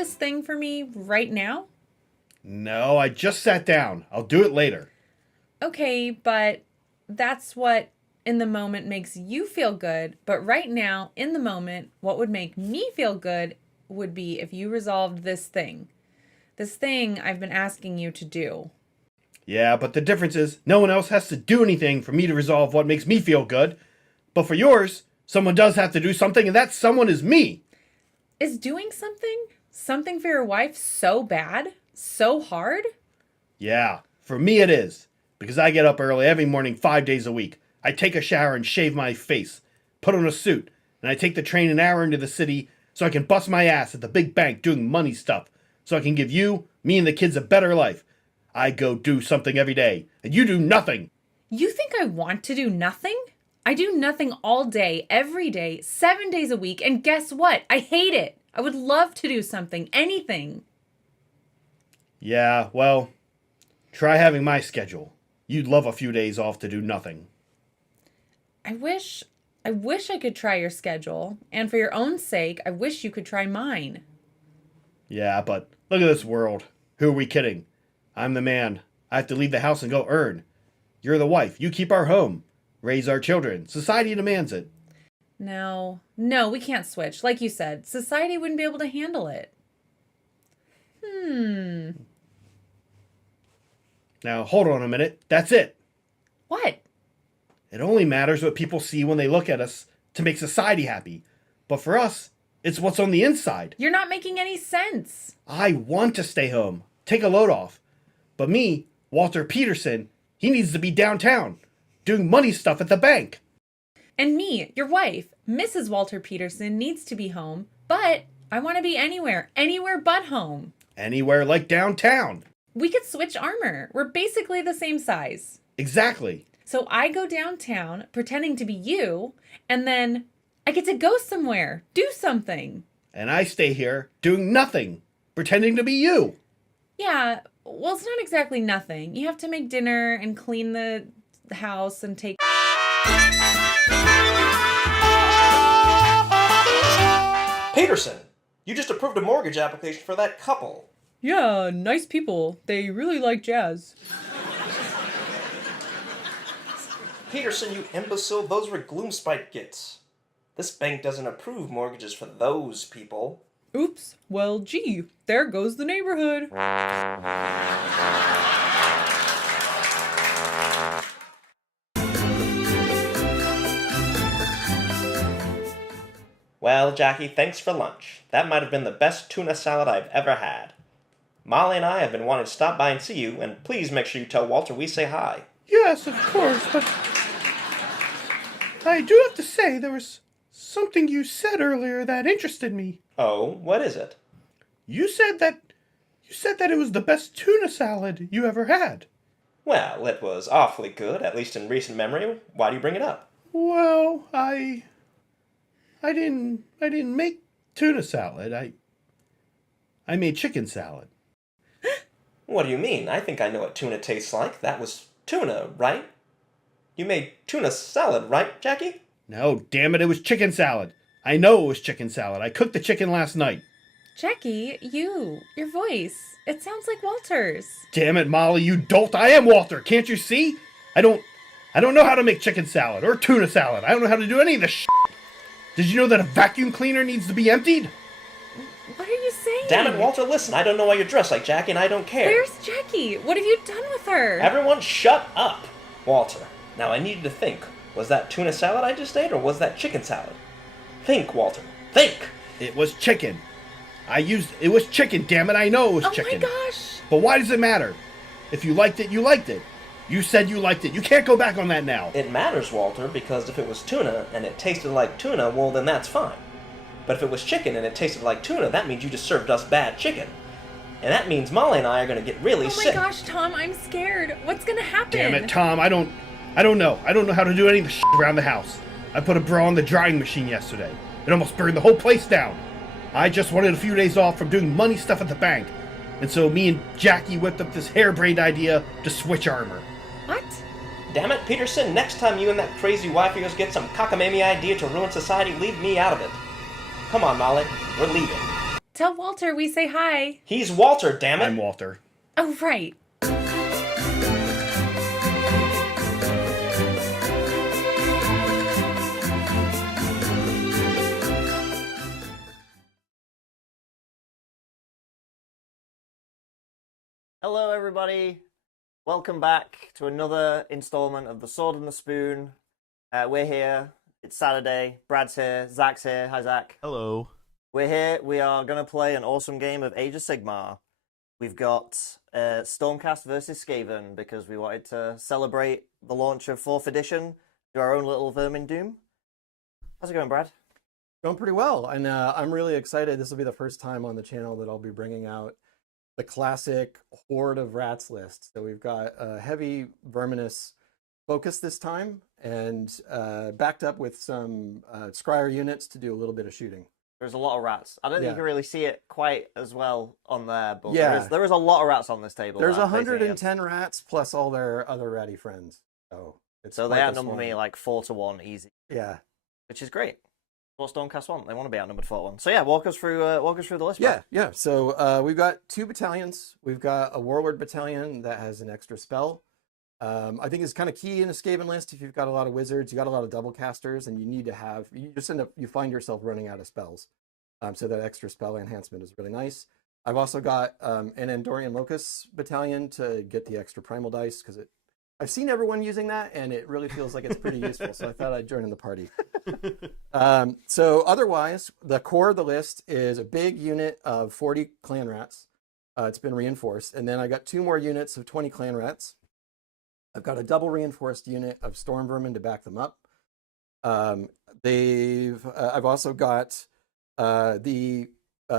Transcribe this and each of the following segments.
this thing for me right now? No, I just sat down. I'll do it later. Okay, but that's what in the moment makes you feel good. But right now, in the moment, what would make me feel good would be if you resolved this thing. This thing I've been asking you to do. Yeah, but the difference is no one else has to do anything for me to resolve what makes me feel good. But for yours, someone does have to do something, and that someone is me. Is doing something for your wife so bad? So hard? Yeah, for me it is. Because I get up early every morning 5 days a week. I take a shower and shave my face, put on a suit, and I take the train an hour into the city so I can bust my ass at the big bank doing money stuff, so I can give you, me and the kids a better life. I go do something every day, and you do nothing. You think I want to do nothing? I do nothing all day, every day, 7 days a week, and guess what? I hate it. I would love to do something, anything. Yeah, well, try having my schedule. You'd love a few days off to do nothing. I wish I could try your schedule, and for your own sake, I wish you could try mine. Yeah, but look at this world. Who are we kidding? I'm the man. I have to leave the house and go earn. You're the wife. You keep our home. Raise our children. Society demands it. No, we can't switch. Like you said, society wouldn't be able to handle it. Now, hold on a minute. That's it. What? It only matters what people see when they look at us to make society happy. But for us, it's what's on the inside. You're not making any sense. I want to stay home, take a load off. But me, Walter Peterson, he needs to be downtown, doing money stuff at the bank. And me, your wife, Mrs. Walter Peterson, needs to be home, but I want to be anywhere but home. Anywhere like downtown. We could switch armor. We're basically the same size. Exactly. So I go downtown pretending to be you, and then I get to go somewhere, do something. And I stay here doing nothing, pretending to be you. Yeah, well, it's not exactly nothing. You have to make dinner and clean the house and take... Peterson, you just approved a mortgage application for that couple. Yeah, nice people. They really like jazz. Peterson, you imbecile, those were Gloomspite gits. This bank doesn't approve mortgages for those people. Oops, well, gee, there goes the neighborhood. Well, Jackie, thanks for lunch. That might have been the best tuna salad I've ever had. Molly and I have been wanting to stop by and see you, and please make sure you tell Walter we say hi. Yes, of course, but I do have to say there was something you said earlier that interested me. Oh, what is it? You said that it was the best tuna salad you ever had. Well, it was awfully good, at least in recent memory. Why do you bring it up? Well, I didn't make tuna salad. I made chicken salad. What do you mean? I think I know what tuna tastes like. That was tuna, right? You made tuna salad, right, Jackie? No, damn it, it was chicken salad. I know it was chicken salad. I cooked the chicken last night. Jackie, your voice, it sounds like Walter's. Damn it, Molly, you dolt. I am Walter. Can't you see? I don't know how to make chicken salad or tuna salad. I don't know how to do any of this shit. Did you know that a vacuum cleaner needs to be emptied? What are you saying? Damn it, Walter, listen, I don't know why you're dressed like Jackie, and I don't care. Where's Jackie? What have you done with her? Everyone shut up! Walter, now I need you to think. Was that tuna salad I just ate, or was that chicken salad? Think, Walter. Think! It was chicken. It was chicken, damn it, I know it was chicken. Oh my gosh! But why does it matter? If you liked it, you liked it. You said you liked it. You can't go back on that now. It matters, Walter, because if it was tuna and it tasted like tuna, well, then that's fine. But if it was chicken and it tasted like tuna, that means you just served us bad chicken. And that means Molly and I are going to get really sick. Oh my gosh, Tom, I'm scared. What's going to happen? Damn it, Tom, I don't know. I don't know how to do any of the shit around the house. I put a bra on the drying machine yesterday. It almost burned the whole place down. I just wanted a few days off from doing money stuff at the bank. And so me and Jackie whipped up this harebrained idea to switch armor. What? Damn it, Peterson, next time you and that crazy wife of yours get some cockamamie idea to ruin society, leave me out of it. Come on, Molly, we're leaving. Tell Walter we say hi. He's Walter, damn it. I'm Walter. Oh, right. Hello, everybody. Welcome back to another installment of The Sword and the Spoon. We're here. It's Saturday. Brad's here. Zach's here. Hi, Zach. Hello. We're here. We are going to play an awesome game of Age of Sigmar. We've got Stormcast versus Skaven because we wanted to celebrate the launch of 4th edition to our own little Vermin Doom. How's it going, Brad? Going pretty well, and I'm really excited. This will be the first time on the channel that I'll be bringing out the classic Horde of Rats list. So we've got a heavy verminous focus this time, and backed up with some scryer units to do a little bit of shooting. There's a lot of rats. I don't think you can really see it quite as well on there, but Yeah. there is a lot of rats on this table. There's that I'm facing 110 rats plus all their other ratty friends. So they outnumber me like 4-1 easy. Yeah. Which is great. What Stormcast want? They want to be outnumbered 4-1. So yeah, walk us through the list. Yeah, Brad. yeah. So we've got 2 battalions. We've got a Warlord battalion that has an extra spell. I think it's kind of key in a Skaven list if you've got a lot of wizards, you got a lot of double casters, and you need to have, you find yourself running out of spells. So that extra spell enhancement is really nice. I've also got an Andorian Locust battalion to get the extra primal dice because I've seen everyone using that and it really feels like it's pretty useful. So I thought I'd join in the party. So otherwise, the core of the list is a big unit of 40 clan rats. It's been reinforced. And then I got 2 more units of 20 clan rats. I've got a double reinforced unit of storm vermin to back them up. I've also got the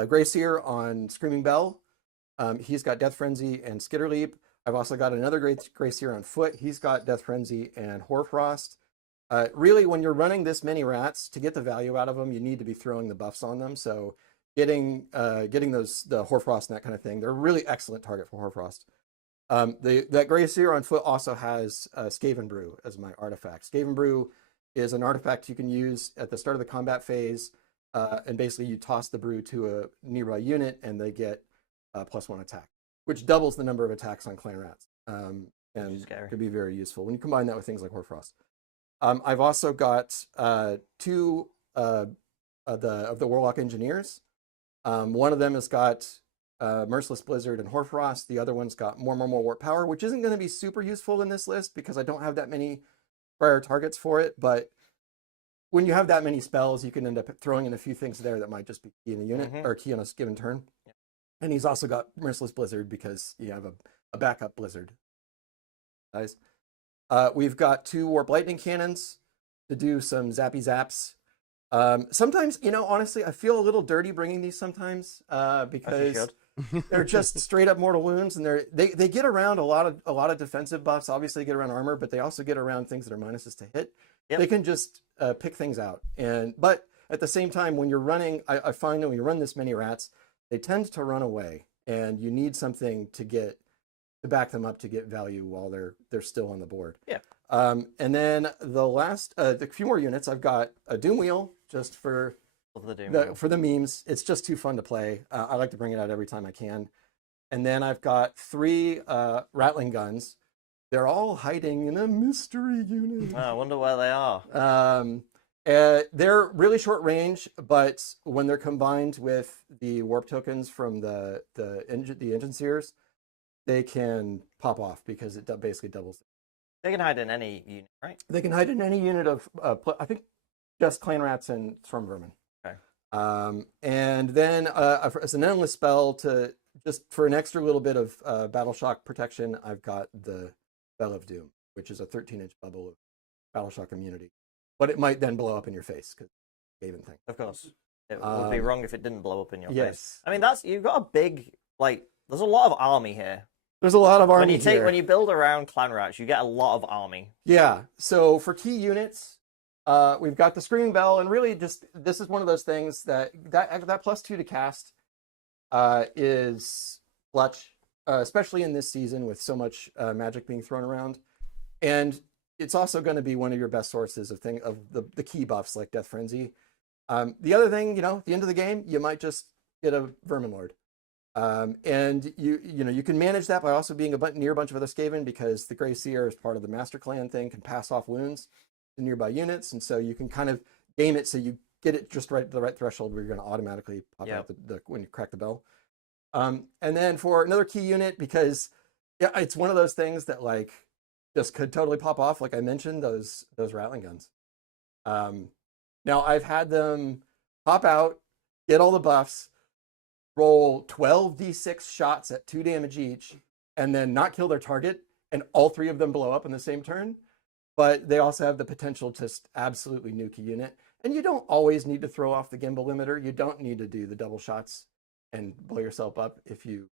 Grey Seer on Screaming Bell. He's got Death Frenzy and Skitterleap. I've also got another Grey Seer on foot. He's got Death Frenzy and Hoarfrost. Really, when you're running this many rats, to get the value out of them, you need to be throwing the buffs on them. So getting the Hoarfrost and that kind of thing, they're a really excellent target for Hoarfrost. That Grey Seer on foot also has Skaven Brew as my artifact. Skaven Brew is an artifact you can use at the start of the combat phase, and basically you toss the brew to a nearby unit and they get +1 attack, which doubles the number of attacks on clan rats, and could be very useful when you combine that with things like Hoarfrost. I've also got 2 of the Warlock Engineers. One of them has got Merciless Blizzard and Hoarfrost. The other one's got more warp power, which isn't going to be super useful in this list because I don't have that many prior targets for it. But when you have that many spells, you can end up throwing in a few things there that might just be key in a unit or key on a given turn. Yeah. And he's also got Merciless Blizzard because you have a backup Blizzard. Guys, we've got 2 Warp Lightning Cannons to do some zappy zaps. Sometimes, honestly, I feel a little dirty bringing these sometimes because they're just straight up mortal wounds, and they get around a lot of defensive buffs. Obviously, they get around armor, but they also get around things that are minuses to hit. Yep. They can just pick things out, but at the same time, when you're running, I find that when you run this many rats, they tend to run away, and you need something to back them up to get value while they're still on the board. Yeah. And then the few more units, I've got a Doom Wheel just for the memes. It's just too fun to play. I like to bring it out every time I can. And then I've got 3 Rattling Guns. They're all hiding in a mystery unit. Oh, I wonder where they are. They're really short range, but when they're combined with the warp tokens from the engine seers, they can pop off because it basically doubles. They can hide in any unit, right? They can hide in any unit of, I think, just clan rats and storm vermin. Okay. And then as an endless spell just for an extra little bit of battle shock protection, I've got the Bell of Doom, which is a 13-inch bubble of battle shock immunity. But it might then blow up in your face because Skaven thing. Of course. It would be wrong if it didn't blow up in your yes. face. I mean, you've got a big, there's a lot of army here. There's a lot of army here. When you build around clan rats, you get a lot of army. Yeah. So for key units, we've got the Screaming Bell, and really just this is one of those things that +2 to cast is clutch, especially in this season with so much magic being thrown around, and it's also going to be one of your best sources of the key buffs like Death Frenzy. The other thing, at the end of the game, you might just get a Vermin Lord. And you can manage that by also being near a bunch of other Skaven, because the Grey Seer is part of the Master Clan thing, can pass off wounds to nearby units, and so you can kind of game it so you get it just right the right threshold where you're going to automatically pop out when you crack the bell. And then for another key unit, because it's one of those things that like just could totally pop off. Like I mentioned, those rattling guns. Now I've had them pop out, get all the buffs, roll 12d6 shots at 2 damage each, and then not kill their target, and all 3 of them blow up in the same turn. But they also have the potential to absolutely nuke a unit. And you don't always need to throw off the gimbal limiter. You don't need to do the double shots and blow yourself up if you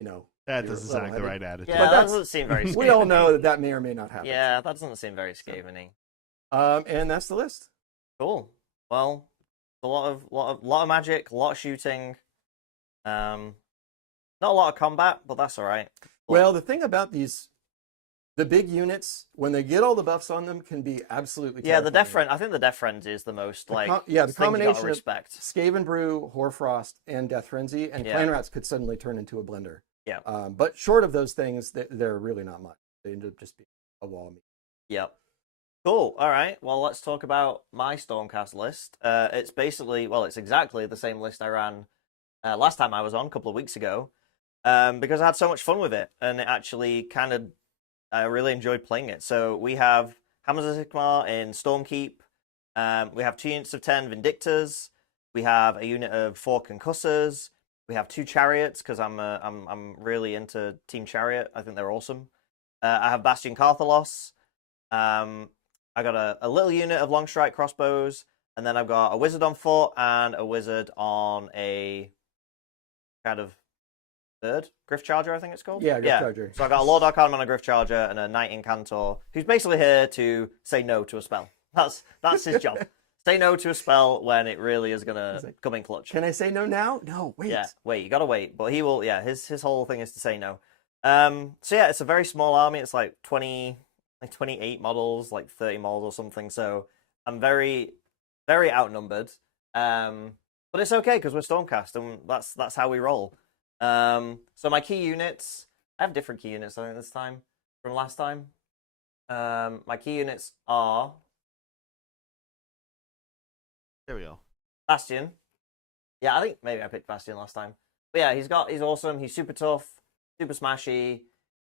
know. That doesn't sound like the right attitude. Yeah, that doesn't seem very Skaven-y. We all know that may or may not happen. Yeah, that doesn't seem very Skaven-y. And that's the list. Cool. Well, a lot of magic, a lot of shooting. Not a lot of combat, but that's all right. Well, the thing about the big units, when they get all the buffs on them, can be absolutely terrifying. The Death Friend. I think the Death Friend is the most the combination of Skaven Brew, Hoarfrost, and Death Frenzy, and Clan Rats could suddenly turn into a blender. Yeah. But short of those things, they're really not much. They end up just being a wall of meat. Yep. Cool. All right. Well, let's talk about my Stormcast list. It's exactly the same list I ran last time I was on, a couple of weeks ago, because I had so much fun with it, and it actually I really enjoyed playing it. So we have Hammers of Sigmar in Stormkeep. We have 2 units of 10 Vindictors. We have a unit of 4 Concussors. We have 2 Chariots, because I'm really into Team Chariot. I think they're awesome. I have Bastion Carthalos. I got a little unit of Long Strike Crossbows, and then I've got a Wizard on foot and a Wizard on a kind of third Griff Charger, I think it's called. Yeah, Griff Charger. So I got a Lord Arcanum on a Griff Charger and a Knight Incantor, who's basically here to say no to a spell. That's his job. Say no to a spell when it really is gonna come in clutch. Can I say no now? No, wait. Yeah, wait. You gotta wait. But he will. Yeah, his whole thing is to say no. So yeah, it's a very small army. It's like 28 models, like 30 models or something. So I'm very, very outnumbered. But it's okay because we're Stormcast, and that's how we roll. So my key units, I have different key units I think this time from last time. My key units are, There we go. Bastion. Yeah, I think maybe I picked Bastion last time. But yeah, he's awesome. He's super tough, super smashy.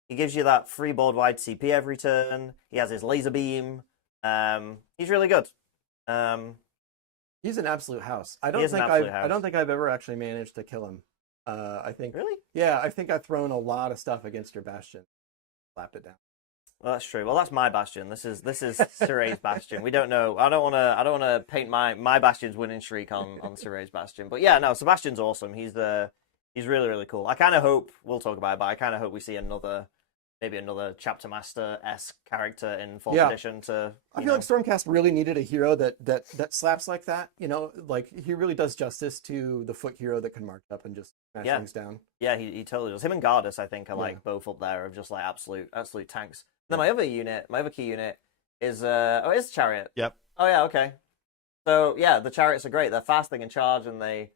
He gives you that free board wide CP every turn. He has his laser beam. He's really good. He's an absolute house. I don't think I've ever actually managed to kill him. I think Really? Yeah, I think I've thrown a lot of stuff against your Bastion, slapped it down. Well, that's true. Well, that's my Bastion. This is Siray's Bastion. We don't know. I don't want to paint my Bastion's winning streak on Siray's Bastion. But yeah, no, Sebastian's awesome. He's really, really cool. I kind of hope we'll talk about it, but I kind of hope we see maybe another Chapter Master-esque character in 4th edition to. I feel like Stormcast really needed a hero that slaps like that. Like he really does justice to the foot hero that can march up and just smash things down. Yeah, he totally does. Him and Gardas, I think, are like both up there of just like absolute tanks. Then my other key unit is it's Chariot. Yep. Oh yeah, okay. So yeah, the Chariots are great. They're fast, they can charge, and they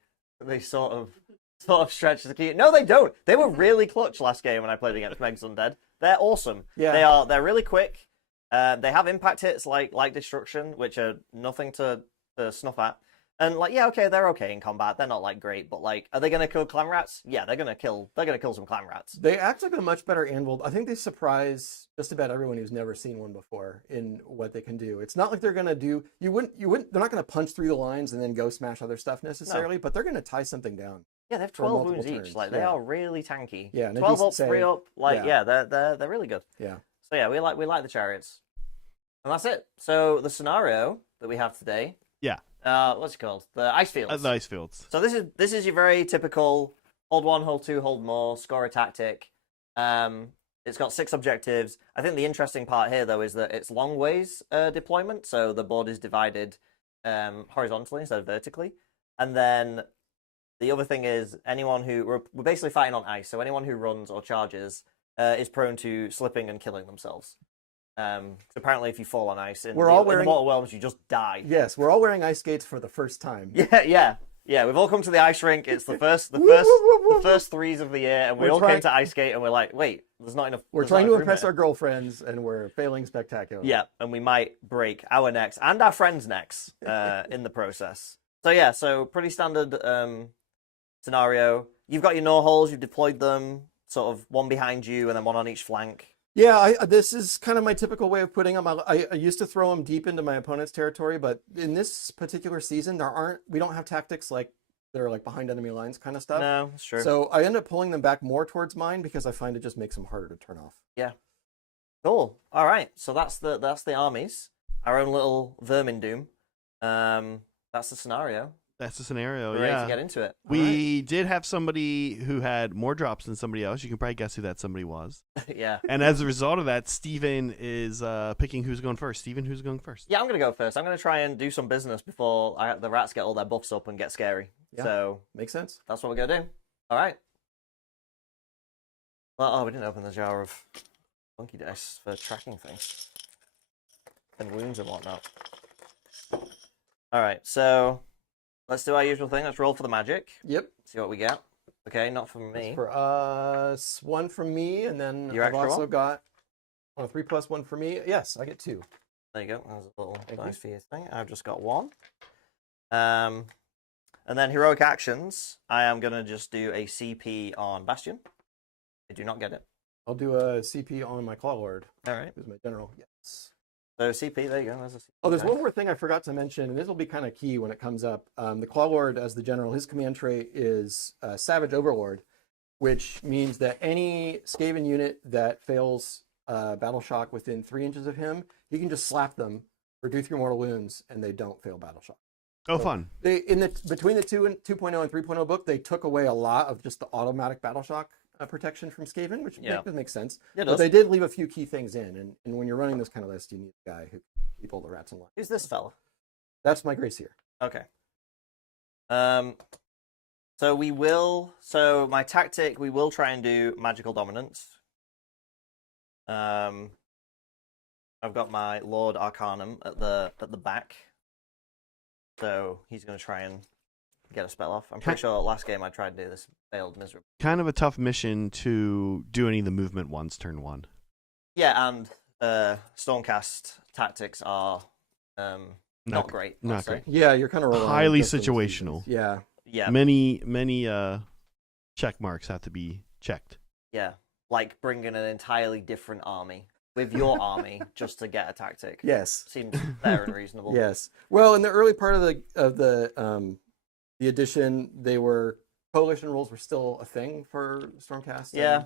sort of stretch the key. No, they don't. They were really clutch last game when I played against Meg's Undead. They're awesome. Yeah. They're really quick. They have impact hits like Destruction, which are nothing to snuff at. And they're okay in combat. They're not like great, but like, are they gonna kill clan rats? Yeah, they're gonna kill some clan rats. They act like a much better anvil. I think they surprise just about everyone who's never seen one before in what they can do. It's not like they're gonna do they're not gonna punch through the lines and then go smash other stuff necessarily, but they're gonna tie something down. Yeah, they have 12 wounds each. Like they are really tanky. Yeah, 12 up, 3 up. They're really good. Yeah. So yeah, we like the Chariots, and that's it. So the scenario that we have today. Yeah. What's it called? The Ice Fields. The Ice Fields. So this is your very typical hold 1, hold 2, hold more, score a tactic. It's got 6 objectives. I think the interesting part here though is that it's long ways deployment. So the board is divided horizontally instead of vertically, and then. The other thing is we're basically fighting on ice, so anyone who runs or charges is prone to slipping and killing themselves. So apparently, if you fall on ice in the Mortal Realms, you just die. Yes, we're all wearing ice skates for the first time. Yeah. Yeah, we've all come to the ice rink. It's the first threes of the year, and we We're all trying- came to ice skate, and we're like, wait, there's not enough. We're there's trying not to enough room impress here. our girlfriends, and we're failing spectacularly. Yeah, and we might break our necks and our friends' necks in the process. So yeah, so pretty standard scenario. You've got your gnaw holes. You've deployed them, sort of one behind you, and then one on each flank. Yeah, this is kind of my typical way of putting them. I used to throw them deep into my opponent's territory, but in this particular season, we don't have tactics like they're like behind enemy lines kind of stuff. No, that's true. So I end up pulling them back more towards mine because I find it just makes them harder to turn off. Yeah. Cool. All right. So that's the armies. Our own little vermin doom. That's the scenario. That's the scenario. We're ready Yeah. to get into it. We did have somebody who had more drops than somebody else. You can probably guess who that somebody was. Yeah. And as a result of that, Steven is picking who's going first. Steven, who's going first? Yeah, I'm gonna go first. I'm gonna try and do some business before the rats get all their buffs up and get scary. Yeah. So Makes sense. that's what we're gonna do. All right. Well, we didn't open the jar of monkey dice for tracking things and wounds and whatnot. All right, so let's do our usual thing. Let's roll for the magic. Yep. See what we get. Okay, not from me. For us, one from me, and then Your I've extra also one? got a 3+1 for me. Yes, I get 2. There you go. There's a little Thank dice you. for your thing. I've just got 1. And then heroic actions. I am gonna just do a CP on Bastion. I do not get it. I'll do a CP on my Claw Lord, All right. who's my general. Yes. So CP. There you go. There's a CP. Oh, there's Nice. one more thing I forgot to mention, and this will be kind of key when it comes up. The Claw Lord, as the general, his command trait is Savage Overlord, which means that any Skaven unit that fails Battle Shock within 3 inches of him, he can just slap them for do 3 mortal wounds, and they don't fail Battle Shock. Oh, So fun. Between the 2.0 and 3.0 book, they took away a lot of just the automatic Battle Shock protection from Skaven, which makes sense. It But does. they did leave a few key things in, and when you're running this kind of list, you need a guy who can keep all the rats in line. Who's this fella? That's my Grace here. Okay. So we will. So my tactic, we will try and do magical dominance. I've got my Lord Arcanum at the back, so he's going to try and get a spell off. I'm pretty sure last game I tried to do this, failed miserably. Kind of a tough mission to do any of the movement once, turn 1. Yeah, and Stormcast tactics are not great. not I'd say. great. Yeah, you're kind of rolling Highly just for the situational. seasons. Yeah. Yeah, Many check marks have to be checked. yeah, like bringing an entirely different army with your army just to get a tactic. Yes. Seems fair and reasonable. Yes. Well, in the early part of the edition, they were coalition rules were still a thing for Stormcast. Yeah.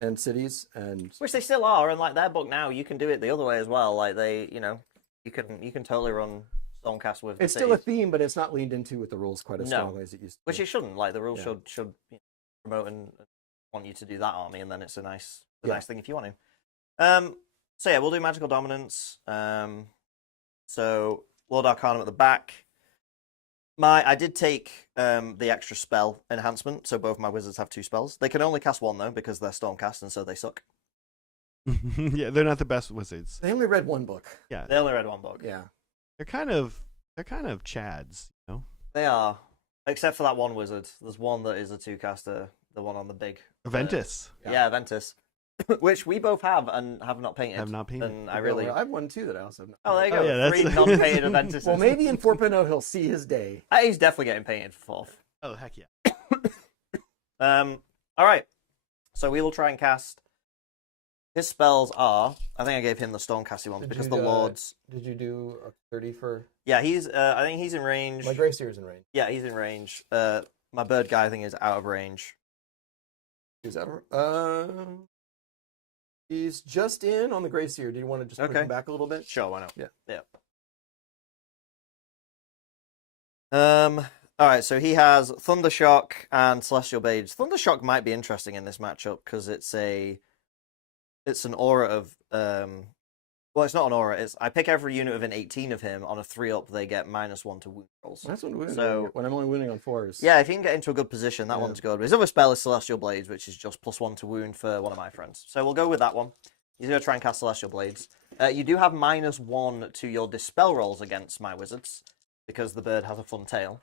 And cities, and Which they still are, and like their book now, you can do it the other way as well. Like they, you can totally run Stormcast with. it's the still a cities, theme, but it's not leaned into with the rules quite as No. strongly as it used to. which be. it shouldn't. Like the rules Yeah. should promote and want you to do that army, and then it's a nice Yeah. thing if you want to. So yeah, we'll do magical dominance. So Lord Arcanum at the back. I did take the extra spell enhancement, so both my wizards have 2 spells. They can only cast 1 though because they're Stormcast, and so they suck. Yeah, they're not the best wizards. They only read one book. Yeah, They only read 1 book. Yeah. they're kind of chads, you know. They are, except for that one wizard. There's one that is a 2-caster, the one on the big. Aventus. Yeah, Ventus, which we both have and have not painted. Have not painted. And I really. I have one too that I also have. Not Oh, there you Oh, go. yeah, that's- 3 non-painted Aventuses. Well, maybe in 4.0 he'll see his day. He's definitely getting painted for 4th. Oh, heck yeah. All right. So we will try and cast. His spells are. I think I gave him the Stormcasty ones Did because you, the Lords. Did you do a 30 for Yeah, he's. I think he's in range. my Grace is in range? Yeah, he's in range. My bird guy, I think, is out of range. Is that he's just in on the Grace here. Do you want to just push Okay. him back a little bit? Sure, why not? Yeah. All right, so he has Thundershock and Celestial Blades. Thundershock might be interesting in this matchup because it's an aura of well, it's not an aura. It's I pick every unit within 18 of him on a 3-up. They get -1 to wound rolls. That's when So- when I'm only winning on 4s. Yeah, if you can get into a good position, that Yeah. one's good. But his other spell is Celestial Blades, which is just +1 to wound for one of my friends. So we'll go with that one. He's going to try and cast Celestial Blades. You do have -1 to your dispel rolls against my wizards because the bird has a fun tail.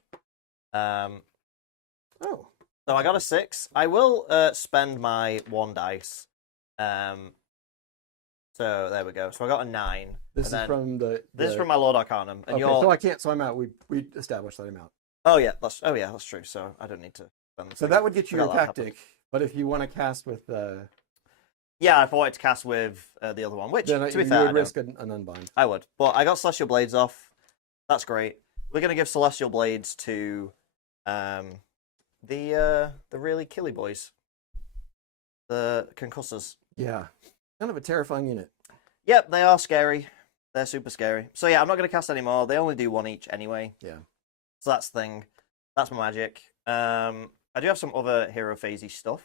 Oh, So I got a 6. I will spend my 1 dice. So there we go. So I got a 9. this and is then from the. This is from my Lord Arcanum. And Okay, you're... so I can't. So I'm out. We established that I'm out. Oh yeah, that's true. So I don't need to spend the So thing. that would get you your Forgot that happened. tactic. But if you want to cast with, Yeah, if I wanted to cast with the other one, which then to be you fair, would I risk don't. an unbind. I would. But I got Celestial Blades off. That's great. We're gonna give Celestial Blades to the really killy boys, the concussors. Yeah, kind of a terrifying unit. Yep, they are scary. They're super scary. So yeah, I'm not gonna cast any more. They only do 1 each anyway. Yeah. So that's the thing. That's my magic. I do have some other hero phasey stuff.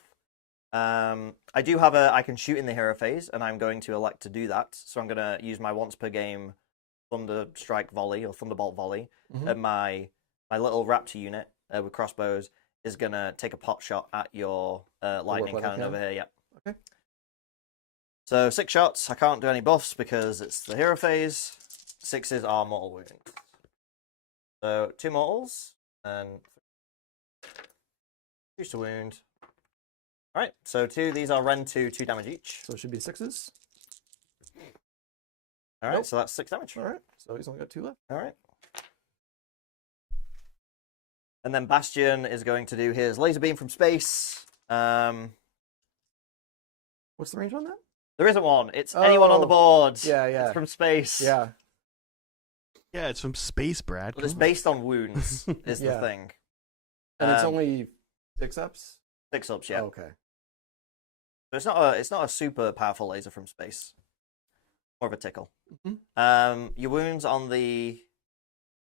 I do have I can shoot in the hero phase, and I'm going to elect to do that. So I'm gonna use my once per game Thunder Strike volley or Thunderbolt volley, and my little Raptor unit with crossbows is gonna take a pot shot at your lightning cannon over here. Yep. Okay. So 6 shots. I can't do any buffs because it's the hero phase. 6s are mortal wounds. So 2 mortals and choose to wound. All right. So 2. These are Rend 2 damage each. So it should be 6s. All right. Nope. So that's 6 damage. All right. So he's only got 2 left. All right. And then Bastion is going to do his laser beam from space. What's the range on that? There isn't one. It's anyone on the board. Yeah, yeah. It's from space. Yeah. Yeah, it's from space, Brad. Well, it's based on wounds, is the Yeah. thing. And it's only 6 ups? 6 ups, yeah. Oh, okay. So it's not a super powerful laser from space. More of a tickle. Your wounds on the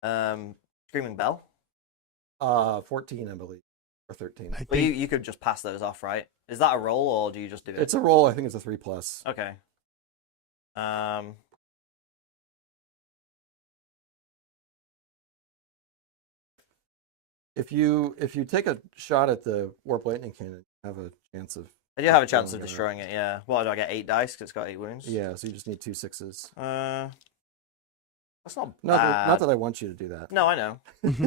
Screaming Bell. 14, I believe. Or 13. I Well, think you could just pass those off, right? Is that a roll, or do you just do it? It's a roll. I think it's a 3+. Okay. If you take a shot at the warp lightning cannon, you have a chance of. I do have a chance of destroying destroying it, yeah. What, do I get 8 dice because it's got 8 wounds? Yeah, so you just need 2 6s. That's not Not bad. not that I want you to do that. No, I know.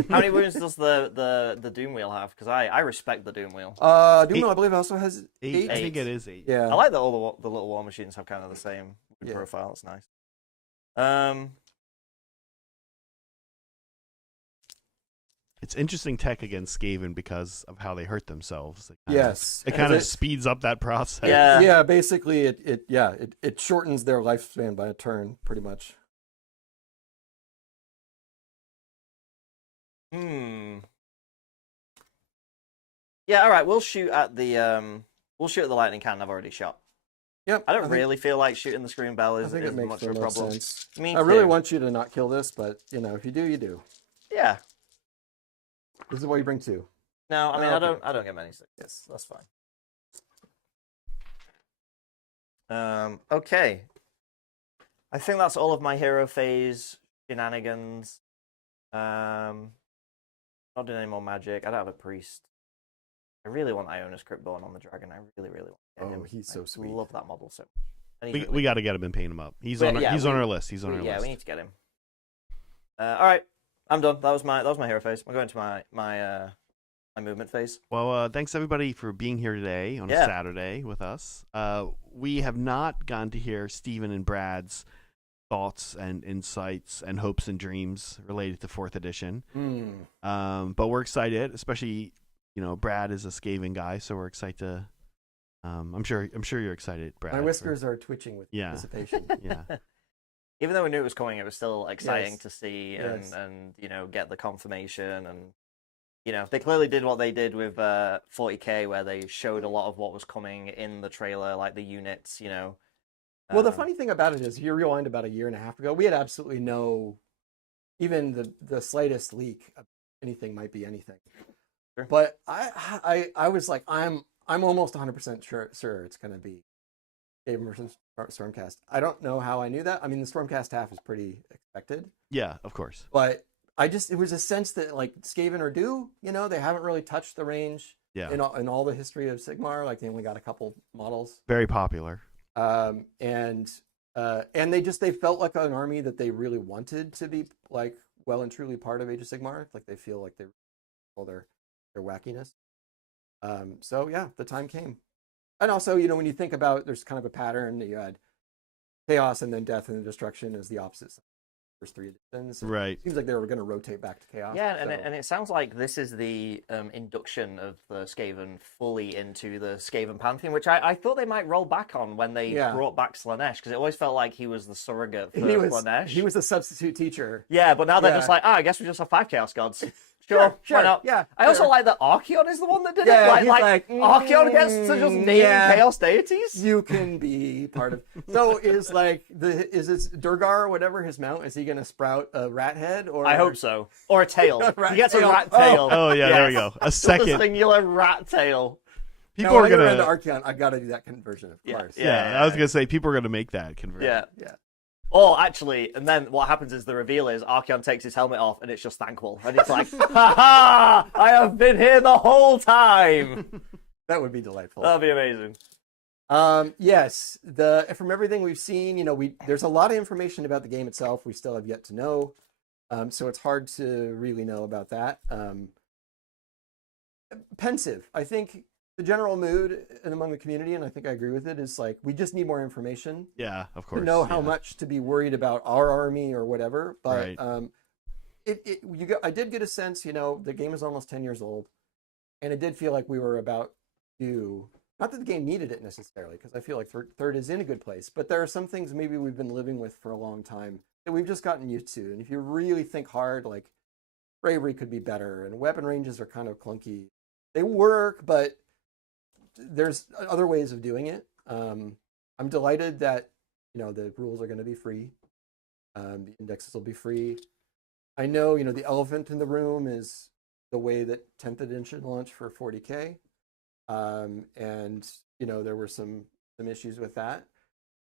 How many wounds does the Doom Wheel have? Because I respect the Doom Wheel. Doom, I believe, also has 8. 8. I think it is 8. Yeah. I like that all the little war machines have kind of the same Yeah. profile. It's nice. It's interesting tech against Skaven because of how they hurt themselves. Yes. It kind of It- speeds up that process. Yeah. Yeah, basically, it shortens their lifespan by a turn, pretty much. Yeah. All right. We'll shoot at the lightning cannon I've already shot. Yep. I don't think- really feel like shooting the Scream Bell I is think it makes much the of a most problem. sense. Me I really too. want you to not kill this, but if you do, you do. Yeah. This is what you bring 2. No, I mean Oh, I okay. don't get many 6s. Yes, that's fine. Okay. I think that's all of my hero phase shenanigans. Not doing any more magic. I don't have a priest. I really want Ionis Cryptborn on the dragon. I really, really want to get him. Oh, he's so I sweet. love that model so much. And he's We got to get him and paint him up. He's But on our, yeah, he's on our list. He's on our yeah, list. we need to get him. All right, I'm done. That was my hero phase. I'm going to my movement phase. Well, thanks everybody for being here today on a Yeah. Saturday with us. We have not gotten to hear Stephen and Brad's thoughts and insights and hopes and dreams related to 4th edition. But we're excited, especially Brad is a Skaven guy, so we're excited to. I'm sure you're excited, Brad. My whiskers are twitching with Yeah. anticipation. Yeah. Even though we knew it was coming, it was still exciting Yes. to see Yes. and get the confirmation, and they clearly did what they did with 40K, where they showed a lot of what was coming in the trailer, like the units. Well, the funny thing about it is, if you rewind about a year and a half ago, we had absolutely no, even the slightest leak of anything might be anything. Sure. But I was like, I'm almost 100% sure it's going to be Skaven versus Stormcast. I don't know how I knew that. I mean, the Stormcast half is pretty expected, Yeah, of course. but it was a sense that like Skaven are due. They haven't really touched the range. Yeah. In all the history of Sigmar, like they only got a couple models. Very popular. And they felt like an army that they really wanted to be like well and truly part of Age of Sigmar. Like they feel like they all their wackiness. So yeah, the time came. And also, you know, when you think about, there's kind of a pattern that you had chaos and then death and destruction as the opposites. First 3 editions. Right. Seems like they were going to rotate back to chaos. Yeah, so. and it sounds like this is the induction of the Skaven fully into the Skaven pantheon, which I thought they might roll back on when they brought back Slaanesh, because it always felt like he was the surrogate for Slaanesh. He was the substitute teacher. Yeah, but now they're just like, I guess we just have 5 Chaos Gods. Sure, why not? Yeah. I also like that Archeon is the one that did Yeah, it. he's Like Archeon gets to just name chaos deities. You can be part of. So is this Durgar or whatever his mount? Is he going to sprout a rat head or? I hope so. Or a tail. Rat He gets tail. a rat tail. Oh yeah, there we Yes. go. A A second. singular rat tail. People Now, are when I get gonna. around to Archeon, I got to do that conversion, of course. Yeah, I was gonna say people are gonna make that conversion. Yeah. Or actually, and then what happens is the reveal is Archeon takes his helmet off and it's just Thankful. And it's like, ha ha! I have been here the whole time! That would be delightful. That'd be amazing. Yes, from everything we've seen, you know, there's a lot of information about the game itself we still have yet to know. So it's hard to really know about that. Pensive. I think the general mood among the community, and I think I agree with it, is like we just need more information Yeah, of course. to know how yeah. much to be worried about our army or whatever. But Right. I did get a sense, you know, the game is almost 10 years old, and it did feel like we were about to. Not that the game needed it necessarily, because I feel like third is in a good place. But there are some things maybe we've been living with for a long time that we've just gotten used to. And if you really think hard, like bravery could be better, and weapon ranges are kind of clunky. They work, but there's other ways of doing it. I'm delighted that, you know, the rules are going to be free. The indexes will be free. I know, you know, the elephant in the room is the way that 10th edition launched for 40K. And, you know, there were some issues with that.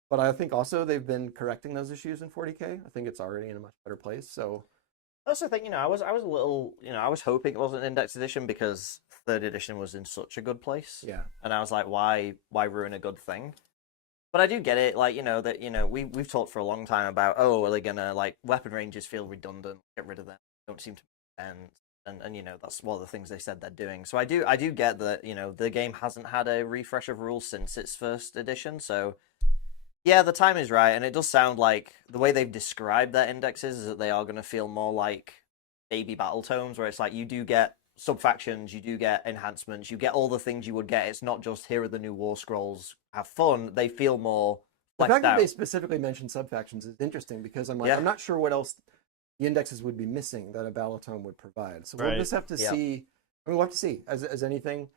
But I think also they've been correcting those issues in 40K. I think it's already in a much better place. So I also think, you know, I was a little, you know, I was hoping it wasn't index edition because 3rd edition was in such a good place. yeah, And I was like, why ruin a good thing? But I do get it, like, you know, that, you know, we've talked for a long time about, oh, are they gonna, like, weapon ranges feel redundant, get rid of them, don't seem to make sense. And you know, that's one of the things they said they're doing. So I do get that, you know, the game hasn't had a refresh of rules since its 1st edition, so yeah, the time is right, and it does sound like the way they've described their indexes is that they are going to feel more like baby battle tomes, where it's like you do get sub-factions, you do get enhancements, you get all the things you would get. It's not just here are the new war scrolls, have fun. They feel more the fleshed fact that out. they specifically mentioned sub-factions is interesting because I'm like, I'm not sure what else the indexes would be missing that a Balatome would provide. So we'll just have to see. I mean, we'll have to see as anything.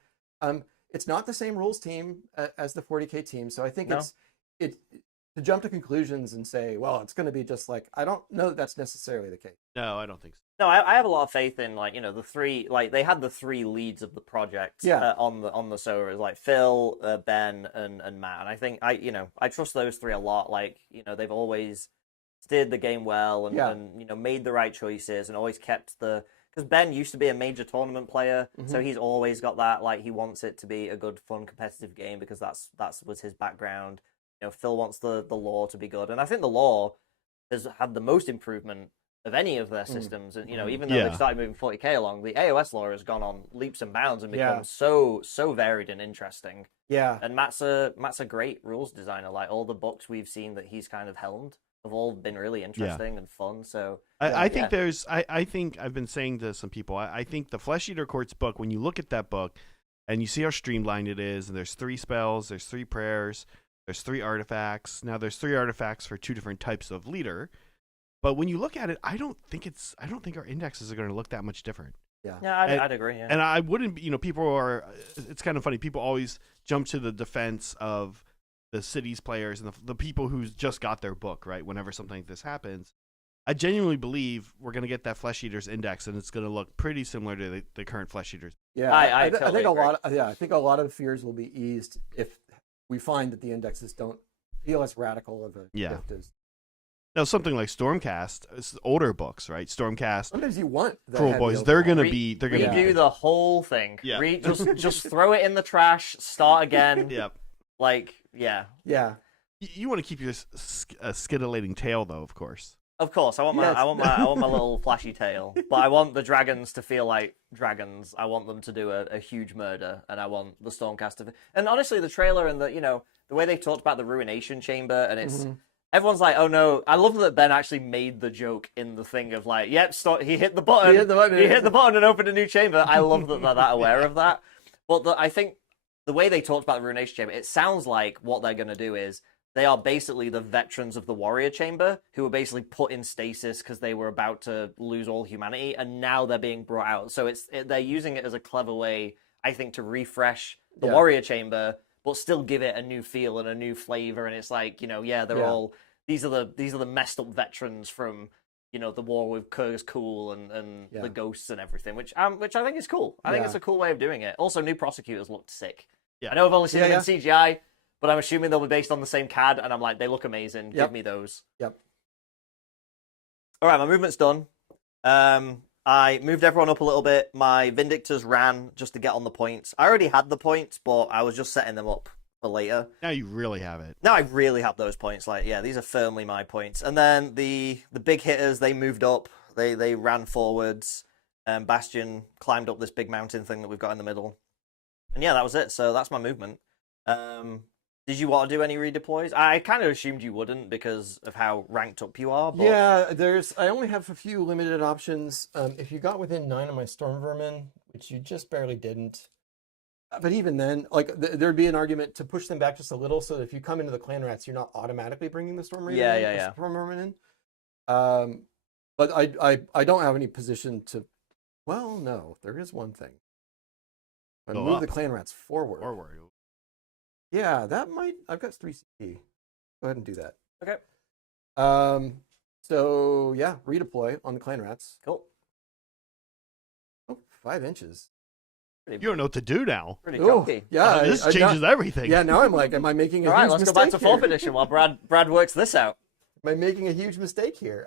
It's not the same rules team as the 40K team, so I think it's to jump to conclusions and say, well, it's going to be just like, I don't know that that's necessarily the case. No, I don't think so. No, I have a lot of faith in, like, you know, the 3, like, they had the 3 leads of the project on the servers, like Phil, Ben, and Matt. And I think I trust those 3 a lot. Like, you know, they've always steered the game well and you know, made the right choices and always kept because Ben used to be a major tournament player, so he's always got that, like, he wants it to be a good, fun, competitive game because that was his background. You know, Phil wants the lore to be good, and I think the lore has had the most improvement of any of their systems. And you know, even though they've started moving 40K along, the AOS lore has gone on leaps and bounds and become so varied and interesting. Yeah, and Matt's a great rules designer. Like, all the books we've seen that he's kind of helmed have all been really interesting and fun. So I think I think I've been saying to some people, I think the Flesh Eater Courts book, when you look at that book and you see how streamlined it is, and there's 3 spells, there's 3 prayers, there's 3 artifacts. Now there's 3 artifacts for 2 different types of leader. But when you look at it, I don't think our indexes are going to look that much different. Yeah, I'd agree. Yeah. And I wouldn't, you know, people are, it's kind of funny. People always jump to the defense of the cities players and the people who just got their book, right? Whenever something like this happens, I genuinely believe we're going to get that Flesh Eaters index, and it's going to look pretty similar to the current Flesh Eaters. Yeah, I think a lot. I think a lot of fears will be eased if we find that the indexes don't feel as radical of a shift as. Now, something like Stormcast, it's older books, right? Stormcast. Sometimes you want the Cruel Boys. They're going to be. They're going to redo the whole thing. Yeah. Just throw it in the trash. Start again. Yep. Like, yeah. Yeah. You want to keep your scintillating tail, though, of course. Of course, I want my little flashy tail, but I want the dragons to feel like dragons. I want them to do a huge murder, and I want the Stormcast to. And honestly, the trailer and the way they talked about the Ruination Chamber, and it's everyone's like, oh no. I love that Ben actually made the joke in the thing of like, yep, he hit the button, he hit the button and opened a new chamber. I love that they're that aware of that. But I think the way they talked about the Ruination Chamber, it sounds like what they're going to do is. They are basically the veterans of the Warrior Chamber who were basically put in stasis because they were about to lose all humanity, and now they're being brought out. So they're using it as a clever way, I think, to refresh the Warrior Chamber, but still give it a new feel and a new flavor. And it's like, they're all these are the messed up veterans from the war with Kurz Cool and the ghosts and everything, which I think is cool. I think it's a cool way of doing it. Also, new prosecutors looked sick. Yeah. I know I've only seen them in CGI. But I'm assuming they'll be based on the same CAD, and I'm like, they look amazing. Give me those. Yep. All right, my movement's done. I moved everyone up a little bit. My Vindictors ran just to get on the points. I already had the points, but I was just setting them up for later. Now you really have it. Now I really have those points. Like, yeah, these are firmly my points. And then the big hitters, they moved up. They ran forwards. Bastion climbed up this big mountain thing that we've got in the middle. And yeah, that was it. So that's my movement. Did you want to do any redeploys? I kind of assumed you wouldn't because of how ranked up you are. But... Yeah, I only have a few limited options. If you got within 9 of my Storm Vermin, which you just barely didn't, but even then, like there'd be an argument to push them back just a little, so that if you come into the Clan Rats, you're not automatically bringing the Storm Raven Storm Vermin in. But I don't have any position to. Well, no, there is one thing. I move the Clan Rats forward. Yeah, that might. I've got 3 CP. Go ahead and do that. Okay. So yeah, redeploy on the Clan Rats. Cool. Oh, 5 inches. You don't know what to do now. Pretty chunky. Yeah, this changes everything. Yeah, now I'm like, am I making a All right, huge let's mistake go back to here? 4th edition while Brad works this out. Am I making a huge mistake here?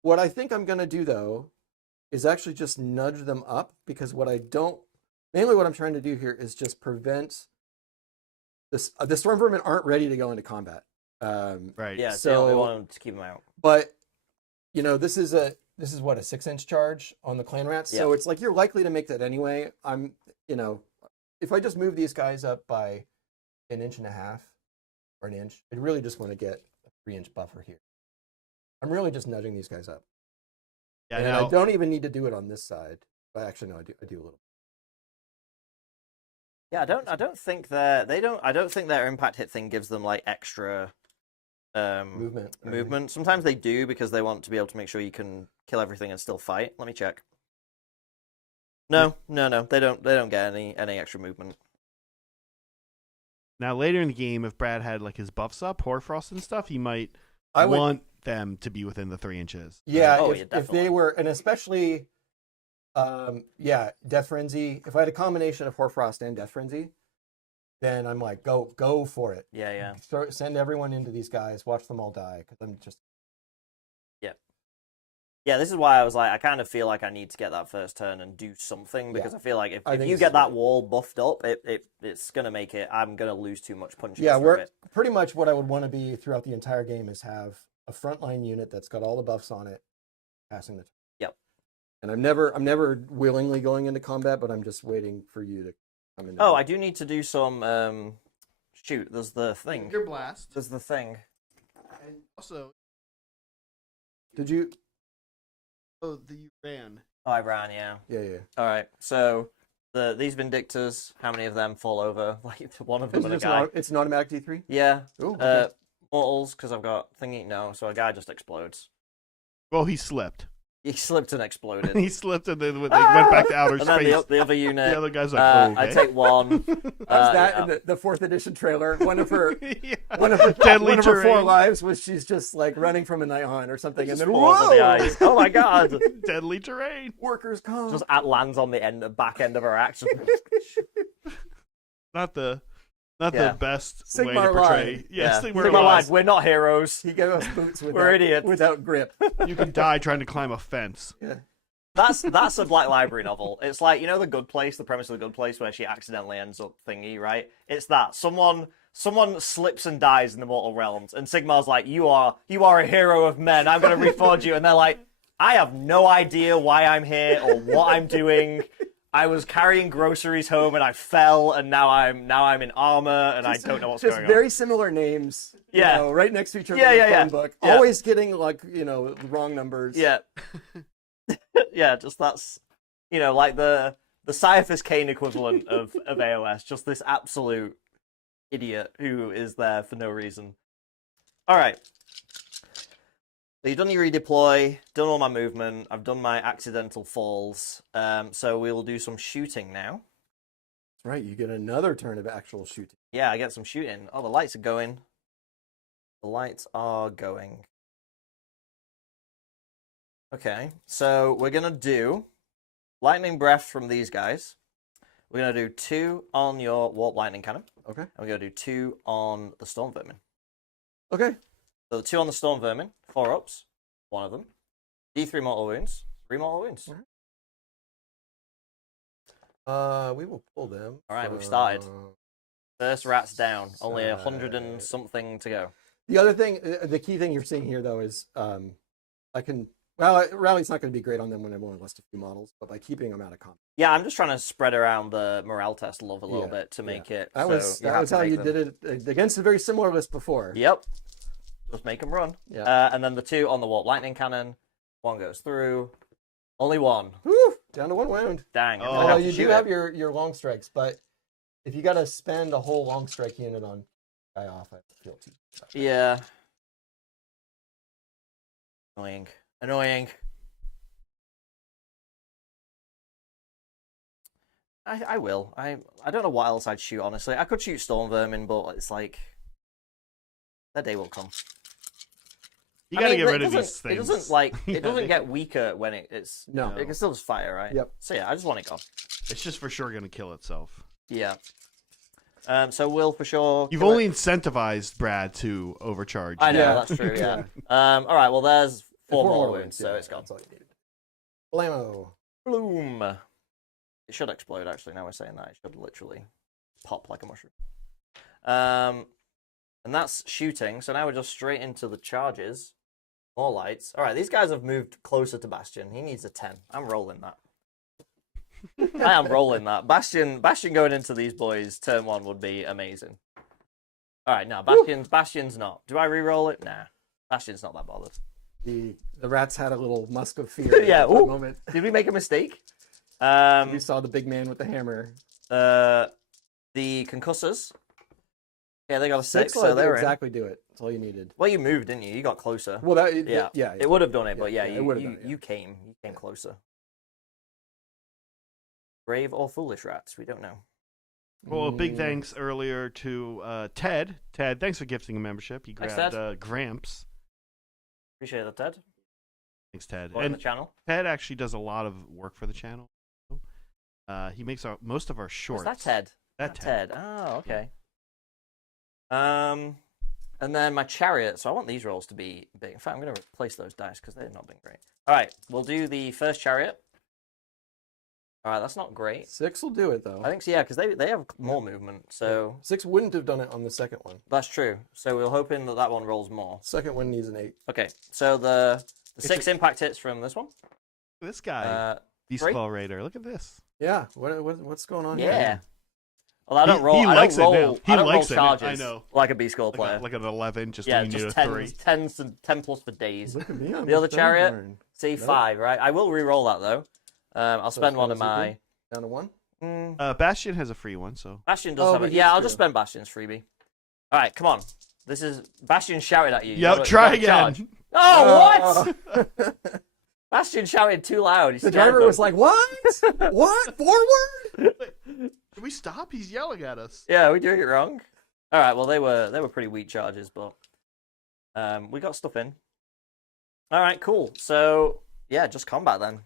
What I think I'm gonna do though is actually just nudge them up, because mainly what I'm trying to do here is just prevent this. The Storm Vermin aren't ready to go into combat. Right. Yeah, so we want to keep them out. But this is what, a 6-inch charge on the Clan Rats. So it's like you're likely to make that anyway. If I just move these guys up by 1.5 inches or 1 inch, I really just want to get a 3-inch buffer here. I'm really just nudging these guys up. Yeah, and I don't even need to do it on this side. But actually, no, I do a little. Yeah, I don't think their impact hit thing gives them like extra movement. Sometimes they do because they want to be able to make sure you can kill everything and still fight. Let me check. No, they don't get any extra movement. Now later in the game, if Brad had like his buffs up, Hoarfrost and stuff, he might want them to be within the 3 inches. Yeah, if they were, and especially, Death Frenzy. If I had a combination of Hoarfrost and Death Frenzy, then I'm like, go for it. Yeah. Send everyone into these guys. Watch them all die, because I'm just. Yeah, this is why I was like, I kind of feel like I need to get that first turn and do something, because I feel like if you get that wall buffed up, it's going to make it, I'm going to lose too much punches. Yeah, pretty much what I would want to be throughout the entire game is have a frontline unit that's got all the buffs on it, passing the turn. Yep. And I'm never willingly going into combat, but I'm just waiting for you to come in. I do need to do some, there's the thing. Your blast. There's the thing. And also, did you... Oh, you ran. Oh, I ran, yeah. Yeah. All right, so these Vindictors, how many of them fall over? Like one of them and a guy. It's an automatic D3? Yeah. Ooh, okay. Mortals, because I've got thingy. No, so a guy just explodes. Well, he slipped. He slipped and exploded. He slipped and then went back to outer and space. Then the other unit. The other guy's like, okay. I take one. In the 4th edition trailer. One of her Deadly 4 lives was she's just like running from a Nihon or something, and then whoa! The eyes. Oh my god! Deadly terrain. Workers come. Just lands on the back end of her action. Not the best Sigmar way to portray. line. Yeah, Sigmar line. We're not heroes. He gave us boots We're idiots. without grip. You can die trying to climb a fence. Yeah. That's a Black Library novel. It's like, The Good Place, the premise of The Good Place, where she accidentally ends up thingy, right? It's that. Someone someone slips and dies in the mortal realms, and Sigmar's like, you are a hero of men. I'm gonna reforge you, and they're like, I have no idea why I'm here or what I'm doing. I was carrying groceries home and I fell, and now I'm in armor and I don't know what's going on. Just very similar names. Yeah. You know, right next to each other Yeah, in yeah, the yeah. phone book. Yeah. Always getting like, you know, the wrong numbers. Yeah. Yeah, just that's, you know, like the Cyphers Kane equivalent of AOS. Just this absolute idiot who is there for no reason. All right. So you've done your redeploy, done all my movement, I've done my accidental falls, so we will do some shooting now. That's right, you get another turn of actual shooting. Yeah, I get some shooting. Oh, the lights are going. The lights are going. Okay, so we're going to do lightning breath from these guys. We're going to do 2 on your warp lightning cannon. Okay. And we're going to do 2 on the storm vermin. Okay. So the 2 on the storm vermin, 4 ups, 1 of them. D3 mortal wounds, 3 mortal wounds. We will pull them. All right, we've started. First rat's down. Only 100 and something to go. The other thing, the key thing you're seeing here, though, is rally's not going to be great on them when I've only lost a few models, but by keeping them out of combat. Yeah, I'm just trying to spread around the morale test love a little bit to make it. That was how you did it against a very similar list before. Yep. Just make them run. Yeah. And then the 2 on the warp lightning cannon. 1 goes through. Only 1. Whew, down to 1 wound. Dang. Well, you do have your long strikes, but if you got to spend a whole long strike unit on guy off, I feel too. Yeah. Annoying. I will. I don't know what else I'd shoot, honestly. I could shoot storm vermin, but it's like that day will come. You gotta get rid of these things. It doesn't like it doesn't get weaker when it's No. It can still just fire, right? Yep. So yeah, I just want it gone. It's just for sure gonna kill itself. Yeah. So we'll for sure. You've only incentivized Brad to overcharge. I know, Yeah. that's true, yeah. All right, well there's 4 more wounds, so it's gone. That's all you needed. Blammo. Bloom. It should explode, actually, now we're saying that. It should literally pop like a mushroom. And that's shooting, so now we're just straight into the charges. More lights. All right, these guys have moved closer to Bastion. He needs a 10. I'm rolling that. I am rolling that. Bastion going into these boys, turn 1 would be amazing. All right, no, Bastion's not. Do I re-roll it? Nah. Bastion's not that bothered. The rats had a little musk of fear Yeah, at that moment. Did we make a mistake? We saw the big man with the hammer. The concussors. Yeah, they got a 6, so they they were exactly do it. That's all you needed. Well, you moved, didn't you? You got closer. Well, Yeah, it would have done it, but it would've done it, yeah. you came closer. Brave or foolish rats? We don't know. Well, a big thanks earlier to Ted. Ted, thanks for gifting a membership. He Thanks, grabbed Ted. Gramps. Appreciate that, Ted. Thanks, Ted. On the channel. Ted actually does a lot of work for the channel. He makes most of our shorts. Is that Ted? That Ted. Oh, okay. And then my chariot. So I want these rolls to be big. In fact, I'm going to replace those dice because they've not been great. All right, we'll do the first chariot. All right, that's not great. 6 will do it, though. I think so, yeah, because they have more movement. So 6 wouldn't have done it on the second one. that's true. So we're hoping that one rolls more. Second one needs an 8. Okay, so the 6 impact hits from this one. This guy, Beast 3. Claw Raider. Look at this. Yeah, what's going on Yeah. here? Well, I don't roll. He I likes it don't now. roll. He I don't roll likes it. charges. I know. Like a B score player. Like an 11, just Yeah, when you need just a 3. 10s and 10 plus for days. Look at me, I'm The other a chariot, Thornborn. see 5, right? I will re-roll that though. I'll So spend it's one of gonna my. Down to 1? Bastion has a free one, so. Bastion does Oh, have but it. he's Yeah, I'll true. just spend Bastion's freebie. All right, come on. This is Bastion shouted at you. Yep, try again. Charge. Oh, what? Bastion shouted too loud. He The scared driver them. was like, "What? What? Forward?" Can we stop? He's yelling at us. Yeah, we're doing it wrong. All right, well they were pretty weak charges, but we got stuff in. All right, cool. So yeah, just combat then.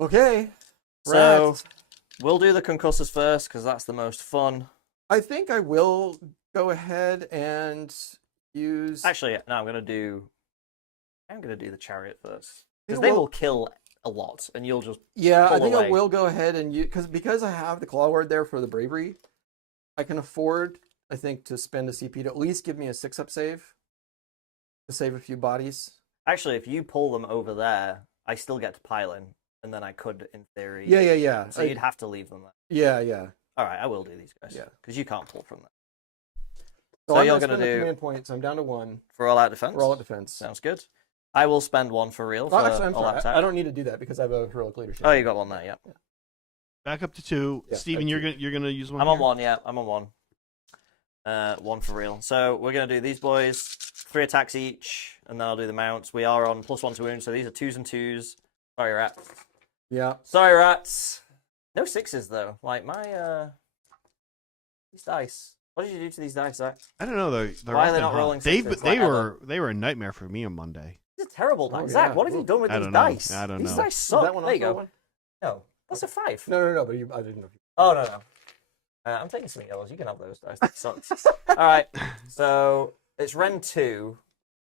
Okay. So Rats. we'll do the concussors first because that's the most fun. I think I will go ahead and use. Actually, no, I'm gonna do the chariot first You because know, they well- will kill a lot, and you'll just Yeah, I pull think away. I will go ahead and use because I have the claw word there for the bravery. I can afford I think, to spend a CP to at least give me a 6-up save to save a few bodies. Actually, if you pull them over there, I still get to pile in, and then I could, in theory. Yeah. So you'd have to leave them there. Yeah. All right, I will do these guys. Yeah. Because you can't pull from there. So So I'm you're going to gonna do do command points. I'm down to 1 for all out defense. for all at defense. Sounds good. I will spend 1 for real. Oh, For actually, I'm all out sorry. attack. I don't need to do that because I have a heroic leadership. Oh, you got 1 there. Yeah. Back up to 2. Yeah, Steven, back you're gonna use 1. I'm on here? 1. Yeah, I'm on 1. 1 for real. So we're gonna do these boys 3 attacks each, and then I'll do the mounts. We are on +1 to wound, so these are 2s and 2s. Sorry, rats. Yeah. Sorry, rats. No 6s though. Like my these dice. What did you do to these dice, Zach? I don't know. They're Why are they often not hot. rolling They sixes they like were a nightmare for me on Monday. These are terrible dice. Oh, Zach, yeah. what have you done with I these don't know. dice? I don't These know. dice Is suck. that one There you also go. one? No, that's a 5. No. But I didn't know. Oh no. I'm taking some yellows. You can have those dice. That sucks. All right. So it's Ren 2.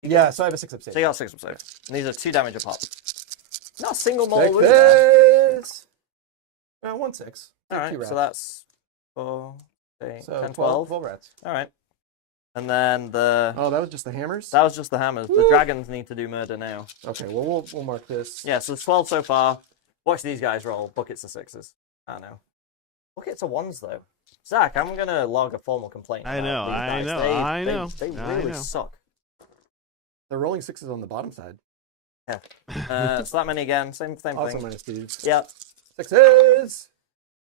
Yeah. So I have a 6-up save. So you got 6 save. And these are 2 damage a pop. Not a single mortal wound there. 6. 1 6. All right. 2 rats. So that's 4, 8, So 10, 12. 12 rats. All right. And then the Oh, that was just the hammers. that was just the hammers. The dragons need to do murder now. Okay. Well, we'll mark this. Yeah. So there's 12 so far. Watch these guys roll. Buckets of 6s. I don't know. Buckets of 1s though. Zach, I'm gonna log a formal complaint. I about know, these I dice. know, They- I they- know, They I really know. suck. They're rolling 6s on the bottom side. So that many again. Same Also thing. minus 2s. Yeah. 6s.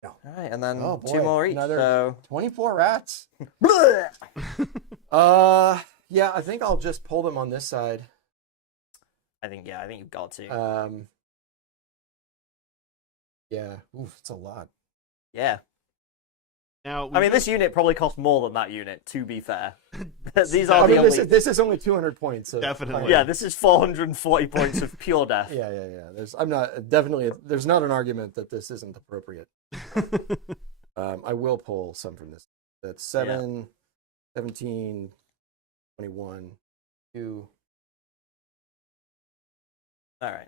All right, and then Oh, 2 boy. more each. Another- So 24 rats. Yeah. I think I'll just pull them on this side. I think you've got to. Yeah. Oof, it's a lot. Yeah. Now, I mean, this unit probably costs more than that unit. To be fair, these are I the mean, only. this is only 200 points. So Definitely. Yeah, this is 440 points of pure death. Yeah. There's not an argument that this isn't appropriate. I will pull some from this. That's 7, 17, 21, 2. All right.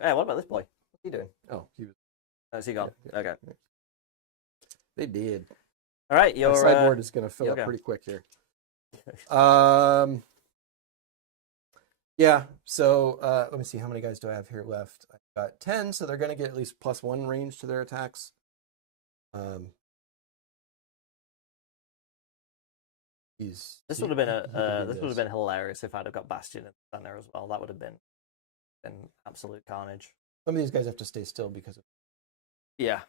Hey, what about this boy? What's he doing? Oh, he was, Oh, is he gone? Yeah. Okay. they did. All right, My your sideboard is going to fill you'll up go. pretty quick here. Yeah. So let me see. How many guys do I have here left? I've got 10, so they're going to get at least +1 range to their attacks. This would have been this would have been hilarious if I'd have got Bastion in the center as well. That would have been absolute carnage. Some of these guys have to stay still because of. Yeah.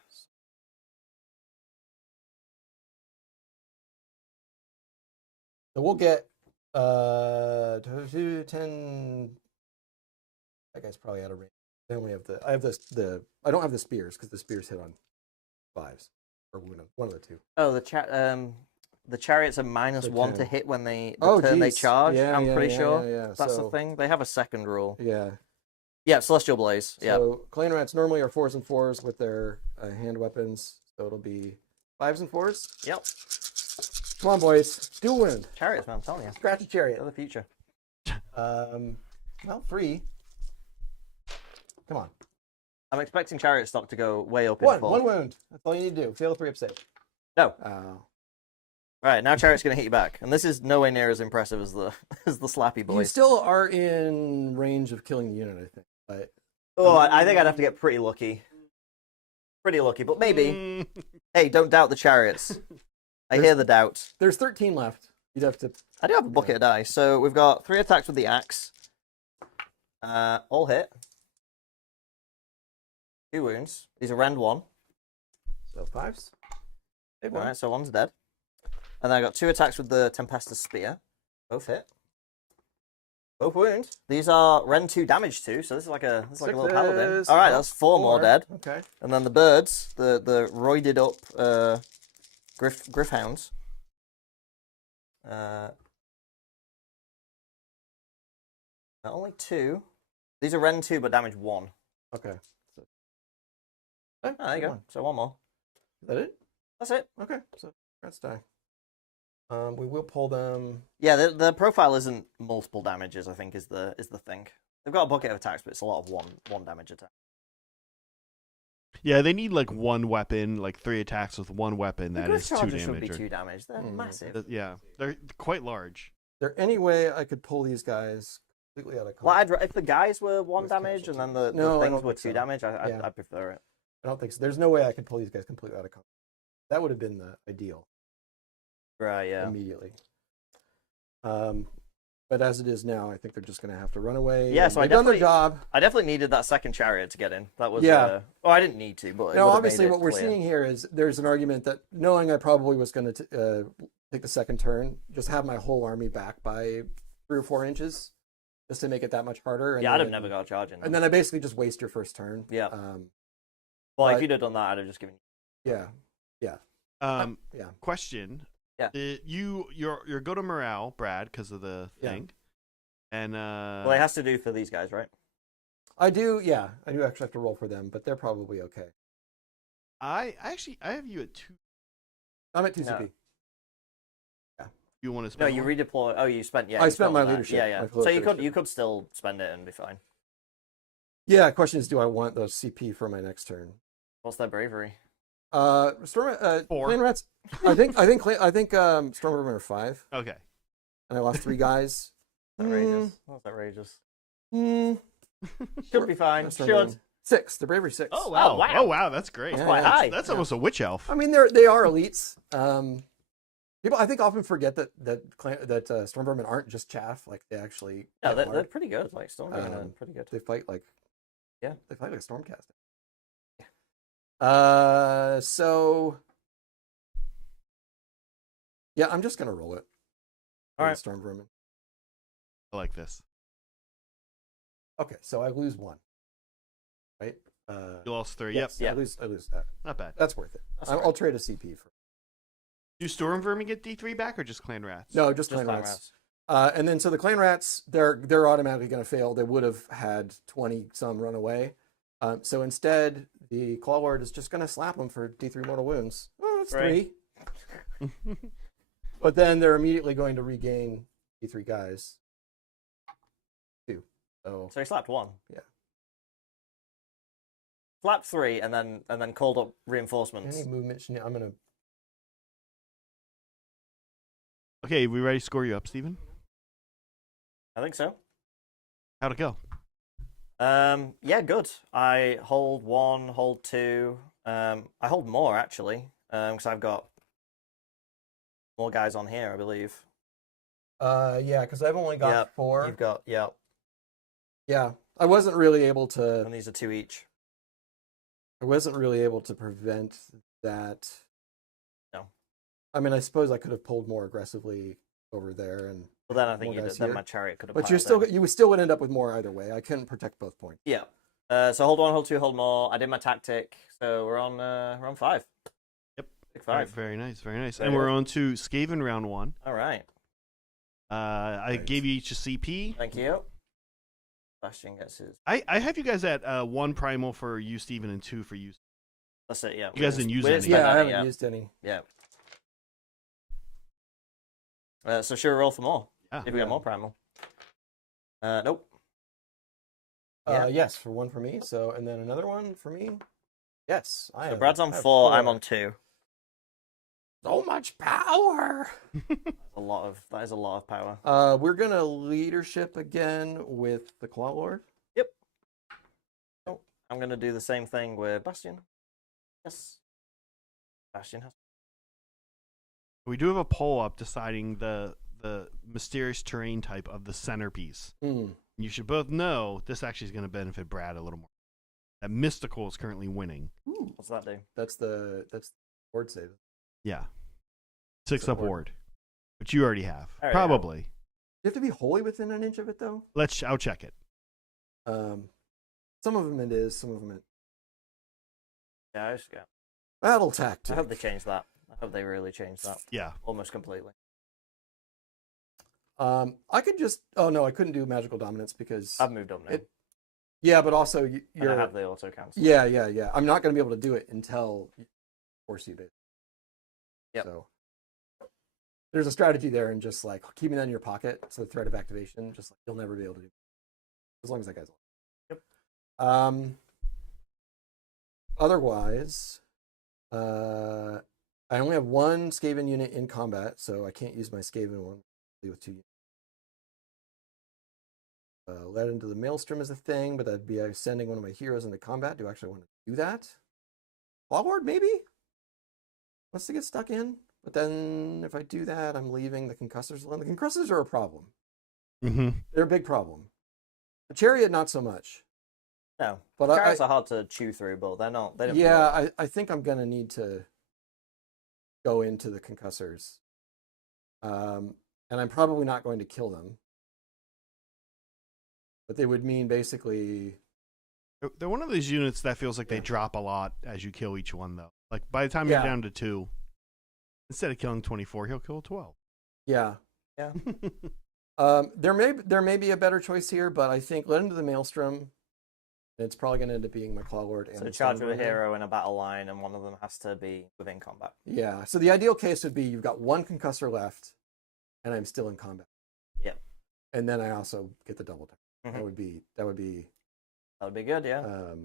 So we'll get 10. That guy's probably out of range. I only have I have I don't have the spears because the spears hit on 5s or one of the 2. Oh, the chariots are -1 to 10. hit when they Oh, turn they geez. charge. Yeah, I'm yeah, pretty yeah, sure yeah. that's So- the thing. They have a second rule. Yeah. Yeah, Celestial Blaze. Yeah. So clan rats normally are 4s and 4s with their hand weapons. So it'll be 5s and 4s. Yep. Come on, boys. Dual wind. Chariots, man. I'm telling you. Scratch a chariot. They're the future. Well, 3. Come on. I'm expecting chariot stock to go way up in One fall. wound. That's all you need to do. Fail a 3-up save. No. Oh. Right, now chariot's gonna hit you back, and this is nowhere near as impressive as the as the slappy You boys. still are in range of killing the unit, I think. But Oh, I think I'd have to get pretty lucky. Pretty lucky, but maybe. Hey, don't doubt the chariots. I hear the doubt. there's 13 left. You'd have to. I do have a bucket of dice, so we've got 3 attacks with the axe. All hit. 2 wounds. These are rend 1. So 5s. Big one. Alright, so 1's dead. And then I got 2 attacks with the Tempestus Spear. Both hit. Both wound. These are rend 2 damage 2, so this is like a little paladin. Sixes. Alright, that's 4 more dead. Okay. And then the birds, the roided up griffhounds. Only 2. These are rend 2, but damage 1. Okay. So, Oh, there you go. So 1 more. Is that it? That's it. Okay. So rats die. We will pull them. Yeah, the profile isn't multiple damages, I think, is the thing. They've got a bucket of attacks, but it's a lot of one damage attack. Yeah, they need like one weapon, like 3 attacks with one weapon. The That Ghost is 2 Chargers should damage. be 2 damage. They're massive. Yeah, they're quite large. Is there any way I could pull these guys completely out of Well, combat? if the guys were 1 With damage and then No, the I things don't were think 2 so. damage, Yeah. I'd prefer it. I don't think so. There's no way I could pull these guys completely out of combat. That would have been the ideal Right, yeah. immediately. But as it is now, I think they're just going to have to run away. Yeah, and so I they've done their definitely- job. I definitely needed that second chariot to get in. That was Yeah. Well, I didn't need to, but it Now, would've obviously, made it what we're clear. seeing here is there's an argument that knowing I probably was going to take the second turn, just have my whole army back by 3 or 4 inches, just to make it that much harder. And Yeah, I'd have then- never got a charge in. And then I basically just waste your first turn. Yeah. Um, Well, if but- you'd have done that, I'd have just given you. yeah. Yeah. Question. Yeah. You're go to morale, Brad, because of the Yeah. thing. And Well, it has to do for these guys, right? I do. Yeah, I do actually have to roll for them, but they're probably okay. I have you at 2. I'm at 2 No. CP. You want to No, spend? you more? redeploy. Oh, you spent. Yeah, I you spent my on that. leadership, Yeah, yeah. my So you leadership. could still spend it and be fine. Yeah. Question is, do I want those CP for my next turn? What's their bravery? Storm. 4. Clan Rats. I think. Stormvermin are 5, Okay. and I lost 3 guys. Outrageous. That's outrageous. Mm, Should be fine. Stormvermin. Should. 6. The bravery 6. Oh, wow. Oh wow, that's great. That's quite high. That's almost a witch elf. I mean, they are elites. People, I think, often forget that Stormvermin aren't just chaff. Like they actually. Yeah, fight they're hard. pretty good. Like Stormcast are Um, pretty good. They fight like. Yeah. They fight like a Stormcast. So. Yeah, I'm just gonna roll it. All right. Stormvermin. I like this. Okay, so I lose 1. Right. You lost 3. Yes, Yep. I lose that. Not bad. That's worth it. That's I'll all right. trade a CP for. Do Stormvermin get D3 back or just Clan Rats? No, just Just clan clan rats. rats. And then so the clan rats, they're automatically going to fail. They would have had 20 some run away. So instead, the claw lord is just going to slap them for D3 mortal wounds. Oh, that's Right. 3. But then they're immediately going to regain D3 guys. 2. So So he slapped 1. Yeah. Slapped 3 and then called up reinforcements. any movement? I'm going to. Okay, we ready to score you up, Steven? I think so. How'd it go? Yeah, good. I hold 1, hold 2. I hold more actually, because I've got more guys on here, I believe. Yeah, because I've only got Yep, 4. You've got Yeah, I wasn't really able to. and these are 2 each. I wasn't really able to prevent that. No. I mean, I suppose I could have pulled more aggressively over there, and Well, then I think More you guys then here. my chariot could have. but you still would end up with more either way. I couldn't protect both points. Yeah. So hold 1, hold 2, hold more. I did my tactic, so we're on 5. Yep. Big All right, 5. very nice, very nice. Very And we're good. on to Skaven round 1. All right. I Nice. gave you each a CP. Thank you. Bastion gets his. I have you guys at 1 primal for you, Steven, and 2 for you. That's it. Yeah. You guys didn't use We any. spend Yeah, I any, haven't used any. Yeah. So should we roll for more? Yeah. If we get more primal. Nope. Yeah. Yes, for 1 for me. So, and then another one for me. Yes, I So am. Brad's on I have 4. I'm on 2. so much power. That is a lot of power. We're gonna leadership again with the Claw Lord. I'm gonna do the same thing with Bastion. Yes. Bastion has. We do have a poll up deciding the mysterious terrain type of the centerpiece. Hmm. You should both know this actually is going to benefit Brad a little more. That mystical is currently winning. Ooh, What's that do? that's the board save. Yeah. 6 So up ward. ward. Which you already have. Already Probably. You have to be wholly within an inch of it, though. I'll check it. Some of them it is, some of them it. Yeah, I just go. Battle I tactic. hope they change that. I hope they really change that Yeah. almost completely. I could just. Oh no, I couldn't do magical dominance because. I've moved up now. Yeah, but also And I you're. have the auto cancel. Yeah. I'm not going to be able to do it until force you to. Yep. So there's a strategy there, and just like keeping that in your pocket, so the threat of activation, just like you'll never be able to do, as long as that guy's on. Yep. Otherwise, I only have one Skaven unit in combat, so I can't use my Skaven one with 2 units. Led into the Maelstrom is a thing, but that'd be sending one of my heroes into combat. Do I actually want to do that? Clawlord, maybe? Wants to get stuck in. But then if I do that, I'm leaving the concussors alone. The concussors are a problem. Mm-hmm. They're a big problem. The Chariot, not so much. No, But chariots are hard to chew through, but they're not. They don't yeah, I think I'm going to need to go into the concussors. And I'm probably not going to kill them. But they would mean basically... They're one of those units that feels like they drop a lot as you kill each one, though. Like, by the time you're down to 2, instead of killing 24, he'll kill 12. Yeah. Yeah. There may be a better choice here, but I think let into the Maelstrom. It's probably going to end up being my Clawlord. So charge with a hero in a battle line, and one of them has to be within combat. Yeah. So the ideal case would be you've got one concussor left, and I'm still in combat. Yeah. And then I also get the double attack. Mm-hmm. That would be That would be good, yeah. so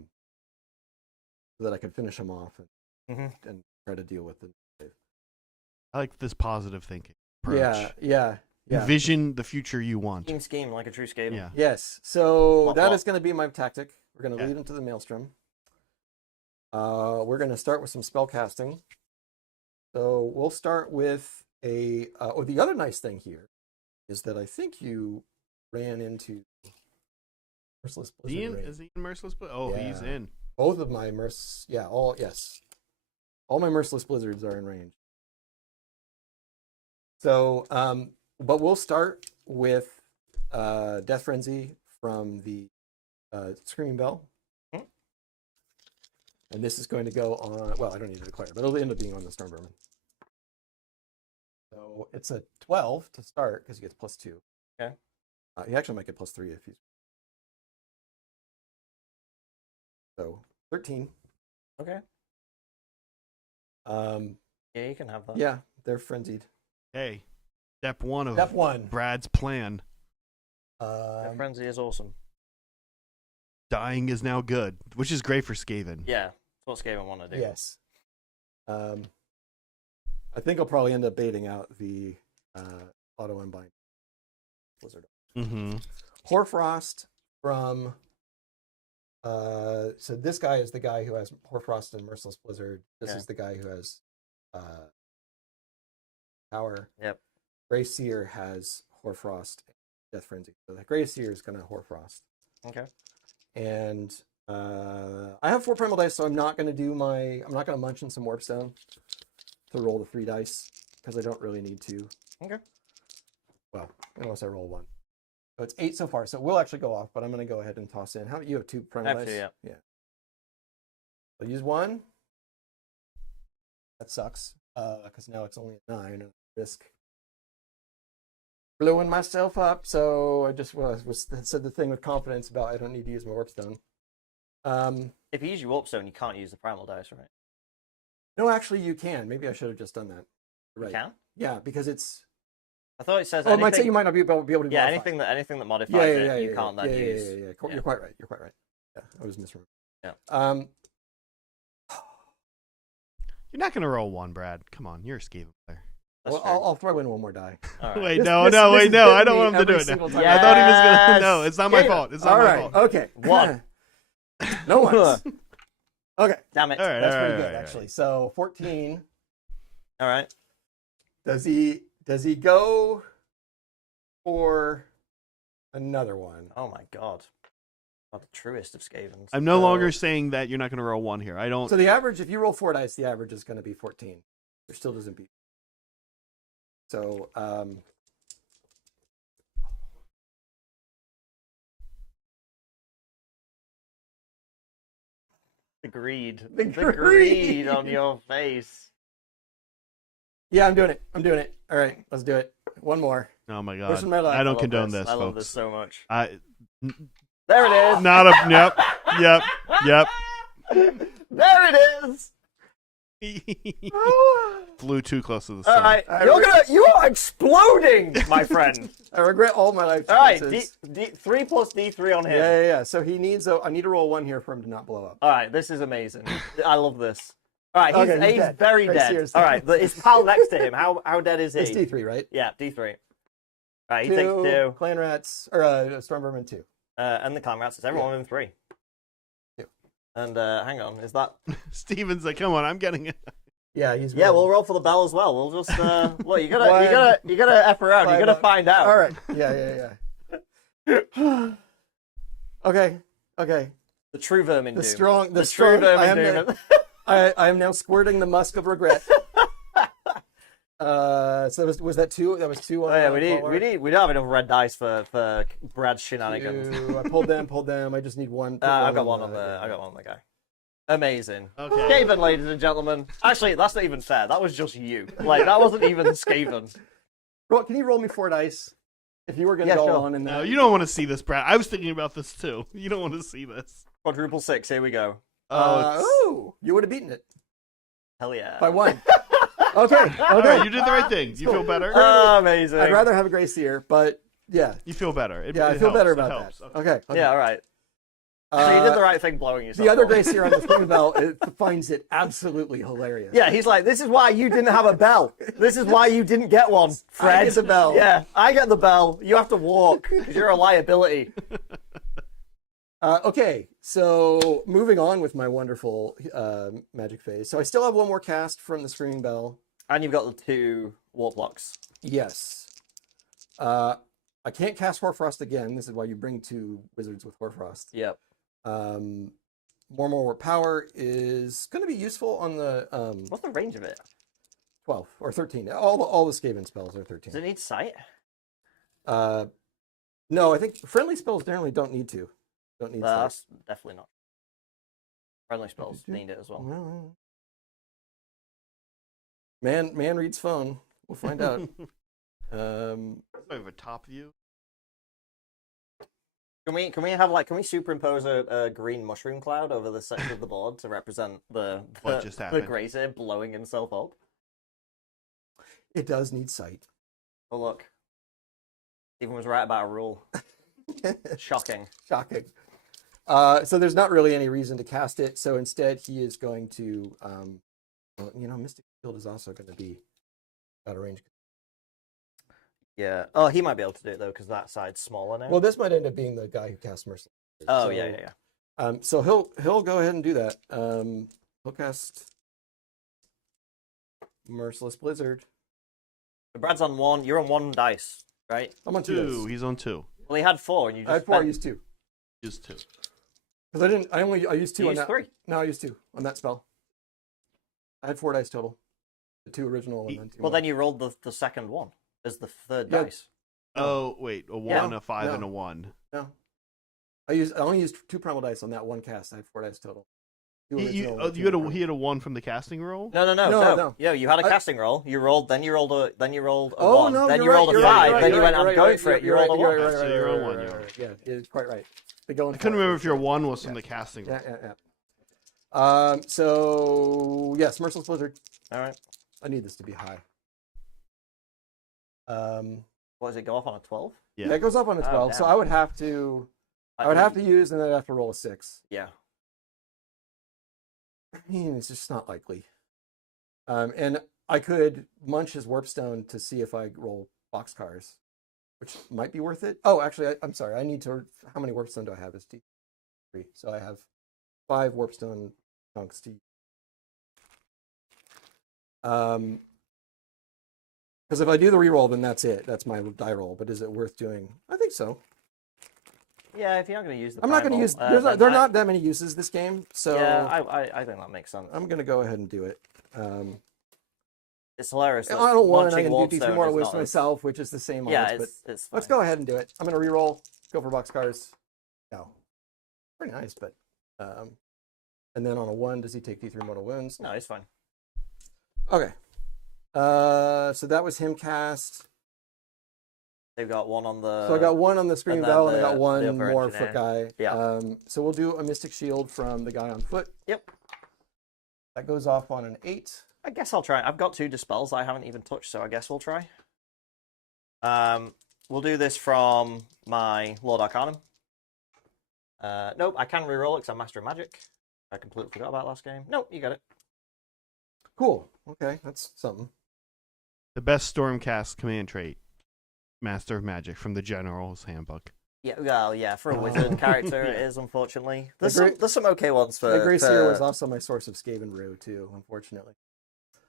that I could finish him off Mm-hmm. and try to deal with it. I like this positive thinking approach. Yeah. Envision the future you want. Team scheme like a true Skaven. Yeah. Yes. So What, that what? is going to be my tactic. We're going to lead into the Maelstrom. We're going to start with some spell casting. So we'll start with the other nice thing here is that I think you ran into Merciless Blizzard. Ian, Raid. is he in Merciless Blizzard? Oh, Yeah. he's in. Both of my all my Merciless Blizzards are in range. So, but we'll start with Death Frenzy from the Screaming Bell. Hmm. And this is going to go on, well, I don't need to declare, but it'll end up being on the Stormvermin. So it's a 12 to start because he gets +2. Okay. He actually might get +3 if he's. So 13. Okay. Yeah, you can have that. Yeah, they're frenzied. Hey, step 1 of Step 1. Brad's plan. Their frenzy is awesome. Dying is now good, which is great for Skaven. Yeah, that's what Skaven want to do. Yes. I think I'll probably end up baiting out the auto unbind Blizzard. Mm-hmm. Hoarfrost from so this guy is the guy who has Hoarfrost and Merciless Blizzard. This is the guy who has Power. Yep. Grey Seer has Hoarfrost and Death Frenzy. So the Grey Seer is gonna Hoarfrost. Okay. And I have 4 primal dice, so I'm not gonna munch in some Warpstone to roll the 3 dice because I don't really need to. Okay. Well, unless I roll 1. So it's 8 so far, so it will actually go off, but I'm going to go ahead and toss in. You have 2 primal dice? Yeah. I'll use 1. That sucks, because now it's only a 9. And I risk blowing myself up, so I just said the thing with confidence about I don't need to use my Warpstone. If you use your Warpstone, you can't use the primal dice, right? No, actually, you can. Maybe I should have just done that. Right. You can? Yeah, because it's... I thought it says it might say you might not be able to Yeah, modify. anything that modifies it, you can't then use. Yeah. You're quite right. Yeah, I was misremembering. Yeah. You're not going to roll 1, Brad. Come on, you're a Skaven player. Well, I'll throw in 1 more die. All right. Wait, This no. is I don't me want him to do every it now. single time. I thought he was going to. Yes! No, it's not my fault. It's not my fault. Okay. 1. No ones. Okay. Damn it. All right, That's all pretty right, good, all right. actually. So 14. All right. Does he go for another one? Oh my god. Not the truest of Skavens. I'm no longer saying that you're not going to roll 1 here. I don't. So the average, if you roll 4 dice, the average is going to be 14. There still doesn't beat. So, The greed. The The greed greed. on your face. yeah, I'm doing it. All right, let's do it. 1 more. Oh my Pushing god. my luck. I don't love condone this. this, I folks. love this so much. There There it is. Not a. Yep. There it is. Flew too close to the sun. All right, you are exploding, my friend. I regret all my life All right, choices. 3 plus D3 on him. Yeah. So he needs I need to roll 1 here for him to not blow up. All right, this is amazing. I love this. All right, he's dead. very Right, dead. seriously. All right, his pal next to him. How dead is he? It's D3, right? Yeah, D3. All right, he takes 2. Clan rats or storm vermin 2. And the clan rats. It's everyone in 3. 2. And hang on, is that? Steven's like, come on, I'm getting it. Yeah, he's. Yeah, we'll roll for the bell as well. We'll just look. You gotta f around. You gotta find out. All right. Yeah. Okay. The true vermin. The doom. strong. The true vermin. Doom. I am now squirting the musk of regret. So was that 2? That was 2. Oh yeah, we don't have enough red dice for Brad's shenanigans. 2. I pulled them. I just need 1. I've got one on the guy. Amazing. Okay. Skaven, ladies and gentlemen. Actually, that's not even fair. That was just you. Like that wasn't even Skaven. Can you roll me 4 dice? If you were going to go on in that. No, you don't want to see this, Brad. I was thinking about this too. You don't want to see this. Quadruple 6. Here we go. You would have beaten it Hell yeah. by 1. Okay. All right, you did the right thing. You feel better? Amazing. I'd rather have a Grace Seer, but yeah. You feel better. I feel helps. better It about helps. that. Okay. Yeah, all right. So you did the right thing blowing yourself The other off. Grace Seer on the Screaming Bell finds it absolutely hilarious. Yeah, he's like, this is why you didn't have a bell. This is why you didn't get one, Fred. I get the bell. Yeah, I get the bell. You have to walk because you're a liability. Okay, so moving on with my wonderful magic phase. So I still have 1 more cast from the Screaming Bell. And you've got the 2 warp blocks. Yes. I can't cast Hoarfrost again. This is why you bring 2 wizards with Hoarfrost. Yep. More warp power is going to be useful on the What's the range of it? 12 or 13. All the Skaven spells are 13. Does it need sight? No, I think friendly spells generally don't need to. Don't need sight. That's definitely not. Friendly spells need it as well. Well, man reads phone. We'll find out. I have a top view. Can we superimpose a green mushroom cloud over the center of the board to represent the What just happened? Grazer blowing himself up? It does need sight. Oh look, Stephen was right about a rule. Shocking. Shocking. So there's not really any reason to cast it. So instead, he is going to, Mystic Shield is also going to be out of range. Yeah. Oh, he might be able to do it though because that side's smaller now. Well, this might end up being the guy who casts Merciless. Oh So, yeah. So he'll go ahead and do that. He'll cast Merciless Blizzard. So Brad's on 1. You're on 1 dice, right? I'm on 2 2. dice. He's on 2. Well, he had 4, and you just I had 4. I spent- used 2 Just 2. because I used 2 You on used that. 3. No, I used 2 on that spell. I had 4 dice total. The 2 original and then 2. Well, then you rolled the second one as the third Yeah. dice. Oh, wait. A 1, Yeah. a 5, No. and a 1. No. I only used 2 primal dice on that 1 cast. I had 4 dice total. 2 original and 2 He had a 1 from the casting roll? No. Yeah, you had a casting roll. You rolled, then you rolled a Oh 1. no! Then you're you rolled right, a you're 5. right, Then you you're went, right, I'm you're going right, for it. You you're rolled a right, 1. you're right, So you're on right, 1, right, you're right. Yeah, it's quite right. They're going. I couldn't remember if your 1 was from the casting roll. Yeah. So yes, Merciless Blizzard. All right. I need this to be high. What does it go off on a 12? Yeah, it goes up on a 12. So damn. I would have to use, and then I'd have to roll a 6. Yeah. I mean, it's just not likely. And I could munch his Warpstone to see if I roll boxcars, which might be worth it. Oh, actually, I'm sorry. I need to. How many Warpstone do I have? Is D3. So I have 5 Warpstone chunks to. Because if I do the reroll, then that's it. That's my die roll. But is it worth doing? I think so. Yeah, if you're not going to use the I'm not going to use. There are not that many uses this game, so Yeah, I think that makes sense. I'm going to go ahead and do it. It's hilarious. I don't want. I launching can do D3 Warpstone Mortal is Wisdom not as- myself, which is the same. Yeah, odds, but it's let's fine. go ahead and do it. I'm going to reroll. Go for boxcars. No, pretty nice, but and then on a 1, does he take D3 mortal wounds? No, it's fine. Okay. So that was him cast. They've got 1 on the. So I got 1 on the Screaming and then Bell, and I the- got 1 the upper more engineer. foot guy. Yeah. So we'll do a Mystic Shield from the guy on foot. Yep. That goes off on an 8. I guess I'll try. I've got 2 dispels I haven't even touched, so I guess we'll try. We'll do this from my Lord Arcanum. Nope, I can reroll it because I'm Master of Magic. I completely forgot about last game. Nope, you got it. Cool. Okay, that's something. The best Stormcast command trait, Master of Magic from the General's Handbook. Yeah, well, yeah, for a wizard character, it is, unfortunately. There's The some okay ones for... The Grey Seer was for... also my source of Skaven Rue, too, unfortunately.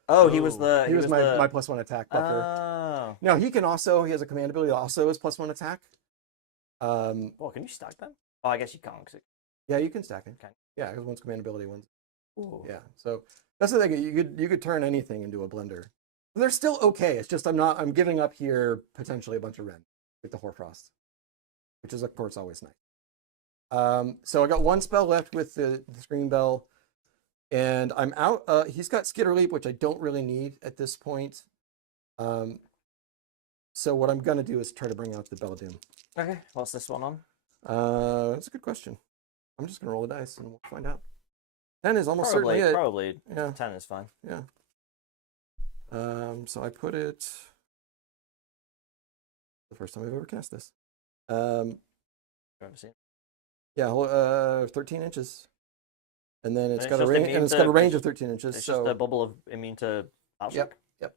Oh, he was the... He was my +1 attack buffer. Oh. No, he has a command ability that also is +1 attack. Well, can you stack them? Oh, I guess you can't. Yeah, you can stack it. Okay. Yeah, because one's command ability, one's... Ooh. Yeah, so that's the thing. You could turn anything into a blender. They're still okay. It's just I'm giving up here potentially a bunch of Ren with the Hoarfrost, which is of course always nice. So I got 1 spell left with the Screaming Bell, and I'm out. He's got Skitter Leap, which I don't really need at this point. So what I'm gonna do is try to bring out the Bell of Doom. Okay, what's this one on? That's a good question. I'm just gonna roll the dice and we'll find out. 10 is almost certainly it. Probably. Yeah. 10 is fine. Yeah. So I put it the first time I've ever cast this. I've never seen it. Yeah, 13 inches. And then it's And got a it's just range, immune and it's to- got a range of 13 inches. It's So just a bubble of immune to Battleshock. yep, yep.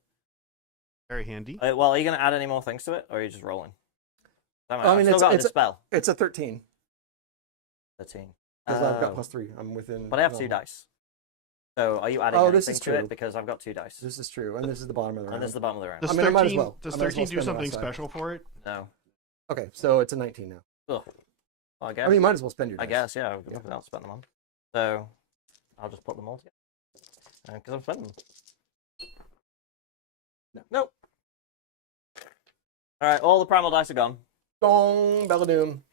Very handy. Well, are you going to add any more things to it, or are you just rolling? I mean, I've still got a dispel. It's a 13 13. because I've got +3. I'm within. But I have no. 2 dice. So are you adding Oh, anything this is to true. it? Because I've got 2 dice. This is true, and this is the bottom of the round. And this is the bottom of the round. Does I mean, I might as 13, well. does I might as 13 well do spend it something outside. special for it? No. Okay, so it's a 19 now. Ugh. Well, I guess. I mean, you might as well spend your dice. I guess, yeah. Yeah. I'll spend them on. So I'll just put them all together. Because I'm spending them. No. Nope. All right, all the primal dice are gone. Dong, Bell of Doom.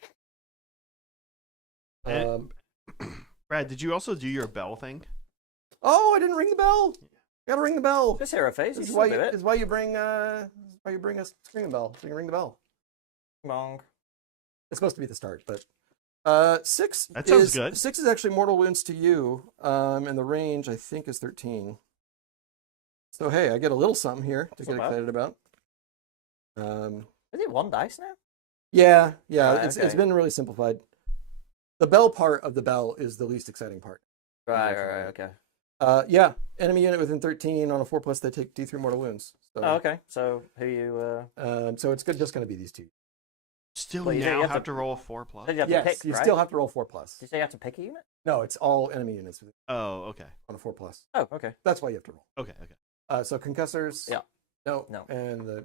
And- Brad, did you also do your bell thing? Oh, I didn't ring the bell. Gotta ring the bell. This hero phase, This you is why still do it. this is why you bring a screaming bell. So you can ring the bell. Bong. It's supposed to be the start, but 6 That sounds is good. 6 is actually mortal wounds to you, and the range I think is 13. So hey, I get a little something here to That's get not bad. excited about. Is it 1 dice now? Yeah, Right, it's okay. been really simplified. The bell part of the bell is the least exciting part. Right, okay. Yeah, enemy unit within 13 on a 4+, they take D3 mortal wounds. So, Oh, okay. So who you? so it's just going to be these 2. Still Well, you now have have to- to roll a 4+. Did you have Yes, to pick? you right? still have to roll 4+. Did you say you have to pick a unit? No, it's all enemy units Oh, okay. on a 4+. Oh, okay. That's why you have to roll. Okay, okay. So concussors. Yeah. No. No. And the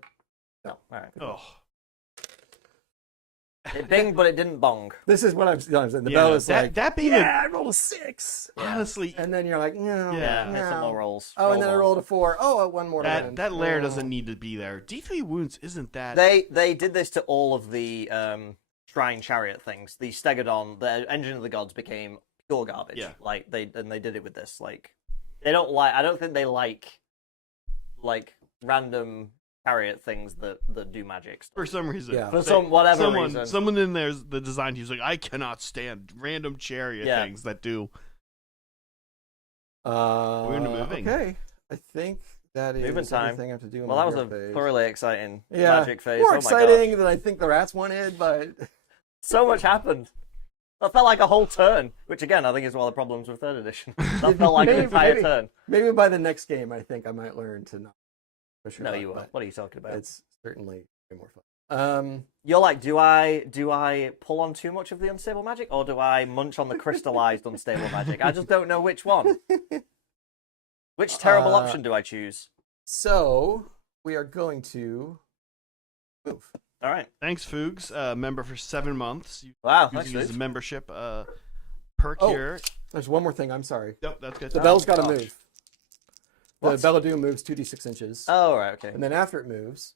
No. All right. Oh. It dinged, but it didn't bong. this is what I'm saying. The Yeah, bell is that, like, that being yeah, I rolled a 6. honestly, And then you're like, no. Yeah. Hit some no. more rolls. Oh, and then I more. rolled a 4. Oh, one more. that layer doesn't need to be there. D3 wounds isn't that. They did this to all of the shrine chariot things. The Stegodon, the engine of the gods became pure garbage. Yeah. Like they did it with this. Like they don't like. I don't think they like random chariot things that do magic stuff. For some reason. Yeah. For some whatever someone, reason. Someone in there's the design team's like, I cannot stand random chariot Yeah. things that do. We're into moving. Okay. I think that is Movement time. everything I have to do in Well, my that was a hero phase. thoroughly exciting yeah. magic phase. More Oh my exciting gosh. than I think the rats wanted, but So much happened. That felt like a whole turn, which again I think is one of the problems with third edition. That felt like an entire turn. maybe by the next game, I think I might learn to not push your No, luck, you won't. but What are you talking about? It's certainly way more fun. You're like, do I pull on too much of the unstable magic, or do I munch on the crystallized unstable magic? I just don't know which one. Which terrible option do I choose? So we are going to move. All right. Thanks, Fugs. Member for 7 months. You Wow. Thanks, using his dude. membership perk Oh. here. There's one more thing. I'm sorry. Yep, that's good. The bell's got to gosh. move. The Bell of Doom moves 2d6 inches, Oh, right. Okay. and then after it moves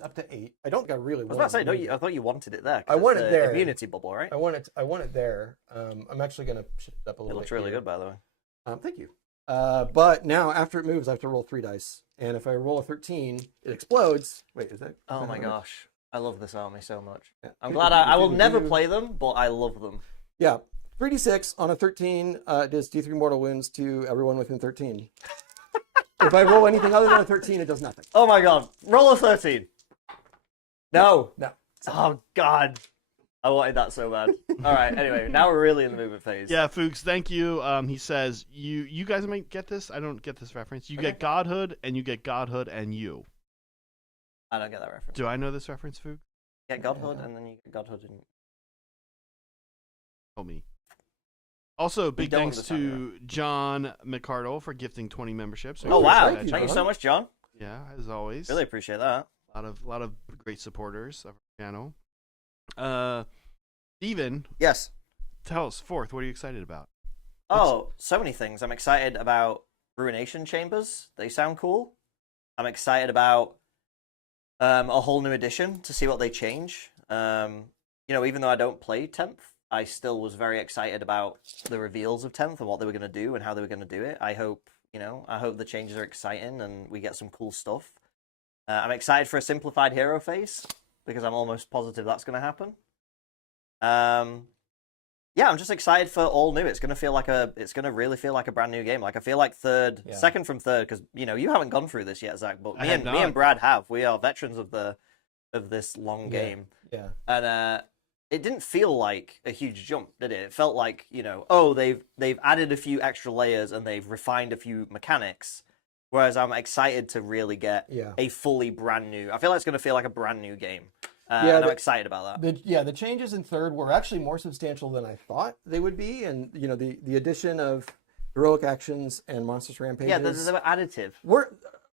up to 8. I don't got really. I was about to say, I thought you wanted it there. 'cause I want it's it the there. Immunity bubble, right? I want it there. I'm actually going to shift it up a It little. looks bit really here. good, by the way. Thank you. But now after it moves, I have to roll 3 dice, and if I roll a 13, it explodes. Wait, is that? Oh is my that gosh, I love this army so much. Yeah. I'm glad I will never play them, but I love them. Yeah. 3d6 on a 13 does D3 mortal wounds to everyone within 13. If I roll anything other than a 13, it does nothing. Oh my god. Roll a 13. No. No. Oh god. I wanted that so bad. All right. Anyway, now we're really in the movement phase. Yeah, Fuchs, thank you. He says you guys might get this. I don't get this reference. You get godhood, and you get godhood, and you. I don't get that reference. Do I know this reference, Fuchs? You get godhood, and then you get godhood. And... Tell me. Also, big don't thanks understand to John McCardle for gifting 20 memberships. Oh wow! Thank you, Thank you John. so much, John. Yeah, as always. Really appreciate that. A lot of great supporters of our channel. Steven, Yes. tell us, Fourth, what are you excited about? Oh, so many things. I'm excited about Ruination Chambers. They sound cool. I'm excited about a whole new edition to see what they change. Even though I don't play 10th, I still was very excited about the reveals of 10th and what they were going to do and how they were going to do it. I hope the changes are exciting and we get some cool stuff. I'm excited for a simplified hero phase because I'm almost positive that's going to happen. I'm just excited for all new. It's gonna really feel like a brand new game. Like I feel like second from third, because you haven't gone through this yet, Zach, but me and Brad have. We are veterans of this long game. Yeah. And it didn't feel like a huge jump, did it? It felt like they've added a few extra layers and they've refined a few mechanics. Whereas I'm excited to really get a fully brand new. I feel like it's gonna feel like a brand new game. And I'm excited about that. The changes in third were actually more substantial than I thought they would be, and the addition of heroic actions and monstrous rampages. Yeah, they're additive.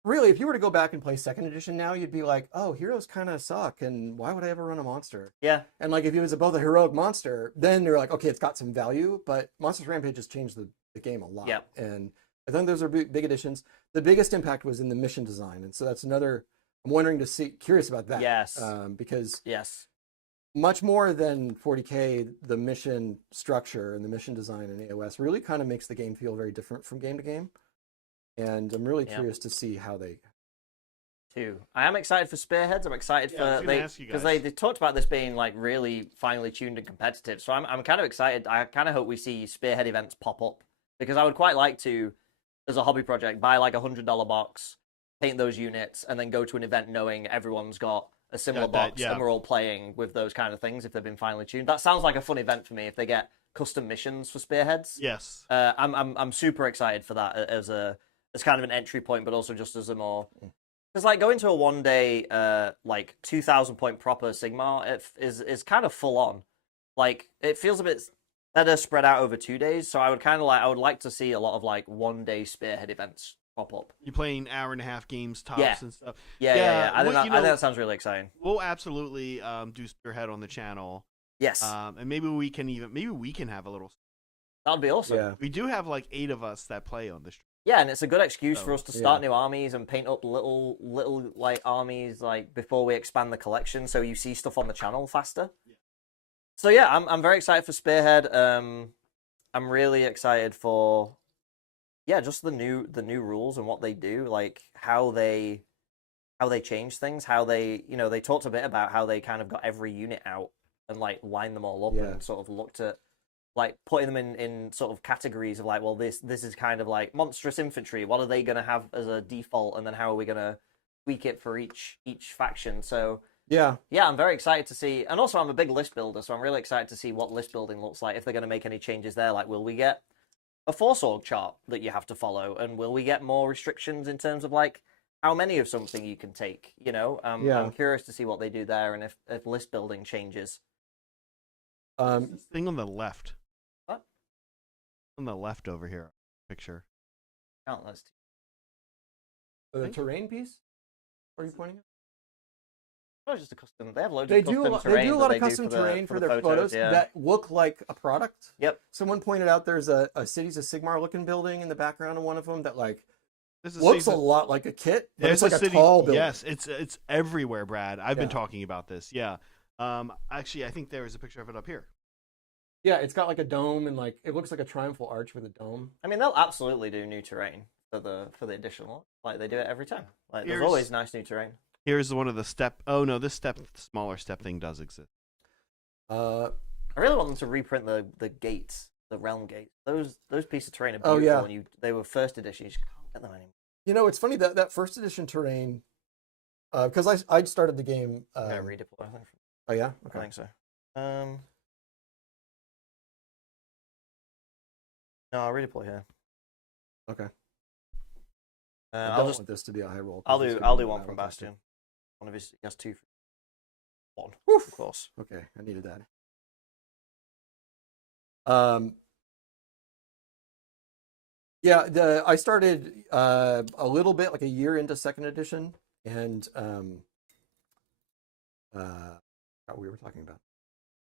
Really, if you were to go back and play second edition now, you'd be like, oh, heroes kind of suck, and why would I ever run a monster? Yeah. And like if it was both a heroic monster, then you're like, okay, it's got some value, but monstrous rampages changed the game a lot. Yep. And I think those are big additions. The biggest impact was in the mission design, and so that's another. I'm curious about that. Yes. Because yes, much more than 40K, the mission structure and the mission design in AOS really kind of makes the game feel very different from game to game. And I'm really curious to see how they. Too. I am excited for Spearheads. I'm excited because they talked about this being like really finely tuned and competitive. So I'm kind of excited. I kind of hope we see Spearhead events pop up because I would quite like to, as a hobby project, buy like $100 box. Paint those units and then go to an event knowing everyone's got a similar box and we're all playing with those kind of things if they've been finely tuned. That sounds like a fun event for me if they get custom missions for Spearheads. Yes. I'm super excited for that as kind of an entry point, but also just as a more because like going to a 1 day 2,000 point proper Sigmar is kind of full on. Like it feels a bit better spread out over 2 days. So I would like to see a lot of like 1 day Spearhead events pop up. You're playing hour-and-a-half games tops and stuff. Yeah. I think that sounds really exciting. We'll absolutely do Spearhead on the channel. Yes. And maybe we can have a little. That'd be awesome. Yeah. We do have like 8 of us that play on this. Yeah, and it's a good excuse for us to start new armies and paint up little like armies like before we expand the collection, so you see stuff on the channel faster. Yeah. So yeah, I'm very excited for Spearhead. I'm really excited for. Yeah, just the new rules and what they do, like how they change things, how they talked a bit about how they kind of got every unit out and like lined them all up and sort of looked at like putting them in sort of categories of like, well, this is kind of like monstrous infantry. What are they going to have as a default, and then how are we going to tweak it for each faction? So yeah, I'm very excited to see, and also I'm a big list builder, so I'm really excited to see what list building looks like if they're going to make any changes there. Like, will we get a force org chart that you have to follow, and will we get more restrictions in terms of like how many of something you can take? I'm curious to see what they do there and if list building changes. This thing on the left. What? On the left over here, picture. Oh, that's The terrain piece? What are you pointing at? Oh, just a custom. They have loads of custom terrain. They do a lot of custom terrain for their photos that look like a product. Yep. Someone pointed out there's a Cities of Sigmar looking building in the background of one of them that like looks a lot like a kit, but it's like a tall building. Yes, it's everywhere, Brad. I've been talking about this. Yeah. Actually, I think there is a picture of it up here. Yeah, it's got like a dome and like it looks like a triumphal arch with a dome. I mean, they'll absolutely do new terrain for the additional. Like they do it every time. Like there's always nice new terrain. Here's one of the step. Oh no, this smaller step thing does exist. I really want them to reprint the gates, the realm gates. Those pieces of terrain are beautiful. Oh, yeah. And they were first edition. You just can't get them anymore. You know, it's funny that first edition terrain, because I started the game. Yeah, redeploy. I think. Oh yeah, I okay. think so. No, I'll redeploy here. Okay. I I'll don't just want this to be a high roll. I'll do one from Bastion. One of his he has 2. One, of course. Okay, I needed that. Yeah, I started a little bit, like a year into second edition, and we were talking about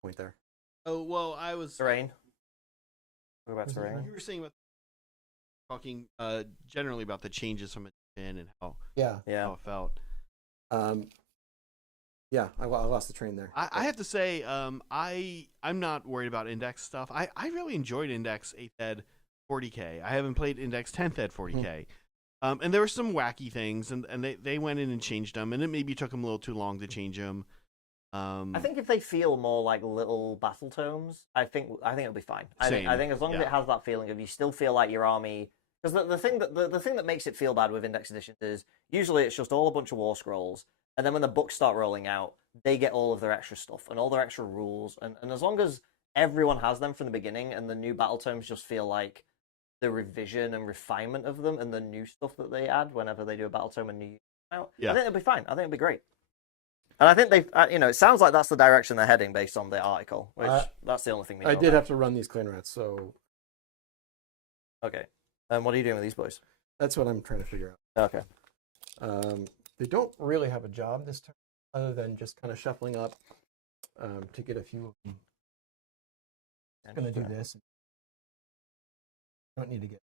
point there. Oh well, I was Terrain. What about terrain? You were saying about talking generally about the changes from edition and how Yeah. how it felt. Yeah, I lost the train there. I have to say, I'm not worried about index stuff. I really enjoyed index 8th ed 40k. I haven't played index 10th ed 40k. And there were some wacky things, and they went in and changed them, and it maybe took them a little too long to change them. I think if they feel more like little battle tomes, I think it'll be fine. I think as long as it has that feeling of you still feel like your army. Because the thing that makes it feel bad with index editions is usually it's just all a bunch of war scrolls, and then when the books start rolling out, they get all of their extra stuff and all their extra rules, and as long as everyone has them from the beginning, and the new battle tomes just feel like the revision and refinement of them, and the new stuff that they add whenever they do a battle tome and new out, I think it'll be fine. I think it'll be great. And I think it sounds like that's the direction they're heading based on the article, which that's the only thing we know I did about. have to run these clan rats, so Okay. And what are you doing with these boys? that's what I'm trying to figure out. Okay. They don't really have a job this time, other than just kind of shuffling up to get a few of them. I'm going to do this. I don't need to get.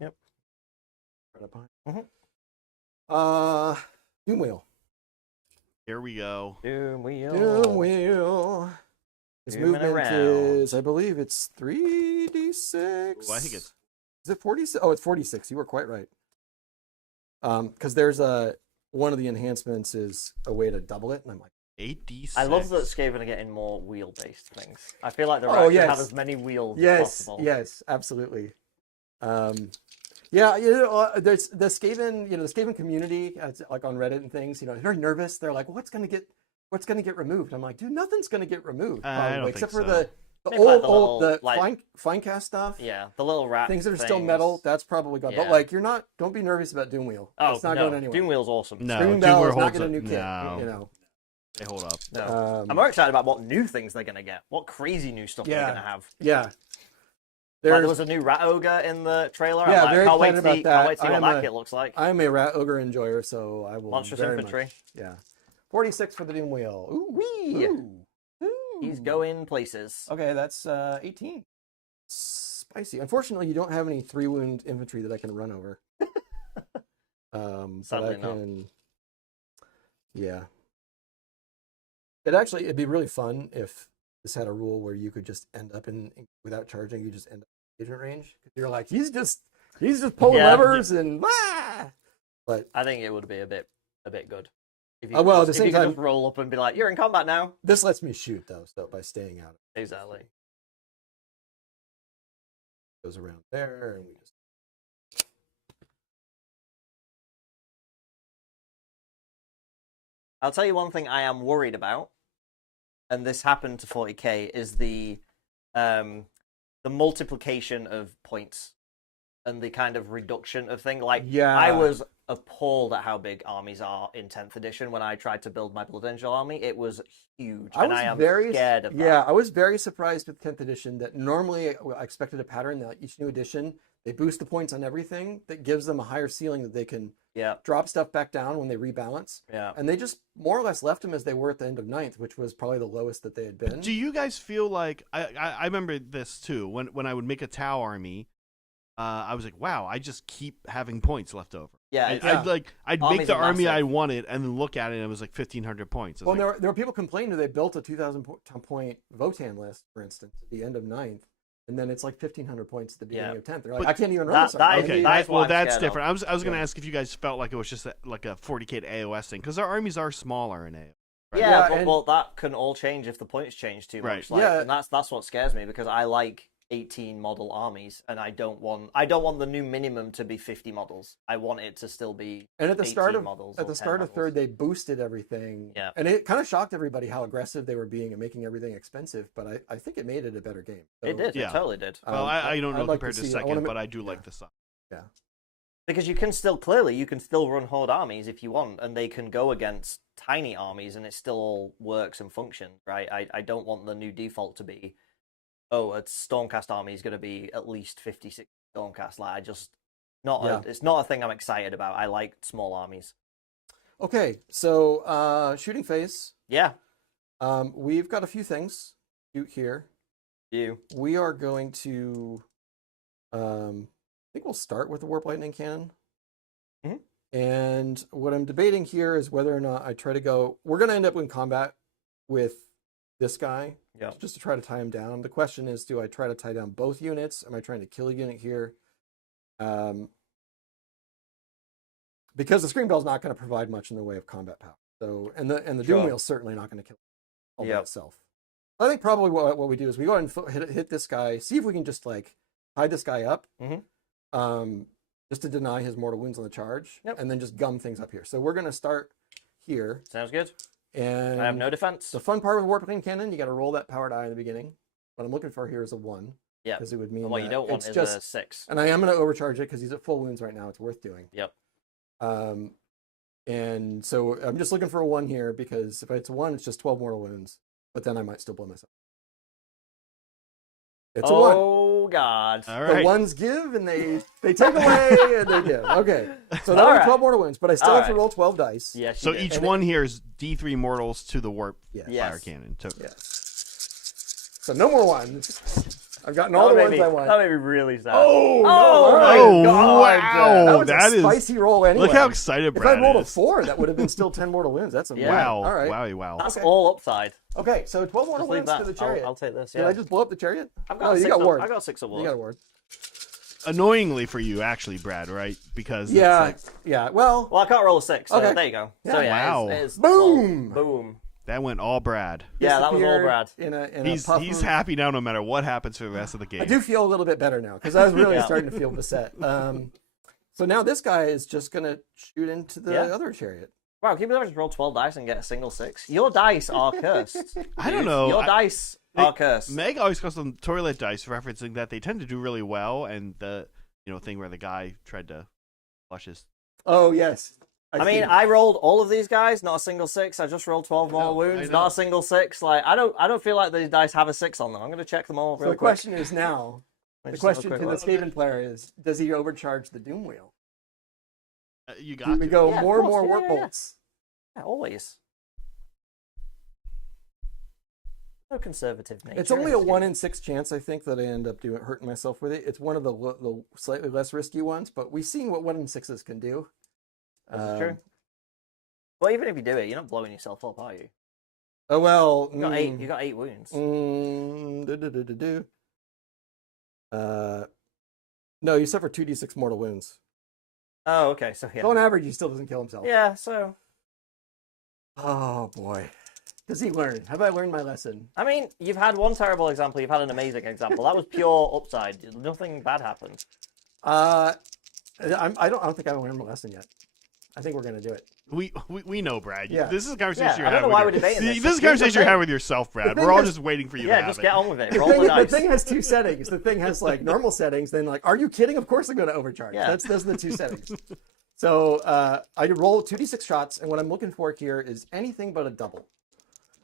Yep. Right up behind. Doom Wheel. Here we go. Doom Wheel. Doom Wheel. His Zooming movement around. is, I believe it's 3d6. Well, I think it's. Is it 46? Oh, it's 46. You were quite right. Because there's one of the enhancements is a way to double it, and I'm like, 8d6. I love that Skaven are getting more wheel-based things. I feel like the Oh, rats should yes. have as many wheels as yes, possible. yes, absolutely. Yeah, there's the Skaven, the Skaven community, like on Reddit and things, they're very nervous. They're like, what's gonna get removed? I'm like, dude, nothing's gonna get removed, I probably, don't except think for so. the Maybe like old the little, Finecast stuff. Yeah, the little rat Things that are still metal, that's probably gone. Yeah. But don't be nervous about Doom Wheel. Oh, It's not no. going anywhere. Doom Wheel's awesome. No, Screaming Doom Bell Wheel is not holds getting a up. new kit. No. They hold up. No. I'm more excited about what new things they're going to get. What crazy new stuff they're going to have. Yeah. There was a new rat ogre in the trailer. Yeah, I'm like, very can't wait excited to about see, that. can't wait to see what I'm that a- kit looks like. I'm a Rat Ogre enjoyer, so I will. Monstrous very infantry. much- yeah. 46 for the Doom Wheel. Ooh wee. Ooh. He's going places. Okay, that's 18. Spicy. Unfortunately, you don't have any 3-wound infantry that I can run over. But Sadly I not. can. Yeah. It'd be really fun if this had a rule where you could just end up without charging, you just end up in agent range. You're like, he's just pulling Yeah. levers and But I think it would be a bit good. If you Oh, well, could at the just- same if you could time- just roll up and be like, you're in combat now. this lets me shoot though, so by staying out, it Exactly. goes around there, and we just. I'll tell you one thing I am worried about, and this happened to 40k, is the multiplication of points and the kind of reduction of thing. Like, Yeah. I was appalled at how big armies are in 10th edition when I tried to build my Blood Angel army. It was huge, and I am scared of that. Yeah, I was very surprised with 10th edition that normally I expected a pattern that each new edition they boost the points on everything that gives them a higher ceiling that they can Yeah, drop stuff back down when they rebalance. yeah. And they just more or less left them as they were at the end of 9th, which was probably the lowest that they had been. Do you guys feel like I remember this too when I would make a Tau army, I was like, wow, I just keep having points left over. Yeah, I'd Armies make the are army I massive. wanted and then look at it and it was like 1,500 points. I was Well, like, there were people complaining that they built a 2,000 point Votan list, for instance, at the end of 9th, and then it's like 1,500 points at the beginning Yeah. of 10th. They're like, But I can't even run that- this. that army." is- okay, that's what I'm that's scared different. of. I was going to Yeah. ask if you guys felt like it was just like a 40k AOS thing because our armies are smaller in AOS, Right. Yeah, Yeah, but and- well, that can all change if the points change too Right. much. Like, Yeah. and that's what scares me because I like 18 model armies, and I don't want the new minimum to be 50 models. I want it to still be And at the start 18 of models at or the 10 start of models. third, they boosted everything. Yeah. And it kind of shocked everybody how aggressive they were being and making everything expensive. But I think it made it a better game. It did. Yeah. It totally did. Well, I don't I'd know like compared to see- I second, wanna but ma- I do like yeah. the side. Because you can still run horde armies if you want, and they can go against tiny armies, and it still all works and functions, right? I don't want the new default to be, oh, a Stormcast army is going to be at least 56 Stormcast. Like, it's not a thing I'm excited about. I like small armies. Okay, so shooting phase. Yeah, We've got a few things to do here. you. We are going to, I think we'll start with the Warp Lightning Cannon. Mhm. And what I'm debating here is whether or not I try to go. We're going to end up in combat with this guy, Yeah. just to try to tie him down. The question is, do I try to tie down both units? Am I trying to kill a unit here? Because the Scream Bell's not going to provide much in the way of combat power. So, and the Doom Sure. Wheel's certainly not going to kill all by Yep. itself. I think probably what we do is we go ahead and hit this guy, see if we can just like tie this guy up, just to deny his mortal wounds on the charge, Yep. and then just gum things up here. So we're going to start here, Sounds good. and I have no defense. the fun part with Warp Lightning Cannon, you got to roll that power die in the beginning. What I'm looking for here is a 1. Yeah. Because it would mean And what you that don't want it's is just, a 6. and I am going to overcharge it because he's at full wounds right now. It's worth doing. Yep. And so I'm just looking for a 1 here because if it's a 1, it's just 12 mortal wounds. But then I might still blow myself. It's a 1. Oh God. All The right. ones give and they take away and they give. Okay. So that'll be Alright. 12 mortal wounds, but I still have to Alright. roll 12 dice. Yes. So you did. each And one here is D3 mortals to the warp Yes. Yes. fire cannon. So Yes. So no more 1s. I've gotten That all the made ones me- I want. That made me really sad. Oh, no. Oh, my oh, God. wow. That was That a is- spicy roll anyway. look how excited If I Brad rolled a is. 4, that would have been still 10 mortal wounds. That's amazing. Yeah. Wow. All right. Wowie, wow. That's Okay. all upside. Okay, so 12 mortal Just leave wounds that. to the chariot. I'll take this. Did Yeah. I just blow up the chariot? I've No, got you six. got ward. I got 6 awards. You got a ward. Annoyingly for you, actually, Brad, right? Because Yeah, it's like, yeah. Well, Well, I can't roll a 6. So Okay. there you go. Yeah. So yeah, Wow. it's Boom! boom. that went all Brad. Yeah, that was all disappeared Brad. In a He's puff he's of- happy now no matter what happens for the rest of the game. I do feel a little bit better now because I was really Yeah. starting to feel beset. So now this guy is just gonna shoot into the Yeah. other chariot. Wow, can you believe I just roll 12 dice and get a single 6? Your dice are cursed. I don't know. Your dice are cursed. Meg always calls them toilet dice, referencing that they tend to do really well, and the thing where the guy tried to flush his. Oh yes. I mean, I rolled all of these guys, not a single 6. I just rolled 12 mortal I wounds, know. not a single 6. Like, I don't feel like these dice have a 6 on them. I'm gonna check them all So real the quick. question is now. The Just have a question quick to the look. Skaven player is: does he overcharge the Doom Wheel? You Do got we to. go Yeah, of more and course, more yeah, warp yeah, yeah. bolts? Yeah, always. No conservative nature. It's only in a this 1 game. in 6 chance, I think, that I end up hurting myself with it. It's one of the slightly less risky ones, but we've seen what 1 in 6s can do. This is true. Well, even if you do it, you're not blowing yourself up, are you? Oh well. You got 8. You got 8 wounds. No, you suffer 2d6 mortal wounds. Oh, okay. So yeah. So on average, he still doesn't kill himself. Yeah. So Oh boy. Does he learn? Have I learned my lesson? I mean, you've had one terrible example. You've had an amazing example. That was pure upside. Nothing bad happened. I don't think I learned my lesson yet. I think we're gonna do it. We know, Brad. Yeah. This is a conversation Yeah, you're I don't having. know why with we're your- debating this. This is a Here's the conversation you're thing. having with yourself, Brad. thing We're all is- just waiting for you to Yeah, have just it. get on with it. The Roll the thing, the dice. thing has 2 settings. The thing has like normal settings. Then like, are you kidding? Of course I'm going to overcharge. Yeah. Those are the 2 settings. So I roll 2d6 shots, and what I'm looking for here is anything but a double.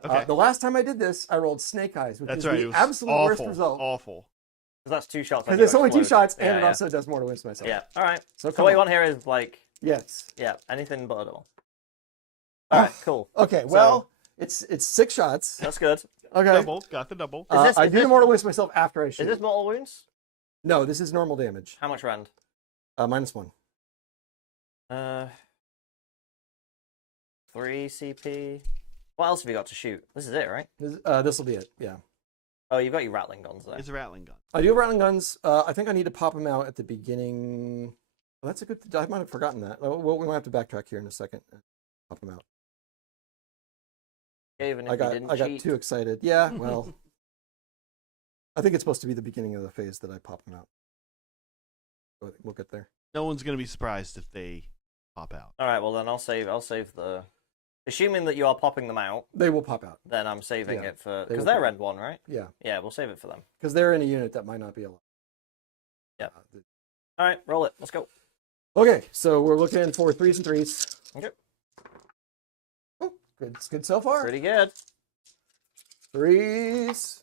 Okay. The last time I did this, I rolled Snake Eyes, which That's is right. It the was absolute awful. worst result. Awful. That's 2 shots. Because it's only 2 shots, and Yeah, it yeah. also does more to wins myself. Yeah. All right. So So come what you on. want here is like, Yes. yeah, anything but a double. All right. Cool. Okay. Well, it's 6 shots. That's good. Okay. Double. Got the double. Is I this- do the mortal wounds myself after I shoot. Is this mortal wounds? No, this is normal damage. How much rand? -1. 3 CP. What else have you got to shoot? This is it, right? This will be it. Yeah. Oh, you've got your rattling guns there. It's a rattling gun. I do have rattling guns. I think I need to pop them out at the beginning. Well, that's a good. I might have forgotten that. Well, we might have to backtrack here in a second. Pop them out. Skaven, if I got you didn't I got cheat. too excited. Yeah, well, I think it's supposed to be the beginning of the phase that I pop them out. But we'll get there. No one's gonna be surprised if they pop out. All right, well then I'll save the. Assuming that you are popping them out, They will pop out. then I'm saving Yeah, it for they because will they're pop end one, right? Yeah, Yeah, we'll save it for them. because they're in a unit that might not be allowed. Yeah. All right, roll it. Let's go. Okay, so we're looking for 3s and 3s. Okay. Oh, good. It's good so far. Pretty good. 3s.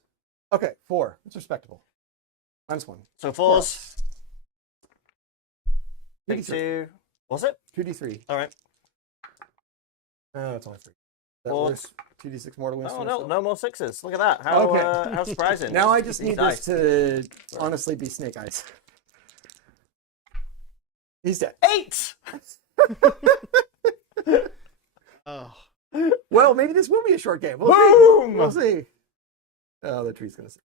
Okay, 4. It's respectable. -1. So 4s. Take 2d3. 2. Was it? 2d3. All right. Oh, it's only 3. That Four. works. 2d6 mortal wounds. Oh to no, myself. no more 6s. Look at that. How Okay. how surprising. Now I just These need dice. this to honestly be Snake Eyes. He's dead. 8. Oh, Well, maybe this will be a short game. We'll Boom! see. We'll see. Oh, the tree's gonna see.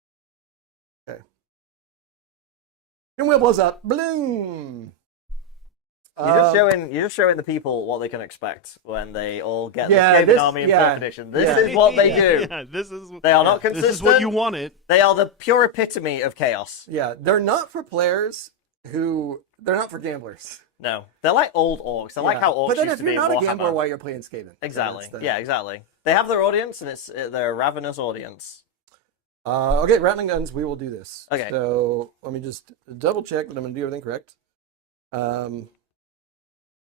Okay. And wheel blows up. Bloom. You're just showing the people what they can expect when they all get Yeah, the Skaven this- army in yeah, 4th edition. This yeah. is what they do. Yeah, this is. They are not This consistent. is what you wanted. They are the pure epitome of chaos. Yeah, they're not for players who. They're not for gamblers. No, they're like old orcs. They're like Yeah. how orcs But then used if to you're be in not a Warhammer. gambler while you're playing Skaven. Exactly. that's the- Yeah, exactly. They have their audience, and they're a ravenous audience. Okay, rattling guns. We will do this. Okay. So let me just double check that I'm going to do everything correct.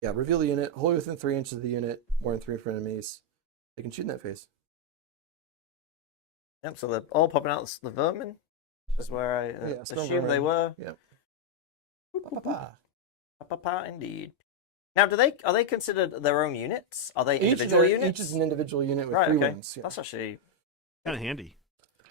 Yeah, reveal the unit. Wholly within 3 inches of the unit. More than 3 for enemies. They can shoot in that face. Yep. So they're all popping out the vermin. Is where I Yeah, stone assumed they vermin. were. Yep. Pa-pa-pa. Pa-pa-pa, indeed. Now, are they considered their own units? Are they Each, individual units? each is an individual unit with Right. 3 Okay. wounds. Yeah. That's actually. Kind of handy.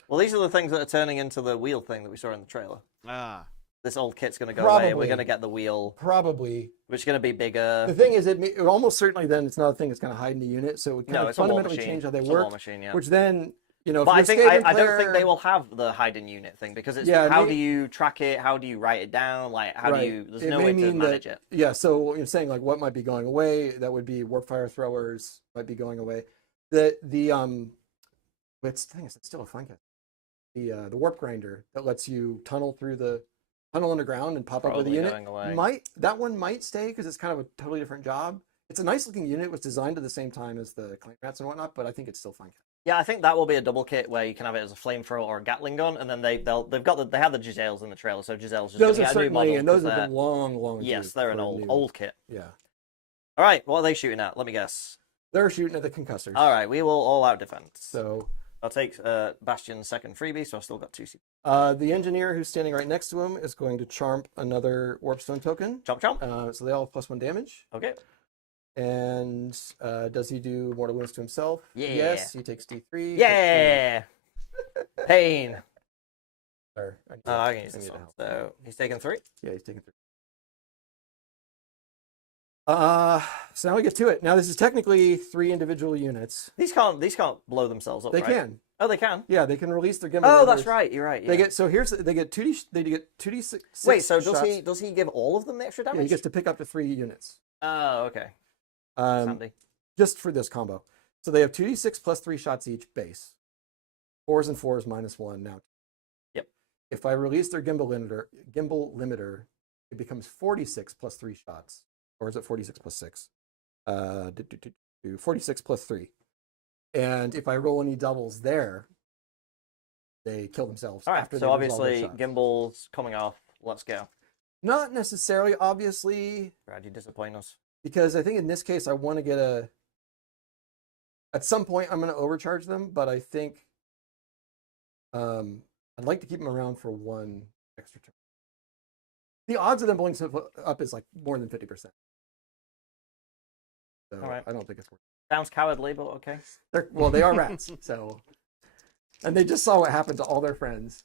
Well, these are the things that are turning into the wheel thing that we saw in the trailer. Ah, This old kit's going to go away, and we're Probably. going to get the wheel, Probably. which is going to be bigger. The thing is, it almost certainly then it's not a thing that's going to hide in the unit, so it would kind No, of it's a war fundamentally machine. change how they It's a war work. machine, yeah. Which then, if But I you're a think Skaven I don't think player- they will have the hidden unit thing because it's Yeah, it how may- do you track it? How do you write it down? Like how do Right. you? There's It no may way to mean manage that- it. Yeah, so you're saying like what might be going away? That would be warp fire throwers might be going away. It's still a fun kit. The warp grinder that lets you tunnel underground and pop up with a Probably unit going away. might stay because it's kind of a totally different job. It's a nice looking unit. It was designed at the same time as the claim rats and whatnot, but I think it's still fun kit. Yeah, I think that will be a double kit where you can have it as a flamethrower or a Gatling gun, and then they have the Giselles in the trailer, so Giselles just Those gonna are get a new model. certainly, and those 'cause have they're- been long. Yes, used they're an for old new- kit. Yeah, All right, what are they shooting at? Let me guess. they're shooting at the concussors. All right, we will all out defense. So I'll take Bastion's second freebie, so I've still got 2 C. the engineer who's standing right next to him is going to charm another warpstone token. Chomp chomp. So they all have +1 damage. Okay. And does he do mortal wounds to himself? Yeah. Yes, he takes D3. Yeah. Pain. Or, Oh, I can use I this need one. help. So he's taking 3. Yeah, he's taking 3. So now we get to it. Now this is technically 3 individual units. These can't blow themselves up. They right? can. Oh, they can. Yeah, they can release their gimbal. Oh, that's motors. right. You're right. Yeah. They get they get 2d6. Wait. So does shots. he give all of them the extra Yeah, damage? he gets to pick up to 3 units. Oh, okay. Sandy. Just for this combo. So they have 2d6 plus 3 shots each base. 4s and 4s -1 now. Yep. If I release their gimbal limiter, it becomes 46 plus 3 shots. Or is it 46 plus 6? 46 plus 3. And if I roll any doubles there, they kill themselves. All right. after So they resolve their obviously, shots. Gimbal's coming off. Let's go. Not necessarily, obviously, Brad, you disappoint us. because I think in this case I want to get at some point I'm going to overcharge them, but I think I'd like to keep them around for 1 extra turn. The odds of them blowing stuff up is like more than 50%. So All right. I don't think it's worth Sounds cowardly, but okay. it. They are rats, so and they just saw what happened to all their friends.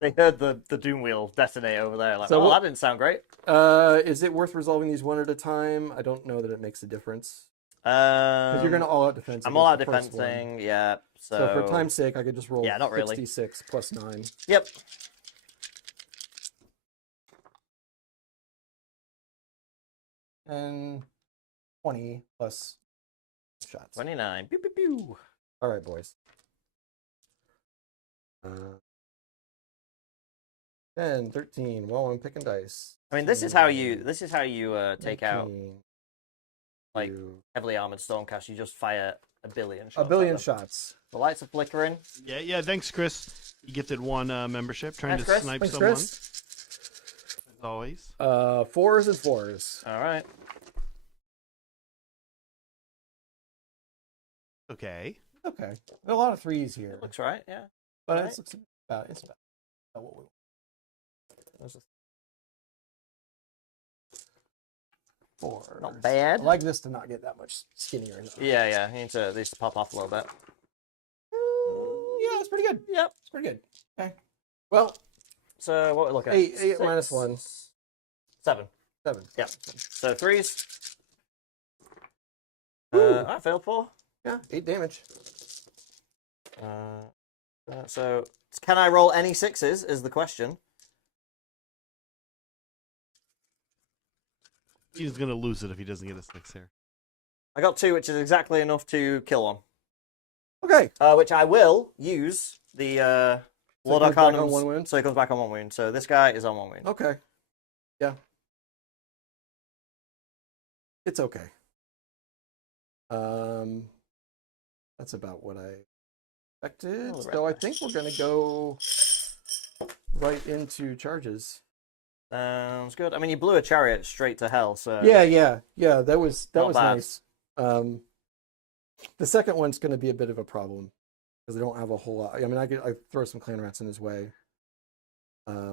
They heard the doom wheel detonate over there. Like, So oh, what- that didn't sound great. Is it worth resolving these one at a time? I don't know that it makes a difference. Because Because you're going to all out defense. I'm all out against the first one. defensing. Yeah. So, So for time's sake, I could just roll Yeah, not really. 66 plus 9. Yep. And 20 plus shots. 29. Pew, pew, pew. All right, boys. 10, 13. Well, I'm picking dice. I mean, this is how you take out 19, like two, heavily armored Stormcast. You just fire a billion shots. a billion at them. shots. The lights are flickering. Yeah. Thanks, Chris. You gifted one membership. Trying Thanks, to Chris. snipe Thanks, someone. Chris. As always. 4s and 4s. All right. Okay. Okay. A lot of 3s here. Looks right. Yeah. But right. it's about what we want. There's a 4. Not bad. I like this to not get that much skinnier. Yeah. You need to at least pop off a little bit. Yeah, it's pretty good. Yep. It's pretty good. Okay. Well, So what we look at? 8 minus 1. 7. 7. Yeah. So 3s. Woo. I failed 4. Yeah, 8 damage. So can I roll any 6s? Is the question. He's gonna lose it if he doesn't get a 6 here. I got 2, which is exactly enough to kill one. Okay. Which I will use the Lord So it comes back on Arcanum's. 1 wound? So he comes back on 1 wound. So this guy is on 1 wound. Okay. Yeah. It's okay. That's about what I expected. Oh, So I think we're gonna go right into charges. Sounds good. I mean, you blew a chariot straight to hell. So Yeah. That was Not bad. nice. The second one's gonna be a bit of a problem because I don't have a whole lot. I mean, I throw some clan rats in his way. Yeah,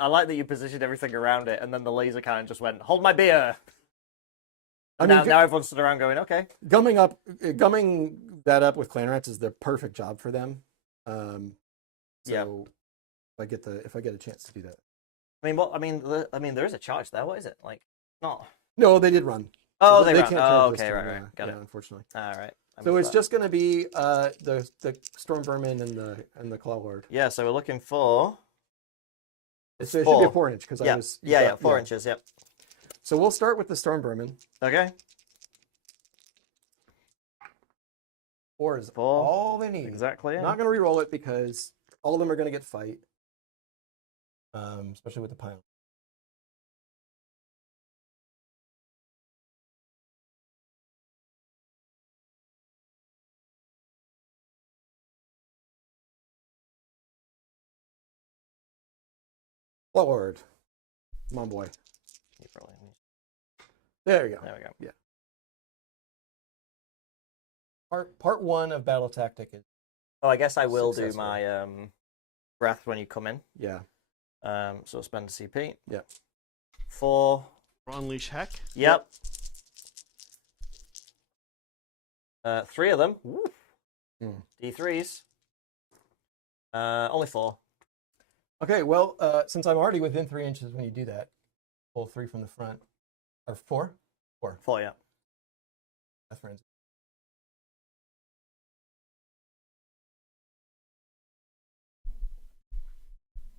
I like that you positioned everything around it, and then the laser cannon just went, "Hold my beer." I mean, Now everyone stood around going, "Okay." gumming that up with clan rats is the perfect job for them. Yeah. So if I get a chance to do that. I mean, there is a charge there. What is it like? Not. No, they did run. Oh, So they ran. can't Oh, charge this okay, turn, right. Got it. Unfortunately. All right. So it's just going to be the storm vermin and the claw lord. Yeah. So we're looking for. It should be a 4-inch because Yeah. I was 4 inches. Yep. So we'll start with the storm vermin. Okay. 4 is 4. all they need. Exactly. Yeah. Not going to re-roll it because all of them are going to get fight, especially with the pile. Lord, come on, boy. There you go. There we go. Yeah. Part 1 of battle tactic is Oh, I guess I will do Successful. my breath when you come in. yeah. So I'll spend a CP. Yeah. 4. Unleash heck. Yep. 3 of them. Hmm. D3s. Only 4. Okay, well, since I'm already within 3 inches when you do that, pull 3 from the front. Or 4? 4, yeah. That's friends.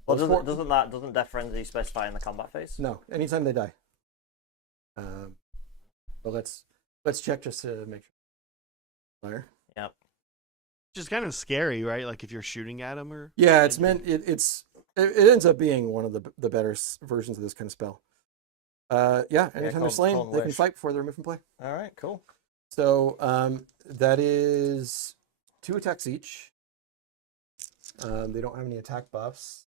Well, Those four- doesn't Death Frenzy specify in the combat phase? No, anytime they die. But let's check just to make sure. Fire. Yep. Which is kind of scary, right? Like if you're shooting at him or. Yeah, it's meant it ends up being one of the better versions of this kind of spell. Yeah, anytime they're slain, call 'em they can wish. fight before they're removed from play. All right, cool. So that is 2 attacks each. They don't have any attack buffs.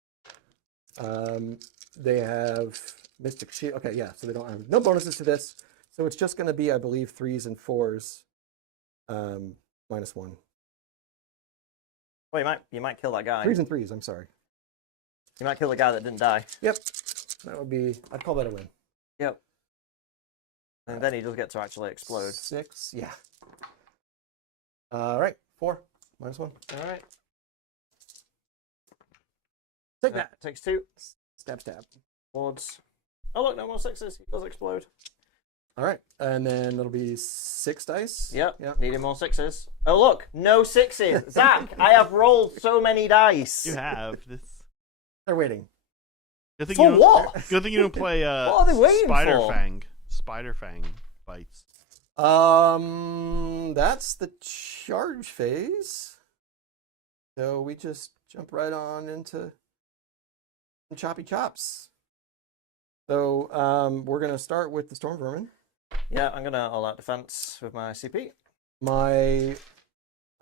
They have Mystic Shield. Okay, yeah, so they don't have no bonuses to this. So it's just going to be, I believe, 3s and 4s, -1. Well, you might kill that guy. 3s and 3s. I'm sorry. You might kill the guy that didn't die. Yep, that would be. I'd call that a win. Yep. And then he does get to actually explode. 6, yeah. All right, 4 -1. All right. Take that. Takes 2. Stab, stab. Wards. Oh look, no more 6s. He does explode. All right, and then it'll be 6 dice. Yep. Needing more 6s. Oh look, no 6s. Zach, I have rolled so many dice. You have this. They're waiting. Good thing For you don't, what? Good thing you don't play What are they waiting Spider for? Fang. Spider Fang bites. that's the charge phase. So we just jump right on into choppy chops. So we're gonna start with the Storm Vermin. Yeah, I'm gonna all out defense with my CP. My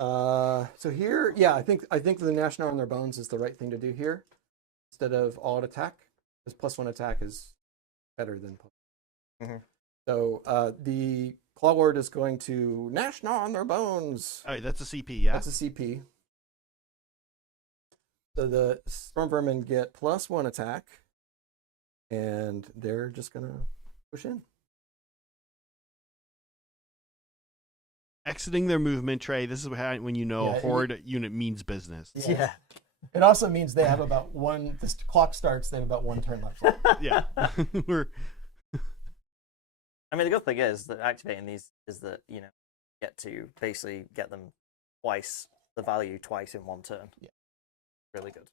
so here, yeah, I think the National on their bones is the right thing to do here instead of all out attack. Because +1 attack is better than plus. Mhm. So the Claw Ward is going to National on their bones. All right, that's a CP, yeah? That's a CP. So the Storm Vermin get +1 attack, and they're just gonna push in. Exiting their movement tray. This is when you know Yeah, a horde unit means business. Yeah. It also means they have about one. This clock starts. They have about one turn left. Yeah. We're I mean, the good thing is that activating these is that, you know, get to basically get them twice, the value twice in one turn. Yeah. Really good.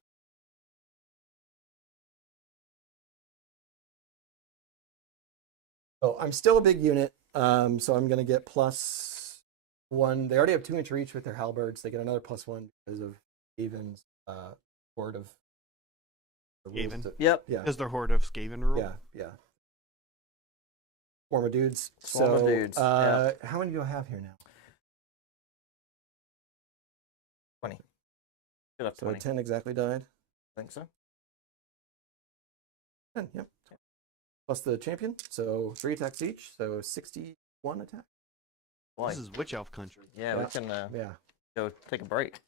So I'm still a big unit. So I'm gonna get +1. They already have 2-inch reach with their halberds. They get another +1 because of Skaven's horde of Skaven. Yep. Yeah. Is their horde of Skaven rule? Yeah. Yeah. Swarm of dudes. Swarm of So, dudes, yeah. how many do I have here now? 20. Should have So 20. 10 exactly died. I think so. 10, yep. Plus the champion, so 3 attacks each, so 61 attack. Why? This is Witch Elf country. Yeah, Yeah. we can Yeah. go take a break.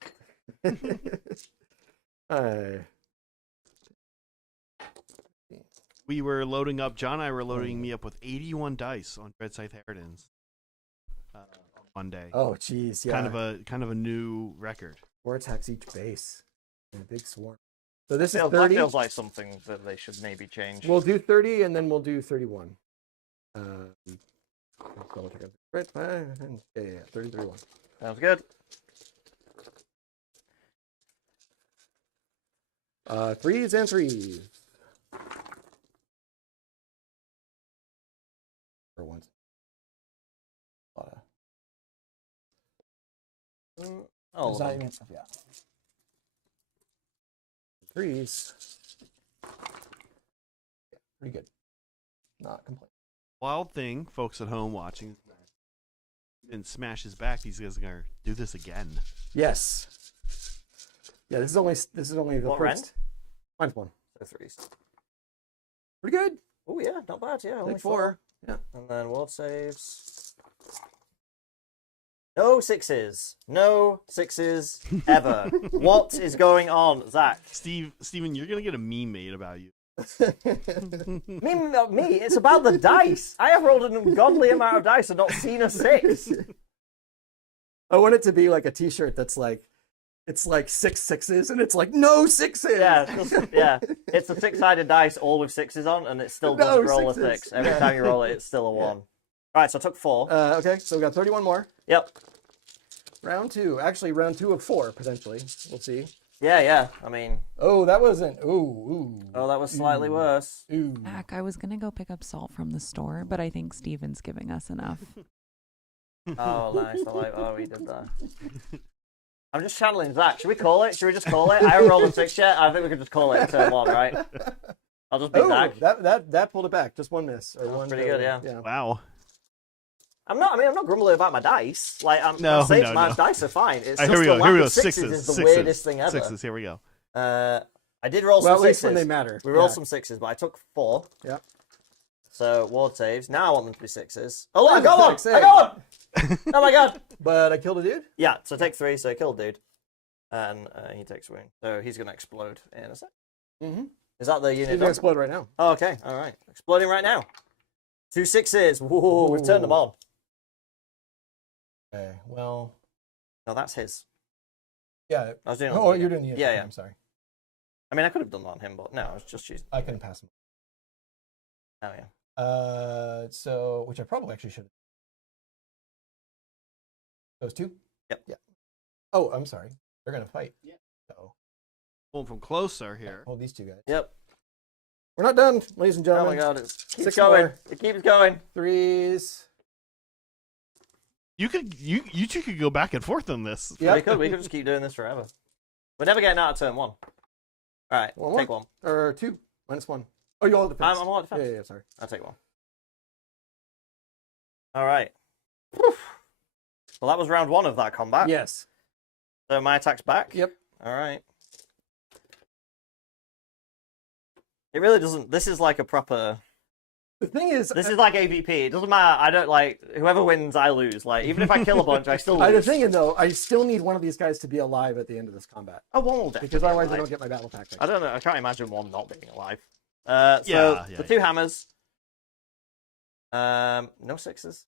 We were loading up, John and I were loading me up with 81 dice on Dread Scythe Harridans on Monday. Oh, jeez, yeah. Kind of a new record. 4 attacks each base. And a big swarm. So this is That 30. feels like something that they should maybe change. We'll do 30 and then we'll do 31. Double check it. Right, yeah, 30, 31. Sounds good. Threes and threes. For once. All of them. Design stuff, yeah. Threes. Yeah, pretty good. Not complaining. Wild thing, folks at home watching, and smash his back. These guys are gonna do this again. Yes. Yeah, this is only the What first. Mine's 1. So threes. Pretty good. Oh yeah, not bad. Yeah, only Like 4. Yeah. And then ward saves. No sixes. No sixes ever. What is going on, Zach? Steven, you're gonna get a meme made about you. Not me. It's about the dice. I have rolled an ungodly amount of dice and not seen a 6. I want it to be like a T-shirt that's like, it's like 6 sixes, and it's like no 6s. Yeah, it's a 6-sided dice, all with 6s on, and it still doesn't roll sixes. a 6. Every Yeah. time you roll it, it's still a 1. All right, so I took 4. Okay, so we got 31 more. Yep. Round 2. Actually, round 2 of 4 potentially. We'll see. Yeah. I mean, Oh, that wasn't. Ooh. oh, that was slightly worse. Ooh. Zach, I was gonna go pick up salt from the store, but I think Steven's giving us enough. Oh, nice. I like how he did that. I'm just channeling Zach. Should we call it? Should we just call it? I haven't rolled a 6 yet. I think we could just call it turn 1, right? I'll just be Oh, Zach. that pulled it back. Just one miss or one. pretty good, yeah. Wow. I'm not grumbling about my dice. Like, No, I'm saying no, my no. dice are fine. It's All right, just here we the go. lack Here we go. of sixes is the Sixes. weirdest thing ever. Sixes. Here we go. I did roll Well, some at least sixes. when they matter. We rolled Yeah. some 6s, but I took 4. Yep. So ward saves. Now I want them to be 6s. Oh, look, I got one! Six, I got one! Oh my god! But I killed a dude. Yeah, so take 3, so I killed dude. And he takes wound. So he's going to explode in a sec. Mm-hmm. Is that the He's unit gonna done? explode right now. Oh, okay, alright. Exploding right now. 2 6s. Whoa, we've turned them on. Okay. Well. No, that's his. Yeah. I was doing Oh, you're doing the unit. Yeah, Okay, yeah. I'm sorry. I mean, I could have done that on him, but no, I was just using. I couldn't pass him. Oh, yeah. So which I probably actually should have. Those 2? Yep. Yeah. Oh, I'm sorry. They're gonna fight. Yeah. So Pulling from closer here. hold these 2 guys. Yep. We're not done, ladies and Oh gentlemen. my god, it keeps 6 going. more. It keeps going. 3s. You two could go back and forth on this. Yeah, we could just keep doing this forever. We're never getting out of turn 1. All right, take 1. Or 2 minus 1. Oh, you all defense. I'm all defense. Yeah, sorry. I'll take 1. All right. Whew. Well, that was round 1 of that combat. Yes. So my attack's back? Yep. All right. It really doesn't... This is like a proper... The thing is... This is like AVP. It doesn't matter. I don't like... Whoever wins, I lose. Like, even if I kill a bunch, I still lose. The thing is, though, I still need one of these guys to be alive at the end of this combat. Oh, one will definitely Because otherwise I alive. don't get my battle tactics. I don't know. I can't imagine one not being alive. The 2 hammers. No 6s.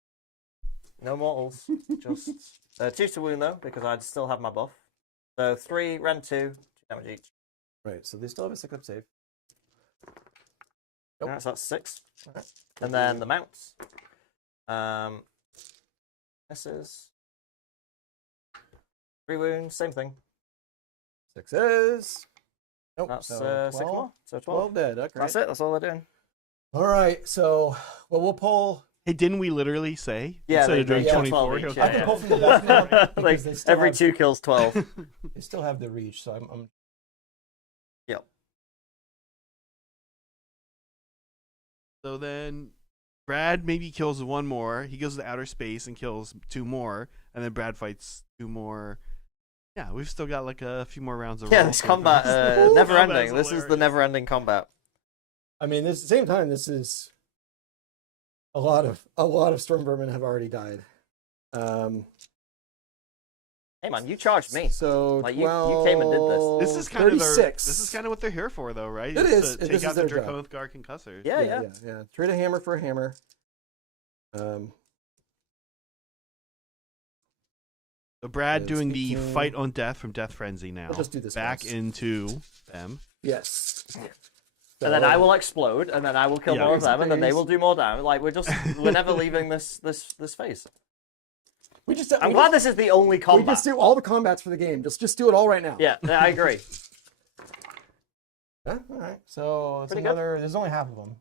No mortals. Just 2 to wound, though, because I'd still have my buff. So 3, rend 2, 2 damage each. Right, so they still have a 6-up save. Nope. Right, so that's 6. Right. And then the mounts. Misses. 3 wounds, same thing. 6s. Nope. That's so 6 more. So 12. 12 dead. Okay. That's it. That's all they're doing. All right, so we'll pull. Hey, didn't we literally say Yeah, instead of doing yeah, 24? 12 each, I can pull from the bottom now because Like, they still every have, 2 kills 12. They still have the reach, so I'm Yep. So then Brad maybe kills 1 more. He goes to outer space and kills 2 more, and then Brad fights 2 more. Yeah, we've still got like a few more rounds of Yeah, roll this for combat this. never Combat's ending. This is the hilarious. never ending combat. I mean, this at the same time, this is a lot of storm vermin have already died. Hey man, you charged me. So Like, you 12, came and did this. This is kind of 36. this is kind of what they're here for, though, right? It is. To This take is out the their job. Draconic concussors. Yeah. Trade a hammer for a hammer. So Brad Yes, doing the 18. fight on death from Death Frenzy now. We'll just do this back once. into them. Yes. And then I will explode, and then I will kill Yeah. more of them, and then they There's- will do more damage. Like we're never leaving this phase. We just. I'm glad this is the only We combat. just do all the combats for the game. Just do it all right now. Yeah, I agree. Yeah. All right. So it's Pretty good. another. There's only half of them.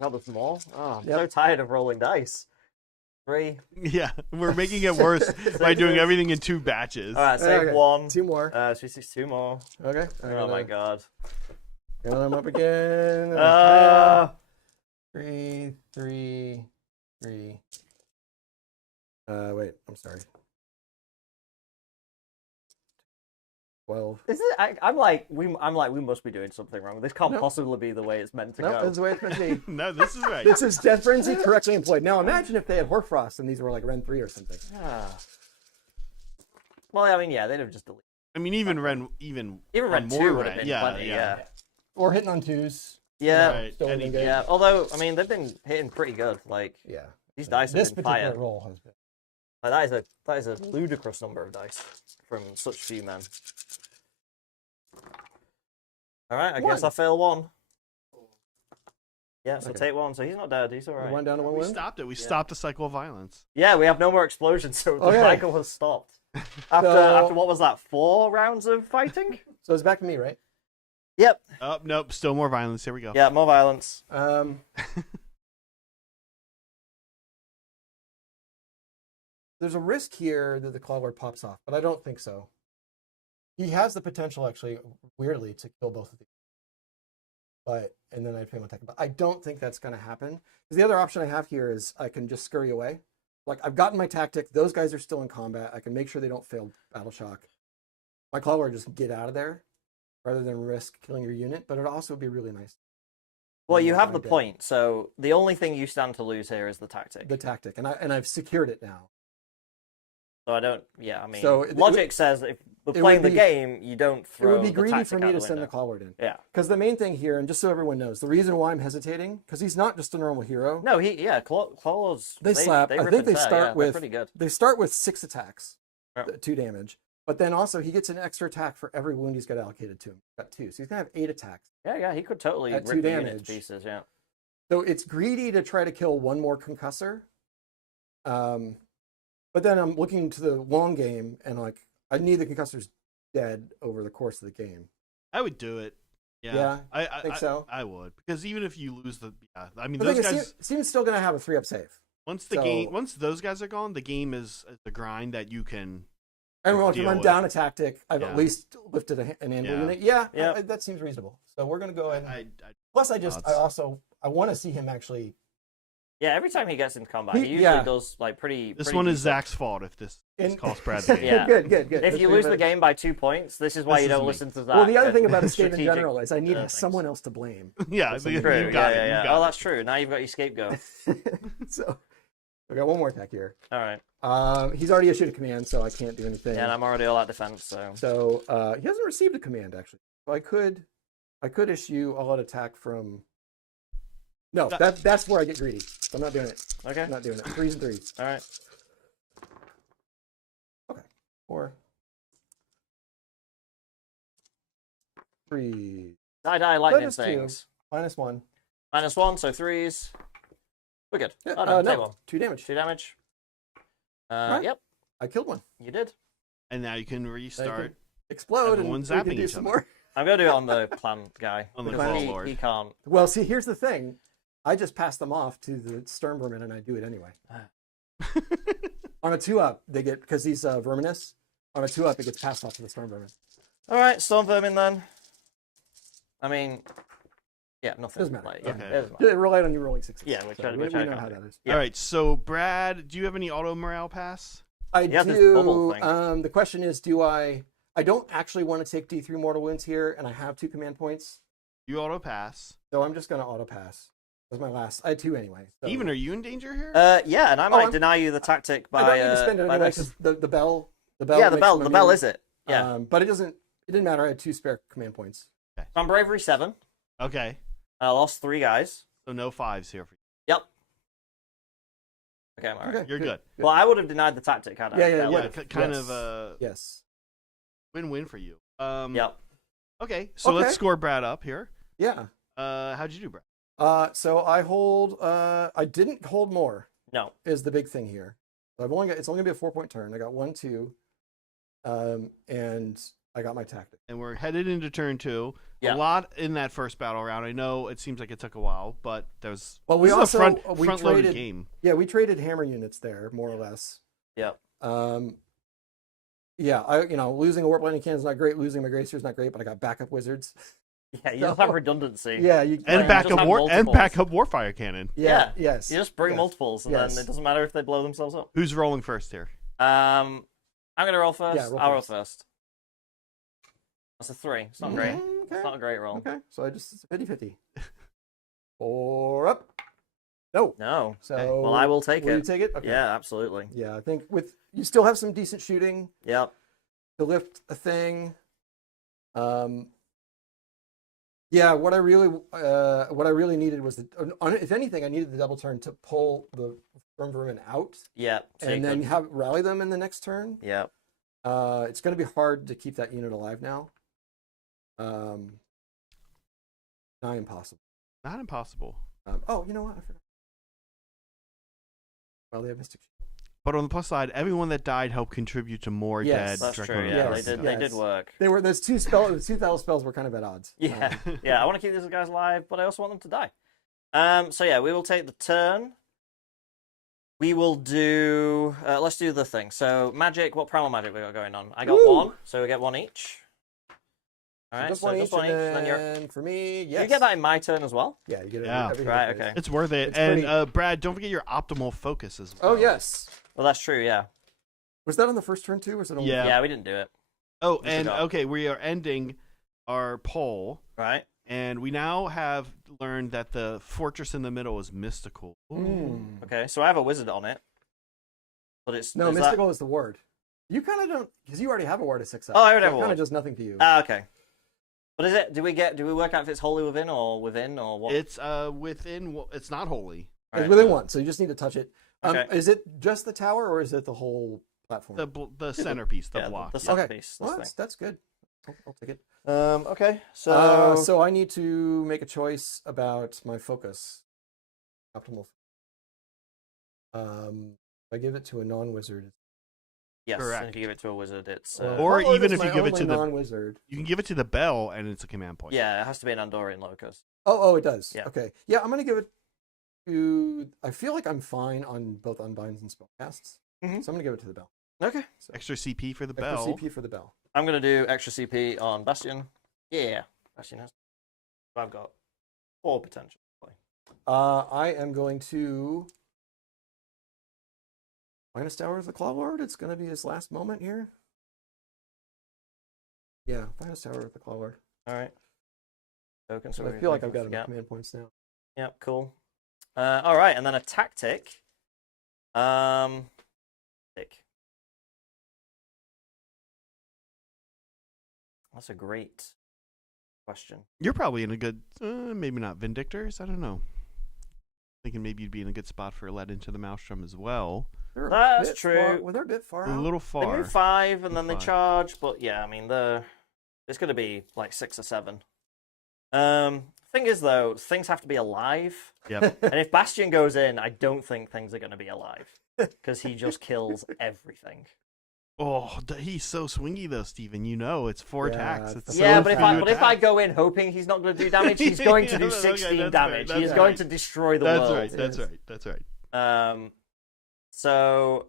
God, there's more. Oh, I'm Yep. so tired of rolling dice. 3. Yeah, we're making it worse by doing everything in 2 batches. All right, save Okay, 1. 2 more. 2 more. Okay. Oh my god. And I'm up again. Uh, 3, 3, 3. Wait. I'm sorry. 12. is it? I'm like we must be doing something wrong. This can't Nope. possibly be the way it's meant to No, go. that's the way it's meant to be. No, this is right. This is Death Frenzy correctly employed. Now imagine if they had Hoarfrost and these were like Ren 3 or something. Ah. Well, I mean, yeah, they'd have just deleted. I mean, even Ren, even Ren more 2 would Ren. have been Yeah, plenty. Yeah. Or hitting on 2s. Yeah. Right. Still Any- would've been good. Yeah. Although, I mean, they've been hitting pretty good. Like Yeah. these dice This have been particular fire. roll has been. Like, that is a ludicrous number of dice from such few men. All right, I guess One. I fail 1. Yeah, so Okay. take 1. So he's not dead. He's all right. One down to one We wound. stopped it. We stopped the cycle of violence. Yeah, we have no more explosions, so the Okay. cycle has stopped. After what was that? 4 rounds of fighting? So it's back to me, right? Yep. Oh, nope. Still more violence. Here we go. Yeah, more violence. There's a risk here that the Clawlord pops off, but I don't think so. He has the potential, actually, weirdly, to kill both of these. And then I'd pay him attack. But I don't think that's going to happen. Because the other option I have here is I can just scurry away. Like, I've gotten my tactic. Those guys are still in combat. I can make sure they don't fail Battle Shock. My Clawlord just get out of there rather than risk killing your unit. But it'd also be really nice. Well, you have the Dead. point. So the only thing you stand to lose here is the tactic. The tactic. And I've secured it now. So I don't. Yeah, I mean, So logic says if we're it playing would the be- game, you don't It throw. would be the greedy tactic for me out to the send the window. Clawlord in. Yeah. Because the main thing here, and just so everyone knows, the reason why I'm hesitating, because he's not just a normal hero. No, claws. They slap. I rip think and they tear, start yeah, with they're pretty good. They start with 6 attacks, Yeah. 2 damage. But then also he gets an extra attack for every wound he's got allocated to him. He's got 2, so he's gonna have 8 attacks. Yeah, he could totally At rip 2 the unit to damage. pieces. Yeah. So it's greedy to try to kill one more concussor. But then I'm looking to the long game, and like I need the concussors dead over the course of the game. I would do it. Yeah, Yeah, I think so. I would, because even if you lose the, I mean, The those thing is, guys. Steven's still gonna have a 3-up save. Once So- once those guys are gone, the game is the grind that you can. And if deal I'm with. down a tactic, I've Yeah. at least lifted an anvil Yeah. unit. Yeah, Yeah. that seems reasonable. So we're gonna go ahead. I Plus, I Odds. want to see him actually. Yeah, every time he gets into combat, He- he usually yeah. does like pretty. this pretty one is decent. Zach's fault if this In- costs Brad the game. Yeah. good. If That's you way lose the better. game by 2 points, this is why This you is don't me. listen to that. Well, the other thing about a Skaven in strategic, general is I need things. someone else to blame. Yeah, That's you True. got yeah, it. yeah. You got Oh, it. that's true. Now you've got your scapegoat. So I got one more attack here. All right. He's already issued a command, so I can't do anything. Yeah, and I'm already all out defense, so. So he hasn't received a command actually. So I could issue all out attack from. No, that's where I get greedy. So I'm not doing it. Okay. I'm not doing it. 3s and 3s. All right. Okay. 4. 3. Die lightning Minus 2. things. -1. -1, so 3s. We're good. Yeah, Oh, no, take no, one. 2 damage. 2 damage. Right. Yep, I killed one. you did. And now you can restart Explode Everyone's and we zapping can do each some other. more. I'm going to do it on the plant guy. On the because Claw he, Lord. he can't. Well, see, here's the thing. I just pass them off to the Stern Vermin, and I do it anyway. On a 2-up, they get, because he's verminous, on a 2-up, it gets passed off to the Stern Vermin. All right, Storm Vermin then. I mean, yeah, nothing. Doesn't matter. Like, yeah, Okay. it doesn't matter. It relied on you rolling 6. Yeah, we tried- we we tried know to how count that is. Yeah. All right, so Brad, do you have any auto morale pass? I Yeah, this do. bubble thing. The question is, do I don't actually want to take D3 mortal wounds here, and I have 2 command points, You auto pass. so I'm just going to auto pass. That's my last. I had 2 anyway. So. Even, are you in danger here? Yeah, and I might I'm- deny you the tactic by. I don't need to spend it by anyway this. because the bell. Yeah, the makes bell. them The bell immune. is it. Yeah. But it didn't matter. I had 2 spare command points. So I'm bravery 7. Okay, I lost 3 guys. so no 5s here for you. Yep. Okay, I'm alright. Okay, You're good. Well, I would have denied the tactic had I. Yeah, yeah, That yeah. would've- Kind Yes. of a Yes. win-win for you. Yep. Okay, so Okay. let's score Brad up here. Yeah. How'd you do, Brad? So I hold. I didn't hold more. No. Is the big thing here. So I've only got. It's only gonna be a 4-point turn. I got 1, 2, and I got my tactic. And we're headed into turn 2. Yeah. A lot in that first battle round. I know it seems like it took a while, but there's Well, we this is also a we front-loaded traded. game. Yeah, we traded hammer units there, more or less. Yep. Yeah, losing a warp lightning cannon is not great. Losing my Gracier is not great, but I got backup wizards. Yeah, you So- just have redundancy. Yeah, you. And Right, backup just have and multiples. backup warfire cannon. Yeah. Yes. You just bring yes. multiples, and Yes. then it doesn't matter if they blow themselves up. Who's rolling first here? I'm gonna roll first. Yeah, roll I'll roll first. first. That's a 3. It's not great. Okay. It's not a great roll. Okay, so I just 50-50. 4 up. No. No. So Well, I will take will it. you take it? Okay. Yeah, absolutely. Yeah, I think you still have some decent shooting Yep. to lift a thing. Yeah, what I really needed was if anything, I needed the double turn to pull the Firm Vermin out Yep. So and you then could- rally them in the next turn. Yep. It's going to be hard to keep that unit alive now. Not impossible. Not impossible. Oh, you know what? I forgot. Well, they have Mystic Shield. But on the plus side, everyone that died helped contribute to more Yes. dead. That's true. Draconian Yeah, Yes, they did. Archons. They did work. They were those 2 spells were kind of at odds. Yeah. Yeah. I want to keep these guys alive, but I also want them to die. So yeah, we will take the turn. We will do. Let's do the thing. So magic. What primal magic we got going on? I got Woo! 1, so we get 1 each. All right. Just So one just each, 1 each. and And then you're. then for me, yes. You get that in my turn as well. Yeah, you get it. Yeah. every Right, hit phase. okay. It's worth it. It's And pretty- Brad, don't forget your optimal focus as well. Oh yes. Well, that's true. Yeah. Was that on the first turn too? Or was it on Yeah. Yeah, we didn't do it. Oh, We and forgot. okay, we are ending our poll, Right. and we now have learned that the fortress in the middle is mystical. Mm. Okay. So I have a wizard on it, but it's No, is that- mystical is the ward. You kind of don't, because you already have a ward of 6 up. Oh, I already have a Kind ward. of just nothing to you. Ah, okay. But is it? Do we work out if it's wholly within or what? It's within. It's not holy. It's Right. within 1, so you just need to touch it. Okay. Is it just the tower, or is it the whole platform? The centerpiece, the Yeah, block. the yeah. centerpiece. Well, This that's good. I'll take it. thing. Okay. So. So I need to make a choice about my focus. Optimal. If I give it to a non-wizard. Yes. Correct. And if you give it to a wizard, it's. Or Well, even it's if you my give it only to the- non-wizard. You can give it to the bell, and it's a command point. Yeah, it has to be an Andorian locus. Oh, it does. Yeah. Okay. Yeah, I'm gonna give it I feel like I'm fine on both Unbinds and Spellcasts. Mhm. So I'm going to give it to the Bell. Okay. So, Extra CP for the extra bell. CP for the Bell. I'm going to do extra CP on Bastion. Yeah. Bastion has. I've got 4 potential. I am going to Finest Hour of the Claw Lord. It's going to be his last moment here. Yeah, Finest Hour of the Claw Lord. All right. Token, so So I we- feel like we I've got can enough forget. command points now. Yep, cool. All right, and then a tactic. That's a great question. You're probably in a good, maybe not Vindictors. I don't know. Thinking maybe you'd be in a good spot for Let Into the Maelstrom as well. They're a That's bit true. Far, well, they're a bit far A out. little They far. move 5 and then Move they 5. charge, but yeah, I mean it's going to be like 6 or 7. Thing is though, things have to be alive, Yep. and if Bastion goes in, I don't think things are going to be alive because he just kills everything. Oh, he's so swingy though, Steven. You know, it's 4 Yeah, attacks. it's It's so Yeah, so but if few I attacks. go in hoping he's not going to do damage, he's going to do Yeah, okay, 16 that's damage. fair, He is that's going right. to destroy the That's world. right. That's right. That's right. So,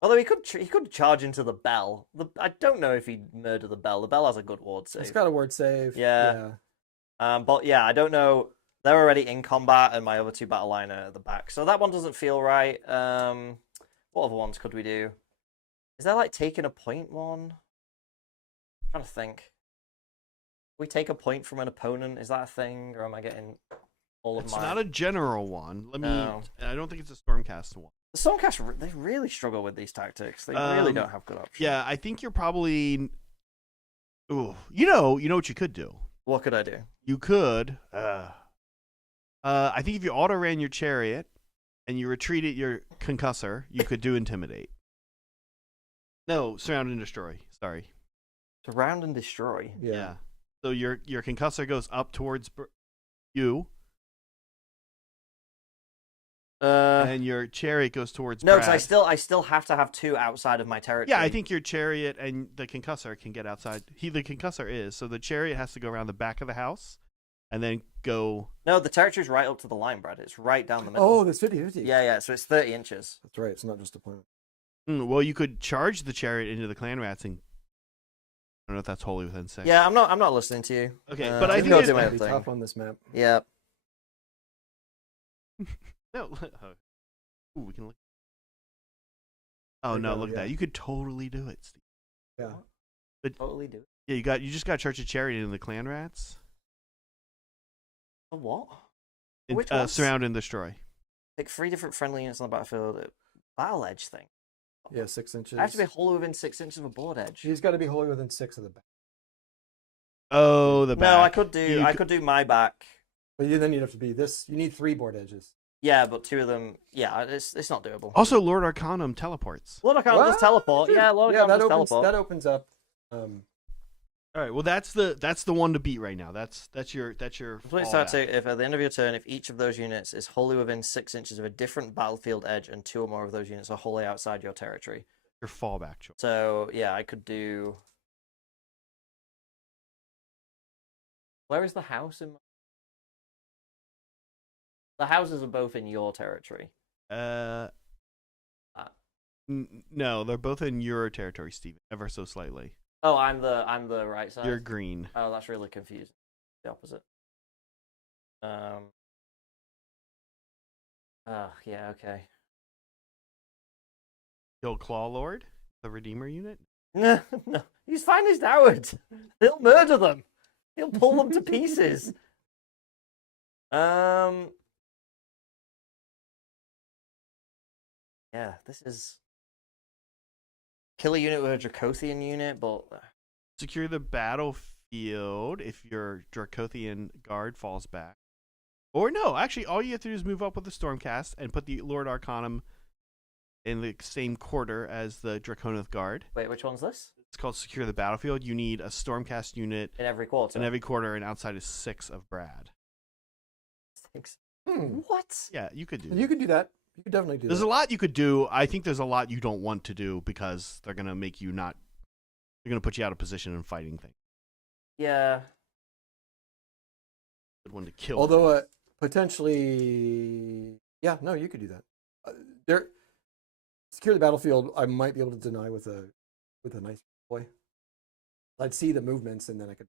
although he could charge into the bell. I don't know if he'd murder the bell. The bell has a good ward save. It's got a word save. Yeah. But yeah, I don't know. They're already in combat, and my other 2 battle line are at the back, so that one doesn't feel right. What other ones could we do? Is there like taking a point one? I'm trying to think. We take a point from an opponent. Is that a thing, or am I getting all of It's my? not a general one. Let me. No. I don't think it's a Stormcast one. The Stormcast, they really struggle with these tactics. They really don't have good options. Yeah, I think you're probably. Ooh, you know what you could do. What could I do? You could. I think if you auto ran your chariot and you retreated your concussor, you could do intimidate. No, surround and destroy. Sorry. Surround and destroy. Yeah. So your concussor goes up towards you, and your chariot goes towards. No, Brad. because I still have to have 2 outside of my territory. Yeah, I think your chariot and the concussor can get outside. The concussor is, so the chariot has to go around the back of the house and then go. No, the territory's right up to the line, Brad. It's right down the middle. Oh, that's 50-50. Yeah, so it's 30 inches. That's right. It's not just deployment. Well, you could charge the chariot into the clan rats and. I don't know if that's wholly within 6. Yeah, I'm not listening to you. Okay, but I I'm think gonna it's do my It's own gonna be thing. tough on this map. Yeah. No. Ooh, we can look. Oh There you no! go, Look at yeah. that. You could totally do it, Steve. Yeah. Totally do it. Yeah, you just got to charge a chariot into the clan rats. A what? And, Which ones? surround and destroy. Pick 3 different friendly units on the battlefield. Battle edge thing. Yeah, 6 inches. I have to be wholly within 6 inches of a board edge. He's got to be wholly within 6 of the back. Oh, the back. No, I could do. You I could do my back. But then you'd have to be this. You need 3 board edges. Yeah, but 2 of them. Yeah, it's not doable. Also, Lord Arcanum teleports. Lord Arcanum does teleport. Yeah, Lord Arcanum that does opens, teleport. that opens up. All right. Well, that's the one to beat right now. That's your. Complete fallback. static. If at the end of your turn, if each of those units is wholly within 6 inches of a different battlefield edge, and 2 or more of those units are wholly outside your territory. Your fallback choice. So yeah, I could do. Where is the house in? The houses are both in your territory. No, they're both in your territory, Steven. Ever so slightly. Oh, I'm the right side. You're green. Oh, that's really confusing. The opposite. Oh, yeah, okay. Kill Claw Lord, the Redeemer unit. No, no, he's finest Howard. He'll murder them. He'll pull them to pieces. Yeah, this is kill a unit with a Dracothian unit, but Secure the battlefield if your Dracothian guard falls back. Or no, actually, all you have to do is move up with the Stormcast and put the Lord Arcanum in the same quarter as the Draconith guard. wait, which one's this? It's called Secure the Battlefield. You need a Stormcast unit In every quarter. in every quarter, and outside is 6 of Brad. Thanks. Hmm. What? Yeah, you could do that. You could do that. You could definitely do There's that. a lot you could do. I think there's a lot you don't want to do because they're going to make you not... They're going to put you out of position in fighting things. Yeah. Good one to kill. Although Potentially, yeah. No, you could do that. There, secure the battlefield. I might be able to deny with a nice boy. I'd see the movements, and then I could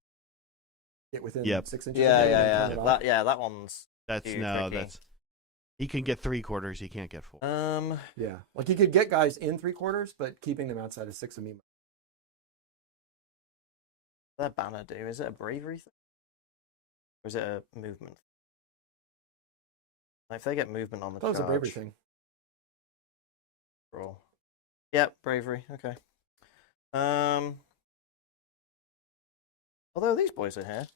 get within Yep. 6 inches. Yeah, of him and yeah, turn yeah. it off. That one's That's too no, tricky. that's he can get 3/4. He can't get 4. Yeah, like you could get guys in 3/4, but keeping them outside of 6 of me. What does that banner do? Is it a bravery thing? Or is it a movement? If they get movement on the That was a charge, bravery thing. roll. Yep, bravery. Okay. Although these boys are here.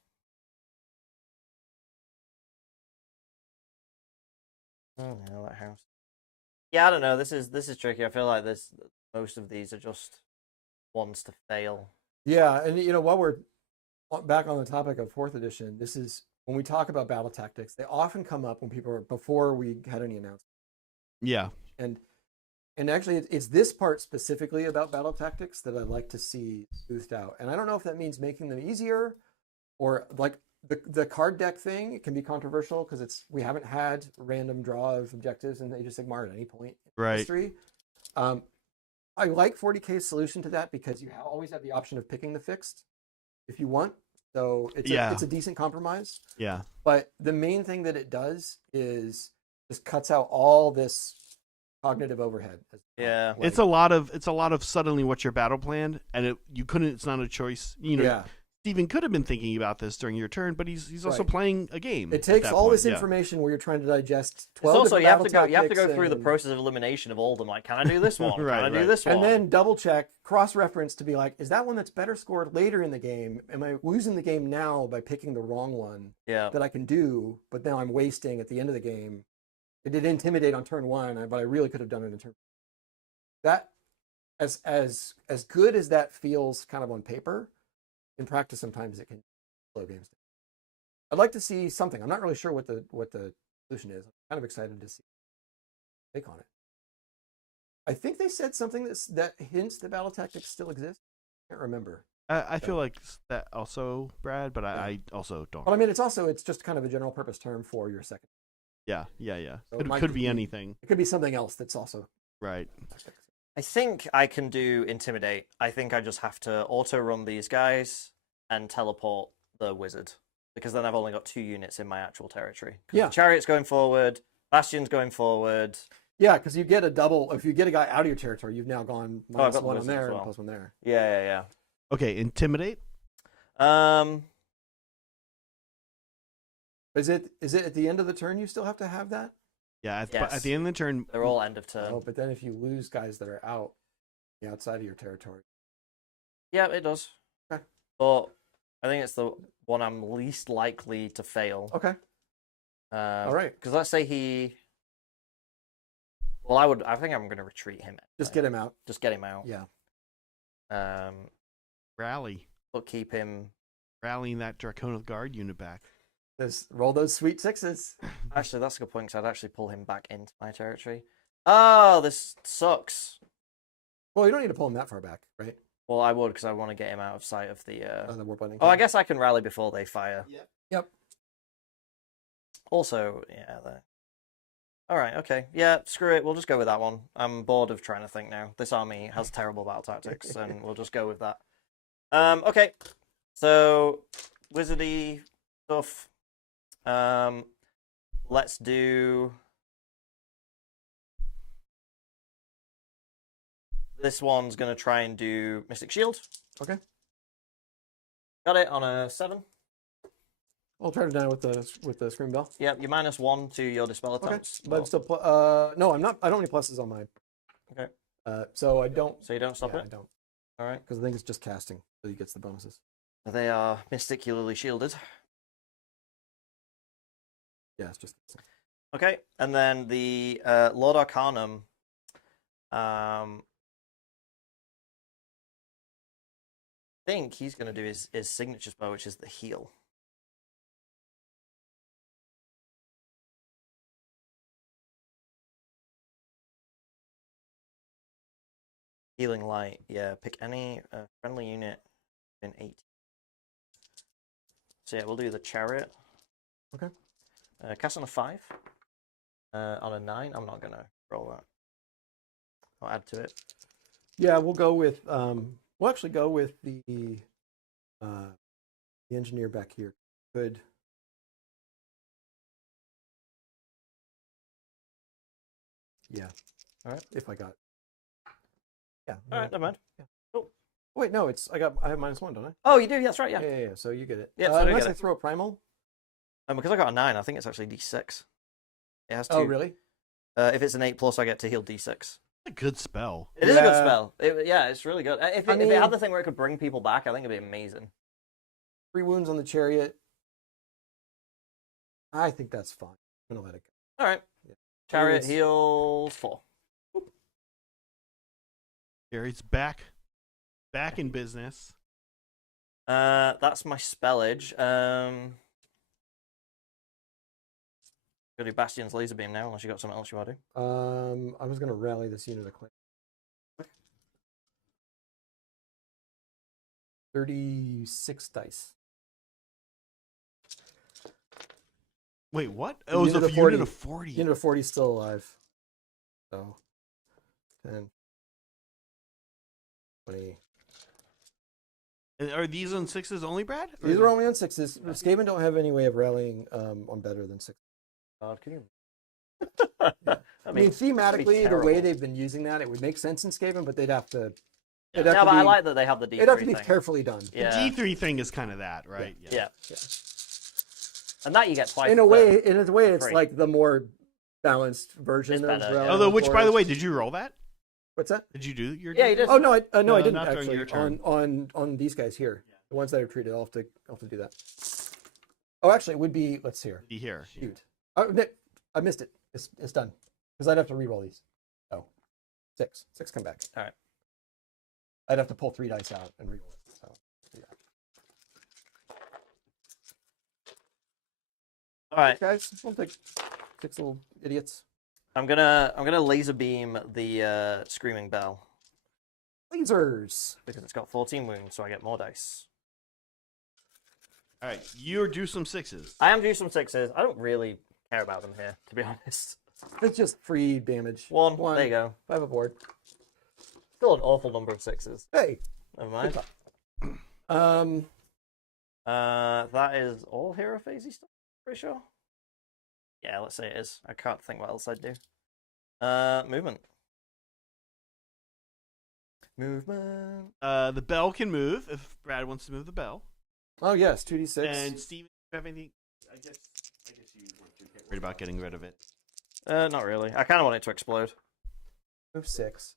Oh no, that house. Yeah, I don't know. This is tricky. I feel like most of these are just ones to fail. Yeah, and while we're back on the topic of 4th edition, this is when we talk about battle tactics. They often come up when people are before we had any announcement. Yeah. And actually, it's this part specifically about battle tactics that I'd like to see smoothed out. And I don't know if that means making them easier, or like the card deck thing. It can be controversial because we haven't had random draw of objectives in Age of Sigmar at any point in history. I like 40K's solution to that because you always have the option of picking the fixed if you want. So it's a decent compromise. Yeah. But the main thing that it does is just cuts out all this cognitive overhead. Yeah. It's a lot of suddenly what's your battle plan, and it's not a choice. Yeah. Steven could have been thinking about this during your turn, but he's also playing a game. It takes all this information where you're trying to digest 12 It's also you have to go through the and- process of elimination of all of them. Like, can I do this one? Right, Can I do right. this one? And then double check, cross reference to be like, is that one that's better scored later in the game? Am I losing the game now by picking the wrong one yeah. that I can do, but now I'm wasting at the end of the game? It did intimidate on turn 1, but I really could have done it in turn. That as good as that feels kind of on paper, in practice sometimes it can slow games down. I'd like to see something. I'm not really sure what the solution is. I'm kind of excited to see take on it. I think they said something that hints that battle tactics still exist. I can't remember. I feel like that also, Brad, but I also don't. But I mean, it's just kind of a general purpose term for your second. Yeah. So it Could be anything. It could be something else that's also Right. tactics. I think I can do intimidate. I think I just have to auto run these guys and teleport the wizard, because then I've only got 2 units in my actual territory. Yeah. The chariot's going forward, bastion's going forward. Yeah, because you get a double. If you get a guy out of your territory, you've now gone I've got the -1 on wizard there as and well. +1 there. Yeah. Okay, intimidate. Is it at the end of the turn you still have to have that? Yeah, Yes. at the end of the turn. They're all end of turn. Oh, but then if you lose guys that are outside of your territory. Yeah, it does. Okay. But I think it's the one I'm least likely to fail. Okay. All right. Because let's say he. Well, I think I'm going to retreat him. Just anyway. get him out. Just get him out. Yeah. Rally. But keep him. Rallying that Draconith Guard unit back. Just roll those sweet 6s. Actually, that's a good point, because I'd actually pull him back into my territory. Oh, this sucks. Well, you don't need to pull him that far back, right? Well, I would, because I want to get him out of sight of the. The warp lightning. Oh, I guess I can rally before they fire. Yep. Also, yeah. All right. Okay. Yeah. Screw it. We'll just go with that one. I'm bored of trying to think now. This army has terrible battle tactics, and we'll just go with that. Okay. So, wizardy stuff. Let's do. This one's gonna try and do Mystic Shield. Okay. Got it on a 7. I'll try to deny with the scream bell. Yep, you're -1 to your dispel Okay. attempts. But I'm still no, I'm not. I don't have any pluses on my. Okay. So I don't. So you don't stop yeah, it? I don't, All right. because I think it's just casting, so he gets the bonuses. They are mysticularly shielded. Yeah, it's just. Okay, and then the Lord Arcanum. I think he's going to do his signature spell, which is the heal. Healing light, yeah. Pick any friendly unit in 8. So yeah, we'll do the chariot. Okay. Cast on a 5. On a 9, I'm not gonna roll that. I'll add to it. Yeah, we'll go with we'll actually go with the engineer back here. Good. Yeah. All right. If I got it. Yeah. All right, never mind. Yeah. Cool. Wait, no, I have -1, don't I? Oh, you do? Yeah, that's right. Yeah. Yeah. So you get it. Yeah, so I unless get I it. throw a primal. Because I got a 9, I think it's actually D6. It has 2. Oh, really? If it's an 8+, I get to heal D6. A good spell. It is a good Yeah. spell. Yeah, it's really good. If it mean- had the thing where it could bring people back, I think it'd be amazing. 3 wounds on the chariot. I think that's fine. I'm gonna let it go. All right. Yeah. Chariot It's- heals 4. Gary's back in business. That's my spellage. Go do Bastion's laser beam now, unless you got something else you want to do. I was gonna rally this unit of claim. 36 dice. Wait, what? The Oh, it was unit a of unit 40. of 40. Unit of 40 is still alive. So 10, 20. And are these on 6s only, Brad? Or These is are it- only on 6s. Skaven don't have any way of rallying on better than 6. God, can you? I mean, thematically, the way terrible. they've been using that, it would make sense in Skaven, but they'd have to. It'd Yeah, have but to I be, like that they have the D3 it'd have to be thing. carefully done. The Yeah. G3 thing is kind of that, right? Yeah. Yeah. And that you get twice. In a the- way, it's free. like the more balanced version It's of better, rallying yeah. Although, which, by the forwards. way, did you roll that? What's that? Did you do your? Yeah, you did. Oh no, I No, didn't not during actually. your turn. On these guys here, the ones that are treated, I'll have to do that. Oh, actually, it would be. Let's see here. Be here. Shoot, I missed it. It's done because I'd have to re-roll these. Oh, 6 come back. All right. I'd have to pull 3 dice out and re-roll it. So yeah. All right. Guys, we'll take 6 little idiots. I'm gonna laser beam the screaming bell Lasers. because it's got 14 wounds, so I get more dice. All right, you're due some 6s. I am due some 6s. I don't really care about them here, to be honest. It's just free damage. One. There you go. 5 aboard. Still an awful number of 6s. Hey. Never mind. That is all hero phasey stuff. Pretty sure. Yeah, let's say it is. I can't think what else I'd do. Movement. Movement. The bell can move if Brad wants to move the bell. Oh yes, 2d6. And Steven, do you have anything? I guess you weren't too worried about getting rid of it. Not really. I kind of want it to explode. Move 6.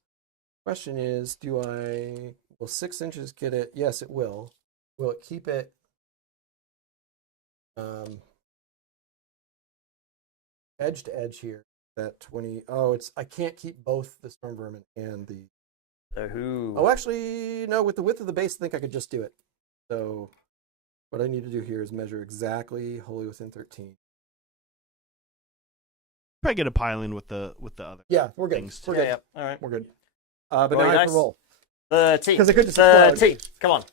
Question is, will 6 inches get it? Yes, it will. Will it keep it? Edge to edge here. That 20. Oh, I can't keep both the storm vermin and the. So who? Oh, actually, no. With the width of the base, I think I could just do it. So, what I need to do here is measure exactly wholly within 13. Probably get a pile in with the other. Yeah, we're good. Things We're too. good. Yeah. All right. We're good. But Roll now your I have dice. to roll. The T. 'Cause it could just the explode. T. Come on.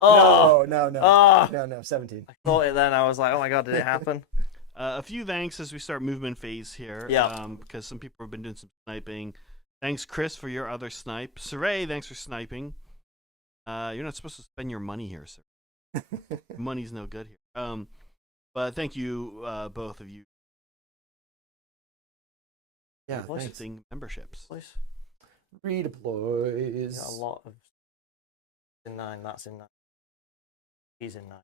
Oh. No. Oh. No. 17. I thought it then. I was like, oh my god, did it happen? A few thanks as we start movement phase here. Yeah. Because some people have been doing some sniping. Thanks, Chris, for your other snipe. Saray, thanks for sniping. You're not supposed to spend your money here, sir. Money's no good here. But thank you, both of you, Yeah, for thanks. purchasing memberships. Please. Redeploys. Got a lot of. In 9. That's in 9. He's in 9.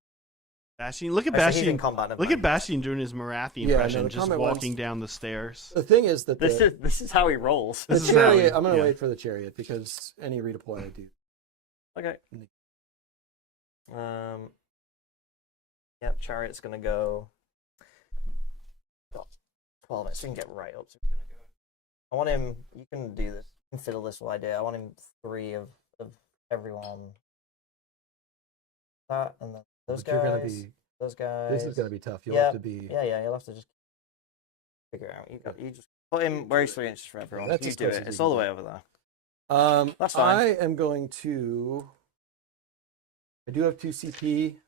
Bastion, look at Actually, he's in Bastion. combat. never Look at mind. Bastion doing his Marathi Yeah, no, impression, the just combat walking ones- down the stairs. The thing is that This is how he rolls. the This is how chariot. we- I'm gonna yeah. wait for the chariot because any redeploy I do. Okay. Nick. Yep, chariot's gonna go. Got 12 minutes, so we can get right up. So he's gonna go. I want him. You can do this. You can fiddle this whole idea. I want him 3 of everyone. That and then those But you're gonna guys. be. Those guys. This is gonna be tough. You'll Yeah, have to be. Yeah. You'll have to just figure it out. You just put him where he's 3 inches from everyone. That's You as do close it. as It's we all the can way get. over there. That's fine. I am going to. I do have 2 CP.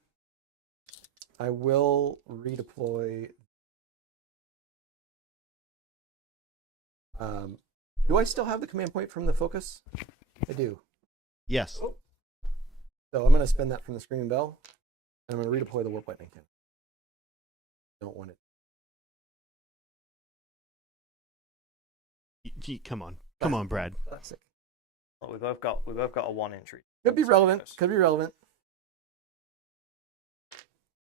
I will redeploy. Do I still have the command point from the focus? I do. Yes. So I'm going to spend that from the Screaming Bell, and I'm going to redeploy the Warp Lightning Cannon. Don't want it. Come on, Brad. Classic. Well, we both got a 1-inch reach. Could be relevant. Could be relevant.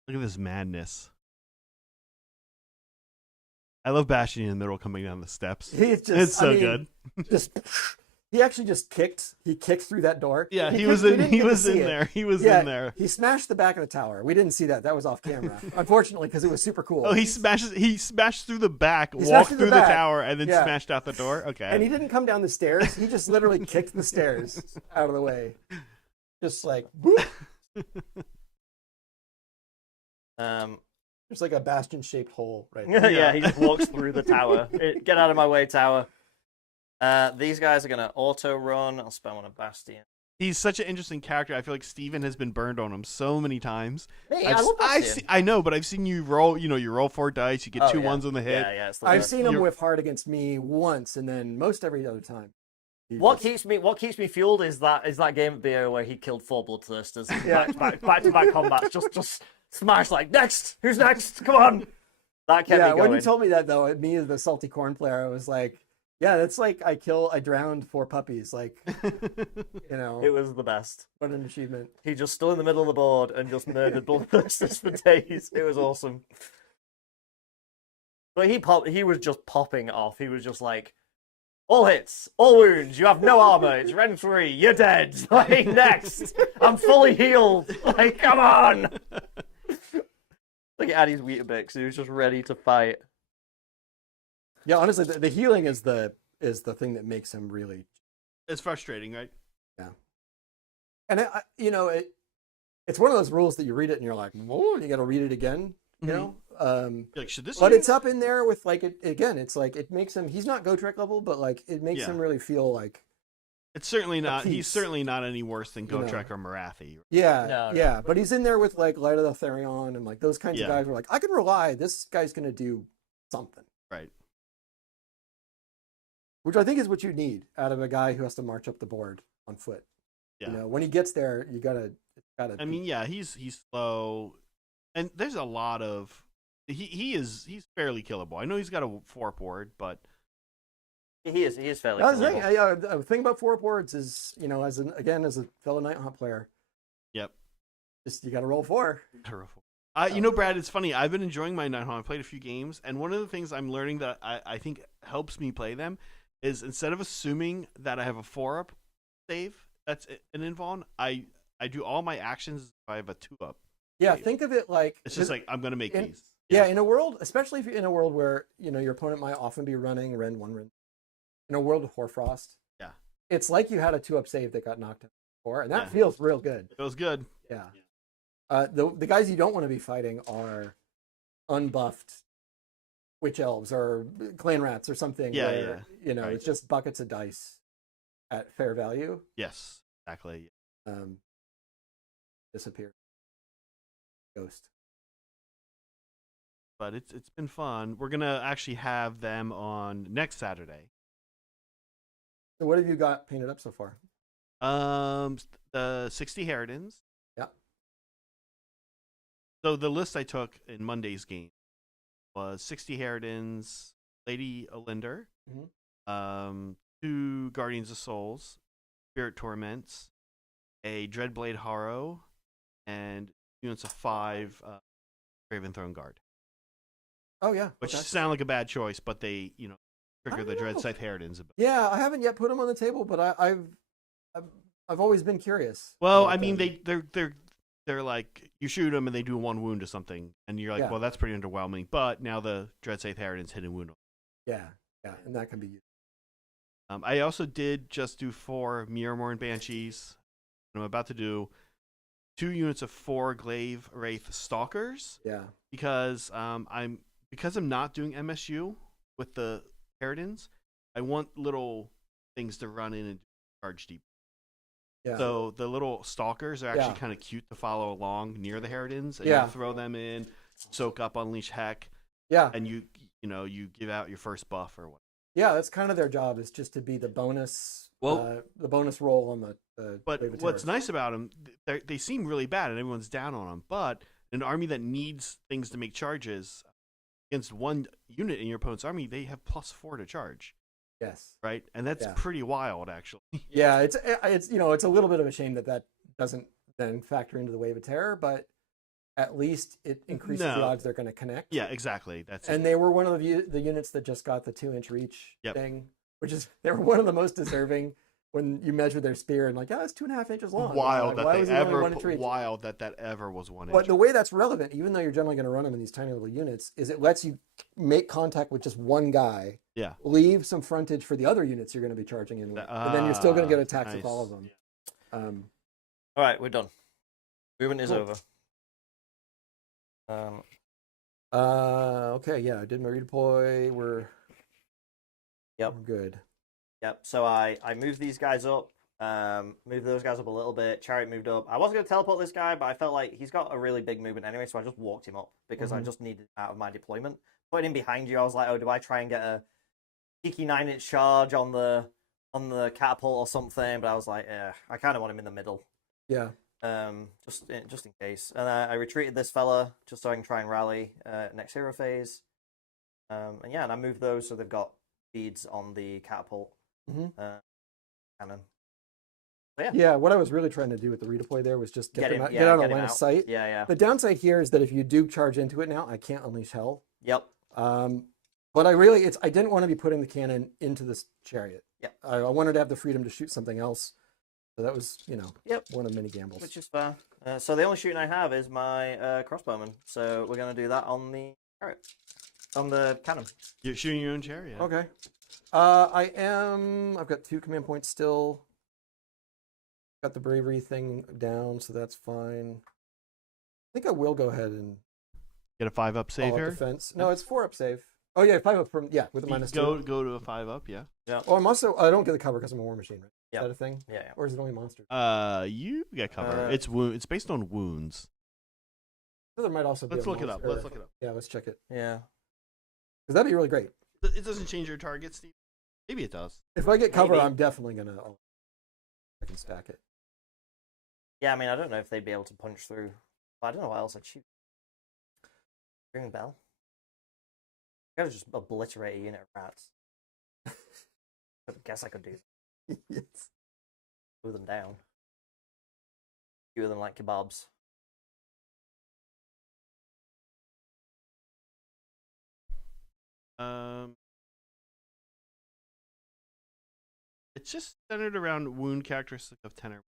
Look at this madness. I love Bastion in the middle coming down the steps. It's so good. He actually just kicked. He kicked through that door. Yeah, he was in there. He was in there. He smashed the back of the tower. We didn't see that. That was off camera, unfortunately, because it was super cool. Oh, he smashed through the back, walked through the tower, and then smashed out the door. Okay. And he didn't come down the stairs. He just literally kicked the stairs out of the way, just like whoop. There's like a bastion-shaped hole right there. Yeah, he just walks through the tower. Get out of my way, tower. These guys are gonna auto run. I'll spend one on Bastion. He's such an interesting character. I feel like Steven has been burned on him so many times. Hey, I love Bastion. I know, but I've seen you roll. You roll 4 dice. You get 2 ones on the hit. Yeah. I've seen him whiff hard against me once, and then most every other time. What keeps me fueled is that game at BO where he killed 4 Bloodthirsters back to back combats. Just smash like next. Who's next? Come on. That kept me going. When you told me that though, me as the salty corn player, I was like, yeah, that's like I drowned 4 puppies. Like, it was the best. What an achievement. He just stood in the middle of the board and just murdered Bloodthirsters for days. It was awesome. But he was just popping off. He was just like, all hits, all wounds, you have no armor, it's Ren 3, you're dead. Like, next, I'm fully healed. Like, come on. Look at Addy's Weetabix, he was just ready to fight. Yeah, honestly, the healing is the thing that makes him really. It's frustrating, right? Yeah, and it's one of those rules that you read it and you're like, whoa, you got to read it again. You know, like, should this? But it's up in there with like it again. It's like it makes him. He's not Gotrek level, but like it makes him really feel like. It's certainly not. He's certainly not any worse than Gotrek or Marathi. Yeah, no. But he's in there with like Light of the Therion and like those kinds of guys. Where like I can rely. This guy's gonna do something. Right. Which I think is what you need out of a guy who has to march up the board on foot. Yeah. When he gets there, you gotta. I mean, yeah, he's slow, and there's a lot of. He's fairly killable. I know he's got a 4 board, but he is fairly killable. The thing about 4 boards is, as a fellow Nighthawk player. Yep. Just you got to roll 4. Brad, it's funny. I've been enjoying my Nighthawk. I played a few games, and one of the things I'm learning that I think helps me play them is instead of assuming that I have a 4-up save that's an invuln, I do all my actions if I have a 2-up. Yeah, save. Think of it like it's just like I'm gonna make these. Yeah, in a world, especially if you're in a world where your opponent might often be running Ren 1 Ren. In a world of Hoarfrost, it's like you had a 2-up save that got knocked out before, and that feels real good. Feels good. Yeah. The guys you don't want to be fighting are unbuffed witch elves or clan rats or something. It's just buckets of dice at fair value. Yes, exactly. Disappear. Ghost. But it's been fun. We're gonna actually have them on next Saturday. So what have you got painted up so far? The 60 Harridans. Yeah. So the list I took in Monday's game was 60 Harridans, Lady Olinder, 2 Guardians of Souls, Spirit Torments, a Dreadblade Harrow, and units of 5 Raven Throne Guard. Oh yeah, which sound like a bad choice, but they trigger the Dread Scythe Harridans a bit. Yeah, I haven't yet put them on the table, but I've always been curious. Well, I mean they're like you shoot them and they do 1 wound or something, and you're like, well, that's pretty underwhelming. But now the Dread Scythe Harridans hit and wound. Yeah, and that can be used. I also did just do 4 Mirrormorn Banshees. I'm about to do 2 units of 4 Glaive Wraith Stalkers. Yeah, because I'm not doing MSU with the Harridans, I want little things to run in and charge deep. Yeah. So the little stalkers are actually Yeah. kind of cute to follow along near the Harridans, and Yeah. you throw them in, soak up, unleash heck, Yeah. and you give out your first buff or what. Yeah, that's kind of their job, is just to be the bonus roll on the But Wave of what's Terror. nice about them, they seem really bad, and everyone's down on them. But an army that needs things to make charges against one unit in your opponent's army, they have +4 to charge, Yes. right? And that's Yeah. pretty wild, actually. Yeah, it's it's a little bit of a shame that doesn't then factor into the Wave of Terror, but at least it increases the No. odds they're going to connect. Yeah, exactly. That's And it. they were one of the units that just got the 2-inch reach Yep. thing, which is they were one of the most deserving when you measure their spear and like, yeah, it's 2.5 inches long. Wild Like, that why they was it only ever 1 inch reach? wild that ever was 1 But inch. the way that's relevant, even though you're generally going to run them in these tiny little units, is it lets you make contact with just one guy, Yeah. leave some frontage for the other units you're going to be charging in with, and then you're still going to get attacks with all of them. All right, we're done. Movement is Cool. over. Okay, yeah, I did my redeploy. We're good. Yep. So I moved these guys up. Moved those guys up a little bit. Chariot moved up. I wasn't going to teleport this guy, but I felt like he's got a really big movement anyway, so I just walked him up because I just needed out of my deployment. Putting him behind you, I was like, oh, do I try and get a cheeky 9-inch charge on the catapult or something? But I was like, I kind of want him in the middle. Yeah. Just in case. And I retreated this fella just so I can try and rally next hero phase. And I moved those so they've got feeds on the catapult cannon. So, Yeah, what I was really trying to do with the redeploy there was just get out get of him line of sight. Yeah. The downside here is that if you do charge into it now, I can't unleash hell. Yep. But I didn't want to be putting the cannon into this chariot. Yep. I wanted to have the freedom to shoot something else. So that was, Yep. one of many gambles. Which is fair. So the only shooting I have is my crossbowman. So we're going to do that on the chariot. On the cannon. You're shooting your own chariot. Okay. I've got 2 command points still. Got the bravery thing down, so that's fine. I think I will go ahead and Get a 5-up save call up here. defense. No, it's 4-up save. Oh yeah, 5-up with a You -2. go to a 5-up, yeah. Oh, I don't get the cover because I'm a war machine, right? Yep. Is that a thing? Yeah. Or is it only monsters? You get cover. Uh, It's based on wounds. So there might also be Let's a look it up. monster- Let's look it up. Yeah, let's check it. Yeah. Because that'd be really great. It doesn't change your target, Steve. Maybe it does. If I get cover, Maybe. I'm definitely gonna. I can stack it. Yeah, I mean, I don't know if they'd be able to punch through. I don't know what else I'd shoot. Ring a bell? I gotta just obliterate a unit of rats. I guess I could do that. Yes. Move them down. Few them like kebabs. It's just centered around wound characteristic of tenor.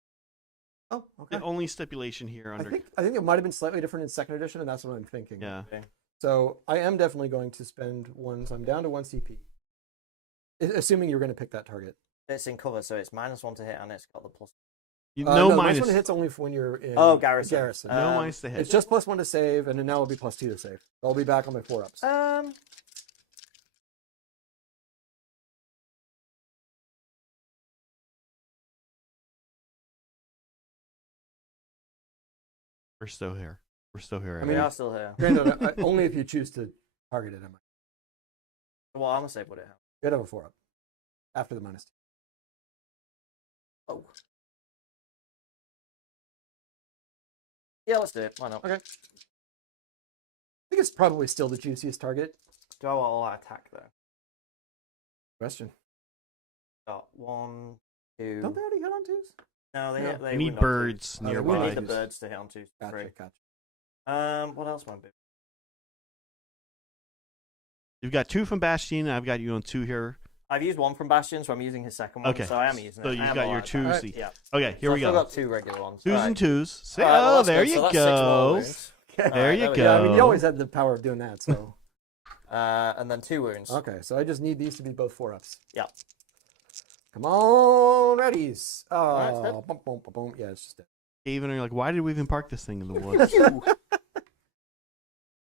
Oh, okay. The only stipulation here I under think it might have been slightly different in second edition, and that's what I'm thinking. yeah. Okay. So I am definitely going to spend 1. So I'm down to 1 CP. Assuming you're going to pick that target. It's in cover, so it's -1 to hit, and it's got the plus. No the minus. minus 1 hits only for when you're in Garrison. No minus to hit. It's just +1 to save, and then now it'll be +2 to save. I'll be back on my 4-ups. We're still here. We're still here. I We mean, are still here. Granted, only if you choose to target it. What armor save would it have? You'd have a 4-up after the -2. Oh, Yeah, let's do it. Why not? okay. I think it's probably still the juiciest target. Do I want all that attack though? Question. Got 1, 2. Don't they already hit on 2s? No, they No. hit. They We need wouldn't on birds Oh, they twos. would We nearby. need the Twos. birds to hit on 2s. Gotcha, gotcha. What else might be? You've got 2 from Bastion. I've got you on 2 here. I've used 1 from Bastion, so I'm using his second one. Okay. So I am using So it. you've I am got all your that 2s. attack. Yeah. Okay, here So we I've still go. got 2 regular ones. 2s Alright. and 2s. Say, Alright, well, oh, that's there good. you So that's 6 more go. wounds. There Alright, you we go. Yeah, I mean, you always had the power of doing that, so. And then 2 wounds. Okay, so I just need these to be both 4-ups. Yep. Come on, readies. Oh, Alright, it's boom, boom, boom, boom. Yeah, it's just dead. Even you're like, why did we even park this thing in the woods?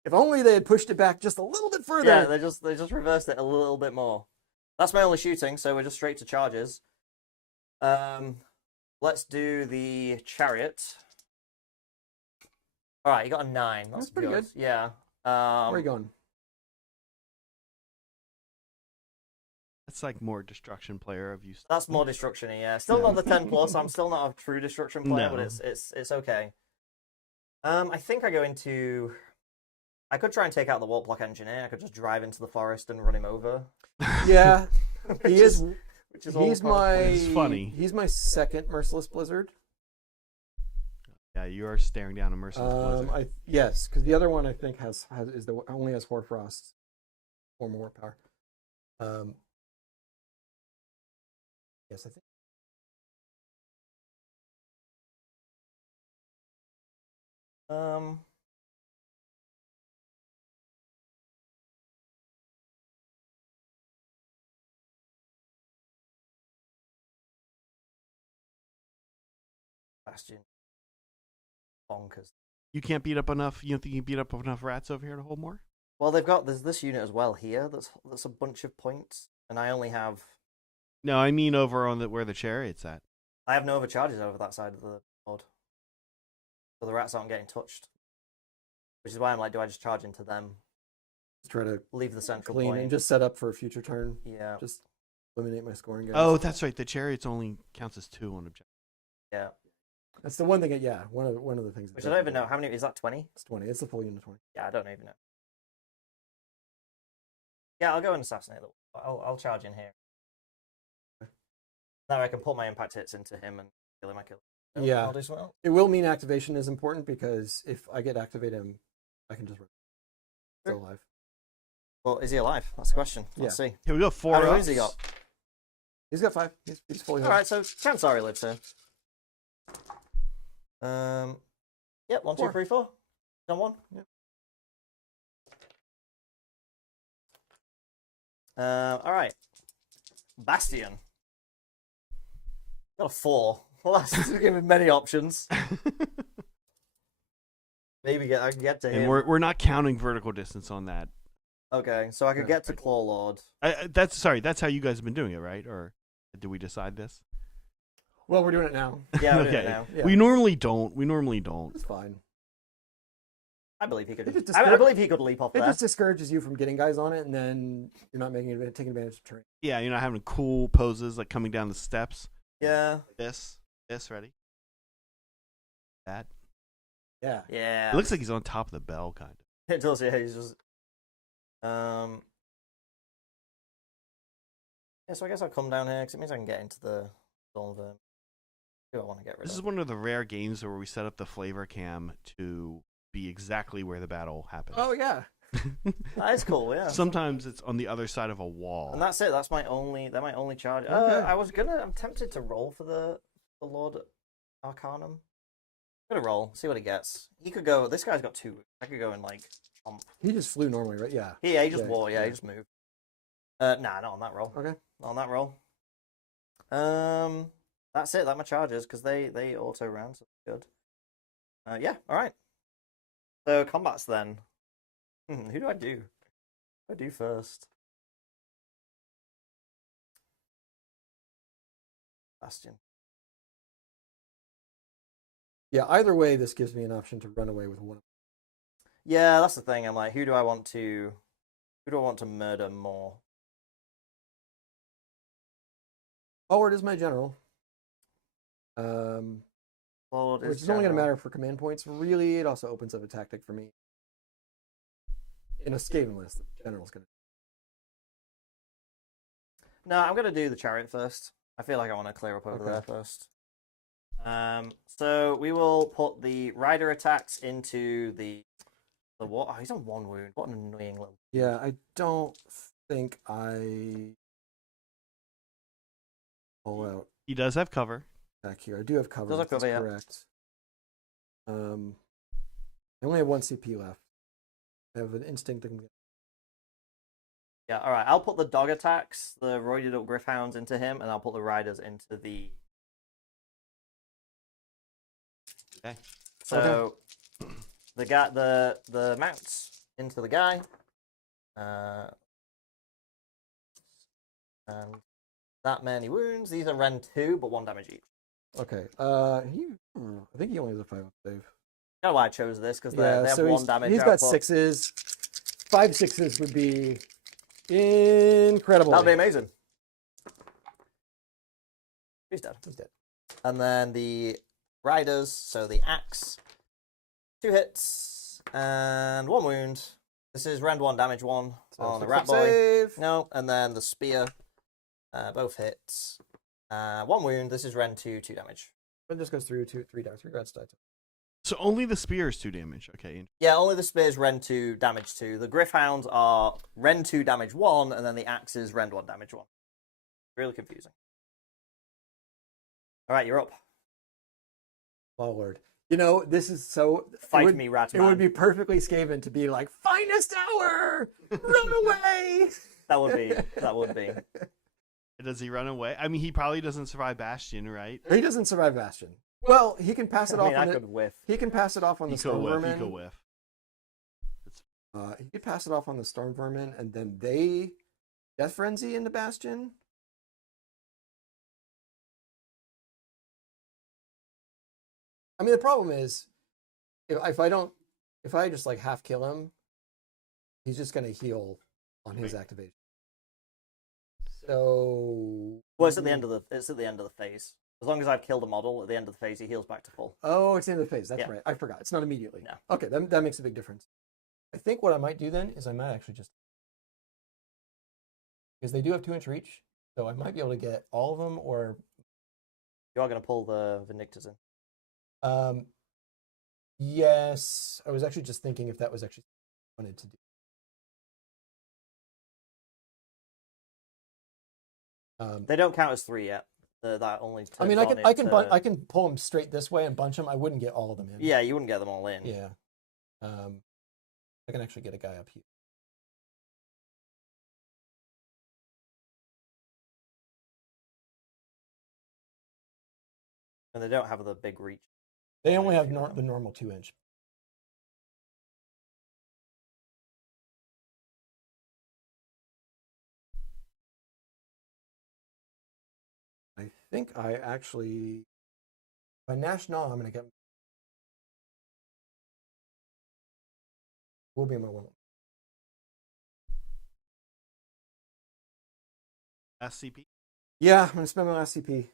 If only they had pushed it back just a little bit further. Yeah, they just reversed it a little bit more. That's my only shooting, so we're just straight to charges. Let's do the chariot. All right, you got a 9. That's pretty good. Yeah. Where are you going? That's like more destruction player of you. That's more destruction. Yeah. Still not the 10 plus. I'm still not a true destruction player, but No. it's okay. I think I go into. I could try and take out the Warp Block Engineer. I could just drive into the forest and run him over. Yeah, he is. Which is He's all part of the plan. It's funny. He's my second Merciless Blizzard. Yeah, you are staring down a merciless blizzard. Yes, because the other one I think only has Hoarfrost, 4 more power. Yes, I think. Bastion. Bonkers. You can't beat up enough. You don't think you can beat up enough rats over here to hold more? Well, there's this unit as well here. That's a bunch of points, and I only have. No, I mean over on where the chariot's at. I have no overcharges over that side of the board, so the rats aren't getting touched. Which is why I'm like, do I just charge into them? Let's try to Leave the central clean point. and just set up for a future turn. Yeah. Just eliminate my scoring guys. Oh, that's right. The chariot's only counts as 2 on objective. Yeah. That's the one thing. Yeah, one of the things. Which I don't even know how many is that. 20? It's 20. It's the full unit 20. Yeah, I don't even know. Yeah, I'll go and assassinate the. I'll charge in here. Now I can put my impact hits into him and kill him. Yeah. I'll do something else. It will mean activation is important because if I get activated, I can just run. Still alive. Well, is he alive? That's the question. Let's see. Here we go. How 4 many ups. wounds has he got? He's got 5. He's fully All healed. right, so Chansari lives here. Yep, 1, 2, 4. 3, 4. Done 1. Yep. All right. Bastion. Got a 4. Well, that's giving many options. Maybe I can get to him. And we're not counting vertical distance on that. Okay, so I could get to Claw Lord. That's how you guys have been doing it, right? Or did we decide this? Well, we're doing it now. Yeah, we're doing it now. Yeah. We normally don't. It's fine. I believe he could. It just I believe he could leap off It there. just discourages you from getting guys on it, and then you're not taking advantage of terrain. Yeah, you're not having cool poses like coming down the steps. Yeah. This, ready? That. Yeah. Yeah. It looks like he's on top of the bell, kind of. It does. Yeah, he's just. Yeah, so I guess I'll come down here because it means I can get into the storm verm. Who I want to get rid This of. is one of the rare games where we set up the flavor cam to be exactly where the battle happens. Oh yeah. That is cool. Yeah. Sometimes it's on the other side of a wall. And that's it. That's my only charge. Okay. I'm tempted to roll for the Lord Arcanum. I'm gonna roll, see what he gets. He could go. This guy's got 2. I could go and like chomp. He just flew normally, right? Yeah. Yeah, he just Yeah, wore. Yeah, yeah. he just moved. Nah, not on that roll. Okay. Not on that roll. That's it. That's my charges because they auto ran, so good. Yeah. All right. So combats then. Who do I do? Who do I do first? Bastion. Yeah. Either way, this gives me an option to run away with one. Yeah, that's the thing. I'm like, who do I want to murder more? Howard is my general. Lord Which is only going to matter for command points. Really, it also opens up a tactic for me. In a Skaven list, the general's going to. No, I'm gonna do the chariot first. I feel like I want to clear up over Okay. there first. So we will put the rider attacks into the what? Oh, he's on 1 wound. What an annoying little. Yeah, I don't think I pull out He does have cover. back here. I do have cover. Does have that's cover, yeah. correct. I only have 1 CP left. I have an instinct that can get. Yeah, all right. I'll put the dog attacks, the roided up Griffhounds into him, and I'll put the riders into the. Okay. So, the guy, the mounts into the guy, and that many wounds. These are Ren 2, but 1 damage each. Okay. I think he only has a 5 save. That's why I chose this, because Yeah, they have so 1 damage he's got output. 6s. 5 6s would be incredible. That'd be amazing. He's dead. He's dead. And then the riders, so the axe, 2 hits and 1 wound. This is rend 1, damage 1 So on the 6 rat up boy. save. No, and then the spear, both hits. 1 wound. This is rend 2, 2 damage. It just goes through 3 down. 3 reds died. So only the spear is 2 damage. Okay. Yeah, only the spear's rend 2, damage 2. The Griffhounds are rend 2, damage 1, and then the axe is rend 1, damage 1. Really confusing. All right, you're up. Oh, Lord. You know, this is so... Fight me, rat It man. would be perfectly Skaven to be like, finest hour! Run away! That would be. Does he run away? I mean, he probably doesn't survive Bastion, right? He doesn't survive Bastion. Well, he can pass it I off mean, on I the... could whiff. He can pass it off on He the could Storm whiff. He Vermin. could whiff. He could pass it off on the Storm Vermin, and then they Death Frenzy into Bastion. I mean, the problem is, if I just like half kill him, he's just gonna heal on his activation. So, Well, it's at the end of the phase. As long as I've killed a model, at the end of the phase, he heals back to full. oh, it's the end of the phase. That's Yeah. right. I forgot. It's not immediately. No. Okay, that makes a big difference. I think what I might do then is I might actually just, because they do have 2-inch reach, so I might be able to get all of them, or You are going to pull the Vindictors in. yes. I was actually just thinking if that was actually what I wanted to do. They don't count as 3 yet. That only. I mean, turns on I can pull them straight this way and bunch them. I wouldn't get all of them in. Yeah, you wouldn't get them all in. Yeah. I can actually get a guy up here. And they don't have the big reach. They only have the normal 2-inch. I think I actually, by National, I'm going to get. Will be my one. SCP. Yeah, I'm going to spend my last CP.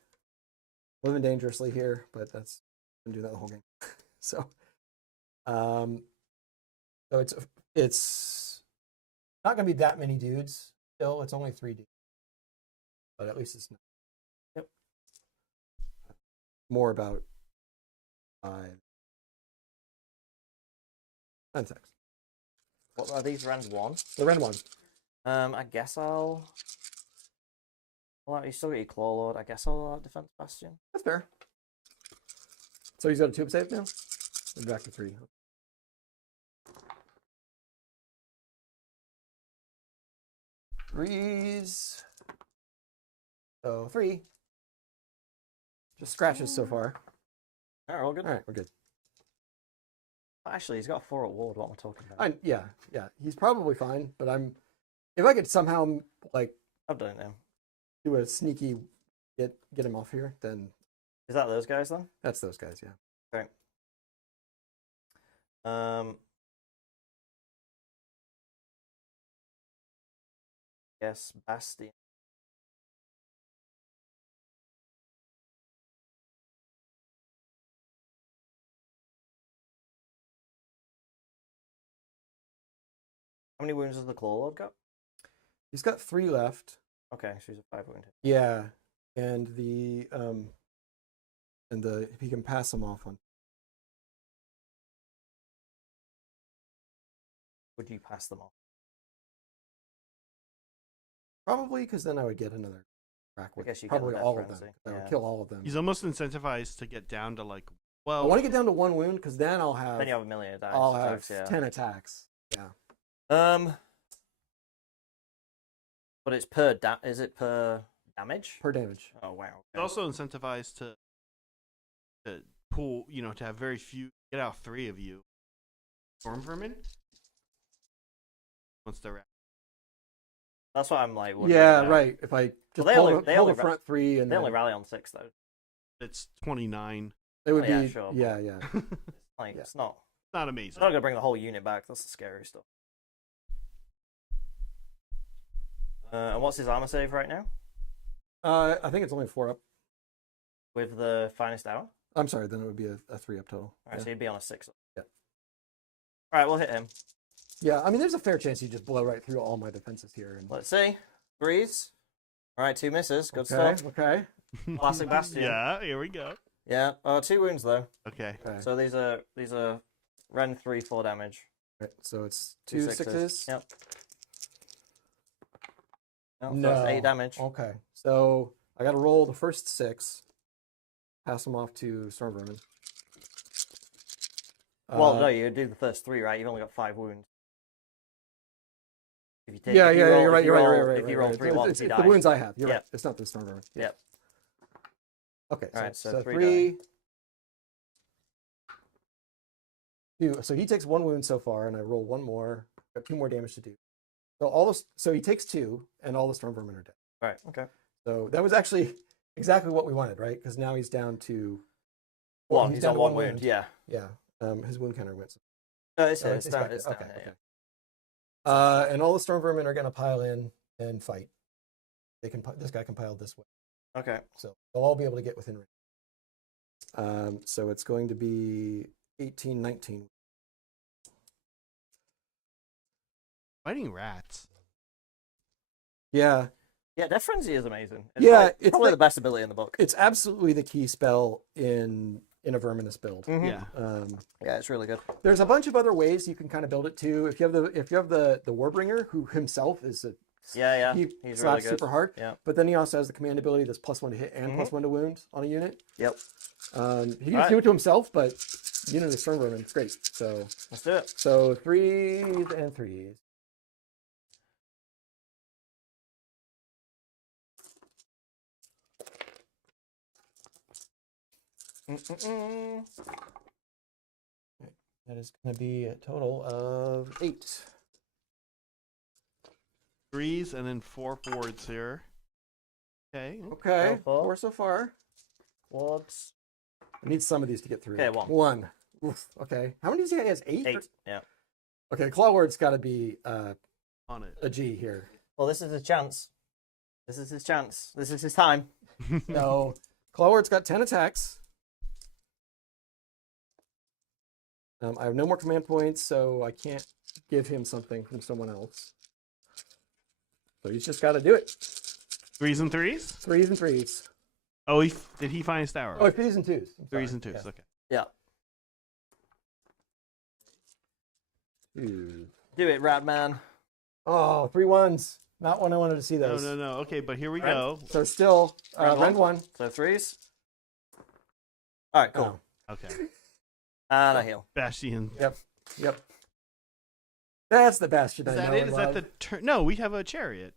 Living dangerously here, but that's I'm gonna do that the whole game. So, so it's not going to be that many dudes. Still, it's only 3 dudes, but at least it's not. Yep. More about 5 and 6. What are these? Rend 1? The Ren one. I guess I'll. Well, you still get your Claw Lord. I guess I'll Defense Bastion. That's fair. So he's got a 2 save now. We're back to 3. Threes. So 3. Just scratches so far. All right, all good. All right, we're good. Actually, he's got a 4 at ward. What am I talking about? Yeah. He's probably fine, but if I could somehow like I've done it now. do a sneaky get him off here, then Is that those guys then? that's those guys. Yeah. Okay. Yes, Bastion. How many wounds has the Claw Lord got? He's got 3 left. Okay, so he's a 5 wound. Yeah, and if he can pass them off on. Would you pass them off? Probably, because then I would get another crack with guess you get probably the all Death of them. Frenzy, I would yeah. kill all of them. He's almost incentivized to get down to like. I Well, want to get down to 1 wound because then I'll have Then you have a million attacks. I'll have attacks, yeah. 10 attacks. Yeah. But it's per is it per damage? Per damage. Oh wow. he's also incentivized to pull. To have very few. Get out 3 of you. Storm vermin. Once they're out. That's what I'm like. wondering Yeah, about. right. If I just they pull only- the, they pull only the front 3 and They only then, rally on 6 though. It's 29. It would yeah, be sure, yeah, yeah. Like, Yeah. it's not Not amazing. going to bring the whole unit back. That's the scary stuff. And what's his armor save right now? I think it's only 4 up. With the finest hour? I'm sorry, then it would be a 3 up total. Alright, so he'd be on a 6 up. Yeah. Alright, we'll hit him. Yeah, I mean, there's a fair chance you just blow right through all my defenses here. And... Let's see. 3s. Alright, 2 misses. Good okay, stuff. okay. Classic Bastion. Yeah, here we go. Yeah. 2 wounds though. Okay. Okay. So these are Ren 3, 4 damage. Right, so it's 2 sixes. Yep. No, so No. that's 8 damage. Okay, so I got to roll the first 6. Pass them off to Storm Vermin. Well, no, you do the first 3, right? You've only got 5 wounds. If you take, Yeah, if you yeah, roll, you're right. if you You're right. roll- You're right. If you right, roll right. 3 It's- ones, it's he the dies. wounds I have. You're Yep. right. It's not the Storm Vermin. Yep. Okay, Alright, so so 3 3. 2. So he takes 1 wound so far, and I roll 1 more. Got 2 more damage to do. So so he takes 2, and all the Storm Vermin are dead. Right. Okay. So that was actually exactly what we wanted, right? Because now he's down to One. He's down on to 1 wound. Yeah. Yeah. His wound counter went. No, it's Oh, here. It's down. back It's there. down. Okay, Yeah, okay. And all the Storm Vermin are going to pile in and fight. They can. This guy can pile this way, yeah. Okay. so they'll all be able to get within range. So it's going to be 18, 19. Fighting rats. Yeah, Yeah, Death Frenzy is amazing. It's Yeah, like, it's probably like- the best ability in the book. it's absolutely the key spell in a Verminous build. Mhm. Yeah. Yeah, it's really good. There's a bunch of other ways you can kind of build it too. If you have the Warbringer, who himself is a Yeah. he He's really slaps good. super hard. Yeah. But then he also has the command ability that's +1 to hit and +1 to wound on a unit. Yep. He can just Alright. do it to himself, but unit of Storm Vermin, it's great. So Let's do it. 3s and 3s. Mm-mm-mm. That is going to be a total of 8. 3s and then 4 forwards here. Okay. Okay, So far. 4 so far. Quads. I need some of these to get through. Okay, 1. 1. Oof, okay. How many does he have? He has 8? 8. Yeah. Okay, Clawward's got to be On it. a G here. Well, this is his chance. This is his chance. This is his time. So Clawward's got 10 attacks. I have no more command points, so I can't give him something from someone else. So he's just got to do it. 3s and 3s? 3s and 3s. Oh, did he find his tower? Oh, 3s and 2s. I'm 3s sorry. and 2s. Yeah. Okay. Yeah. 2. Do it, Ratman. Oh, 3 1s. Not when I wanted to see No, those. no. Okay, but here we Right. go. So still, Rend Rend 1. So 3s. All right, cool. Okay. And I heal. Bastion. Yep. That's the Bastion Is I that know it? and Is that love. the turn? No, we have a chariot.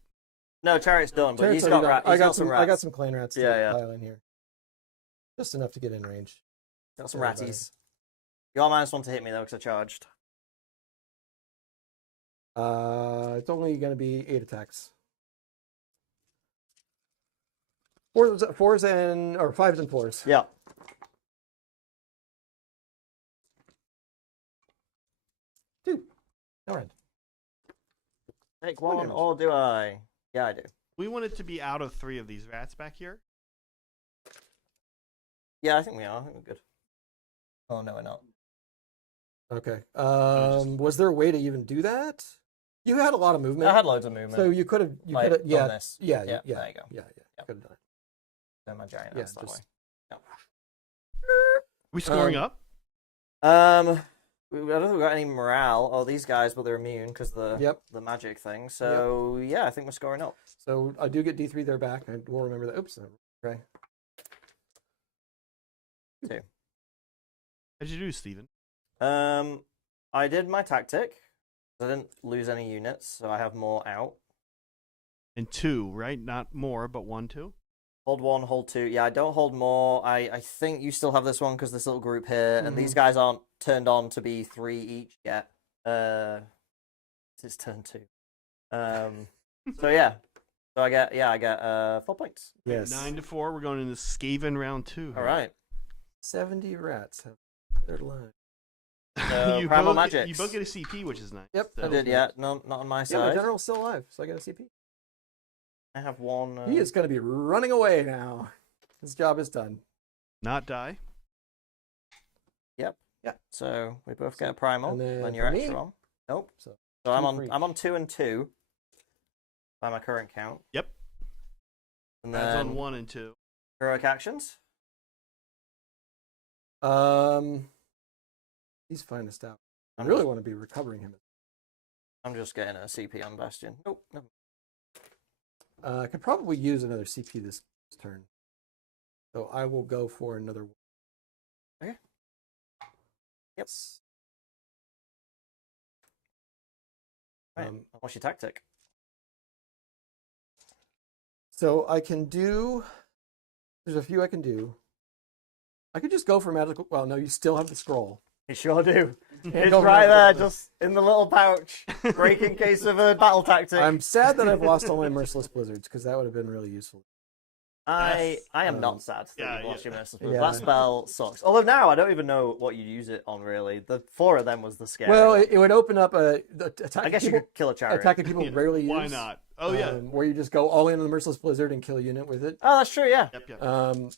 No, Chariot's done, but Turns he's out got you rat. I He's got got some rats. I got some clan rats to Yeah. pile in here. Just enough to get in range. Got some Everybody. ratties. You are -1 to hit me though, because I charged. It's only going to be 8 attacks. 4s and or 5s and 4s. Yeah. No Rend. Take One 1, damage. or do I? Yeah, I do. We want it to be out of 3 of these rats back here. Yeah, I think we are. I think we're good. Oh no, we're not. Okay. just- Was there a way to even do that? You had a lot of movement. I had loads of movement. So you could have. You Like, could have. Yeah. done this. Yeah. Yeah, Yeah. there you go. Yeah. Yep. Could have done it. Turn my giant Yeah, ass that just- way. We scoring Um, up? I don't think we've got any morale. Oh, these guys, but they're immune because the Yep. the magic thing. So yeah, I think we're scoring up. So I do get D3 there back. I will remember that. Oops. Okay. How'd you do, Steven? I did my tactic. I didn't lose any units, so I have more out. And 2, right? Not more, but 1, 2. Hold 1, hold 2. Yeah, I don't hold more. I think you still have this one because this little group here, and these guys aren't turned on to be 3 each yet. It's turn 2. So yeah, So I get 4 points. Yes. 9-4. We're going into Skaven round 2. All right. 70 rats have their line. you Primal both Magics. You both get a CP, which is nice. Yep, I did, yeah. No, not on my Yeah, side. my general's still alive, so I get a CP. I have one. He is going to be running away now. His job is done. Not die. Yep. Yeah. So we both get a primal. And then Then you're for me- extra on. Nope. So So I'm two on. for each. I'm on 2 and 2 by my current count. Yep. And That's then on 1 and 2. heroic actions. He's finest out. I I'm really just- want to be recovering him. I'm just getting a CP on Bastion. Nope. No. I could probably use another CP this turn. So I will go for another one. Okay. Yep. Right. What's your tactic? So I can do. There's a few I can do. I could just go for magical. Well, no, you still have the scroll. You sure do. It's go right for there, magical. just in the little pouch. Break in case of a battle tactic. I'm sad that I've lost all my merciless blizzards because that would have been really useful. I am Um, not sad that yeah, you've lost yeah. your merciless Blitz. Yeah. That spell sucks. Although now I don't even know what you'd use it on really. The 4 of them was the scary Well, one. it would open up a I attack. guess you people, could kill a chariot. attacking people Yeah, rarely use. Why not? Oh, yeah. Where you just go all in on the merciless blizzard and kill a unit with it. Oh, that's true, yeah. Yep.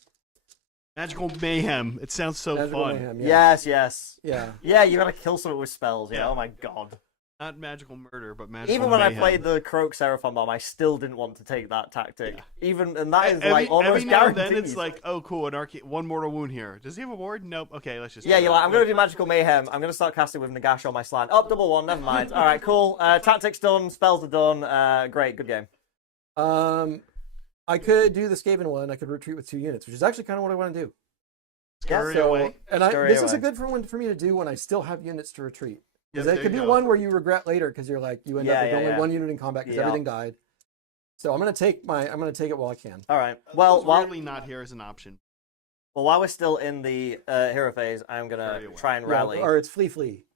Magical Mayhem. It sounds so Magical fun. Mayhem, yeah. Yes, yes. Yeah. Yeah, you gotta kill someone with spells, yeah. Yeah. Oh my god. Not magical murder, but magical Even when I mayhem. played the Croak Seraphon bomb, I still didn't want to take that tactic. Yeah. And that is Every- like almost every now and guaranteed. then it's like, oh, cool, one mortal wound here. Does he have a ward? Nope. Okay, let's just. Yeah, do you're that. like, I'm going to do Magical Mayhem. I'm going to start casting with Nagash on my slant. Oh, double one, never mind. All right, cool. Tactics done, spells are done. Great, good game. I could do the Skaven one. I could retreat with 2 units, which is actually kind of what I want to do. Scurry So, away. and Scurry this is a away. good one for me to do when I still have units to retreat. Because Yep, it there could be you go. one where you regret later because you're like you end up Yeah, with yeah, only yeah. 1 unit in combat because Yeah. everything died. So I'm gonna take it while I can. All right. That's Well, really not here as an option. while we're still in the hero phase, I'm going Very to well. try and Yeah, rally. or it's flee.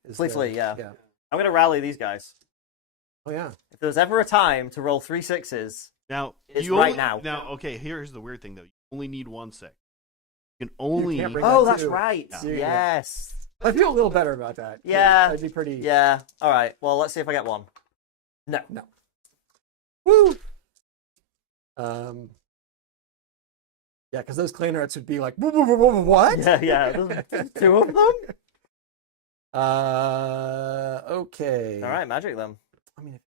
is Flee, the- yeah. Yeah. I'm going to rally these guys. Oh yeah. If there was ever a time to roll 3 6s, Now, It's you right only, now. Now, okay, here's the weird thing though. You only need 1 6. You can only. can't bring- oh, that that's too. right. Yeah. Yes. I feel a little better about that. 'cause Yeah. I'd be pretty. Yeah. All right. Well, let's see if I get one. No. No. Woo. Yeah, because those clan rats would be like, what? Yeah, yeah. There's 2 of them. Okay. All right, magic them. I mean,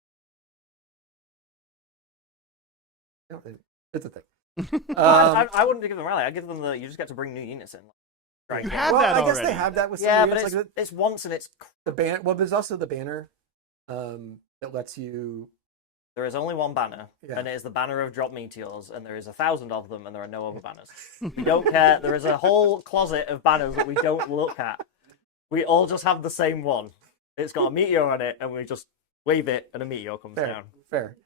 it's a thing. I wouldn't give them rally. I give them the. You just get to bring new units in. Right. You have well, that I guess already. they have that with some Yeah, but units, like it's once and it's. the banner. Well, there's also the banner that lets you. There is only one banner, Yeah. and it is the banner of drop meteors, and there is 1,000 of them, and there are no other banners. We don't care. There is a whole closet of banners that we don't look at. We all just have the same one. It's got a meteor on it, and we just wave it, and a meteor comes Fair. down. Fair.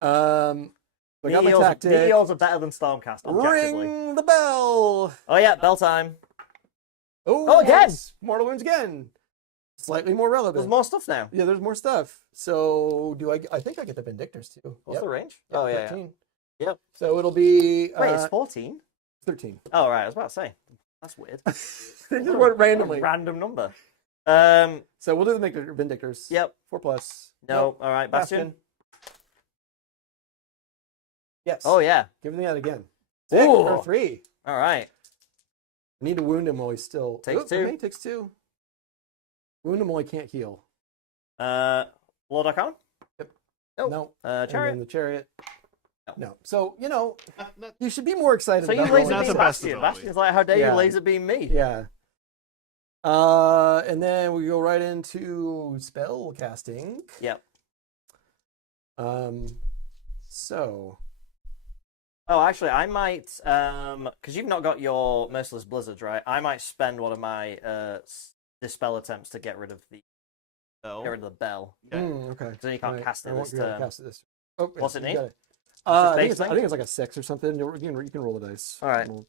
So I got my Meteors, tactic. meteors are better than Stormcast, objectively. Ring the bell. Oh yeah, bell time. Oh, again! nice. Mortal wounds again. Slightly more relevant. There's more stuff now. Yeah, there's more stuff. So do I think I get the Vindictors too. What's the range? Yep, Oh yeah, 13. yeah. Yep. So it'll be Wait, it's 14? 13. Oh right, I was about to say. That's weird. They just went randomly. Random number. So we'll do the Vindictors. Yep. 4+. No. Nope. All right, Bastion. Yes. Oh yeah. Give me that again. 6 Ooh. or 3. All right. I need to wound him while he's still. Takes Oop, 2. Okay, takes 2. Wound him while he can't heal. Lord Arcana? Nope. No. Chariot? And then the chariot. No. No. So, Not- you should be more excited So you about laser Not rolling the beam best stuff. of Bastion. all, Bastion's like, how dare Yeah. you laser beam me? Yeah. And then we go right into spell casting. Yep. So Oh, actually, I might, because you've not got your Merciless Blizzards, right? I might spend one of my dispel attempts to get rid of the bell. Okay. okay. Because then you can't cast it I won't this be able to turn. cast it this turn. Oh, What's yes, it you need? got it. Just a I base think it's like a 6 or something. You can roll the dice. All right. We'll-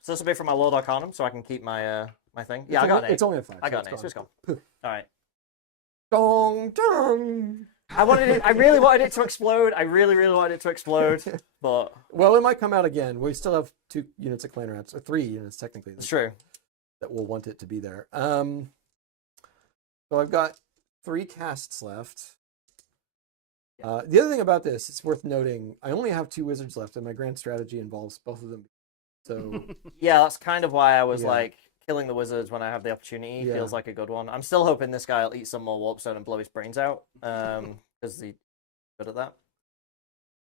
So this will be from my Lord Arcanum, so I can keep my my thing. Yeah, it's I got only- an 8. It's only a 5. I got so an 8, so it's gone. Poof. All right. Dong dong. I really wanted it to explode. I really wanted it to explode, but Well, it might come out again. We still have 2 units of clan rats, or 3 units technically. it's true. That will want it to be there. So I've got 3 casts left. The other thing about this, it's worth noting, I only have 2 wizards left, and my grand strategy involves both of them. So Yeah, that's kind of why I was Yeah. like, killing the wizards when I have the opportunity Yeah. feels like a good one. I'm still hoping this guy will eat some more warpstone and blow his brains out, because he's good at that.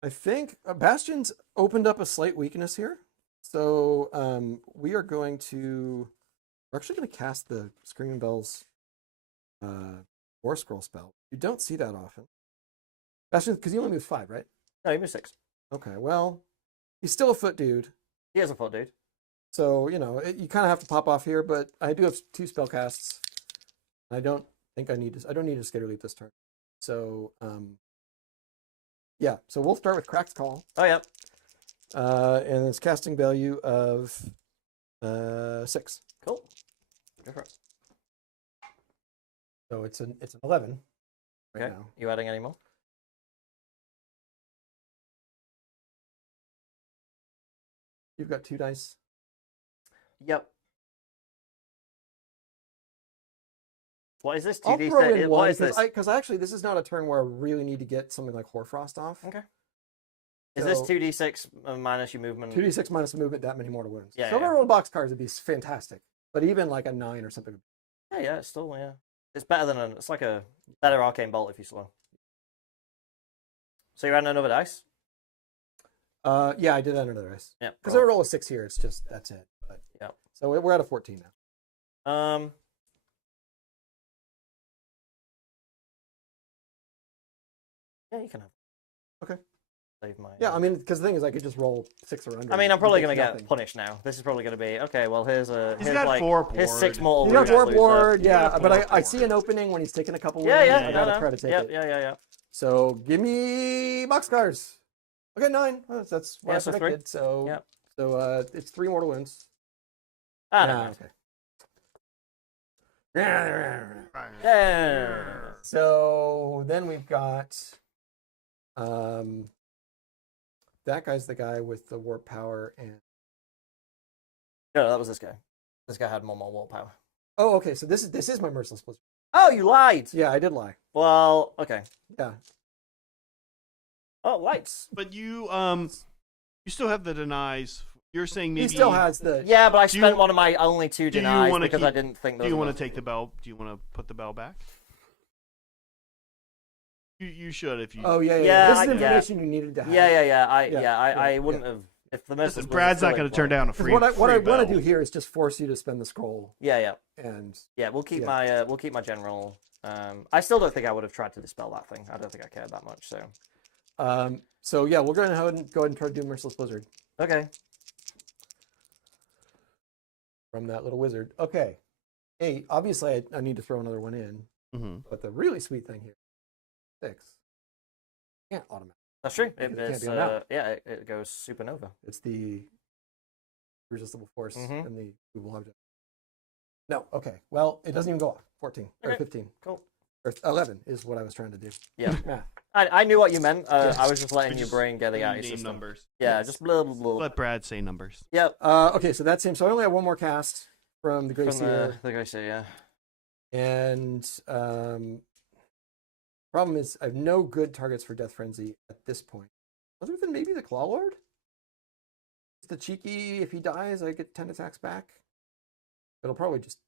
I think Bastion's opened up a slight weakness here. So we are going to, we're actually going to cast the Screaming Bells War Scroll spell. You don't see that often. Bastion, because he only moves 5, right? No, he moves 6. Okay, well, he's still a foot dude. He has a foot, dude. So, you kind of have to pop off here, but I do have 2 spell casts. I don't think I need to, I don't need to Skitter Leap this turn. So, yeah, so we'll start with Crack's Call. Oh, yeah. And it's casting value of 6. Cool. Go for it. So it's an 11 right Okay. now. You adding any more? You've got 2 dice. Yep. What is this? I'll 2d6? throw in What one is this? because actually this is not a turn where I really need to get something like Hoarfrost off. Okay. Is this So- 2d6 minus your movement? 2d6 minus movement, that many mortal wounds. Yeah, So if yeah. I roll box cards, it'd be fantastic. But even like a 9 or something. Yeah, it's still, yeah. It's better than it's like a better arcane bolt if you slow. So you're adding another dice? Yeah, I did that another dice. Yeah. Because I roll a 6 here, it's just, that's it. But, Yeah. So we're at a 14 now. Yeah, you can have. Okay. Save my. Yeah, I mean, because the thing is, I could just roll 6 or under. I mean, I'm probably and gonna get get nothing. punished now. This is probably gonna be okay. Well, here's He's got like 4 here's 6 board. mortal You got wounds, warp loser. ward, You yeah, got but warp I ward. see an opening when he's taking a couple Yeah, wounds, yeah, and I gotta no. try to take Yep, it. yeah. So give me boxcars. Okay, 9. Oh, that's what Yeah, I so 3. predicted. So Yep. so it's 3 mortal wounds. Ah, Yeah, no. okay. Yeah. So then we've got that guy's the guy with the warp power and No, that was this guy. This guy had more warp power. oh, okay. So this is my merciless blizzard. Oh, you lied. Yeah, I did lie. Well, okay. Yeah. Oh, lights. But you still have the denies. You're saying maybe He still has the Yeah, but I Do spent you- one of my only 2 do you denies wanna because keep- I didn't think. Do you want to take the bell? Do you want to put the bell back? You should if you. Oh yeah, yeah. Yeah, This I- is information you needed to have. I wouldn't have if the message. Listen, Brad's not going to turn down a 'Cause free. what I free want bell. to do here is just force you to spend the scroll Yeah. and We'll keep Yeah. my general. I still don't think I would have tried to dispel that thing. I don't think I cared that much. So yeah, we're going to go ahead and try to do merciless blizzard okay. from that little wizard. Okay. Hey, obviously I need to throw another one in, Mhm. but the really sweet thing here, 6. Can't automatic. That's true. It can't It's, be allowed. it goes supernova. It's the irresistible force Mhm. and the movable object. No, okay. Well, it doesn't even go off. 14 or Okay. 15 Cool. or 11 is what I was trying to do. Yeah. Math. I knew what you meant. Yeah. I was just letting your Just brain get it out of name your system. numbers. Yeah, Yes. just blah blah blah. Let Brad say numbers. Yep. Okay, so that's him. So I only have one more cast from the Grey From Seer. the Grey Seer, yeah. And problem is, I have no good targets for Death Frenzy at this point, other than maybe the Claw Lord. It's the cheeky. If he dies, I get 10 attacks back. It'll probably just.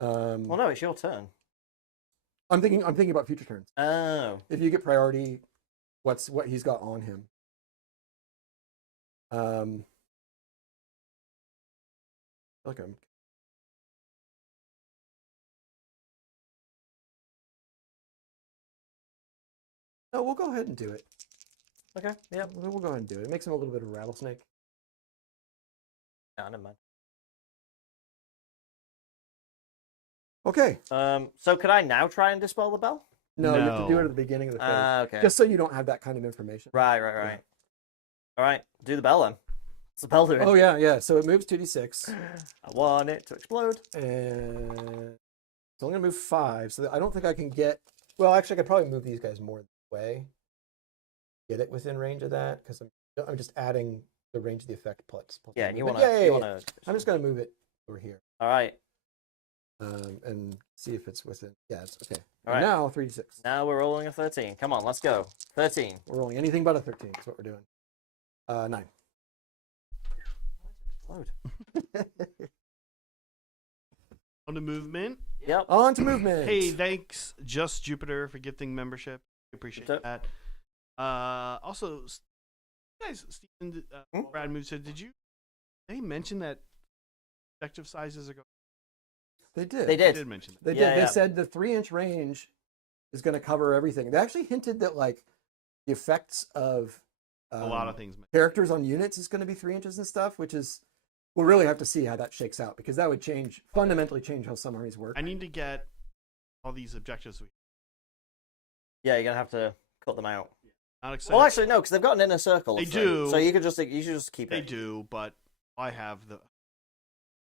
Well, no, it's your turn. I'm thinking about future turns. Oh. If you get priority, what he's got on him. Look him. No, we'll go ahead and do it. Okay. Yep. We'll go ahead and do it. It makes him a little bit of a rattlesnake. No, never mind. Okay. So could I now try and dispel the bell? No, you have to do No. it at the beginning of the phase. Okay. Just so you don't have that kind of information. Right. All right. Do the bell then. What's the bell doing? Oh, yeah. So it moves 2d6. I want it to explode. And So I'm going to move 5. So I don't think I can get. Well, actually, I could probably move these guys more away. Get it within range of that because I'm just adding the range of the effect plus. Yeah, and you movement. want to. Yeah. You want to. I'm just going to move it over here All right. and see if it's within. Yeah, it's okay. All And right. now 3d6. Now we're rolling a 13. Come on, let's go. 13. We're rolling anything but a 13. That's what we're doing. 9. Load. On the movement. Yep. On to movement. Hey, thanks, Just Jupiter, for gifting membership. We appreciate Yep. that. Also, guys, Stephen, Brad Moose said, they mention that objective sizes are going? They did. They did. They did mention that. They did. Yeah, They yeah. said the 3-inch range is going to cover everything. They actually hinted that like the effects of A lot of things. characters on units is going to be 3 inches and stuff, which is we'll really have to see how that shakes out because that would fundamentally change how some armies work. I need to get all these objectives. Yeah, you're gonna have to cut them out. Not excited. Well, actually, no, because they've got an inner circle. They so, do. So you should just keep They it. do, but I have the.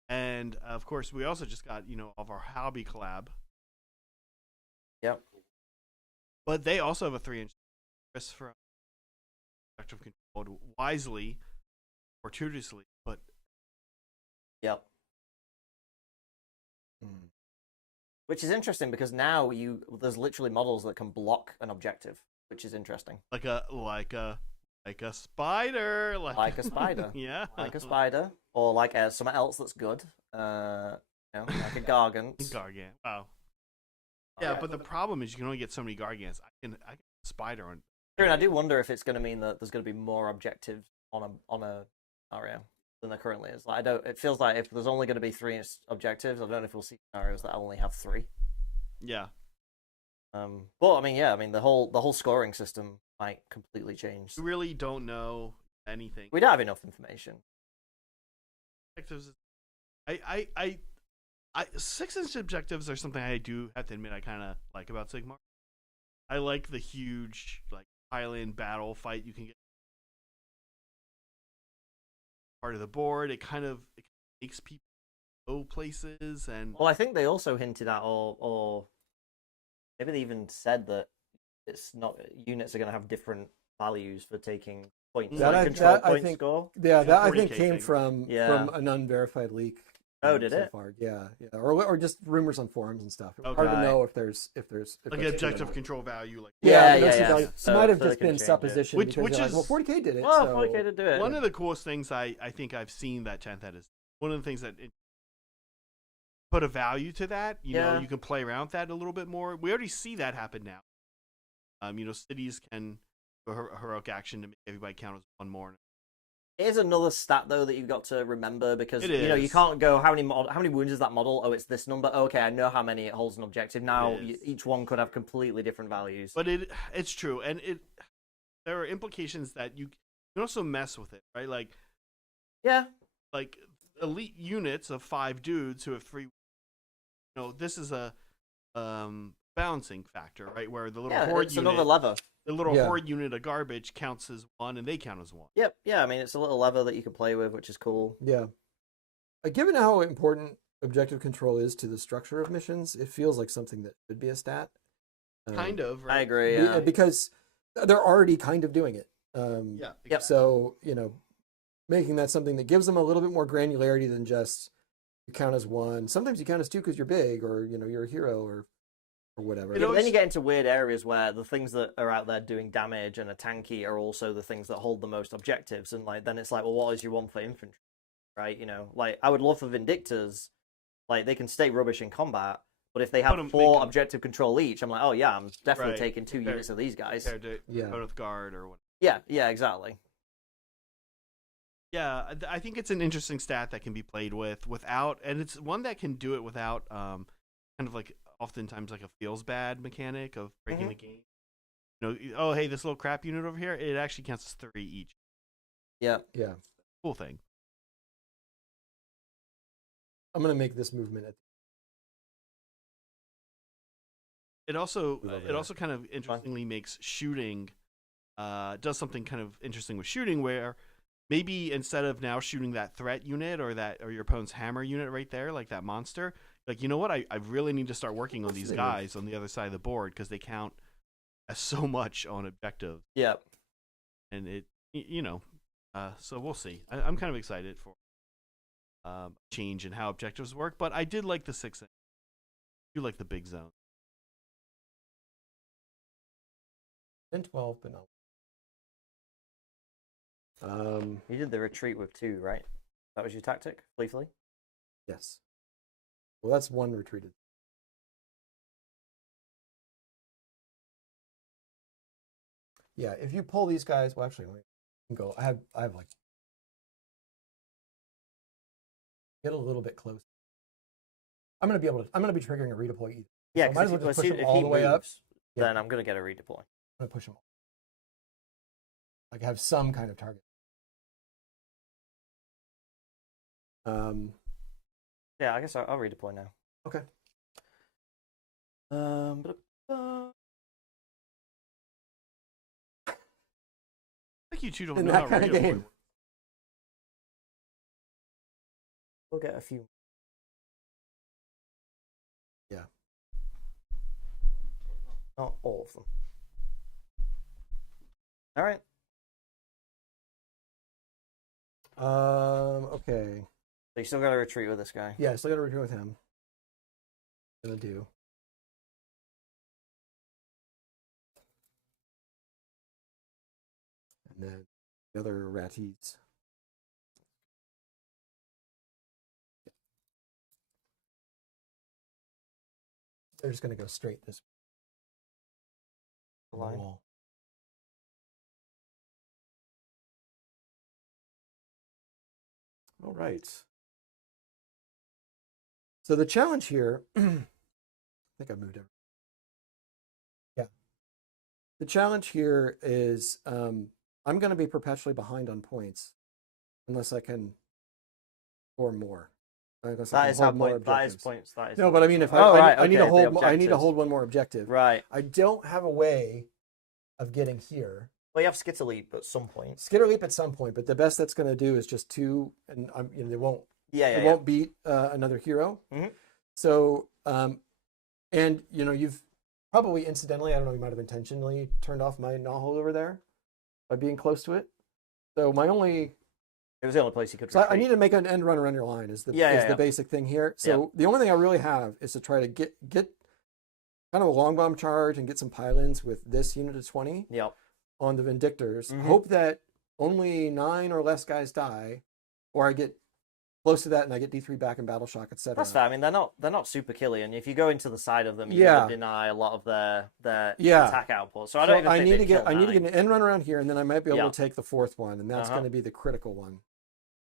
And of course, we also just got of our hobby collab. Yep. But they also have a 3-inch. Chris from Objective Control wisely, fortuitously, but Yep. Which is interesting because now there's literally models that can block an objective, which is interesting. like a spider, Like a spider. yeah, Like a spider, or like something else that's good. Like a gargant. Gargant. Wow. Yeah, but the problem is you can only get so many Gargants. I can spider on. True, and I do wonder if it's going to mean that there's going to be more objectives on a scenario than there currently is. Like, it feels like if there's only going to be 3 objectives, I don't know if we'll see scenarios that only have 3. Yeah. But I mean, the whole scoring system might completely change. We really don't know anything. We don't have enough information. Objectives. I 6-inch objectives are something I do have to admit I kind of like about Sigmar. I like the huge island battle fight you can get part of the board. It kind of makes people go places and. Well, I think they also hinted at, or maybe they even said that it's not units are going to have different values for taking points. That Like I- control that I point think- score. Yeah, that I 40K think came thing. from an unverified leak. Oh, did so it? Far. Yeah, or just rumors on forums and stuff. It's Okay. hard to Right. know if there's Like that's objective true. control value, Yeah, Yeah, that's yeah, about- yeah. It So- might have so they just can been change it. supposition. Which because they're is- like, well, 40K did it. Well, so... 40K to do it. one of the coolest things I think I've seen that 10th head is one of the things that put a value to that. You know, Yeah. you can play around with that a little bit more. We already see that happen now. Cities can do a heroic action to make everybody count as one more. It is another stat though that you've got to remember because It you is. can't go how many wounds is that model? Oh, it's this number. Oh, okay, I know how many it holds an objective. Now It is. each one could have completely different values. But it's true, and there are implications that you can also mess with it, right? Like Yeah, elite units of 5 dudes who have 3. This is a balancing factor, right? Where the little horde it's unit, another lever. the little Yeah. horde unit of garbage counts as 1, and they count as 1. Yep, yeah. I mean, it's a little lever that you can play with, which is cool. Yeah. Given how important objective control is to the structure of missions, it feels like something that should be a stat. Kind of, right? I agree. Yeah. Because they're already kind of doing it. Yeah. Yep. So, making that something that gives them a little bit more granularity than just you count as 1. Sometimes you count as 2 because you're big or, you're a hero or whatever. You Yeah, know, but then you it's- get into weird areas where the things that are out there doing damage and are tanky are also the things that hold the most objectives, and then it's like, well, what is your one for infantry, right? I would love for Vindictors, they can stay rubbish in combat, but if they have Put 'em- 4 make 'em- objective control each, I'm like, oh yeah, I'm definitely Right. taking 2 Fair. units of these guys. Compared to Yeah. Oath Guard or what. Yeah, exactly. Yeah, I think it's an interesting stat that can be played without, and it's one that can do it without kind of oftentimes a feels bad mechanic of breaking the game. Oh hey, this little crap unit over here, it actually counts as 3 each. Yeah. Yeah. Cool thing. I'm going to make this movement. It also Move over there. kind of interestingly makes shooting does something kind of interesting with shooting where maybe instead of now shooting that threat unit or your opponent's hammer unit right there, like that monster, like, you know what? I really need to start working on these They guys on the other side of the board because they count as so much on objective, Yep. and so we'll see. I'm kind of excited for change in how objectives work, but I did like the 6. I do like the big zone. And 12, but no. You did the retreat with 2, right? That was your tactic, Gleefully? Yes. Well, that's one retreated. Yeah, if you pull these guys, well, actually, let me go. I have like get a little bit close. I'm gonna be triggering a redeploy either. Yeah, so might as well just push them all the way up. Yeah. Then I'm gonna get a redeploy. I'm gonna push them all. Like have some kind of target. Yeah, I guess I'll redeploy now. Okay. I think you two don't In know that how kind of redeploy game. works. We'll get a few. Yeah. Not all of them. All right. Okay. So you still got to retreat with this guy. Yeah, I still got to retreat with him. Gonna do. And then the other ratties. They're just gonna go straight this Line. wall. All right. So the challenge here, I think I moved it. Yeah. The challenge here is I'm going to be perpetually behind on points unless I can score more. Unless I That can is how hold more point. That is objectives. points. That is. No, but I mean, if Oh, right, I need to okay, hold, the I need to objectives. hold one more objective. Right. I don't have a way of getting here. Well, you have Skitter Leap at some point. Skitter Leap at some point, but the best that's going to do is just 2, and they won't. Yeah, It won't beat another hero. Mhm. So, and you've probably incidentally, I don't know, you might have intentionally turned off my Nahul over there by being close to it. So my only, It was the only place you could. so I retreat. need to make an end run around your line is the Yeah. basic thing here. So the only thing I really have is to try to get kind of a long bomb charge and get some pylons with this unit of 20 Yep. on the Vindictors. Mhm. Hope that only 9 or less guys die, or I get close to that and I get D3 back in battle shock, etc. That's fair. I mean, they're not super killy, and if you go into the side of them, you're Yeah. gonna deny a lot of their Yeah. attack output. So I don't even think need they'd to get kill I need to get 9. an end run around here, and then I might be able Yeah. to take the 4th one, and that's Uh-huh. going to be the critical one.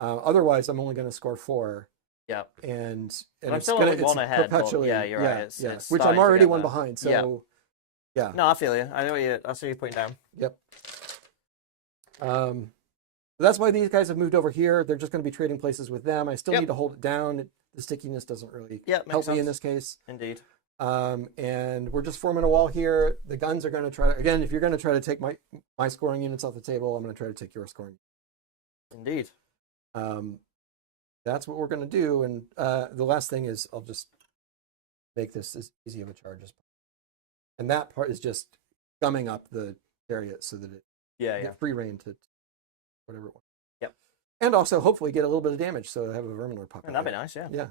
Otherwise, I'm only going to score 4, Yeah. and I'm it's still going only to one ahead, but perpetually. yeah, you're right, it's which starting I'm to already get one there. behind. So Yeah. yeah. No, I feel you. I see you putting down. Yep. That's why these guys have moved over here. They're just going to be trading places with them. I still Yep. need to hold it down. The stickiness doesn't really Yeah, makes help me in sense. this case. Indeed. And we're just forming a wall here. The guns are going to try to, again, if you're going to try to take my scoring units off the table, I'm going to try to take your scoring. Indeed. That's what we're going to do. And the last thing is I'll just make this as easy of a charge as possible. And that part is just gumming up the chariot so that it Yeah. get free reign to whatever it wants. Yep. And also hopefully get a little bit of damage so I have a Verminlord pop And out that'd be here. nice. Yeah.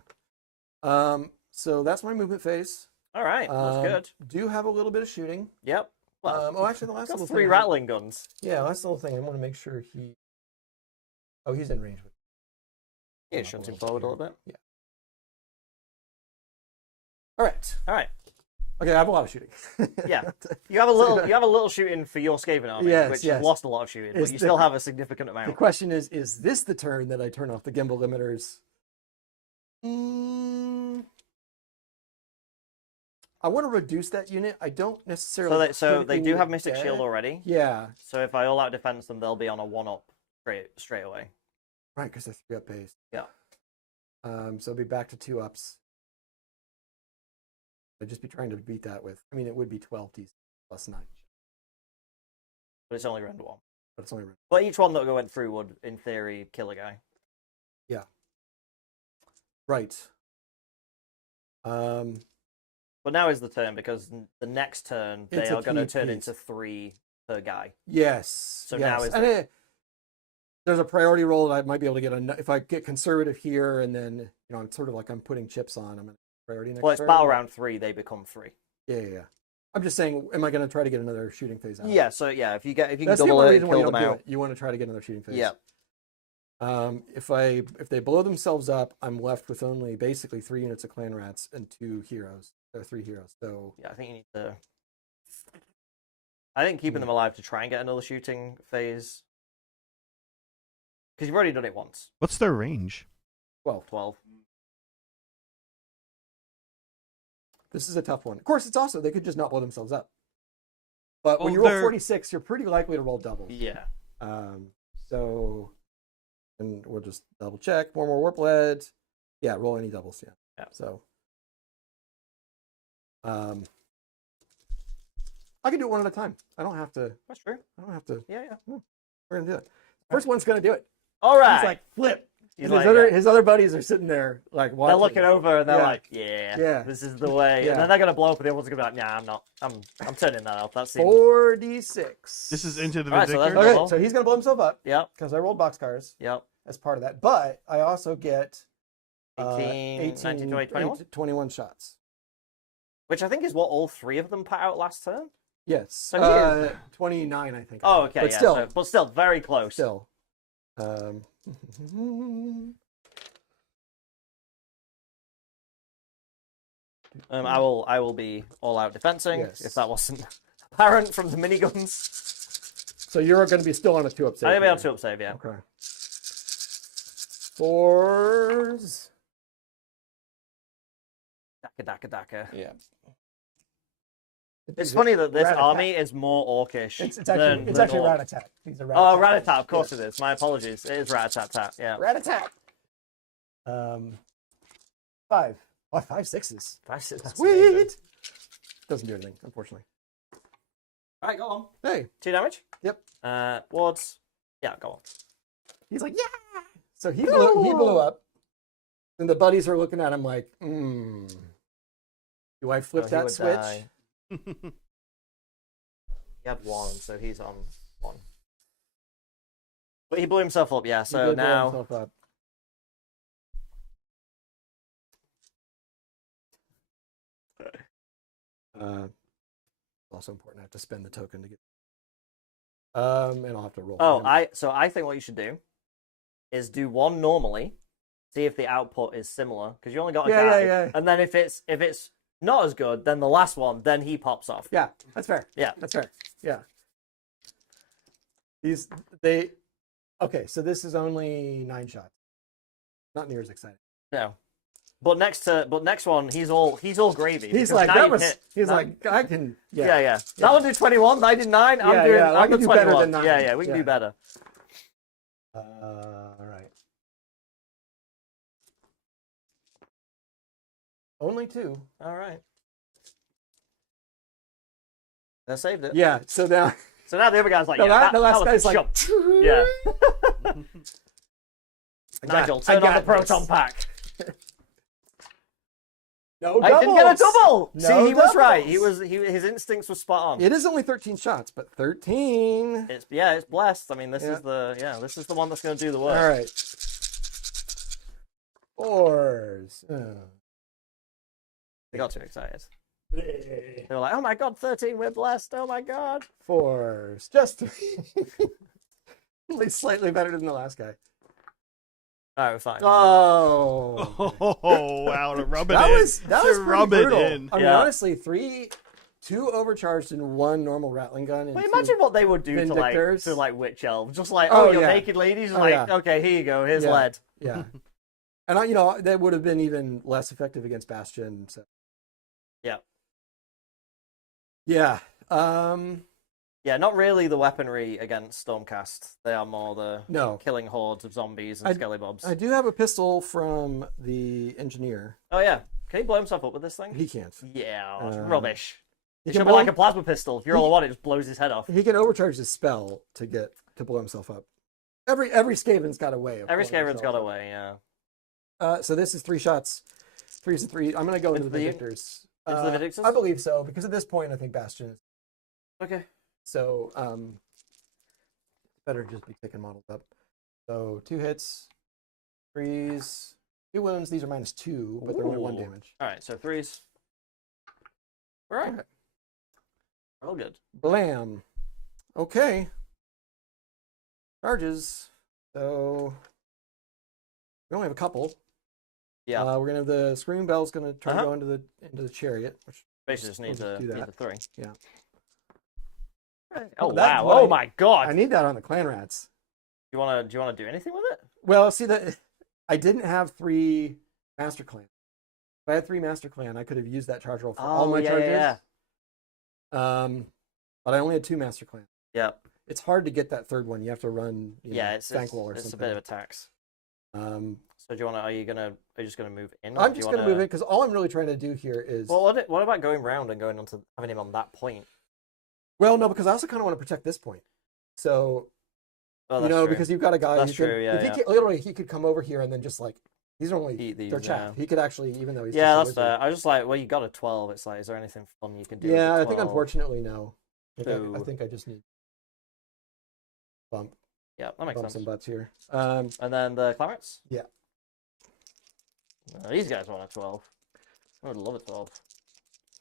Yeah. So that's my movement phase. All right. That's good. Do have a little bit of shooting. Yep. Well, Actually, the last got little 3 thing. rattling guns. Yeah, last little thing. I want to make sure he. Oh, he's in range with. Yeah, shunt him forward a little bit. Yeah. All right. All right. Okay, I have a lot of shooting. Yeah. You have a little shooting for your Skaven army, Yes, which yes. has lost a lot of shooting, but Is you the- still have a significant The amount. question is this the turn that I turn off the gimbal limiters? I want to reduce that unit. I don't necessarily. So they do critically have Mystic dead. Shield already. Yeah, So if I all out defense them, they'll be on a 1-up straight away. right, because they're 3-up base. Yeah. So I'll be back to 2-ups. I'd just be trying to beat that with. I mean, it would be 12 DC plus 9, But it's only round 1. but it's only. But each one that went through would, in theory, kill a guy. Yeah. Right. But now is the turn because the next turn they It's a are going to key turn piece. into 3 per guy. Yes. So yes. now is and there's a priority roll that I might be able to get if I get conservative here, and then I'm sort of like I'm putting chips on. I'm going to priority next. Well, it's turn. battle round 3. They become 3. Yeah. I'm just saying, am I going to try to get another shooting phase out? Yeah. So yeah, if you can That's the double only it, reason and why you kill don't them do out. it. You want to try to get another shooting phase. Yeah. If they blow themselves up, I'm left with only basically 3 units of clan rats and 2 heroes. Or 3 heroes. So Yeah, I think you need to. I think keeping them alive to try and get another shooting phase. Because you've already done it once. What's their range? 12. This is a tough one. Of course, it's also they could just not blow themselves up. But when Well, you roll they're- 46, you're pretty likely to roll doubles. Yeah. So, and we'll just double check. More warp lead. Yeah, roll any doubles. Yeah. So, I can do it one at a time. I don't have to. That's true. I don't have to. Yeah. We're gonna do it. First one's gonna do it. All right. He's like flip. He's And like, his other buddies are sitting there like watching. they're looking over and they're Yeah. like, yeah, Yeah. this is the way. Yeah. And then they're gonna blow up, and the other one's gonna be like, nah, I'm not. I'm turning that off. That's 4d6. This is into the All right, so Vindictor. that's Okay, Roll. so he's gonna blow himself up Yep. because I rolled boxcars Yep. as part of that. But I also get 18, 19, 20, 21? 21 shots. Which I think is what all 3 of them put out last turn. Yes. So he is- 29, I think. Oh, okay. But yeah. still, But still, very close. still. I will be all out defensing Yes. if that wasn't apparent from the miniguns. So you're going to be still on a 2-up save. I'm gonna be able here. to up save, yeah. Okay. 4s. Daka. Yeah. It's funny that this Rat-a-tat. army is more orcish. It's than actually orc. rat-a-tat. These are Oh, rat-a-tat. rat-a-tat. Of course Yes. it is. My apologies. It is rat-a-tat. Yeah. Rat-a-tat. 5. Oh, 5 6s. That's amazing. Sweet. Doesn't do anything, unfortunately. All right, go on. Hey. 2 damage. Yep. Wards. Yeah, go on. He's like, yeah. So he blew up, and the buddies are looking at him like, do I flip Oh, he that would switch? die. He had 1, so he's on 1. But he blew himself up, yeah. He So did blow now, himself up. Also important. I have to spend the token to get. And I'll have to roll. for him. I think what you should do is do 1 normally, see if the output is similar because you only got a guy. Yeah. And then if it's not as good, then the last one, then he pops off. Yeah, that's fair. Yeah. That's fair. Yeah. Okay, so this is only 9 shots. Not near as exciting. No. But next one, he's all gravy. He's because like, now that you've was. hit- He's now- like, I can. yeah. That one did 21. I did 9. I'm Yeah, doing. yeah, I I'm can the do better 21. than 9. Yeah, we can Yeah. do better. All right. Only 2. All right. I saved it. Yeah. So now. So now the other guy's like, The yeah, last that guy's was like, a shot. Yeah. I Nigel, turn on the got proton this. pack. No I didn't get a doubles. double. No See, he was right. doubles. His instincts were spot on. It is only 13 shots, but 13. It's blessed. I mean, this is the one that's going to do the work. All right. 4s. They got too excited. They were like, "Oh my god, 13! We're blessed! Oh my god!" 4s. Just 3. Only slightly better than the last guy. All right, we're fine. Oh. Oh, wow, to rub it That in. was To pretty rub it brutal. in. I mean, Yeah. honestly, 2 overcharged and 1 normal rattling gun. And But 2 imagine what they would do Vindictors. to witch elves. Just like, Oh, you're yeah. naked ladies. Oh, Like, yeah. okay, here you go. Here's Yeah. lead. Yeah. And that would have been even less effective against Bastion. So. Yeah. Yeah. Yeah, not really the weaponry against Stormcast. They are more the No. killing hordes of zombies and I skellybobs. I do have a pistol from the engineer. Oh yeah, can he blow himself up with this thing? He can't. Yeah, that's Um, rubbish. He It can should be blow- like a plasma pistol. If you're all one, it just blows his head off. He can overcharge his spell to blow himself up. Every Skaven's got a way of Every blowing Skaven's got himself a way, yeah. up. So this is 3 shots. 3's a 3. I'm gonna go into Into the the- Vindictors. into the Vindictors? I believe so because at this point I think Bastion is. Okay. So better just be picking models up. So 2 hits, 3s, 2 wounds. These are -2, but they're only 1 Ooh. damage. All right, so 3s. All right. Okay. Real good. Blam. Okay. Charges. So we only have a couple. Yeah. We're gonna have the Screaming Bell's gonna try Uh-huh. to go into the chariot. Which Basically just needs we'll a, do needs that. a 3. Yeah. Oh, That's wow. what Oh, I- my God. I need that on the clan rats. Do you want to do anything with it? Well, see that I didn't have 3 master clan. If I had 3 master clan, I could have used that charge roll for all my charges. Yeah. But I only had 2 master clan. Yeah. It's hard to get that third one. You have to run It's Thankwall or it's something. a bit of a tax. Um, So do you want to? Are you just gonna move in? or I'm do you just gonna wanna- move it because all I'm really trying to do here is. Well, what about going round and going on to having him on that point? Well, no, because I also kind of want to protect this point. So Oh, you that's know, true. because you've got a guy That's who can, true, yeah, if he yeah. could, literally he could come over here and then just like these are only Eat these, they're chaff. yeah. He could actually, even though he's Yeah, just that's a wizard. fair. I was just like, well, you got a 12. It's like, is there anything fun you can do? with Yeah, the I think 12? unfortunately no. I So- think I just need bump Yeah, that makes bump sense. some butts here. And then the clarets. Yeah. These guys want a 12. I would love a 12.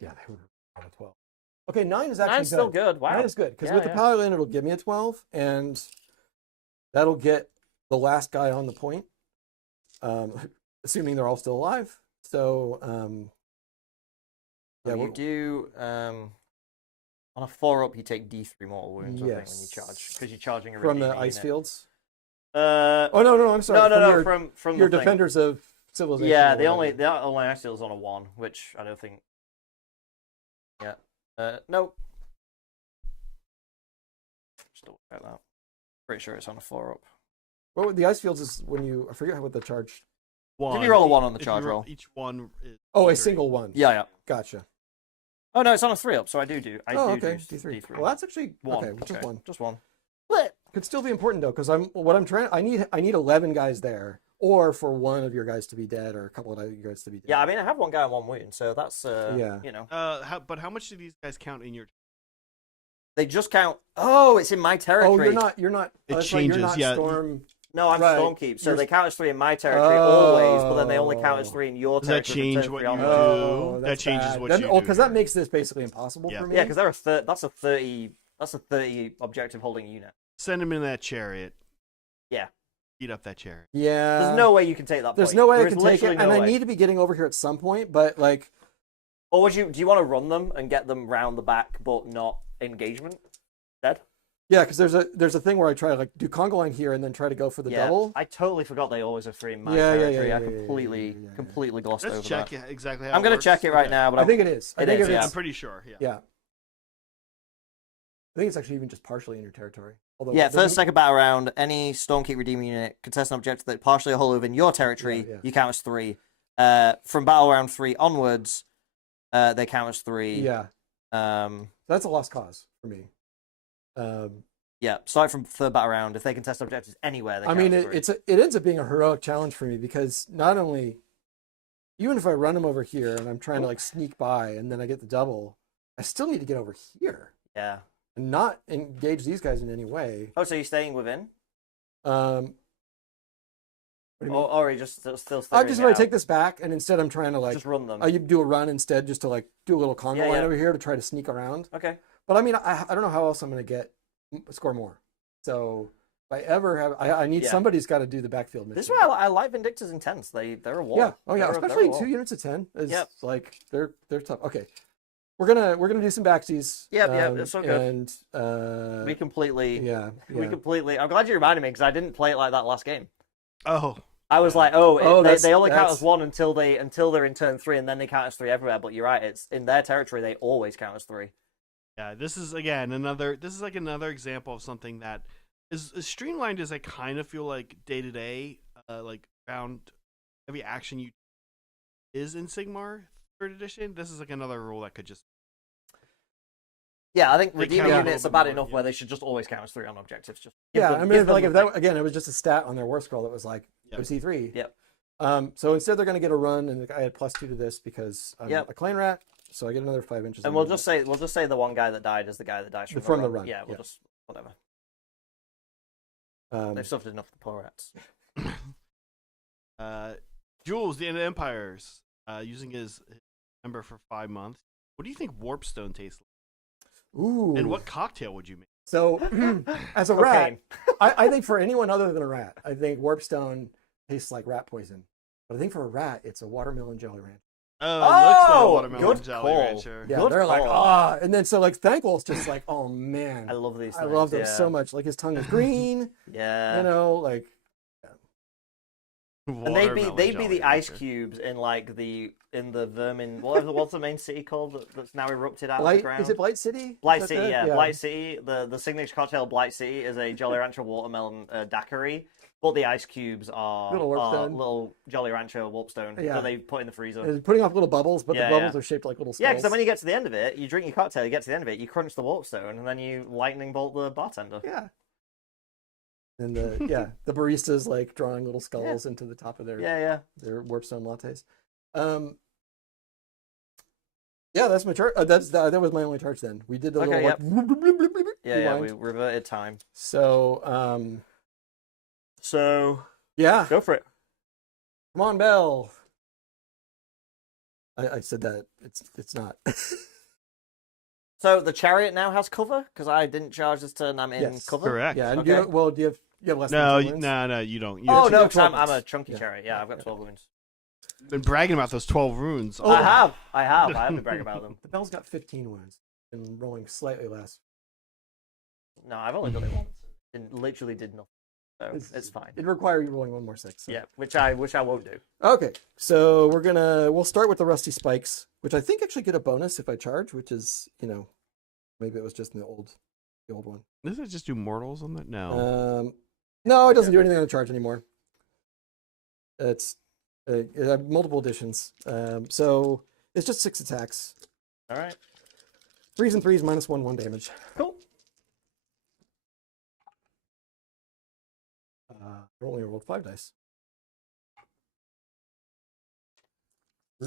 Yeah, they would on a 12. Okay, 9 is actually Nine's still good. Wow. 9 is good because Yeah, with the yeah. Paladin it'll give me a 12, and that'll get the last guy on the point, assuming they're all still alive. So, yeah, you we'll- do on a 4-up, you take D3 mortal wounds. I think when you Yes. charge because you're charging a from the redeeming ice unit. fields. Oh Oh no, I'm sorry. no, your, from your the thing. defenders of civilization. Yeah, or the only whatever. ice field's on a 1, which I don't think. Yeah. Nope. Just double check that. Pretty sure it's on a 4-up. Well, the ice fields is when you I forget what the charge. If you roll a 1 on the If you charge roll. Each one is Oh, a three. single one. Yeah. Gotcha. Oh no, it's on a 3-up, so I do. I Oh, do okay. do D3. Well, that's actually one. okay. Just one. Just one. Could still be important though, because I'm trying. I need 11 guys there, or for one of your guys to be dead, or a couple of you guys to be dead. Yeah, I mean, I have one guy on 1 wound, so that's Yeah. you know, But how much do these guys count in your? they just count. Oh, it's in my territory. Oh, you're not. It that's right, changes, You're not yeah. Storm. No, I'm Right. Stormkeep, so You're- they count as 3 in my territory always, but then they only count as Oh. 3 in your Does that territory. change turn what 3 you onwards. do? That that's changes bad. what Then, you oh, do because that here. makes this basically impossible Yeah. for me. Yeah, because that's a 30 objective holding unit. Send him in that chariot. Yeah. Eat up that chariot. Yeah. There's no way you can take that. There's point. no way There I is can take it, literally and no I way. need to be getting over here at some point. But like, Or do you want to run them and get them round the back, but not engagement? Dead. yeah, because there's a thing where I try to like do conga line here and then try to go for the Yeah, double. I totally forgot they always have 3 in my Yeah, yeah, territory. yeah, I yeah, yeah, completely, yeah. completely glossed Let's over check that. exactly how I'm going gonna to check it right now, but I think it is. I It think is, if yeah. it's I'm pretty sure. Yeah. yeah. I think it's actually even just partially in your territory. Although Yeah, it doesn't- first, second battle round, any Stormkeep redeeming unit contests an objective that partially or wholly within your territory, Yeah, yeah. you count as 3. From battle round 3 onwards, they count as 3. Yeah, Um, that's a lost cause for me. yeah, starting from third battle round, if they contest objectives anywhere, they I count mean, as 3. it ends up being a heroic challenge for me because not only, even if I run him over here and I'm trying to like sneak by and then I get the double, I still need to get over here Yeah. and not engage these guys in any way. Oh, so you're staying within? What do you mean? Or are you just still I'm staring just it going out? to take this back and instead I'm trying to like Just run them. you do a run instead just to like do a little conga Yeah, line yeah. over here to try to sneak around. Okay. But I mean, I don't know how else I'm going to score more. So if I ever have, I need Yeah. somebody's got to do the backfield mission. This is why I like Vindictors Intense. They're a wall. Yeah. Oh yeah. They're a Especially wall. 2 units of 10 is Yep. like they're tough. Okay. We're gonna do some backsies. Yep, that's so good. And We completely. yeah. We completely. I'm glad you reminded me because I didn't play it like that last game. Oh, I was like, they only count that's- as 1 until they're in turn 3, and then they count as 3 everywhere. But you're right, it's in their territory. They always count as 3. yeah. This is again another. This is like another example of something that is as streamlined as I kind of feel like day to day, like around every action you is in Sigmar 3rd edition. This is like another rule that could just. Yeah, I think They redeeming count a units little are bad bit more, enough yeah. where they should just always count as 3 on objectives. Just give Yeah. them- I mean, give if, them like the if thing. that again, it was just a stat on their war scroll that was like Yep. OC3. Yep. So instead they're going to get a run, and I had +2 to this because I'm Yep. a clan rat, so I get another 5 inches. And of we'll movement. just say the one guy that died is the guy that dies from, From the the run. run, Yeah, we'll yeah. just whatever. Um, They've suffered enough, the poor rats. Jules, the End of Empires, using his member for 5 months. What do you think Warpstone tastes like? ooh. And what cocktail would you make? So, as a rat, Cocaine. I think for anyone other than a rat, I think Warpstone tastes like rat poison. But I think for a rat, it's a watermelon jelly ranch. Oh, it looks like a Oh, watermelon good jelly call. rancher. Yeah, Good they're like, call. and then so like Thankwolf's just like, oh man, I love these. I things, love them yeah. so much. Like his tongue is green, Yeah. you know, like And they'd be Watermelon the jelly ice rancher. cubes in like in the vermin. What's the main city called that's now erupted out of the Blight. ground? Is it Blight City? Blight Is that City, it? yeah. Blight City. The signature cocktail of Blight City is a Jolly Rancher watermelon daiquiri, but the ice cubes are Little Warpstone. little Jolly Rancher Warpstone Yeah. that they put in the freezer. It's putting off little bubbles, but Yeah, the bubbles yeah. are shaped like little skulls. Yeah, because then when you get to the end of it, you drink your cocktail, you get to the end of it, you crunch the Warpstone, and then you lightning bolt the bartender. Yeah. And the baristas like drawing little skulls into the top of their Yeah. their Warpstone lattes. Yeah, that's my charge. That was my only charge then. We did the Okay, little Yeah, we rewind. reverted time. So So, yeah, go for it. come on, Bell. I said that it's not. So the chariot now has cover because I didn't charge this turn. I'm in Yes. cover. Correct. Yeah, and Okay. do you have less No, than 2 wounds? no, you don't. You Oh you no, got because I'm 12 a wounds. chunky Yeah. chariot. Yeah, I've got 12 wounds. been bragging about those 12 runes. Oh. I have been bragging about them. The Bell's got 15 wounds and rolling slightly less. No, I've only done it once. And literally did nothing. So it's fine. It'd require you rolling 1 more 6. So. Yeah, which I won't do. Okay, so we'll start with the Rusty Spikes, which I think actually get a bonus if I charge, which is, maybe it was just in the old one. Does it just do mortals on that? No. No, it doesn't do anything on the charge anymore. It's it had multiple additions. So it's just 6 attacks. All right. 3s and 3s, -1 damage. Cool. I only rolled 5 dice.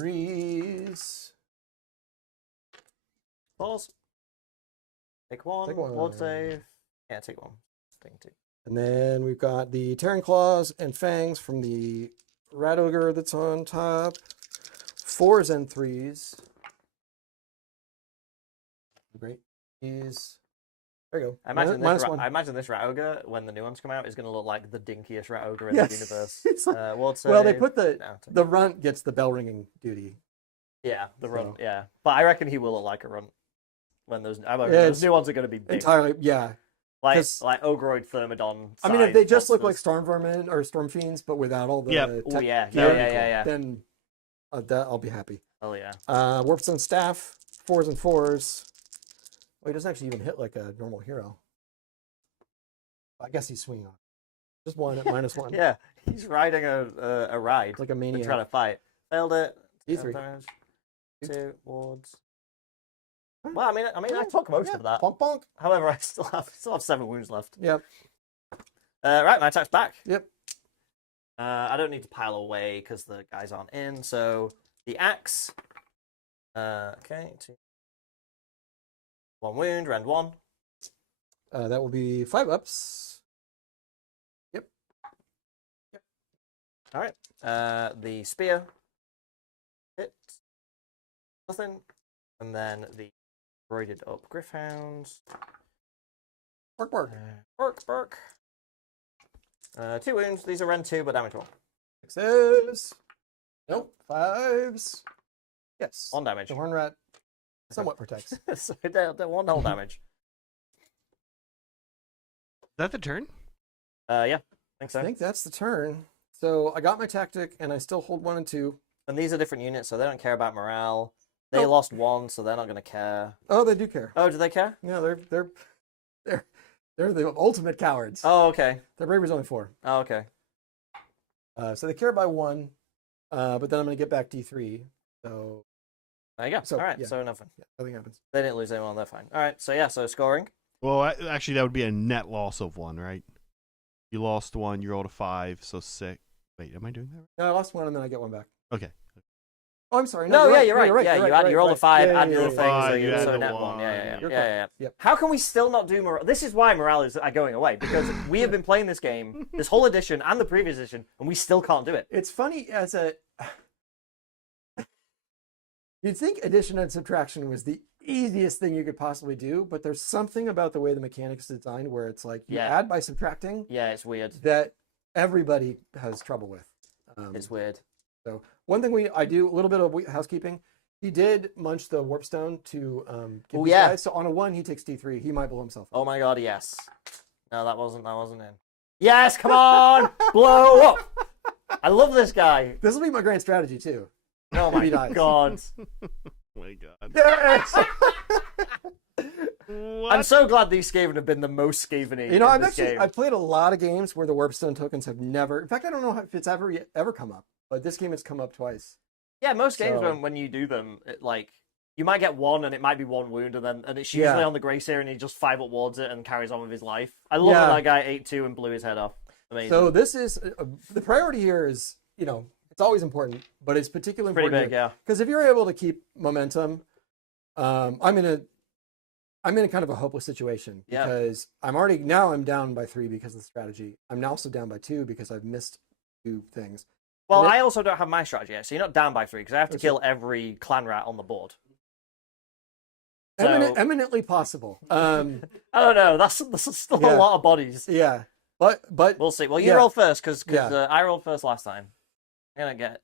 3s. Pause. Take one. Take one. Ward save. Yeah, take one. Thing two. And then we've got the Tearing Claws and Fangs from the Rat Ogre that's on top. 4s and 3s. Great. These. There you go. I imagine -1. I imagine this rat ogre when the new ones come out is going to look like the dinkiest rat ogre in the Yes. universe. It's like- Ward well, they save. put No, the runt gets the bell ringing duty. yeah, the runt. So- Yeah, but I reckon he will look like a runt when those. Yeah, those it's new ones are going to be big, Entirely, yeah. like 'cause- Ogroid Thermodon. I mean, if they just look like monsters. Storm Vermin or Storm Fiends, but without all the Yep. Oh tech yeah, gear, yeah. then that I'll be happy. Oh yeah. Warpstone Staff, 4s and 4s. Well, he doesn't actually even hit like a normal hero. I guess he's swinging on. Just 1 at -1. Yeah, he's riding a ride. Like a He's maniac. trying to fight. Failed it. D3. Damage. 2 wards. Well, I mean, I took most of that. Bonk, bonk. However, I still have 7 wounds left. Yep. Right, my attack's back. Yep. I don't need to pile away because the guys aren't in. So the axe. Okay. 2. 1 wound. Rend 1. That will be 5 ups. Yep. All right. The spear. Hit. Nothing. And then the braided up Griffhounds. Bark, bark. Bark. 2 wounds. These are Rend 2, but damage 1. 6s. Nope. 5s. Yes. 1 damage. The Horn Rat somewhat protects. So they're 1 whole damage. Is that the turn? Yeah. Think so. I think that's the turn. So I got my tactic, and I still hold 1 and 2. And these are different units, so they don't care about morale. They Nope. lost 1, so they're not going to care. Oh, they do care. Oh, do they care? Yeah, they're the ultimate cowards. Oh, okay. Their bravery's only 4. Oh, okay. So they care by 1, but then I'm going to get back D3. So There you go. So, All right, yeah. so nothing. yeah, nothing happens. They didn't lose anyone, they're fine. All right, so yeah, so scoring. Well, actually, that would be a net loss of 1, right? You lost 1, you rolled a 5, so 6. Wait, am I doing that right? No, I lost one and then I get one back. Okay. Oh, I'm sorry. No, No, you're right. Yeah, you roll a 5, Yeah, add yeah, your yeah, things, yeah. so you you add also the net 1. one. Yeah. You're Yep. How can we still not do morale? This is why morales are going away, because we have been playing this game, this whole edition and the previous edition, and we still can't do it. It's funny as a. You'd think addition and subtraction was the easiest thing you could possibly do, but there's something about the way the mechanics is designed where it's like you Yeah. add by subtracting Yeah, it's weird. that everybody has trouble with. It's weird. So one thing I do a little bit of housekeeping. He did munch the warp stone to give Oh, these yeah. guys. So on a 1, he takes D3. He might blow himself up. Oh my god, yes. No, that wasn't in. Yes, come on! Blow up! I love this guy. This will be my grand strategy too. Oh If my he dies. god. Oh my god. Yes! What? I'm so glad these Skaven have been the most Skaven-y You know, in this game. I've played a lot of games where the warpstone tokens have never. In fact, I don't know if it's ever come up, but this game has come up twice. Yeah, most games So- when you do them, you might get one and it might be one wound, and it's usually Yeah. on the Greyseer and he just 5 up wards it and carries on with his life. I love Yeah. that guy ate 2 and blew his head off. Amazing. So this is the priority here is it's always important, but it's particularly Pretty important big, yeah. because if you're able to keep momentum, I'm in a kind of a hopeless situation Yeah. because I'm down by 3 because of the strategy. I'm now also down by 2 because I've missed 2 things. Well, And I also don't have my strategy yet, so you're not down by 3 because I have to Okay. kill every clan rat on the board. So- Eminently possible. I don't know. That's still a Yeah. lot of bodies. Yeah, but We'll see. Well, you Yeah. roll first because Yeah. I rolled first last time. I'm gonna get.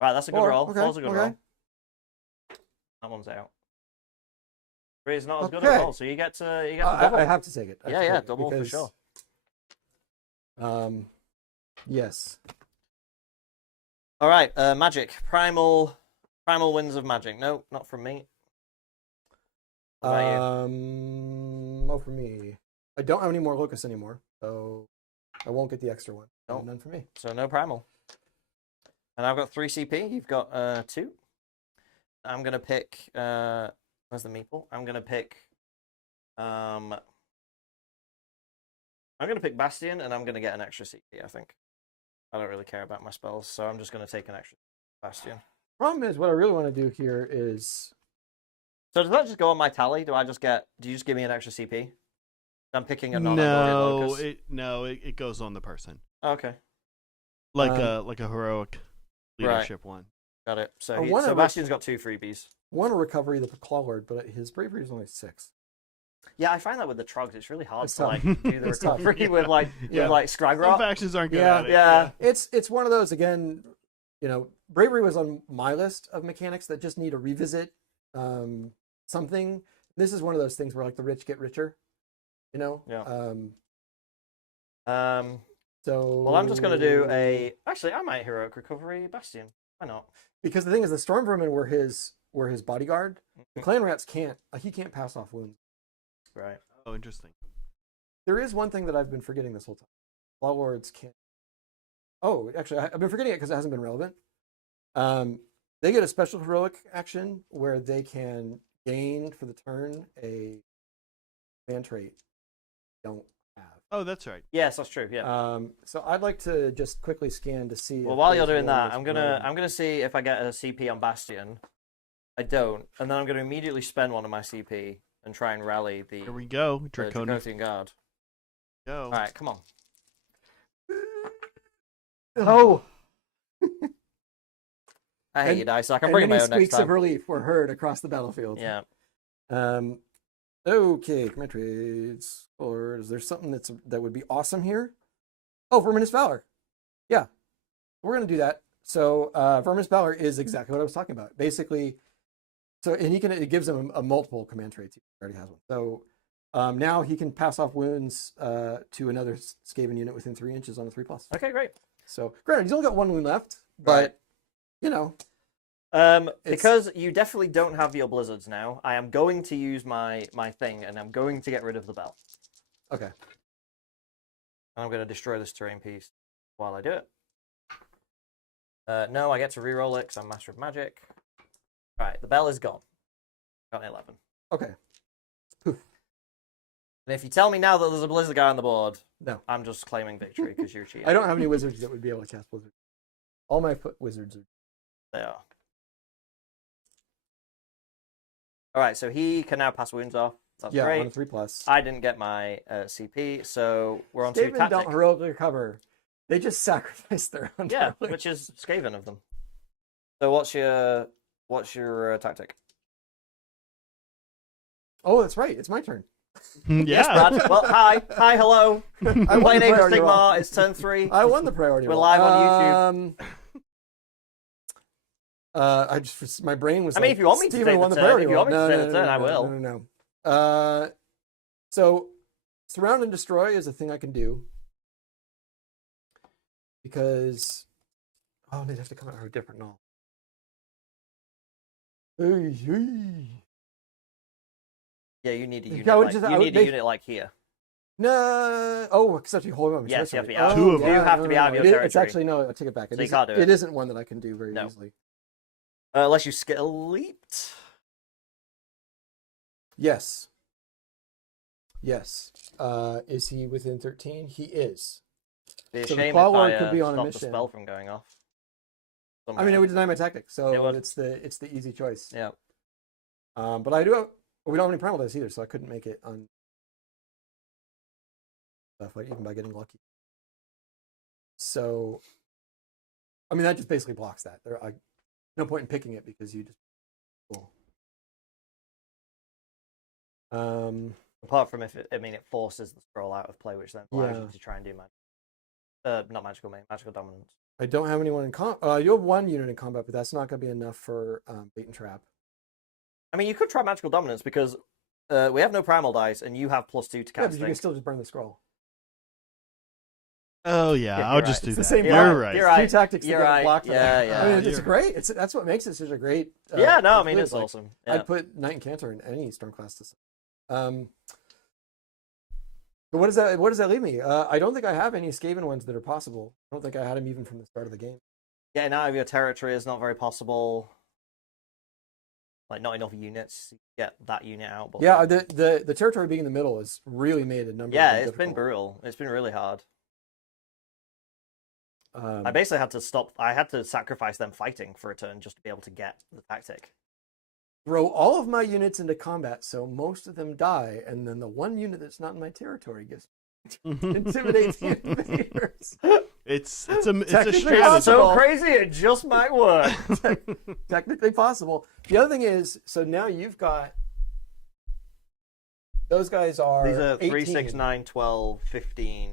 Right, that's a good 4, roll. okay, 4's a good okay. roll. That one's out. 3 is not as good a Okay. roll, so you get the double. I have to take it. I have to Yeah, take it double for because, sure. Yes. All right, magic. Primal winds of magic. No, not from me. What about you? Oh, for me, I don't have any more locus anymore, so I won't get the extra one. Nope. None for me. So no primal. And I've got 3 CP. You've got 2. I'm gonna pick. Where's the meeple? I'm gonna pick. I'm gonna pick Bastion, and I'm gonna get an extra CP. I think. I don't really care about my spells, so I'm just gonna take an extra Bastion. Problem is, what I really want to do here is So does that just go on my tally? Do you just give me an extra CP? I'm picking a non No, locus. it goes on the person. Okay, Like Um, a heroic Right. leadership one. got it. So, I wanna Bastion's got 2 freebies. one recovery the claw lord, but his bravery is only 6. Yeah, I find that with the Trogs, it's really hard It's to tough. like do the It's tough. recovery with like Yeah. Some Scragrot. factions aren't good Yeah, at it. yeah. It's one of those again. Bravery was on my list of mechanics that just need to revisit something. This is one of those things where like the rich get richer. Yeah. So Well, I'm just gonna do a. Actually, I might heroic recovery Bastion. Why not? because the thing is the storm vermin were his bodyguard. Mm-hmm. The clan rats can't. He can't pass off wounds. Right. Oh, interesting. There is one thing that I've been forgetting this whole time. Claw lords can't. Oh, actually, I've been forgetting it because it hasn't been relevant. They get a special heroic action where they can gain for the turn a command trait. Don't have. Oh, that's right. Yes, that's true. Yeah. So I'd like to just quickly scan to see. Well, if while you're there's doing one that, that's I'm relevant. gonna see if I get a CP on Bastion. I don't, and then I'm gonna immediately spend one of my CP and try and rally the Here we go. Draconian Draconian Guard. go. All right, come on. Oh, I hate And- you, dice. I can and bring my many own next squeaks of time. relief were heard across the battlefield. Yeah. Okay, command trades. Or is there something that would be awesome here? Oh, Verminous Valor. Yeah, we're gonna do that. So Verminous Valor is exactly what I was talking about. Basically, and it gives him a multiple command traits. He already has one. So now he can pass off wounds to another Skaven unit within 3 inches on a 3+. Okay, great. So granted, he's only got 1 wound left, but Because you definitely don't have your blizzards now, I am going to use my thing, and I'm going to get rid of the bell. okay. And I'm going to destroy this terrain piece while I do it. No, I get to reroll it because I'm Master of Magic. Right, the bell is gone. Got an 11. Okay. Poof. And if you tell me now that there's a Blizzard guy on the board, No. I'm just claiming victory because you're cheating. I don't have any wizards that would be able to cast Blizzard. All my foot wizards are. They are. All right, so he can now pass wounds off. That's Yeah, great. on a 3+. I didn't get my CP, so we're on to Skaven tactic. don't heroically recover. They just sacrifice their own. Yeah, darling. which is Skaven of them. So what's your tactic? Oh, that's right. It's my turn. Yeah. Yes, Brad. Well, hi, hello. I I'm won playing the Age of priority roll. Sigmar. It's turn 3. I won the priority We're roll. live on I just my brain was. I mean, like, if you want me to Steven take the won the turn, priority if you roll. want me to take the turn, I will. No. So, surround and destroy is a thing I can do because they'd have to come out with a different null. Yeah, you need a unit. Yeah, I would like, just- you I would need a make- unit like here. No. Oh, because actually hold on. Yes, you have to be territory. out. Two of them. You have to be out of your It's territory. actually no. I take it back. So you can't do it. It isn't one that I can do very No. easily. Unless you skill leaped. Yes. Yes. Is he within 13? He is. Be a So the shame Claw if Lord I could be on a stop mission. the spell from going off. I mean, it would deny my tactic, It so would. it's the easy choice. Yeah. But I do have. Well, we don't have any primal dice either, so I couldn't make it on. Even by getting lucky. So, I mean, that just basically blocks that. No point in picking it because you just. Cool. Apart from if it forces the scroll out of play, which then allows Yeah. you to try and do not magical main, magical dominance. I don't have anyone in combat. You have one unit in combat, but that's not going to be enough for bait and trap. I mean, you could try magical dominance because we have no primal dice, and you have +2 to Yeah, cast but you can things. still just burn the scroll. Oh yeah, Yeah, I'll you're just right. do It's that. the same You're thing. right. You're right. Two tactics You're to get right. blocked. for Yeah, that. yeah. I mean, it's You're- great. That's what makes it such a great. Yeah, no, I mean, blitz. it's Like, awesome. Yeah. I'd put Knight and Cantor in any Stormcast system. But what does that leave me? I don't think I have any Skaven ones that are possible. I don't think I had them even from the start of the game. Getting out of your territory is not very possible. Like, not enough units to get that unit out. But Yeah, the territory being in the middle has really made a number. yeah, of them it's been difficult. brutal. It's been really hard. Um, I basically had to stop. I had to sacrifice them fighting for a turn just to be able to get the tactic. throw all of my units into combat, so most of them die, and then the one unit that's not in my territory gets intimidates the invaders. It's a Technically strategy. possible. So crazy, it just might work. Technically possible. The other thing is, so now you've got those guys are These are 3, 18, 6, 9, 12, 15,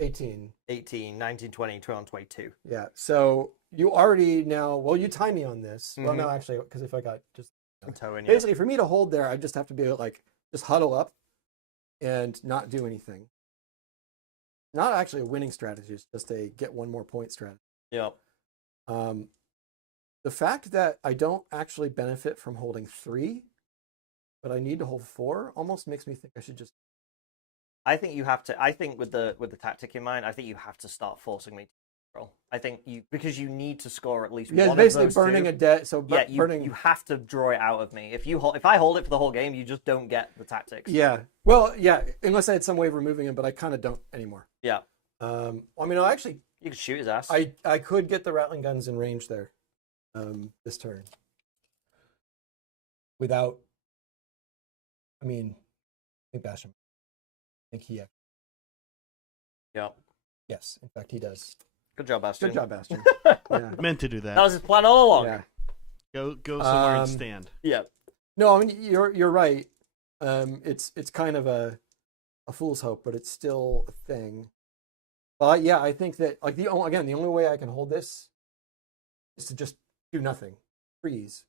18. 18, 19, 20, 21, 22. Yeah. So you already now. Well, you time me on this. Well, Mhm. no, actually, because if I got just Toe in, yeah. basically for me to hold there, I just have to be like just huddle up and not do anything. Not actually a winning strategy; it's just a get one more point strategy. Yep. The fact that I don't actually benefit from holding 3, but I need to hold 4, almost makes me think I should just. I think you have to. I think with the tactic in mind, I think you have to start forcing me to roll. I think because you need to score at least Yeah, one basically of those burning two. a debt. So Yeah, burning. you have to draw it out of me. If I hold it for the whole game, you just don't get the tactics. Yeah. Well, yeah. Unless I had some way of removing him, but I kind of don't anymore. Yeah. I mean, I actually, You can shoot his ass. I could get the Rattling guns in range there, this turn. Without. I mean, I think Bastion. I think he. Yeah. Yes, in fact, he does. Good job, Bastion. Good job, Bastion. Yeah. Meant to do that. That was his plan all along. Yeah. Go somewhere and Um, stand. Yeah. No, I mean you're right. It's kind of a fool's hope, but it's still a thing. But yeah, I think that like the only way I can hold this is to just do nothing, freeze,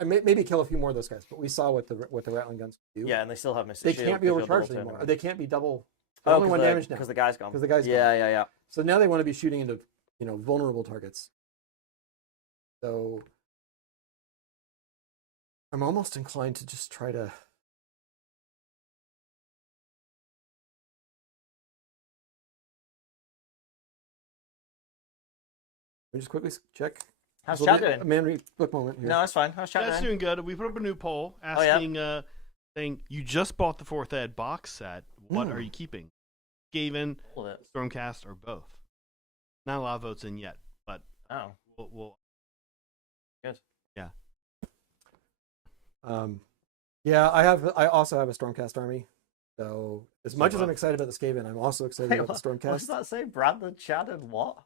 and maybe kill a few more of those guys. But we saw what the Rattling guns can do. Yeah, and they still have missed they shield can't be because you're overcharged double anymore. turning. They can't be double. Oh, Only one damage now because the guy's gone. because the guy's gone. Yeah. So now they want to be shooting into vulnerable targets. So I'm almost inclined to just try to. Let me just quickly check. How's This will chat be doing? A man book moment here. No, it's fine. How's chat That's doing? doing good. We put up a new poll Oh, yeah? asking saying you just bought the 4th Ed box set. What Hmm. are you keeping? Skaven, All of it. Stormcast, or both? Not a lot of votes in yet, but Oh, we'll good. yeah. Yeah, I also have a Stormcast army. So as much as I'm what? excited about the Skaven, I'm also excited Wait, about the what does Stormcast. that say? Brandon, Chad, and what?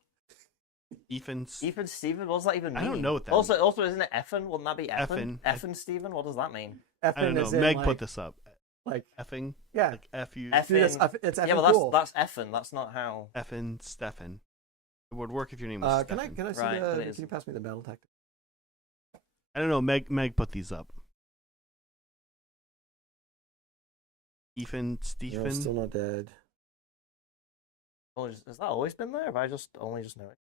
Ethan's Ethan, Steven? What does that even mean? I don't know what that Also, isn't it Effin? Wouldn't that be Effin? Effin. Effin, Steven? What does that mean? I don't know. Effing is in, Meg like, put this up. like Effing. yeah. Like F U. Effin. Dude, it's effing Yeah, well, cool. that's Effin. That's not how. Effin Stefan. It would work if your name was Can I Stefan. see Right, but it can is. you pass me the battle tactic? I don't know. Meg put these up. Ethan No, Stephen. still not dead. Has that always been there? Have I only just know it?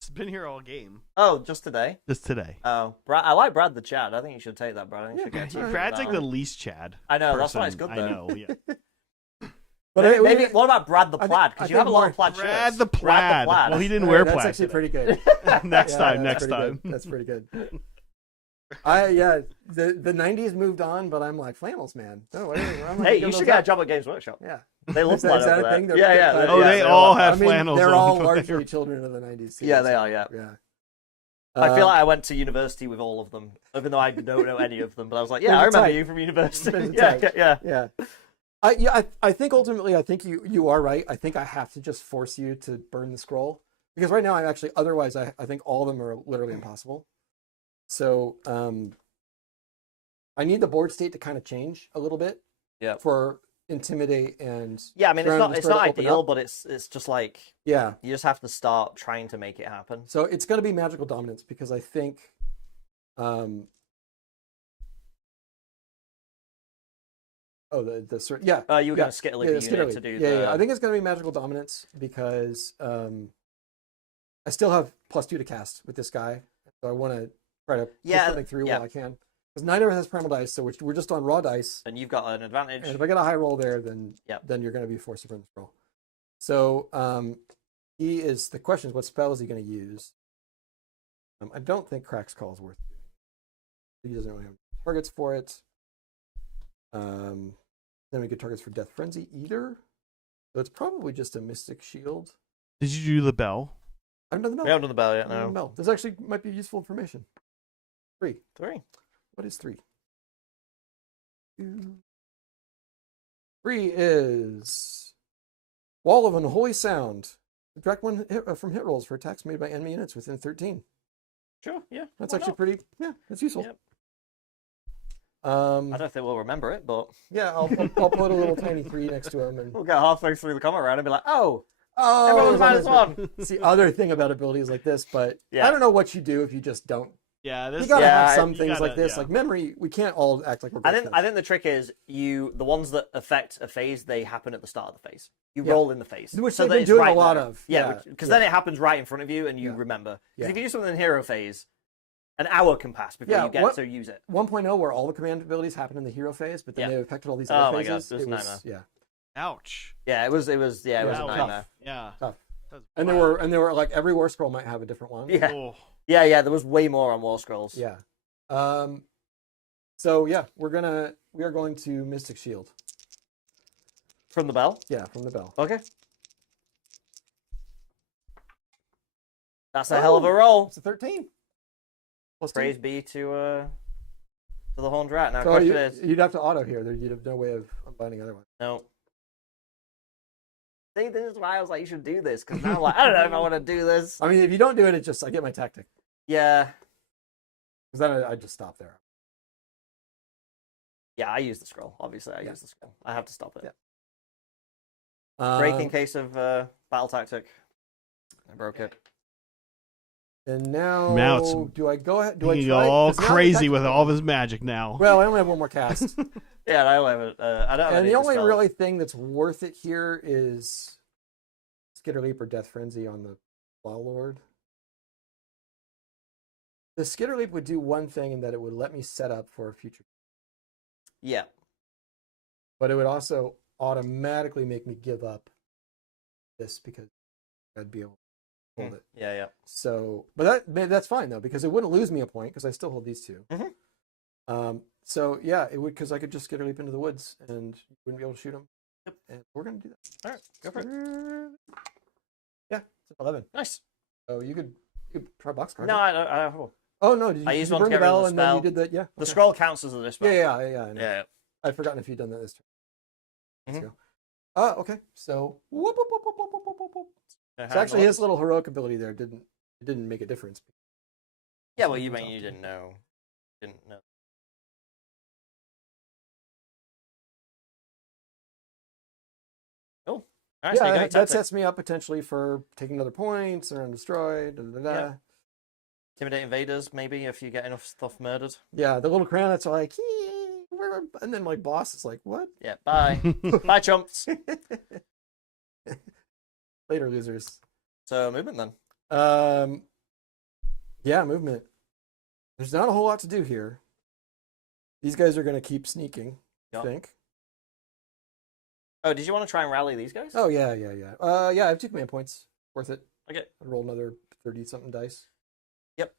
It's been here all game. Oh, just today. Just today. Oh, Brad. I like Brad the Chad. I think you should take that, Brad. I think you should Yeah, get a alright. t-shirt Brad's with like that the on. least Chad. I know. That's why it's person good though. I know. Yeah. But Maybe. What about Brad the I think- Plaid? I Because you have a think lot more- of plaid Brad shirts. the Plaid. Well, he didn't wear that's plaid. actually pretty good. next Yeah, time. that's Next pretty time. good. That's pretty good. The 90s moved on, but I'm like flannels, man. No, whatever. I'm like, Hey, give you those should get a up. job at Games Workshop. Yeah. They love Is that- plaid is that over a there. thing? They're- Yeah, yeah. they're- Oh, they yeah, all love have I mean, flannels. they're on all there. largely children of the 90s. too, Yeah, they so, are, yeah. Yeah. I feel like I went to university with all of them, even though I don't know any of them. But I was like, yeah, I There's a remember type. you from university. There's a Yeah, type. yeah. Yeah. I think ultimately, I think you are right. I think I have to just force you to burn the scroll because right now I'm actually otherwise I think all of them are literally impossible. So I need the board state to kind of change a little bit. Yeah. For intimidate and Yeah, I mean, it's Surround- not spread it open ideal, up. but it's just like yeah. you just have to start trying to make it happen. So it's going to be magical dominance because I think yeah. You were going to skittle a unit Skitterly. to do yeah, the. yeah. I think it's going to be magical dominance because I still have +2 to cast with this guy, so I want to try to push something through while I can. Because neither of us has primal dice, so we're just on raw dice. And you've got an advantage. And if I get a high roll there, then you're going to be forced to burn this roll. So the question is, what spell is he going to use? I don't think Crack's Call is worth it. He doesn't really have targets for it. Then we get targets for Death Frenzy either. So it's probably just a Mystic Shield. Did you do the bell? I haven't done the bell. We haven't done the bell yet, I haven't done the no. bell. This actually might be useful information. 3. 3. What is 3? 2. 3 is Wall of Unholy Sound. Subtract 1 from hit rolls for attacks made by enemy units within 13. Sure, yeah. That's why actually not? pretty. Yeah, that's useful. Yep. I don't know if they will remember it, but Yeah, I'll put a little tiny 3 next to him, and we'll get halfway through the comment round and be like, oh, oh, everyone's -1. It's the other thing about abilities like this, but Yeah. I don't know what you do if you just don't. Yeah, this. You gotta Yeah, have some you things gotta- like this, yeah. like memory. We can't all act like we're. I goldsmiths. think the trick is the ones that affect a phase, they happen at the start of the phase. You Yeah. roll in the phase. Which so they've that been it's doing a right lot there. of. Yeah, because then it happens right in front of you and you Yeah. remember. Because Yeah. if you do something in hero phase, an hour can pass before Yeah, you get what- to use it. 1.0 where all the command abilities happen in the hero phase, but then Yeah. they affected all these Oh other my God, phases. it was a nightmare. Yeah, Ouch. Yeah, it was a Ouch. nightmare. Yeah. tough. That's And wild. there were like every war scroll might have a different one. Yeah. Oh. Yeah, there was way more on War Scrolls. Yeah. So yeah, we are going to Mystic Shield. From the bell? Yeah, from the bell. Okay. That's a hell of a roll. It's a 13. Plus 2. Praise be to the Horned Rat. Now, So question is, you'd have to auto here. You'd have no way of unbinding otherwise. no. See, this is why I was like, you should do this, because now I'm like, I don't know if I want to do this. I mean, if you don't do it, it's just I get my tactic Yeah. because then I just stop there. Yeah, I use the scroll. Obviously, I Yeah. use the scroll. I have to stop it. Yeah. Break in case of battle tactic. I broke it. And now, Now it's- do I go ahead? Do I He try? go all 'cause now the crazy tactic- with all of his magic now. Well, I only have one more cast, Yeah, I don't have it. I don't have and any the of only spells. really thing that's worth it here is Skitter Leap or Death Frenzy on the Law Lord. The Skitter Leap would do one thing in that it would let me set up for a future, Yeah. but it would also automatically make me give up this because I'd be able to hold it. Yeah, yeah. So, but that's fine though because it wouldn't lose me a point because I still hold these 2. Mhm. So yeah, it would, because I could just get a leap into the woods and you wouldn't be able to shoot him. Yep. And we're gonna do that. All right, go for it. Yeah, it's 11. Nice. So you could try boxcar. No, I don't. Oh no, did you, I did used you one to ring the get rid of bell the and then you spell. did the yeah? The okay. scroll counts as a dispel. Yeah, I know. Yeah. I'd forgotten if you'd done that this turn. Let's Mhm. go. Okay. So whoop, whoop, whoop, whoop, whoop, whoop, whoop, whoop. Okay, So actually, his little heroic ability there didn't make a difference. Yeah, well, you mean you didn't know? Didn't know. Cool. All right, so you Yeah, got your that tactic. sets me up potentially for taking another points or undestroyed. Da, da, da. Yeah. Intimidate invaders, maybe if you get enough stuff murdered. Yeah, the little crown that's like, and then like boss is like, what? Yeah. Bye. Bye, chumps. Later, losers. So movement then. Yeah, movement. There's not a whole lot to do here. These guys are going to keep sneaking, I Yep. think. Oh, did you want to try and rally these guys? Oh, yeah. Yeah, I have 2 command points. Worth it. Okay. I'd roll another 30-something dice. Yep.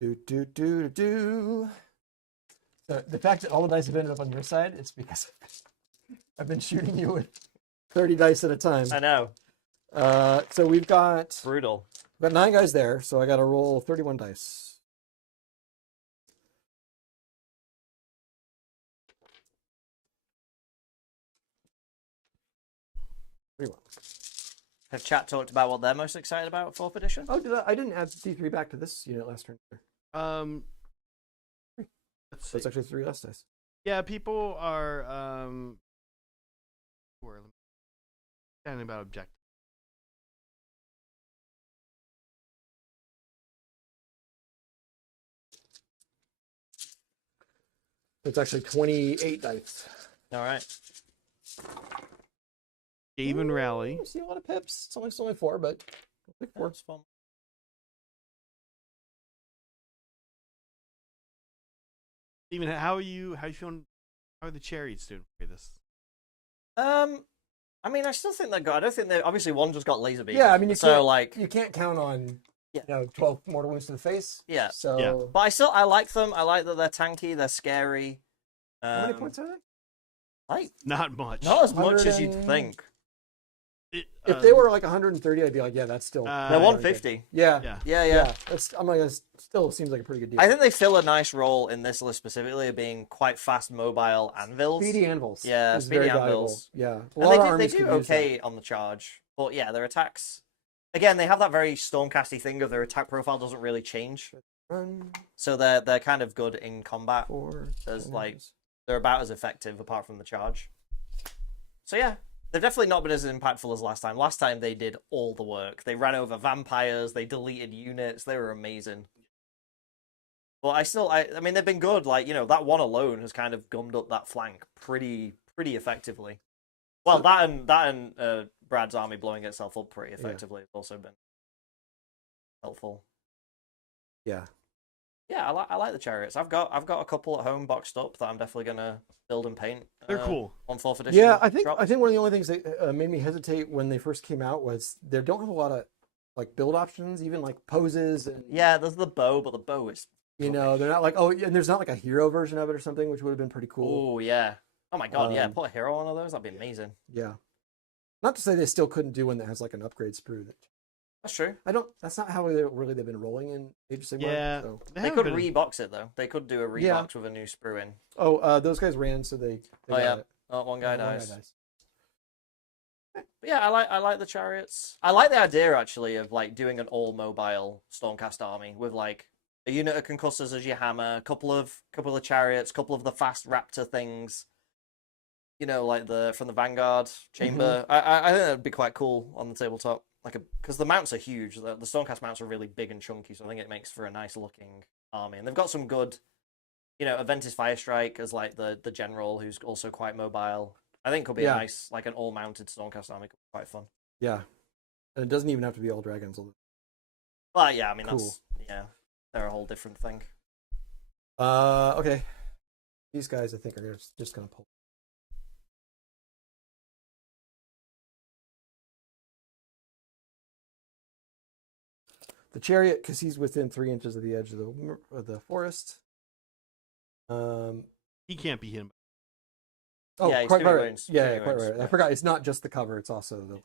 Do. So the fact that all the dice have ended up on your side, it's because I've been shooting you with 30 dice at a time. I know. So we've got Brutal. 9 guys there, so I got to roll 31 dice. Have chat talked about what they're most excited about for 4th edition? Oh, I didn't add D3 back to this unit last turn. Let's So see. it's actually 3 less dice. Yeah, people are standing about objective. It's actually 28 dice. All right. Skaven rally. See a lot of pips. It's only 4, but I'll pick 4. That's fun. Steven, how are you feeling? How are the chariots doing for this? I mean, I still think they're good. I don't think they obviously one just got laser beam. Yeah, I mean, you you can't count on Yeah. 12 mortal wounds to the face. Yeah. So Yeah. But I like them. I like that they're tanky. They're scary. how many points are they? Like Not much. not as much as you'd 100 think. If they were like 130, I'd be like, yeah, that's still. Uh, They're really 150. Yeah. Yeah. I'm like, it still seems like a pretty good deal. I think they fill a nice role in this list specifically of being quite fast, mobile anvils. Speedy anvils. Yeah, is speedy very valuable. anvils. Yeah, a And lot they of do, armies could use okay on the charge. But yeah, their attacks. Again, they have that very Stormcasty thing of their attack profile doesn't really change. that. Run So they're kind of good in combat. 4. There's like they're about as effective apart from the charge. So yeah, they've definitely not been as impactful as last time. Last time they did all the work. They ran over vampires, they deleted units, they were amazing. But I mean they've been good. Like, that one alone has kind of gummed up that flank pretty effectively. Well, that and Brad's army blowing itself up pretty effectively has also been helpful. Yeah. Yeah, I like the chariots. I've got a couple at home boxed up that I'm definitely gonna build and paint. They're cool. On 4th edition. Yeah, I think drops. one of the only things that made me hesitate when they first came out was they don't have a lot of like build options, even like poses and Yeah, there's the bow, but the bow is they're not like and there's not like a hero version of it or something, which would have been pretty cool. Oh yeah. Oh my god, yeah, Um, put a hero on one of those, that'd be amazing. Yeah. Not to say they still couldn't do one that has like an upgrade sprue. That's true. That's not how they've been rolling in Age of Sigmar. Yeah. So. They haven't could been- rebox it though. They could do a Yeah. rebox with a new sprue in. Oh, those guys ran, so they Oh, got yeah. it. Oh, one guy One guy dies. But yeah, I like the chariots. I like the idea actually of like doing an all mobile Stormcast army with like a unit of concussors as your hammer, couple of chariots, couple of the fast raptor things. Like from the Vanguard chamber. I think that'd be quite cool on the tabletop. Because the mounts are huge. The Stormcast mounts are really big and chunky, so I think it makes for a nice looking army. And they've got some good, Aventis Firestrike as like the general who's also quite mobile. I think could be a nice, like an all mounted Stormcast army. Could be quite fun. Yeah. And it doesn't even have to be all dragons. Well, yeah, I mean Cool. they're a whole different thing. Okay. These guys, I think, are just gonna pull. the chariot, because he's within 3 inches of the edge of the forest. He can't be him. Oh, Yeah, he's quite gonna be right. wearing- Yeah, gonna be quite wearing right. I specs. forgot. It's not just the cover; it's also the.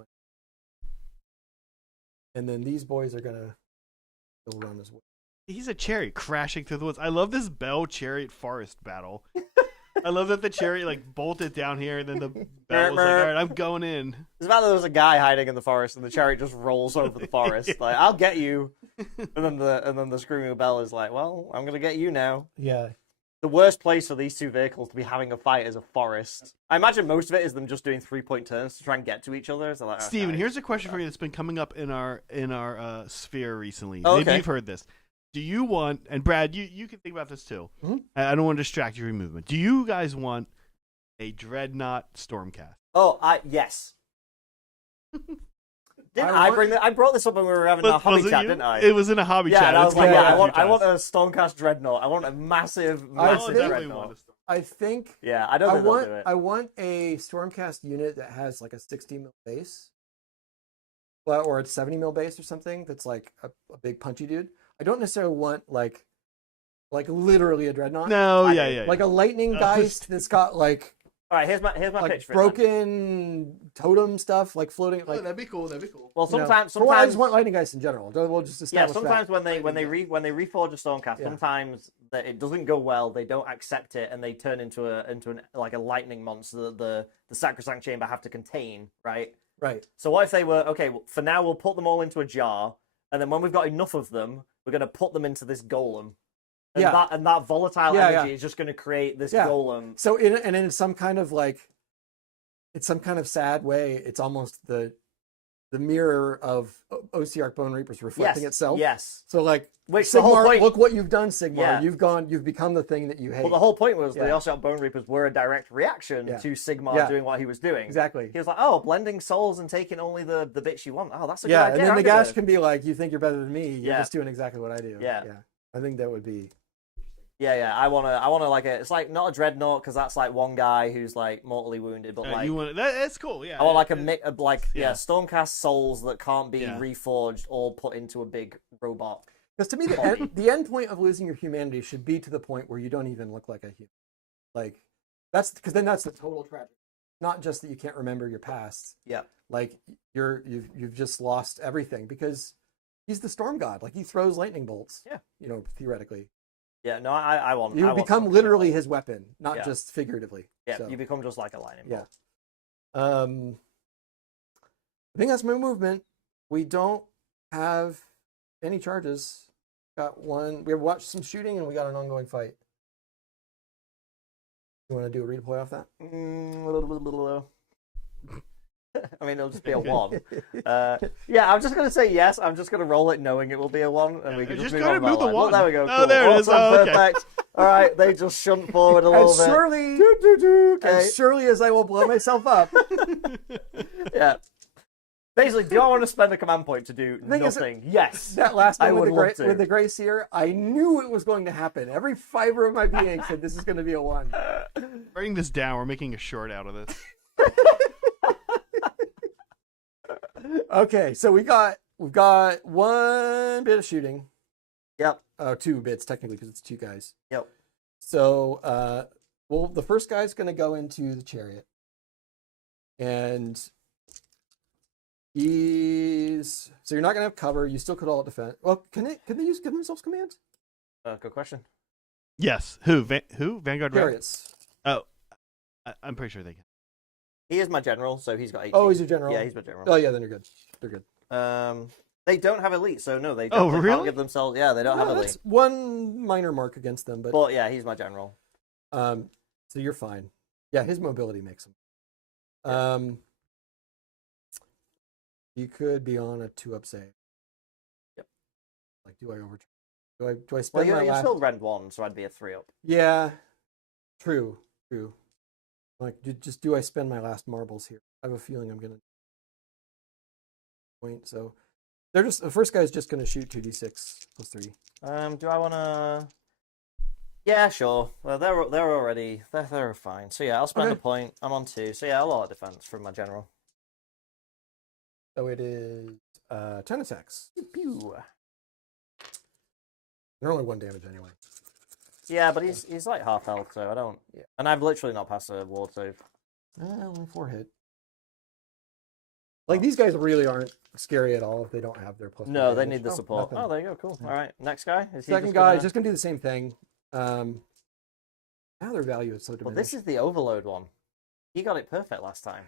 And then these boys are gonna go run as well. He's a chariot crashing through the woods. I love this Bell chariot forest battle. I love that the chariot like bolted down here, and then the Bell was like, "All right, I'm going in." It's about that there was a guy hiding in the forest, and the chariot just rolls over the forest. Like, I'll get you. And then the screaming bell is like, well, I'm gonna get you now. Yeah. The worst place for these two vehicles to be having a fight is a forest. I imagine most of it is them just doing 3-point turns to try and get to each other. So like, Steven, okay. here's a question for you that's been coming up in our sphere recently. Oh, Maybe okay. you've heard this. Do you want, and Brad, you can think about this too. Mhm. I don't want to distract you from movement. Do you guys want a Dreadnought Stormcast? Oh, yes. I brought this up when we were having our hobby Was it chat, you? didn't I? It was in a hobby Yeah, chat. and I It's was like, come up yeah, a few I want a times. Stormcast Dreadnought. I want a massive, I massive definitely Dreadnought. want a I think Yeah, I don't I think they'll want do it. I want a Stormcast unit that has like a 60 mil base, well, or it's 70 mil base or something. That's like a big punchy dude. I don't necessarily want like literally a dreadnought. No, I yeah, do. yeah. Like a lightning geist that's got like All right, here's my like pitch for it. then. broken totem stuff like floating. Like that'd be cool. That'd be cool. Well, you know. sometimes, For what, I just want lightning geist in general. We'll just yeah, establish sometimes that. when they reforge a Stormcast, Yeah. sometimes that it doesn't go well. They don't accept it, and they turn into a lightning monster that the Sacrosanct Chamber have to contain, right? Right. So what if they were okay? Well, for now, we'll put them all into a jar, and then when we've got enough of them, we're going to put them into this golem. And Yeah. that volatile Yeah, energy yeah. is just going to create this Yeah. golem. So in some kind of like, it's some kind of sad way. It's almost the mirror of OC Bone Reapers reflecting itself. Yes. So like, Which the whole Sigmar, point- look what you've done, Sigmar. Yeah. You've become the thing that you hate. Well, the whole point was the Yeah. Ossiarch Bone Reapers were a direct reaction Yeah. to Sigmar Yeah. doing what he was doing. Exactly. He was like, "Oh, blending souls and taking only the bits you want. Oh, that's a Yeah, good idea." and then I'm the gonna-" Gash can be like, you think you're better than me. You're Yeah. just doing exactly what I do. Yeah. Yeah. I think that would be. Yeah. I wanna like it's like not a dreadnought because that's like one guy who's like mortally wounded, but like you want that's cool. Yeah. I want like a mix of like Yeah. Stormcast souls that can't be Yeah. reforged, all put into a big robot. Because to me, Body. the end point of losing your humanity should be to the point where you don't even look like a human. Like, that's because then that's the total tragedy. Not just that you can't remember your past. Yeah. Like you've just lost everything because he's the storm god. Like he throws lightning bolts. Yeah. You know, theoretically, Yeah. No, I want. you I want become something literally like- his weapon, not Yeah. just figuratively. Yeah. So, You become just like a lightning yeah. bolt. I think that's my movement. We don't have any charges. Got one. We have watched some shooting and we got an ongoing fight. You want to do a redeploy off that? I mean, it'll just be a 1. Yeah, I'm just gonna say yes. I'm just gonna roll it, knowing it will be a 1, and we can Just just move go on ahead with and our move the lives. 1. Well, there we go. Oh, Cool. there it is. Awesome, Oh, okay. perfect. All right, they just shunt forward a little As bit. surely, Okay. as surely as I will blow myself up. Yeah. Basically, do I want to spend a command point to do thing is, nothing? Yes. That last I one would love to. with the Grey Seer, I knew it was going to happen. Every fiber of my being said this is going to be a 1. Writing this down. We're making a short out of this. Okay, so we've got 1 bit of shooting. Yep. 2 bits technically because it's 2 guys. Yep. So, well, the first guy's going to go into the chariot, and so you're not going to have cover. You still could all defend. Well, can they give themselves command? Good question. Yes. Who? Vanguard. Red? Chariots. Oh, I'm pretty sure they can. He is my general, so he's got 18. Oh, he's your general. Yeah, he's my general. Oh, yeah, then you're good. They're good. They don't have elite, so no, they Oh, don't. They really? can't give themselves. Yeah, they don't have elite. That's one minor mark against them, But yeah, he's my general. so you're fine. Yeah, his mobility makes him. You could be on a 2-up save. Yep. Like, do I overturn? Do I Well, spend my you're last? still rend 1, so I'd be a 3-up. Yeah, true. Like, do I spend my last marbles here? I have a feeling I'm gonna point. So they're just the first guy's just gonna shoot 2d6 plus 3. Do I want to? Yeah, sure. Well, they're already they're fine. So yeah, I'll spend Okay. a point. I'm on 2. So yeah, a lot of defense from my general. So it is 10 attacks. Pew. They're only 1 damage anyway. Yeah, but he's like half health, so I don't. Yeah. And I've literally not passed a ward save. Only 4 hit. Like, these guys really aren't scary at all if they don't have their plus. No, 1 they damage. need the support. nothing. Oh, there you go. Cool. Yeah. All right, next guy. Is he Second just guy gonna- is just gonna do the same thing. Now their value is so Well, diminished. this is the overload one. He got it perfect last time.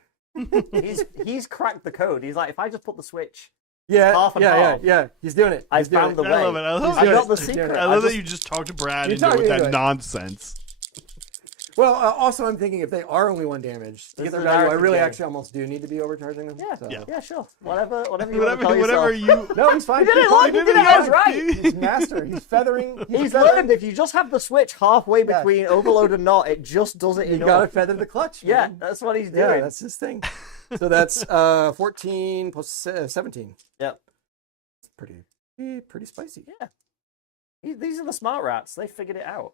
he's cracked the code. He's like, if I just put the switch, half and half. Yeah. He's doing it. I He's doing found it. the way. I love it. I love I it. got the He's doing secret. it. I love just- that you just talked to Brad You're into it talking with that into it. nonsense. Well, also I'm thinking if they are only 1 damage to This get their is value, I narrative really game. actually almost do need to be overcharging them. Yeah, so. yeah, sure. Whatever you want to tell Whatever yourself. you. No, he's fine. You did it, look, you did it, I was right. He's master. He's feathering. He's learned if you just have the switch halfway Yeah. between overload and not, it just does it You enough. gotta feather the clutch. Yeah, man. that's what he's doing. Yeah, that's his thing. So that's 14 plus 17. Yep. Pretty spicy. Yeah. These are the smart rats. They figured it out.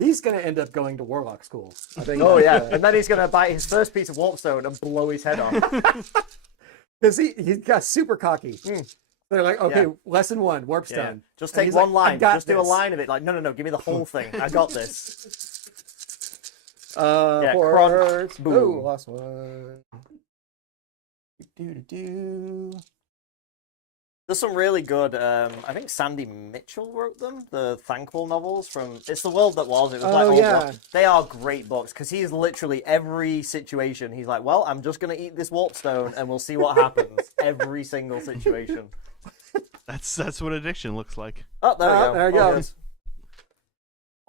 He's gonna end up going to warlock school. I think. Oh yeah, and then he's gonna bite his first piece of warpstone and blow his head off. Because he got super cocky. They're like, okay, Yeah. lesson 1, warpstone. Yeah. Just And take he's one like, I line. got Just do a this. line of it. Like, no, give me the whole thing. I got this. Yeah, crunch, Oh, boom. lost one. Do. There's some really good. I think Sandy Mitchell wrote them. The Thankful novels from It's the World That Was. It was like Oh, old yeah. one. They are great books because he's literally every situation. He's like, well, I'm just gonna eat this warpstone and we'll see what happens. Every single situation. That's what addiction looks like. Oh, there we go. There we All go. good.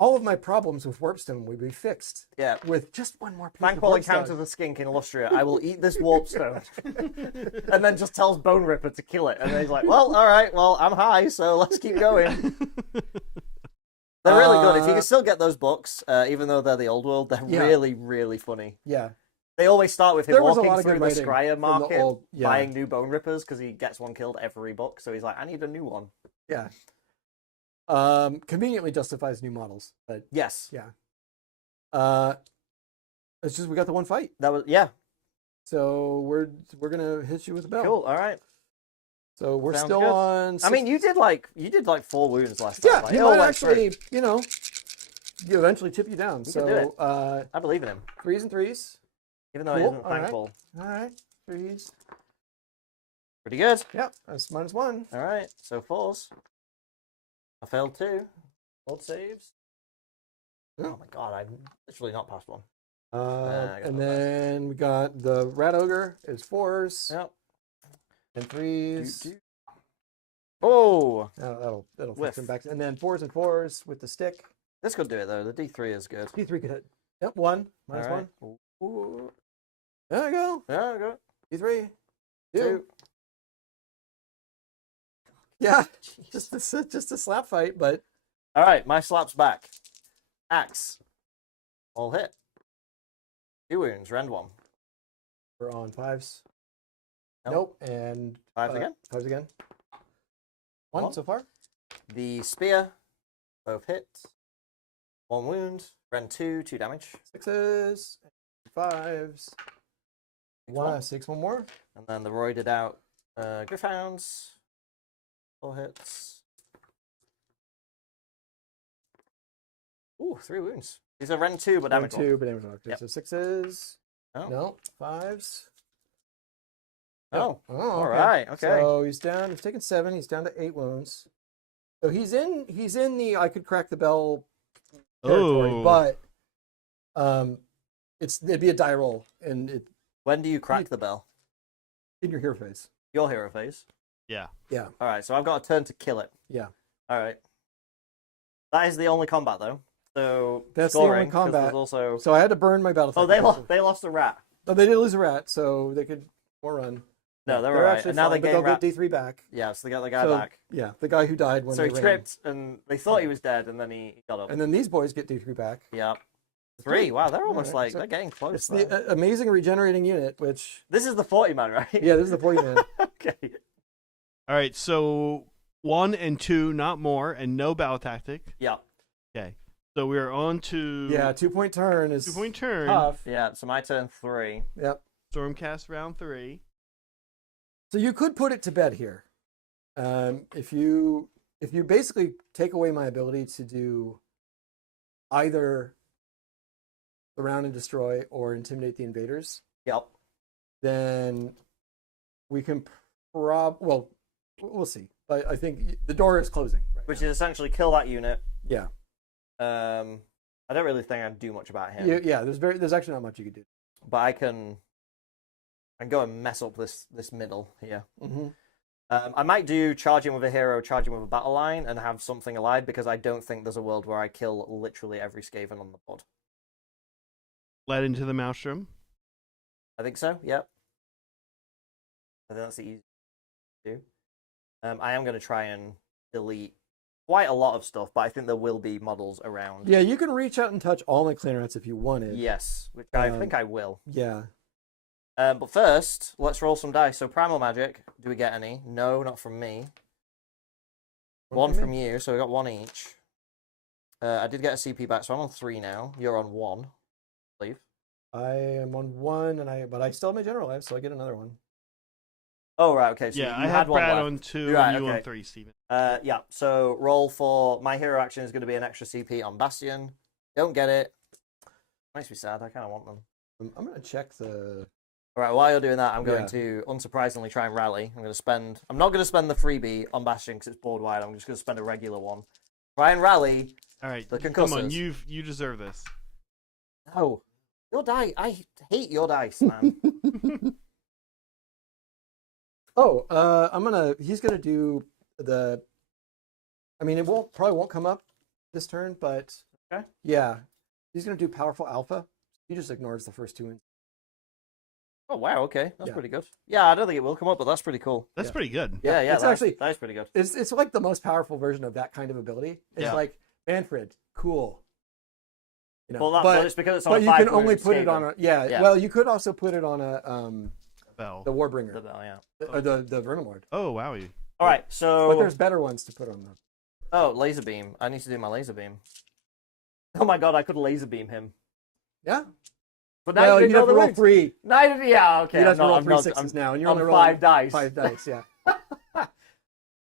All of my problems with warpstone will be fixed Yeah. with just one more piece Thankful of encounters warpstone. the skink in Illustria. I will eat this warpstone. And then just tells Bone Ripper to kill it. And then he's like, well, all right, well, I'm high, so let's keep going. They're really good. If you can still get those books, even though they're the old world, they're Yeah. really, really funny. Yeah. They always start with him There was a walking lot of through good the writing Scryer from the market, old- yeah. buying new Bone Rippers, because he gets one killed every book. So he's like, I need a new one. Yeah. Conveniently justifies new models, but Yes. it's just we got the one fight, That was, yeah. so we're gonna hit you with a bell. Cool. All right. So we're Sounds still good. on. I mean, you did like 4 wounds last time. yeah, Like, he it all might went through. actually, you eventually tip you down. He can do it. So I believe in him, 3s and 3s. even though he Cool, isn't all right. thankful. All right, 3s. Pretty good. Yep, that's -1. All right, so 4s. I failed 2. Old saves. Yeah. Oh my god, I've literally not passed one. I got And my best. then we got the rat ogre is 4s Yep. and 3s. Oh, That'll Whiff. fix him back. And then 4s and 4s with the stick. this could do it though. The D3 is good. D3 could hit. Yep, 1 All -1. right. Ooh. There you go. Yeah, good. D3. 2. 2. Yeah, just a slap fight, but All right, my slap's back. Axe. All hit. 2 wounds. Rend 1. we're on 5s. Nope. Nope. And 5 again. 5s again. 1 One. so far. The spear. Both hit. 1 wound. Rend 2. 2 damage. 6s. 5s. 1 6 one more. And then the roided out Griffhounds. 4 hits. Ooh, 3 wounds. These are Rend 2, but damage 2, but damage 1. Okay, Yep. so 6s. Oh. No, 5s. Oh, Oh, all okay. right. Okay. So he's down. He's taken 7. He's down to 8 wounds. So he's in the I could crack the bell territory, Oh. but it'd be a die roll, and it When do you crack the bell? in your hero phase. Your hero phase. Yeah. Yeah, All right, so I've got a turn to kill it. yeah. All right. That is the only combat, though. So That's the only scoring, 'cause combat. there's also. So I had to burn my battle. Oh, they lost a rat. Oh, they did lose a rat, so they could more run. No, they're They're all right. actually And now fine, they but gain they'll rat. get D3 back. Yeah, so they got the guy So, back. yeah, the guy who died when So he they ran. tripped, and they thought he was dead, and then he got up. And then these boys get D3 back. Yeah. 3. Wow, they're almost Alright, like so they're getting close. It's there. the amazing regenerating unit, which This is the 40 man, right? yeah, this is the 40 man. Okay. All right. So 1 and 2, not more, and no battle tactic. Yeah. Okay. So we are on to Yeah, 2-point turn is 2-point turn. tough. Yeah. So my turn 3. Yep. Stormcast round 3. So you could put it to bed here, if you if you basically take away my ability to do either surround and destroy or intimidate the invaders, Yep. then we can well, we'll see. But I think the door is closing. Right Which now. is essentially kill that unit. Yeah. I don't really think I'd do much about him. Yeah. There's actually not much you could do. But I can go and mess up this middle here. Mm-hmm. I might do charge him with a hero, charge him with a battle line, and have something allied, because I don't think there's a world where I kill literally every Skaven on the board. Led into the Maelstrom. I think so, yep. I think that's the easiest to do. I am going to try and delete quite a lot of stuff, but I think there will be models around. Yeah, you can reach out and touch all my clarinets if you wanted. Yes, which I think I will. Yeah. But first, let's roll some dice. So Primal Magic, do we get any? No, not from me. One from you, so we got one each. I did get a CP back, so I'm on 3 now. You're on 1, I believe. I am on 1, but I still have my general life, so I get another one. Oh, right, okay. So Yeah, you I had had one Brad left. on 2 Right, and you okay. on 3, Steven. Yeah, so roll for my hero action is going to be an extra CP on Bastion. Don't get it. Makes me sad. I kind of want them. I'm going to check the... All right, while you're doing that, I'm going Yeah. to, unsurprisingly, try and rally. I'm not going to spend the freebie on Bastion because it's board wide. I'm just going to spend a regular one. Try and rally. All right, The come on, concussors. you deserve this. No. Your dice. I hate your dice, man. he's gonna do the, I mean, probably won't come up this turn, but Okay. yeah, he's gonna do Powerful Alpha. He just ignores the first 2. Oh, wow, okay. That's Yeah. pretty good. Yeah, I don't think it will come up, but that's pretty cool. That's Yeah. pretty good. Yeah, It's actually- that's pretty good. It's like the most powerful version of that kind of ability. It's Yeah. like Manfred, cool. You know, Well, it's because it's on but a you can 5 only wound put it Skaven. on a Yeah. Well, you could also put it on a Bell. the Warbringer, The bell, yeah. the Verminlord. Oh, wowie. All right, so... But there's better ones to put on them. Oh, laser beam. I need to do my laser beam. Oh my god, I could laser beam him. Yeah. But now Well, you you didn't know have to the roll rules. 3. Yeah, okay. You have to roll I'm 3 not- sixes I'm now, and you're on only 5 rolling dice. 5 dice. Yeah.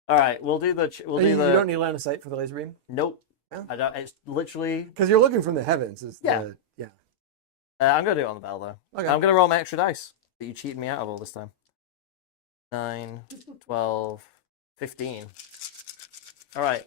All right, we'll do the. You don't need line of sight for the laser beam Nope. Yeah. I don't. It's literally. because you're looking from the heavens. Yeah. Yeah. I'm gonna do it on the bell though. Okay. I'm gonna roll my extra dice that you cheated me out of all this time. 9, 12, 15. All right.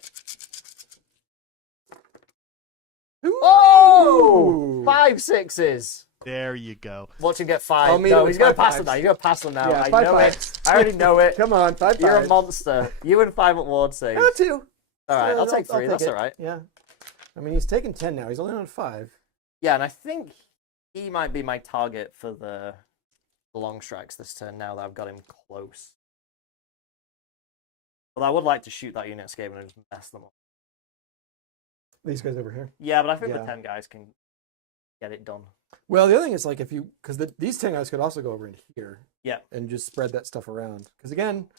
Oh! Ooh! 5 sixes. There you go. Watch him get 5. Oh, me No, with he's gonna 5 pass fives. them now. You're gonna pass them now. Yeah, I 5 know fives. it. I already know it. Come on, 5 You're a fives. monster. You and 5 at ward saves. Yeah, 2. All right, Yeah, I'll take 3. That's it. all right. Yeah. I mean, he's taken 10 now. He's only on 5. Yeah, and I think he might be my target for the long strikes this turn now that I've got him close. But I would like to shoot that unit Skaven and just mess them up. These guys over here. Yeah, but I think the Yeah. 10 guys can get it done. Well, the other thing is like if you because these 10 guys could also go over in here. Yeah. And just spread that stuff around. Because again,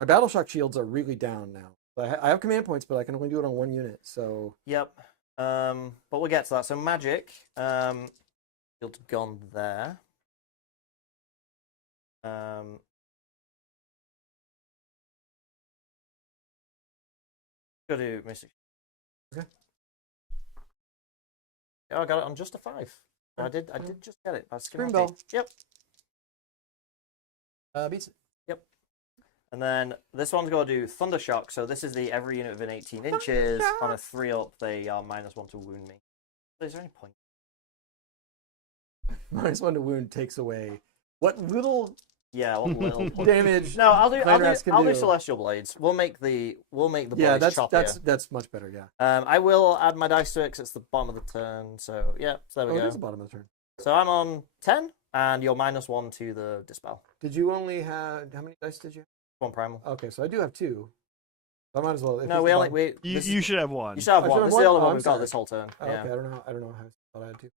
my battle shock shields are really down now. I have command points, but I can only do it on 1 unit. So Yep. But we'll get to that. So magic, shield's gone there. Go to Mystic. Okay. Yeah, I got it on just a 5. I did just get it. Scream Bell. Yep. beats it. And then this one's got to do Thunder Shock. So this is the every unit within 18 inches. On a 3-up, they are -1 to wound me. So is there any point? -1 to wound takes away what little Yeah, what little point. damage. No, I'll do Clanrats can do. Celestial Blades. We'll make the Yeah, blades choppier. that's much better. Yeah. I will add my dice to it 'cause it's the bottom of the turn. So yeah, so there we It go. is the bottom of the turn. So I'm on 10, and you're -1 to the dispel. Did you only have how many dice did you? 1 primal. Okay, so I do have 2. I might as well. if No, it's we the only bottom- You should have one. You should have I one. should have This is the one? only Oh, one I'm we've got sorry. this whole turn. Oh, Yeah. okay, I don't know how I thought I had 2.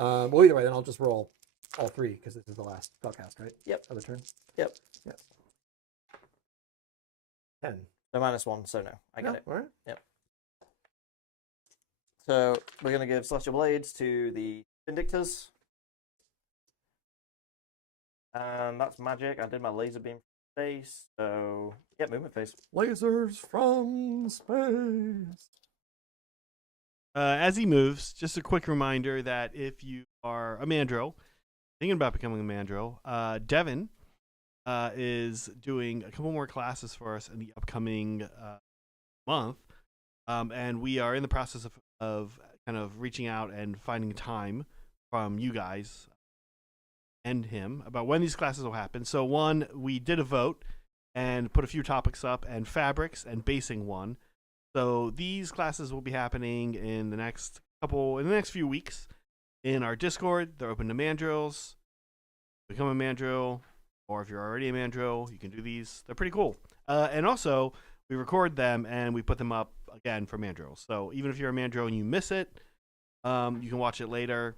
Well, either way, then I'll just roll all 3 because this is the last spellcast, right? Yep. Of the turn. Yep. 10. So -1. So no, I get Yeah, it. all right. So we're gonna give Celestial Blades to the Vindictors. And that's magic. I did my laser beam phase. So yeah, movement phase. Lasers from space. As he moves, just a quick reminder that if you are a Mandro, thinking about becoming a Mandro, Devin is doing a couple more classes for us in the upcoming month, and we are in the process of kind of reaching out and finding time from you guys and him about when these classes will happen. So one, we did a vote and put a few topics up, and fabrics and basing one. So these classes will be happening in the next few weeks in our Discord. They're open to mandrills. Become a mandrill, or if you're already a mandrill, you can do these. They're pretty cool. And also, we record them and we put them up again for mandrills. So even if you're a mandrill and you miss it, you can watch it later.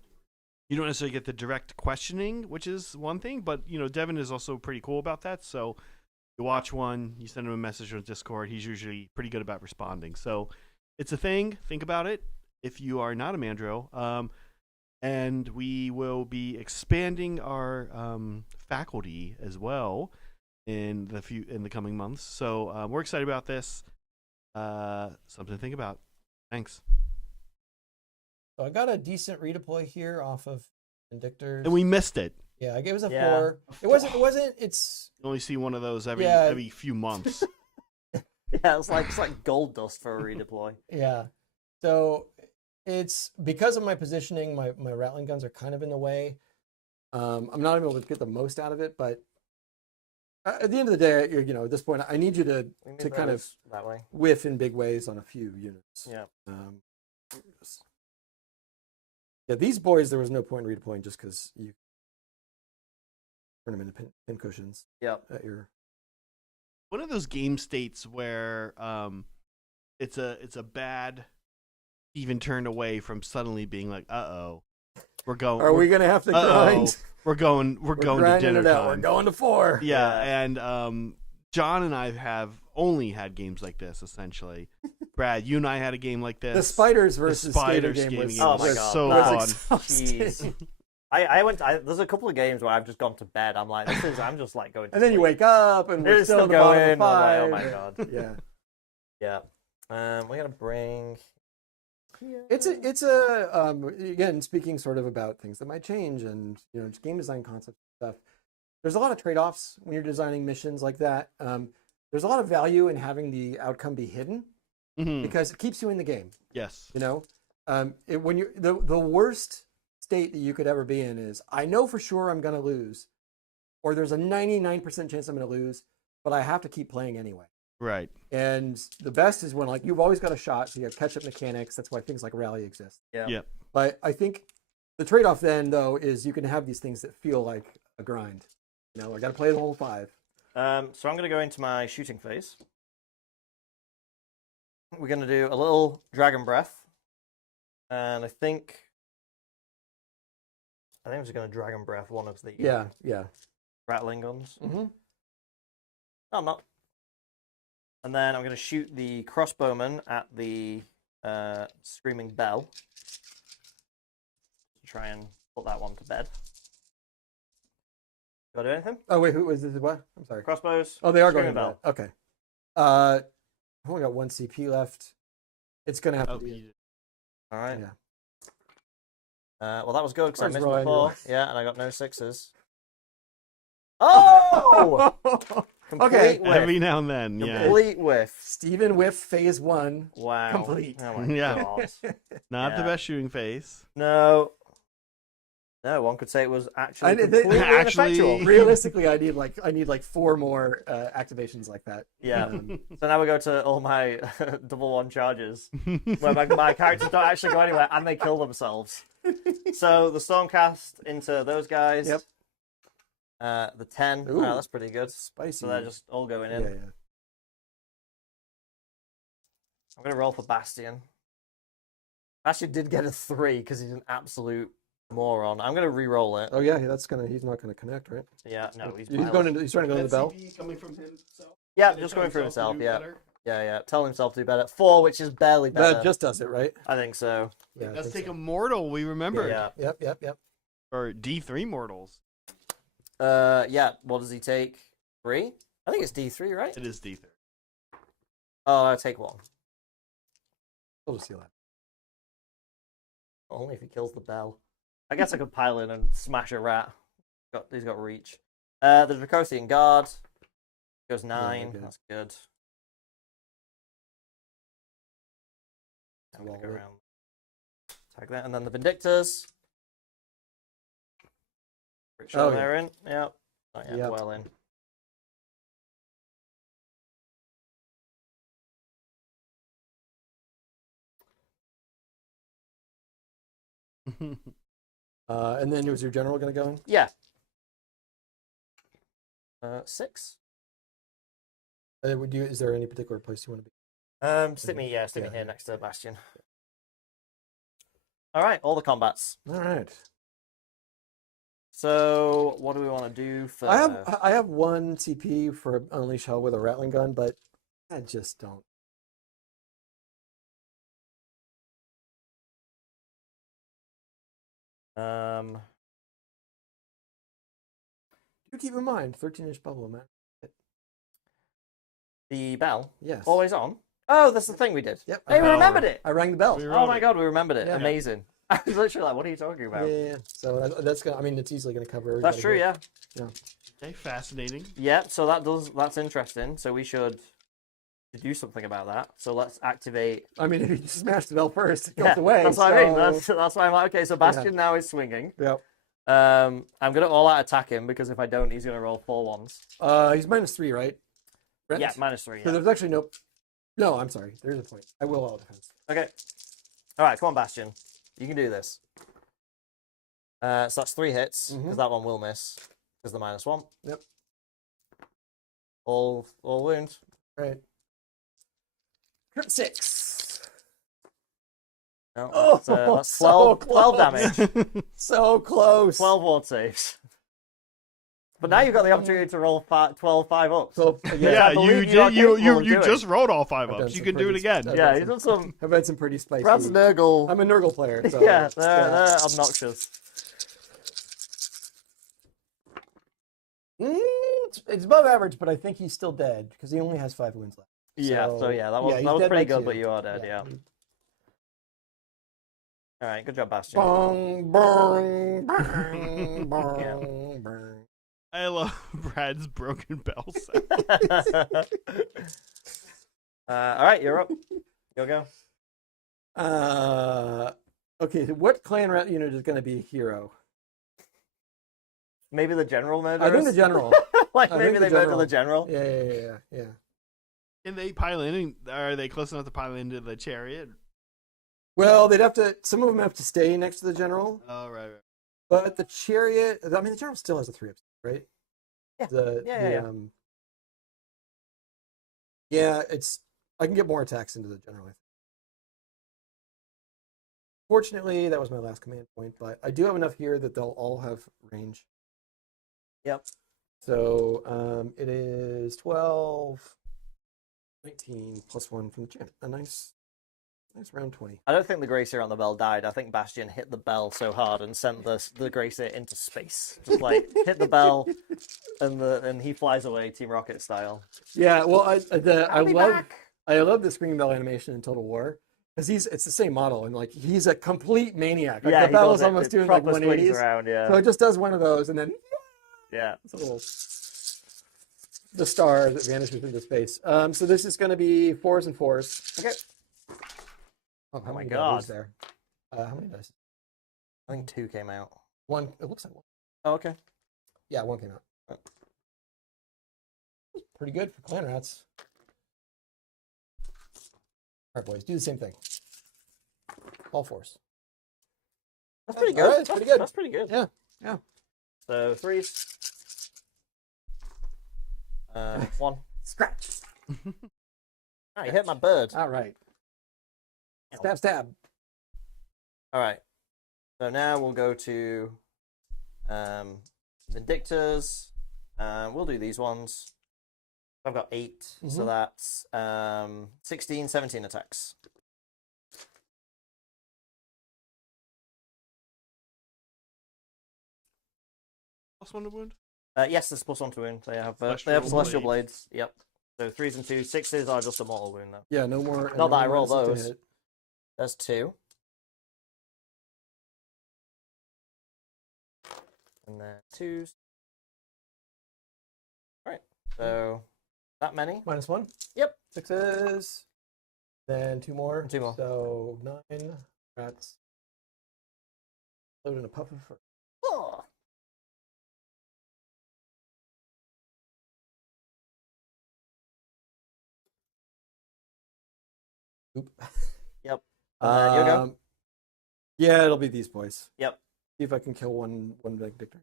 You don't necessarily get the direct questioning, which is one thing, but Devin is also pretty cool about that. So you watch one, you send him a message on Discord. He's usually pretty good about responding. So it's a thing. Think about it if you are not a mandrill. And we will be expanding our faculty as well in the coming months. So we're excited about this. Something to think about. Thanks. So I got a decent redeploy here off of Vindictors. And we missed it. Yeah, I gave us a Yeah. 4. It wasn't. It's You only see one of those every few months. Yeah, it's like gold dust for a redeploy. yeah. So it's because of my positioning. My rattling guns are kind of in the way. I'm not able to get the most out of it, but at the end of the day, at this point, I need you to kind of that way. whiff in big ways on a few units. Yeah. Yeah, these boys, there was no point in redeploying just because you turn them into pin cushions. Yep. At your One of those game states where it's a bad even turned away from suddenly being like, we're going. Are we gonna have to grind? We're going to dinner time. We're going to 4. Yeah, and John and I have only had games like this essentially. Brad, you and I had a game like this. The Spiders versus Spiders Skaven game was, Oh my was God, so that fun. was exhausting. There's a couple of games where I've just gone to bed. I'm like, I'm just like going to And then you sleep. wake up and we're It's still still at the going. bottom of 5. I'm like, oh my God. Yeah. Yeah. We gotta bring. It's again, speaking sort of about things that might change and just game design concepts and stuff. There's a lot of trade-offs when you're designing missions like that. There's a lot of value in having the outcome be hidden because it keeps you in the game. Yes. When you're the worst state that you could ever be in is I know for sure I'm going to lose, or there's a 99% chance I'm going to lose, but I have to keep playing anyway. Right. And the best is when you've always got a shot, so you have catch-up mechanics. That's why things like Rally exist. Yeah. Yep. But I think the trade-off then, though, is you can have these things that feel like a grind. I got to play the whole 5. So I'm going to go into my shooting phase. We're going to do a little Dragon Breath. And I think I'm just going to Dragon Breath one of the Yeah. rattling guns. Mm-hmm. No, I'm not. And then I'm going to shoot the crossbowman at the Screaming Bell. Try and put that one to bed. Got to do anything? Oh, wait, who was this? What? I'm sorry. Crossbows. Oh, they are going Screaming to Bell. bed. Okay. I've only got 1 CP left. It's going to have to be. All right. Yeah. Well, that was good because I Where's missed Ryan? before. Yeah, and I got no 6s. Oh! Okay. Complete whiff. Every now and then, yeah. Complete whiff. Stephen Whiff phase 1. Wow. Complete. Oh my Yeah. God. Not the Yeah. best shooting face. No. No, one could say it was actually I did- completely Actually- ineffectual. Realistically, I need like 4 more activations like that. Yeah. So now we go to all my double one charges, where my characters don't actually go anywhere and they kill themselves. So the Stormcast into those guys. Yep. The 10. Ooh. Wow, that's pretty good. Spicy. So they're just all going in. Yeah. I'm going to roll for Bastion. Bastion did get a 3 because he's an absolute moron. I'm going to re-roll it. Oh yeah, he's not gonna connect, right? Yeah, no, he's He's trying to go to the bell. coming from himself. Yeah, just going for himself, yeah. Yeah. Tell himself to do better. 4, which is barely better. That just does it, right? I think so. Yeah. I Let's think take so. a mortal. We remember. Yeah. Yep. Or D3 mortals. Yeah. What does he take? 3? I think it's D3, right? It is D3. Oh, I'll take 1. We'll just see that. Only if he kills the bell. I guess I could pile in and smash a rat. He's got reach. The Dracosian Guard goes 9. good. That's good. I'm gonna go around. Tag that, and then the Vindictors. Pretty sure Oh, yeah. they're in. Yep. Oh, yeah, Yep. well in. And then was your general going to go in? Yeah. 6. Would you? Is there any particular place you want to be? Stick me here Yeah. next to Bastion. All right, all the combats. All right. So, what do we want to do for? I have 1 CP for Unleash Hell with a Rattling gun, but I just don't. Do keep in mind, 13-inch bubble, man. The bell. Yes. Always on. Oh, that's the thing we did. Yep. Hey, we remembered it. I rang the bell. We Oh my god, we remembered it. Yeah. Amazing. I was literally like, what are you talking about? Yeah. So that's gonna. I mean, it's easily gonna cover everybody. That's true, yeah. Okay, fascinating. Yeah, so that's interesting. So we should do something about that. So let's activate. I mean, if you smash the bell first, it goes Yeah, away. that's what I mean. That's why I'm like, okay, so Bastion now is swinging. Yep. I'm gonna all out attack him because if I don't, he's gonna roll 4 ones. He's -3, right? Brent? Yeah, -3. So Yeah. there's actually no. No, I'm sorry. There's a point. I will all defense. Okay. All right, come on, Bastion. You can do this. So that's 3 hits because that one will miss because the -1. Yep. All wound. Right. Crit 6. No, Oh, that's so 12 close. damage. So close. 12 ward saves. But now you've got the opportunity to roll 12 5-ups. So Yeah, I believe you you are did. You capable of you doing. just rolled all 5 I've done ups. You some can do it pretty- again. I've Yeah, done he's done some. I've had some pretty spicy. Brad's Nurgle. I'm a Nurgle player. So Yeah, it's, they're obnoxious. it's above average, but I think he's still dead because he only has 5 wounds left. Yeah, so yeah, that was he's that was dead pretty by good, 2. but you are dead, yeah. All right, good job, Bastion. Bong, bong, bong, bong, bong. I love Brad's broken bell sound. All right, you're up. Go. Okay, so what clan rat unit is going to be a hero? Maybe the general murderers? I think the general. Like I maybe think they the murder general. the general. Yeah. Can they pile in? Are they close enough to pile into the chariot? Well, they'd have to. Some of them have to stay next to the general, Oh, right. but the chariot. I mean, the general still has a 3-up, right? Yeah. Yeah. Yeah, it's. I can get more attacks into the general. I think. Fortunately, that was my last command point, but I do have enough here that they'll all have range. Yep. So it is 12, 19 plus 1 from the chant. A nice round 20. I don't think the Gracier on the bell died. I think Bastion hit the bell so hard and sent the Gracier into space. Just like hit the bell, and he flies away, Team Rocket style. Yeah, well, I be back. love the screaming bell animation in Total War because it's the same model and like he's a complete maniac. Like, Yeah, the bell does is it. almost It doing like proper swings 180s. around, yeah. So it just does one of those and then Yeah. it's a little the star that vanishes into space. So this is going to be 4s and 4s. Okay. Oh, how my many God. dice there? How many dice? I think 2 came out. 1. It looks like 1. Oh, okay. Yeah, 1 came out. Pretty good for clan rats. All right, boys, do the same thing. All 4s. That's pretty All good. right, pretty good. That's pretty good. Yeah. So 3s. 1. Scratch. Oh, you hit my bird. All right. Stab. All right. So now we'll go to Vindictors. We'll do these ones. I've got 8, so that's 16, 17 attacks. Plus 1 to wound? Yes, there's +1 to wound. They have Celestial celestial blades. blades. Yep. So 3s and 2s, 6s are just a mortal wound though. Yeah, no more. Not that I roll minuses to those. hit. There's 2. And then 2s. Alright. So that many? -1. Yep. 6s. Then 2 more. 2 more. So 9 rats. Load in a puff of fur. Oh. Oop. Yep. You go. Yeah, it'll be these boys. Yep. See if I can kill one big dictator.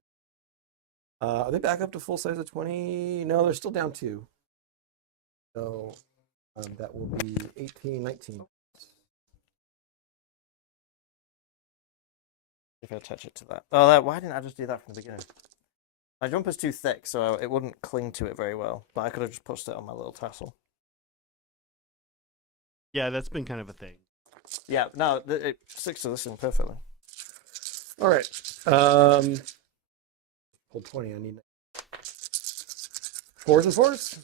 Are they back up to full size of 20? No, they're still down 2. So that will be 18, 19. If I attach it to that. Oh, that, why didn't I just do that from the beginning? My jumper's too thick, so it wouldn't cling to it very well. But I could have just pushed it on my little tassel. Yeah, that's been kind of a thing. Yeah, no, it sticks to this thing perfectly. All right. Hold 20. I need 4s and 4s.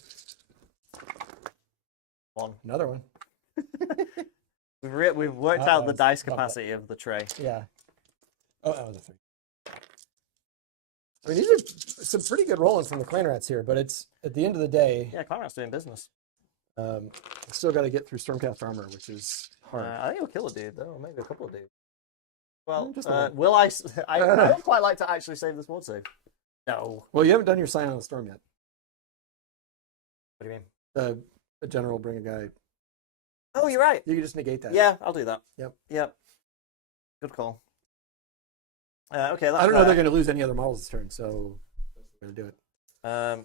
1. Another one. We've worked out the dice capacity of the tray. Yeah. Oh, that was a 3. I mean, these are some pretty good rolling from the clan rats here, but it's at the end of the day. Yeah, Conrad's doing business. Still got to get through Stormcast armor, which is hard. I think he'll kill a dude though, or maybe a couple of dudes. Well, Just a one. will I? I would quite like to actually save this ward save. No. Well, you haven't done your sign on the storm yet. What do you mean? The general bring a guy. Oh, you're right. You can just negate that. Yeah, I'll do that. Yep. Yep. Good call. Okay, that's I don't know if they're going to lose any other models this turn, so we're going to do it.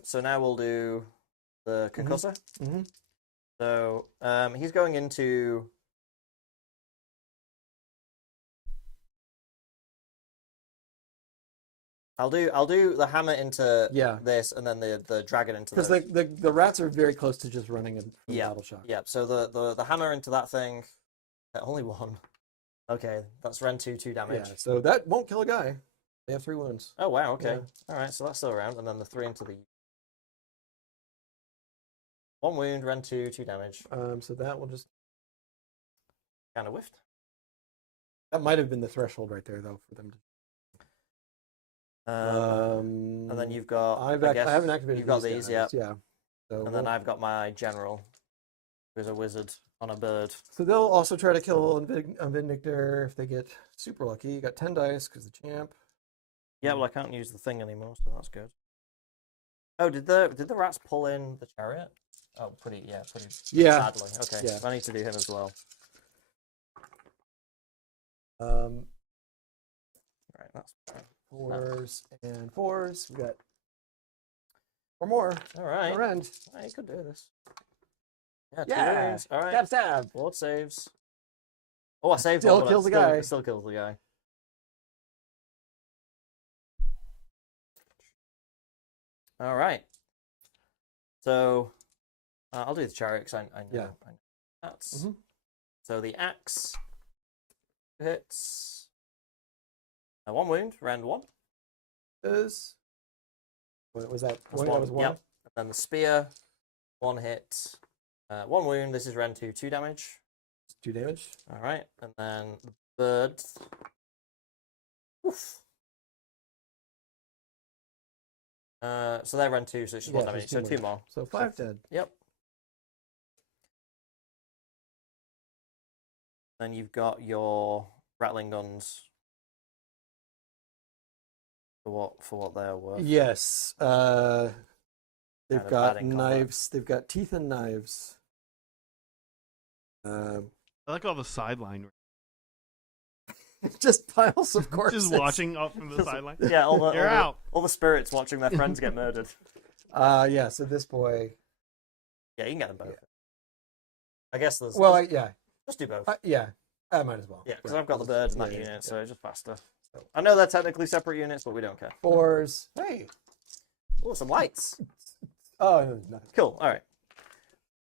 So now we'll do the concussor. Mm-hmm. So he's going into. I'll do the hammer into this, and then the dragon into this. Because the rats are very close to just running from battle shock. Yeah. So the hammer into that thing. Only 1. Okay, that's Ren 2 damage. Yeah, so that won't kill a guy. They have 3 wounds. Oh wow. Okay. Yeah. All right. So that's still around, and then the 3 into the. 1 wound, Ren 2 damage. So that will just. Kind of whiffed. That might have been the threshold right there, though, for them to. And then you've got. I haven't activated. You've got these, guys. yeah. So and then I've got my general, who's a wizard on a bird. So they'll also try to kill Vindictor if they get super lucky. You got 10 dice because the champ. Yeah, well, I can't use the thing anymore, so that's good. Oh, did the rats pull in the chariot? Oh, pretty sadly. Okay, Yeah. I need to do him as well. Right, that's fine. 4s and 4s. We got 4 more. All right. Our end. I could do this. Yeah, 2 Yeah. wounds. All right. Stab. Ward saves. Oh, I saved Still one, but kills the still, guy. it still kills the guy. All right. So I'll do the chariot because I know. Yeah. I know. That's so the axe hits. 1 wound, round 1. What was that? That's That was 1. Yep. And then the spear, 1 hit, 1 wound. This is round 2 damage. 2 damage. All right, and then the bird. Oof. So they run 2, so it's just 1 damage. So 2 more. So 5 dead. Yep. Then you've got your rattling guns. For what they're worth. Yes. They've Kind of got bad in knives. They've got teeth and knives. I like all the sideline. Just piles of corpses. Just watching up from the sideline. Yeah, They're all the spirits watching their friends get murdered. Yeah. So this boy. Yeah, you can get them both. I guess there's. Well, there's- yeah. just do both. Yeah. I might as well. Yeah, because Right. I've got the bird in that Yeah, unit, so it's just faster. So- I know they're technically separate units, but we don't care. 4s. Hey. Oh, some lights. Oh, no, nothing. Cool. All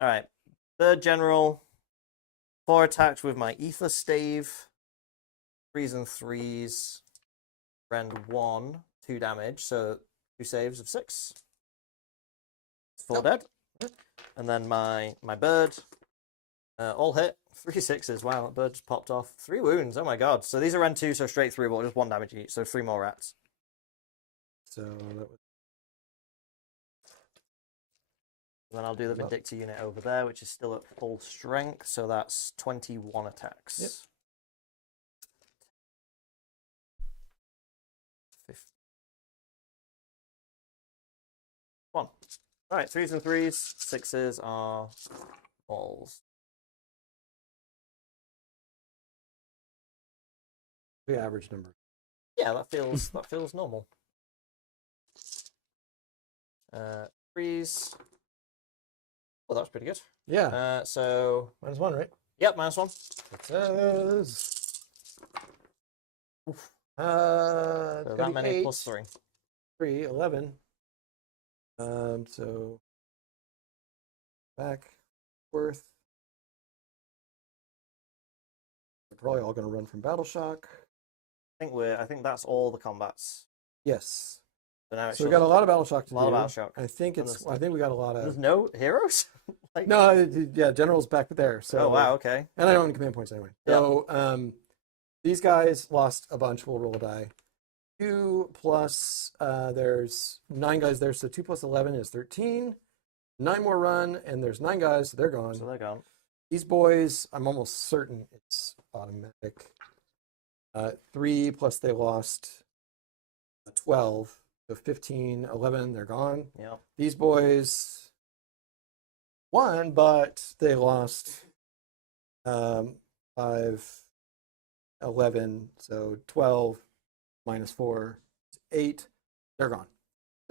right. Bird general. 4 attacks with my ether stave. 3s and 3s. Rend 1, 2 damage. So 2 saves of 6. 4 dead. And then my bird, all hit. 3 sixes. Wow, that bird just popped off. 3 wounds. Oh my god. So these are rend 2, so straight through, but just 1 damage each. So 3 more rats. So that was And then I'll do the Vindictor unit over there, which is still at full strength. So that's 21 attacks. Yep. 1. All right, 3s and 3s. 6s are balls. the average number. Yeah, that feels normal. 3s. Well, that was pretty good. Yeah. So -1, right? yep, -1. It says. Oof. So It's that gonna be many 8, plus 3. 3, 11. So back worth. They're probably all going to run from Battle Shock. I think that's all the combats. Yes. So now it's So we got a lot of Battle Shock to a lot do. of Battle Shock. I think And there's- I think we got a lot There's of. no heroes. Like, No, yeah, General's back there. So. oh wow, okay. And I don't have any command points anyway. So these guys lost a bunch. We'll roll a die. 2 plus, there's 9 guys there. So 2 plus 11 is 13. 9 more run, and there's 9 guys. So they're gone. So they're gone. These boys, I'm almost certain it's automatic. 3 plus they lost 12. So 15, 11, they're gone. Yeah. These boys won, but they lost 5, 11, so 12 minus 4, 8. They're gone.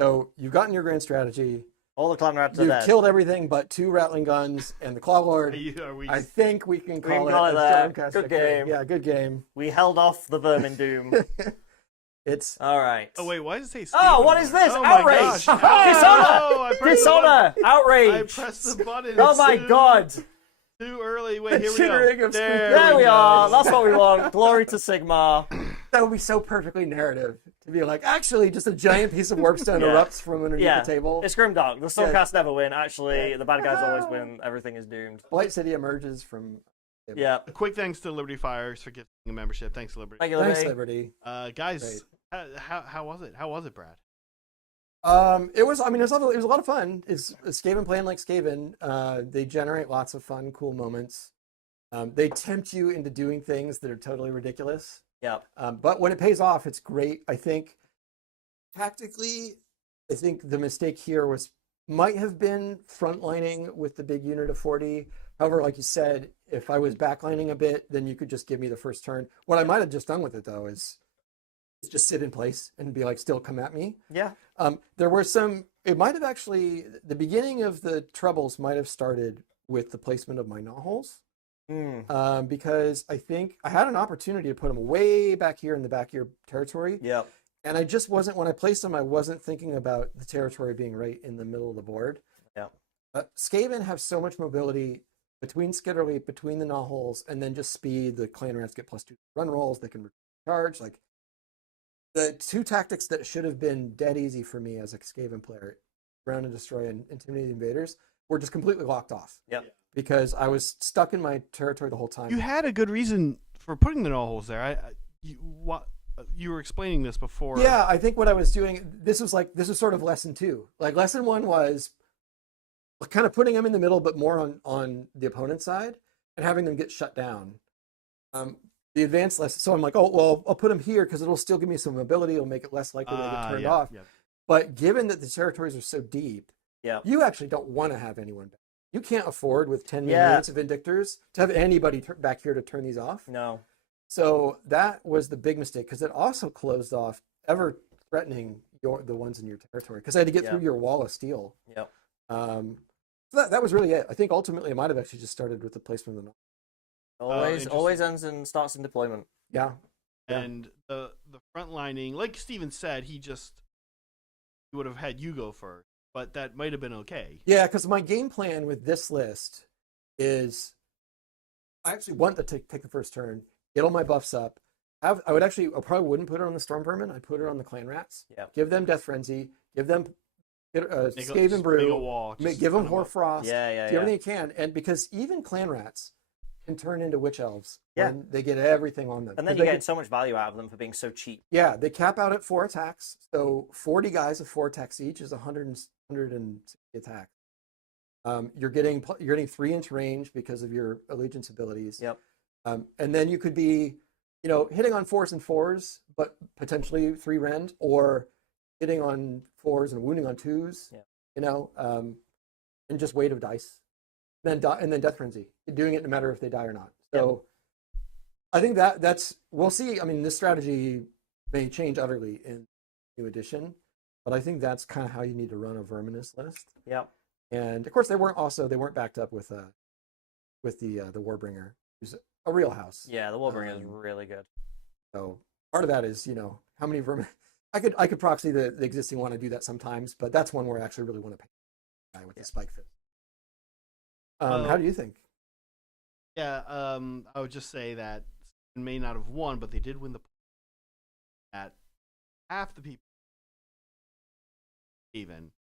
So you've gotten your grand strategy. All the clan rats are You've dead. killed everything but 2 rattling guns and the Claw Lord. Are we I think we can call, call it it a that. Stormcast Good victory. game. Yeah, good game. We held off the vermin doom. It's All right. Oh wait, why does it say? Oh, Skaven what on is there? this? Oh my Outrage! gosh. Dishonor! Oh, I pressed the Dishonor! button. Outrage! I pressed the button. Oh my too- god! Too early. Wait, here we Chittering go. of There we go. are. That's what we want. Glory to Sigmar. that would be so perfectly narrative to be like, actually, just a giant piece of warpstone Yeah. erupts from underneath Yeah. the table. It's grimdark. The Stormcast never win. Actually, the bad guys always win. Everything is doomed. Blight City emerges from. Yeah. A quick thanks to Liberty Fires for giving a membership. Thanks, Liberty. Thank you, Thanks, Liberty. Liberty. Guys, how was it? How was it, Brad? It was. I mean, it was a lot of fun. It's Skaven playing like Skaven. They generate lots of fun, cool moments. They tempt you into doing things that are totally ridiculous. Yeah. But when it pays off, it's great. I think tactically, I think the mistake here might have been frontlining with the big unit of 40. However, like you said, if I was backlining a bit, then you could just give me the first turn. What I might have just done with it though is just sit in place and be like, still come at me. Yeah. There were it might have actually, the beginning of the troubles might have started with the placement of my gnaw holes. Because I think I had an opportunity to put them way back here in the back of your territory. Yeah. And I just wasn't, when I placed them, I wasn't thinking about the territory being right in the middle of the board. Yeah. Skaven have so much mobility between Skitterleap, between the gnaw holes, and then just speed. The clan rats get +2 run rolls. They can charge. Like the 2 tactics that should have been dead easy for me as a Skaven player, Ground and Destroy and Intimidate the Invaders, were just completely locked off. Yep. Because I was stuck in my territory the whole time. You had a good reason for putting the null holes there. You were explaining this before. Yeah, I think what I was doing, this was sort of lesson 2. Like lesson 1 was kind of putting them in the middle, but more on the opponent's side and having them get shut down. The advanced lesson, so I'm like, oh, well, I'll put them here because it'll still give me some mobility. It'll make it less likely to get turned off. Yeah. But given that the territories are so deep, Yeah. you actually don't want to have anyone back. You can't afford with 10 Yeah. units of Vindictors to have anybody back here to turn these off. No. So that was the big mistake because it also closed off ever threatening the ones in your territory because I had to get through your wall of steel. Yep. So that was really it. I think ultimately it might have actually just started with the placement of the Always ends and starts in deployment. Yeah. And the front lining, like Steven said, he would have had you go first, but that might have been okay. Yeah, because my game plan with this list is I actually want to take the first turn, get all my buffs up. I probably wouldn't put it on the Storm Vermin. I'd put it on the Clan Rats. Yep. Give them Death Frenzy, Give them Make Skaven just brew. make a wall. Just Give them set 'em up. hoarfrost. Yeah. Do everything you can, and because even clan rats can turn into witch elves Yeah. when they get everything on them. And then 'Cause you they get so much value out of them for being so cheap. Yeah, they cap out at 4 attacks. So 40 guys of 4 attacks each is 160 attacks. You're getting 3-inch range because of your allegiance abilities. Yep. And then you could be, hitting on 4s and 4s, but potentially 3 rend, or hitting on 4s and wounding on 2s. Yeah. And just weight of dice. And then death frenzy. You're doing it no matter if they die or not. So I think that's we'll see. I mean, this strategy may change utterly in new edition, but I think that's kind of how you need to run a verminous list. Yep. And of course, they weren't backed up with the Warbringer, who's a real house. Yeah, the Warbringer is really good. So part of that is how many vermin. I could proxy the existing one. I do that sometimes, but that's one where I actually really want to pay the guy with the spike fit. How do you think? Yeah, I would just say that they may not have won, but they did win the at half the people even.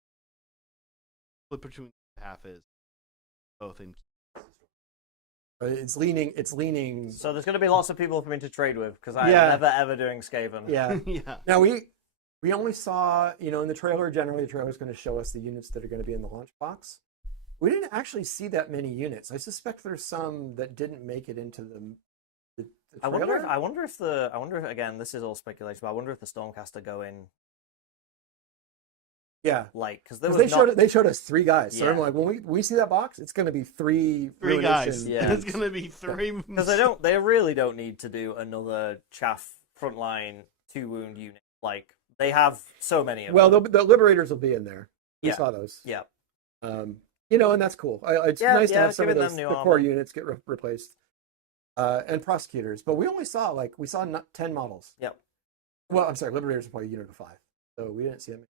Split between half is both in. It's leaning. So there's going to be lots of people for me to trade with because I'm never ever doing Skaven. Yeah. Yeah. Now we only saw, in the trailer, generally the trailer is going to show us the units that are going to be in the launch box. We didn't actually see that many units. I suspect there's some that didn't make it into the trailer. I wonder if again, this is all speculation, but I wonder if the Stormcast are going. Yeah, because they showed us 3 guys. So Yeah. I'm like, when we see that box, it's going to be 3 guys. Yeah. It's gonna be 3. Because they really don't need to do another chaff frontline 2 wound unit. Like they have so many of Well, them. the Liberators will be in there. We Yeah. saw those. Yeah. And that's cool. It's nice to have some of giving those them new the core armor. units get replaced. And prosecutors, but we only saw 10 models. Yep. Well, I'm sorry, Liberators are probably a unit of 5, so we didn't see them.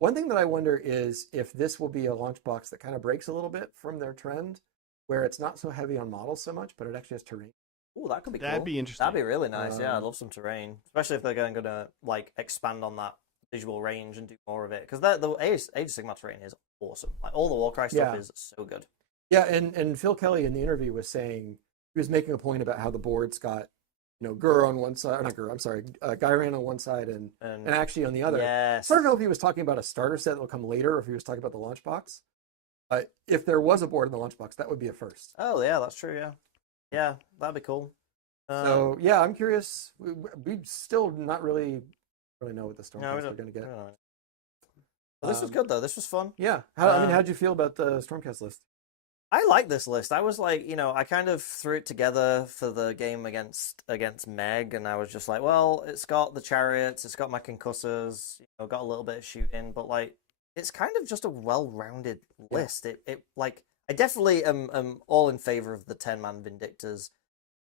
One thing that I wonder is if this will be a launch box that kind of breaks a little bit from their trend, where it's not so heavy on models so much, but it actually has terrain. Oh, that could be cool. That'd be interesting. That'd be really nice. Yeah, I'd Um, love some terrain, especially if they're going to expand on that visual range and do more of it. Because the Age of Sigmar terrain is awesome. Like all the Warcry stuff Yeah. is so good. Yeah, and Phil Kelly in the interview was saying, he was making a point about how the board's got, Gur on one side, not Gur, I'm sorry, Gyran on one side and actually on the other. Yes. So I don't know if he was talking about a starter set that will come later or if he was talking about the launch box. If there was a board in the launch box, that would be a first. Oh yeah, that's true. Yeah, yeah, that'd be cool. So yeah, I'm curious. We still not really know what the Stormcast are going to get. Well, this was good though. This was fun. Yeah. How did you feel about the Stormcast list? I like this list. I was like, I kind of threw it together for the game against Meg, and I was just like, well, it's got the chariots, it's got my concussors, got a little bit of shooting, but it's kind of just a well-rounded list. I definitely am all in favor of the 10-man Vindictors.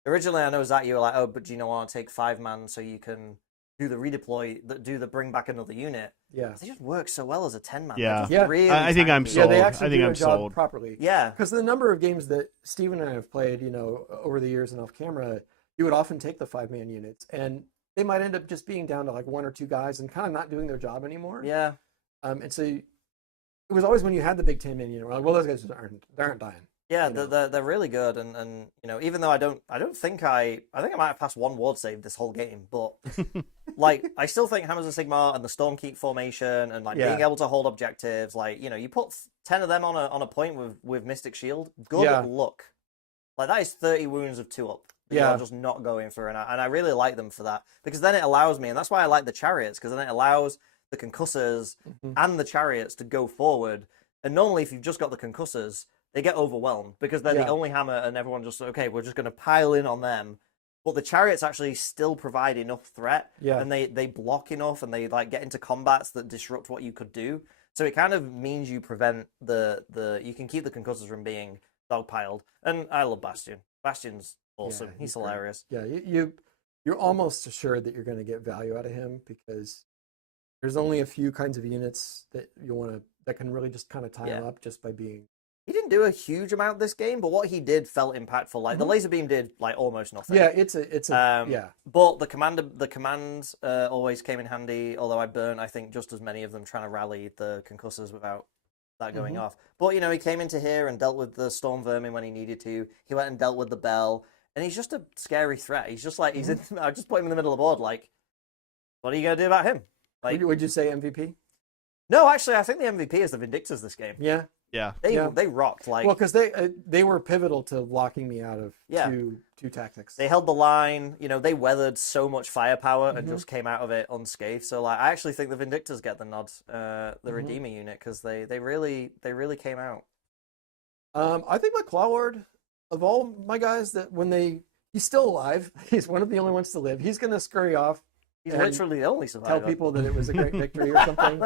Originally, I know Zach, you were like, oh, but do you want to take 5-man so you can do the redeploy, do the bring back another unit? Yeah. They just work so well as a 10-man. Yeah. Really I think I'm tanky. sold. Yeah, they actually I think do I'm a job sold. properly. Yeah. Because the number of games that Steven and I have played, over the years and off camera, you would often take the 5-man units, and they might end up just being down to 1 or 2 guys and kind of not doing their job anymore. Yeah. And so it was always when you had the big 10-man unit, we're like, well, those guys aren't dying. Yeah, they're really good, and even though I think I might have passed 1 ward save this whole game, but I still think Hammers of Sigmar and the Stormkeep formation and being able to hold objectives, you put 10 of them on a point with Mystic Shield, good luck. That is 30 wounds of 2 up. You're just not going through, and I really like them for that, because then it allows me, and that's why I like the chariots, because then it allows the concussors and the chariots to go forward. And normally, if you've just got the concussors, they get overwhelmed because they're the only hammer, and everyone just, okay, we're just going to pile in on them. But the chariots actually still provide enough threat, and they block enough, and they get into combats that disrupt what you could do. So it kind of means you prevent you can keep the concussors from being dogpiled. And I love Bastion. Bastion's awesome. Yeah, he's hilarious. Yeah, you're almost assured that you're going to get value out of him, because there's only a few kinds of units that that can really just kind of tie him up just by being He didn't do a huge amount this game, but what he did felt impactful. Like the laser beam did like almost nothing. Yeah, it's a yeah. But the commands always came in handy. Although I burnt, I think, just as many of them trying to rally the concussors without that going off. But he came into here and dealt with the storm vermin when he needed to. He went and dealt with the bell, and he's just a scary threat. He's just like I just put him in the middle of the board. Like, what are you gonna do about him? Like, Would you say MVP? no, actually, I think the MVP is the Vindictors this game. Yeah. Yeah. They rocked. Like, Well, because they were pivotal to locking me out of two tactics. they held the line. They weathered so much firepower and just came out of it unscathed. So, like, I actually think the Vindictors get the nod, the Redeemer unit, because they really came out. I think my Clawlord, of all my guys, that he's still alive. He's one of the only ones to live. He's going to scurry off. He's and literally the only survivor. Tell people that it was a great victory or something.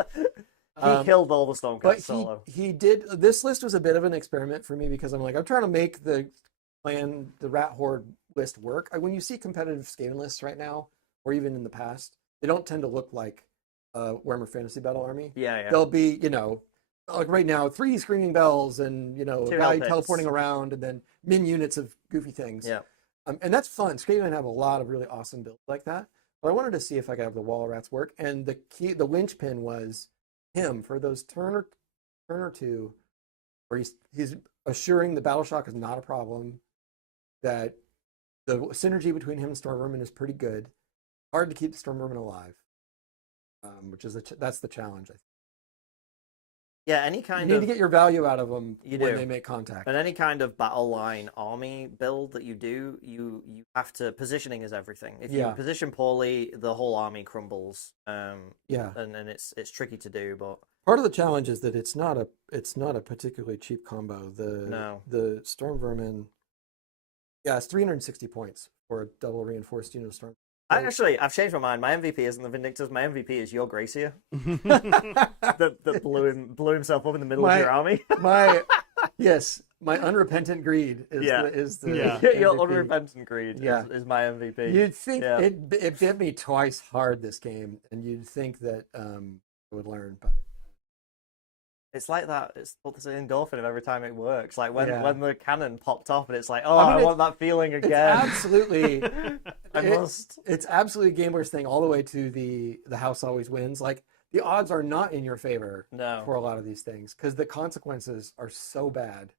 He killed all the Stormcast But solo. he did. This list was a bit of an experiment for me because I'm trying to make the Rat Horde list work. When you see competitive Skaven lists right now, or even in the past, they don't tend to look like Warhammer Fantasy Battle Army. Yeah. They'll be, like right now, 3 Screaming Bells and, a Two guy Hellpits. teleporting around and then min units of goofy things. Yeah. And that's fun. Skaven have a lot of really awesome builds like that. But I wanted to see if I could have the Wall Rats work. And the linchpin was him for those turn or two where he's assuring the battle shock is not a problem, that the synergy between him and Storm Vermin is pretty good. Hard to keep the Storm Vermin alive, which is that's the challenge. I think. Yeah, any kind You of... need to get your value out of them You when do. they make contact. And any kind of battle line army build that you do, you have to... Positioning is everything. If you position poorly, the whole army crumbles. Yeah. And it's tricky to do, but... Part of the challenge is that it's not a particularly cheap combo. The Storm Vermin, it's 360 points for a double reinforced unit of Storm. I've changed my mind. My MVP isn't the Vindictors. My MVP is your Gracier. that blew himself up in the middle of your army. My unrepentant greed is the Your MVP. unrepentant greed is my MVP. You'd think it bit me twice hard this game, and you'd think that I would learn, but it's like that. It's an endorphin of every time it works. Like when the cannon popped off, and it's like, I want that feeling again. Absolutely. must. It's absolutely a gambler's thing all the way to the house always wins. Like the odds are not in your favor for a lot of these things because the consequences are so bad.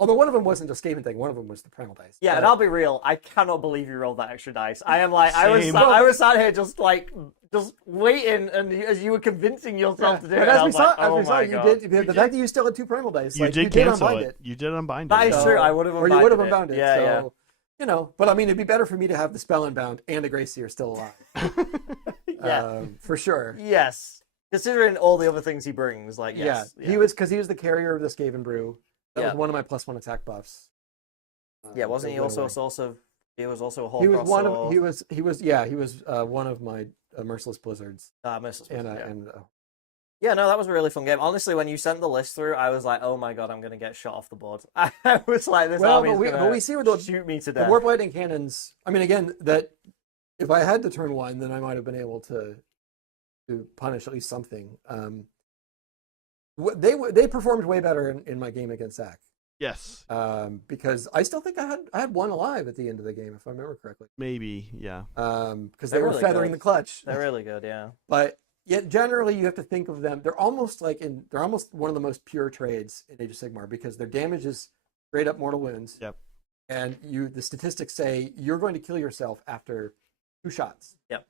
Although one of them wasn't a Skaven thing, one of them was the primal dice. Yeah, and I'll be real, I cannot believe you rolled that extra dice. I am like, I was sat here just waiting, and as you were convincing yourself to do it, as I we was saw, like, oh my you God. did. The fact that you still had 2 primal dice, You did cancel it. You did unbind it. That is true. I would have unbounded or you would have it. unbound it. Yeah, so, but I mean, it'd be better for me to have the spell unbound and a Gracier still alive. For sure. Yes. Considering all the other things he brings, like, yes. He was the carrier of the Skaven Brew. That was one of my +1 attack buffs. Wasn't he also a source of? He was also a whole. He was one of. He was one of my Merciless Blizzards. Merciless Blizzard. And no, that was a really fun game. Honestly, when you sent the list through, I was like, "Oh my God, I'm going to get shot off the board." I was like, "This army's going to shoot me to death." The warp lightning cannons. I mean, again, that if I had to turn 1, then I might have been able to punish at least something. They performed way better in my game against Zach. Yes. Because I still think I had 1 alive at the end of the game, if I remember correctly. Maybe, yeah. Because they were feathering the clutch. They're really good, yeah. But yet, generally, you have to think of them. They're almost one of the most pure trades in Age of Sigmar because their damage is straight up mortal wounds. Yep. And the statistics say you're going to kill yourself after 2 shots. Yep.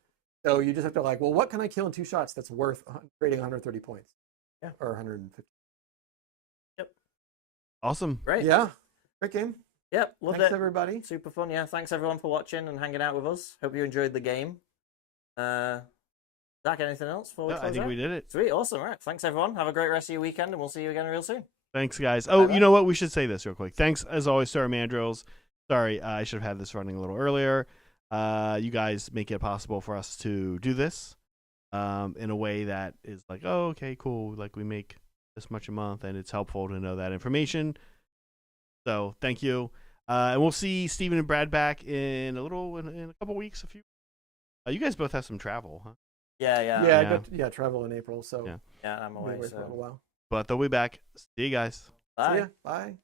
So you just have to what can I kill in 2 shots that's worth trading 130 points? Yeah. Or 150. Awesome. Great. Yeah. Great game. Yep. Loved Thanks, it. everybody. Super fun. Yeah. Thanks everyone for watching and hanging out with us. Hope you enjoyed the game. Zach, anything else before we close I think out? we did it. Sweet. Awesome. All right. Thanks everyone. Have a great rest of your weekend, and we'll see you again real soon. Thanks, guys. Oh, you know what? We should say this real quick. Thanks, as always, to our mandrills. Sorry, I should have had this running a little earlier. You guys make it possible for us to do this in a way that is like, oh, okay, cool. Like, we make this much a month, and it's helpful to know that information. So, thank you. And we'll see Steven and Brad back in a couple weeks. You guys both have some travel, huh? Yeah. Travel in April, so yeah, I'm away. For a while. But they'll be back. See you guys. Bye. See ya. Bye.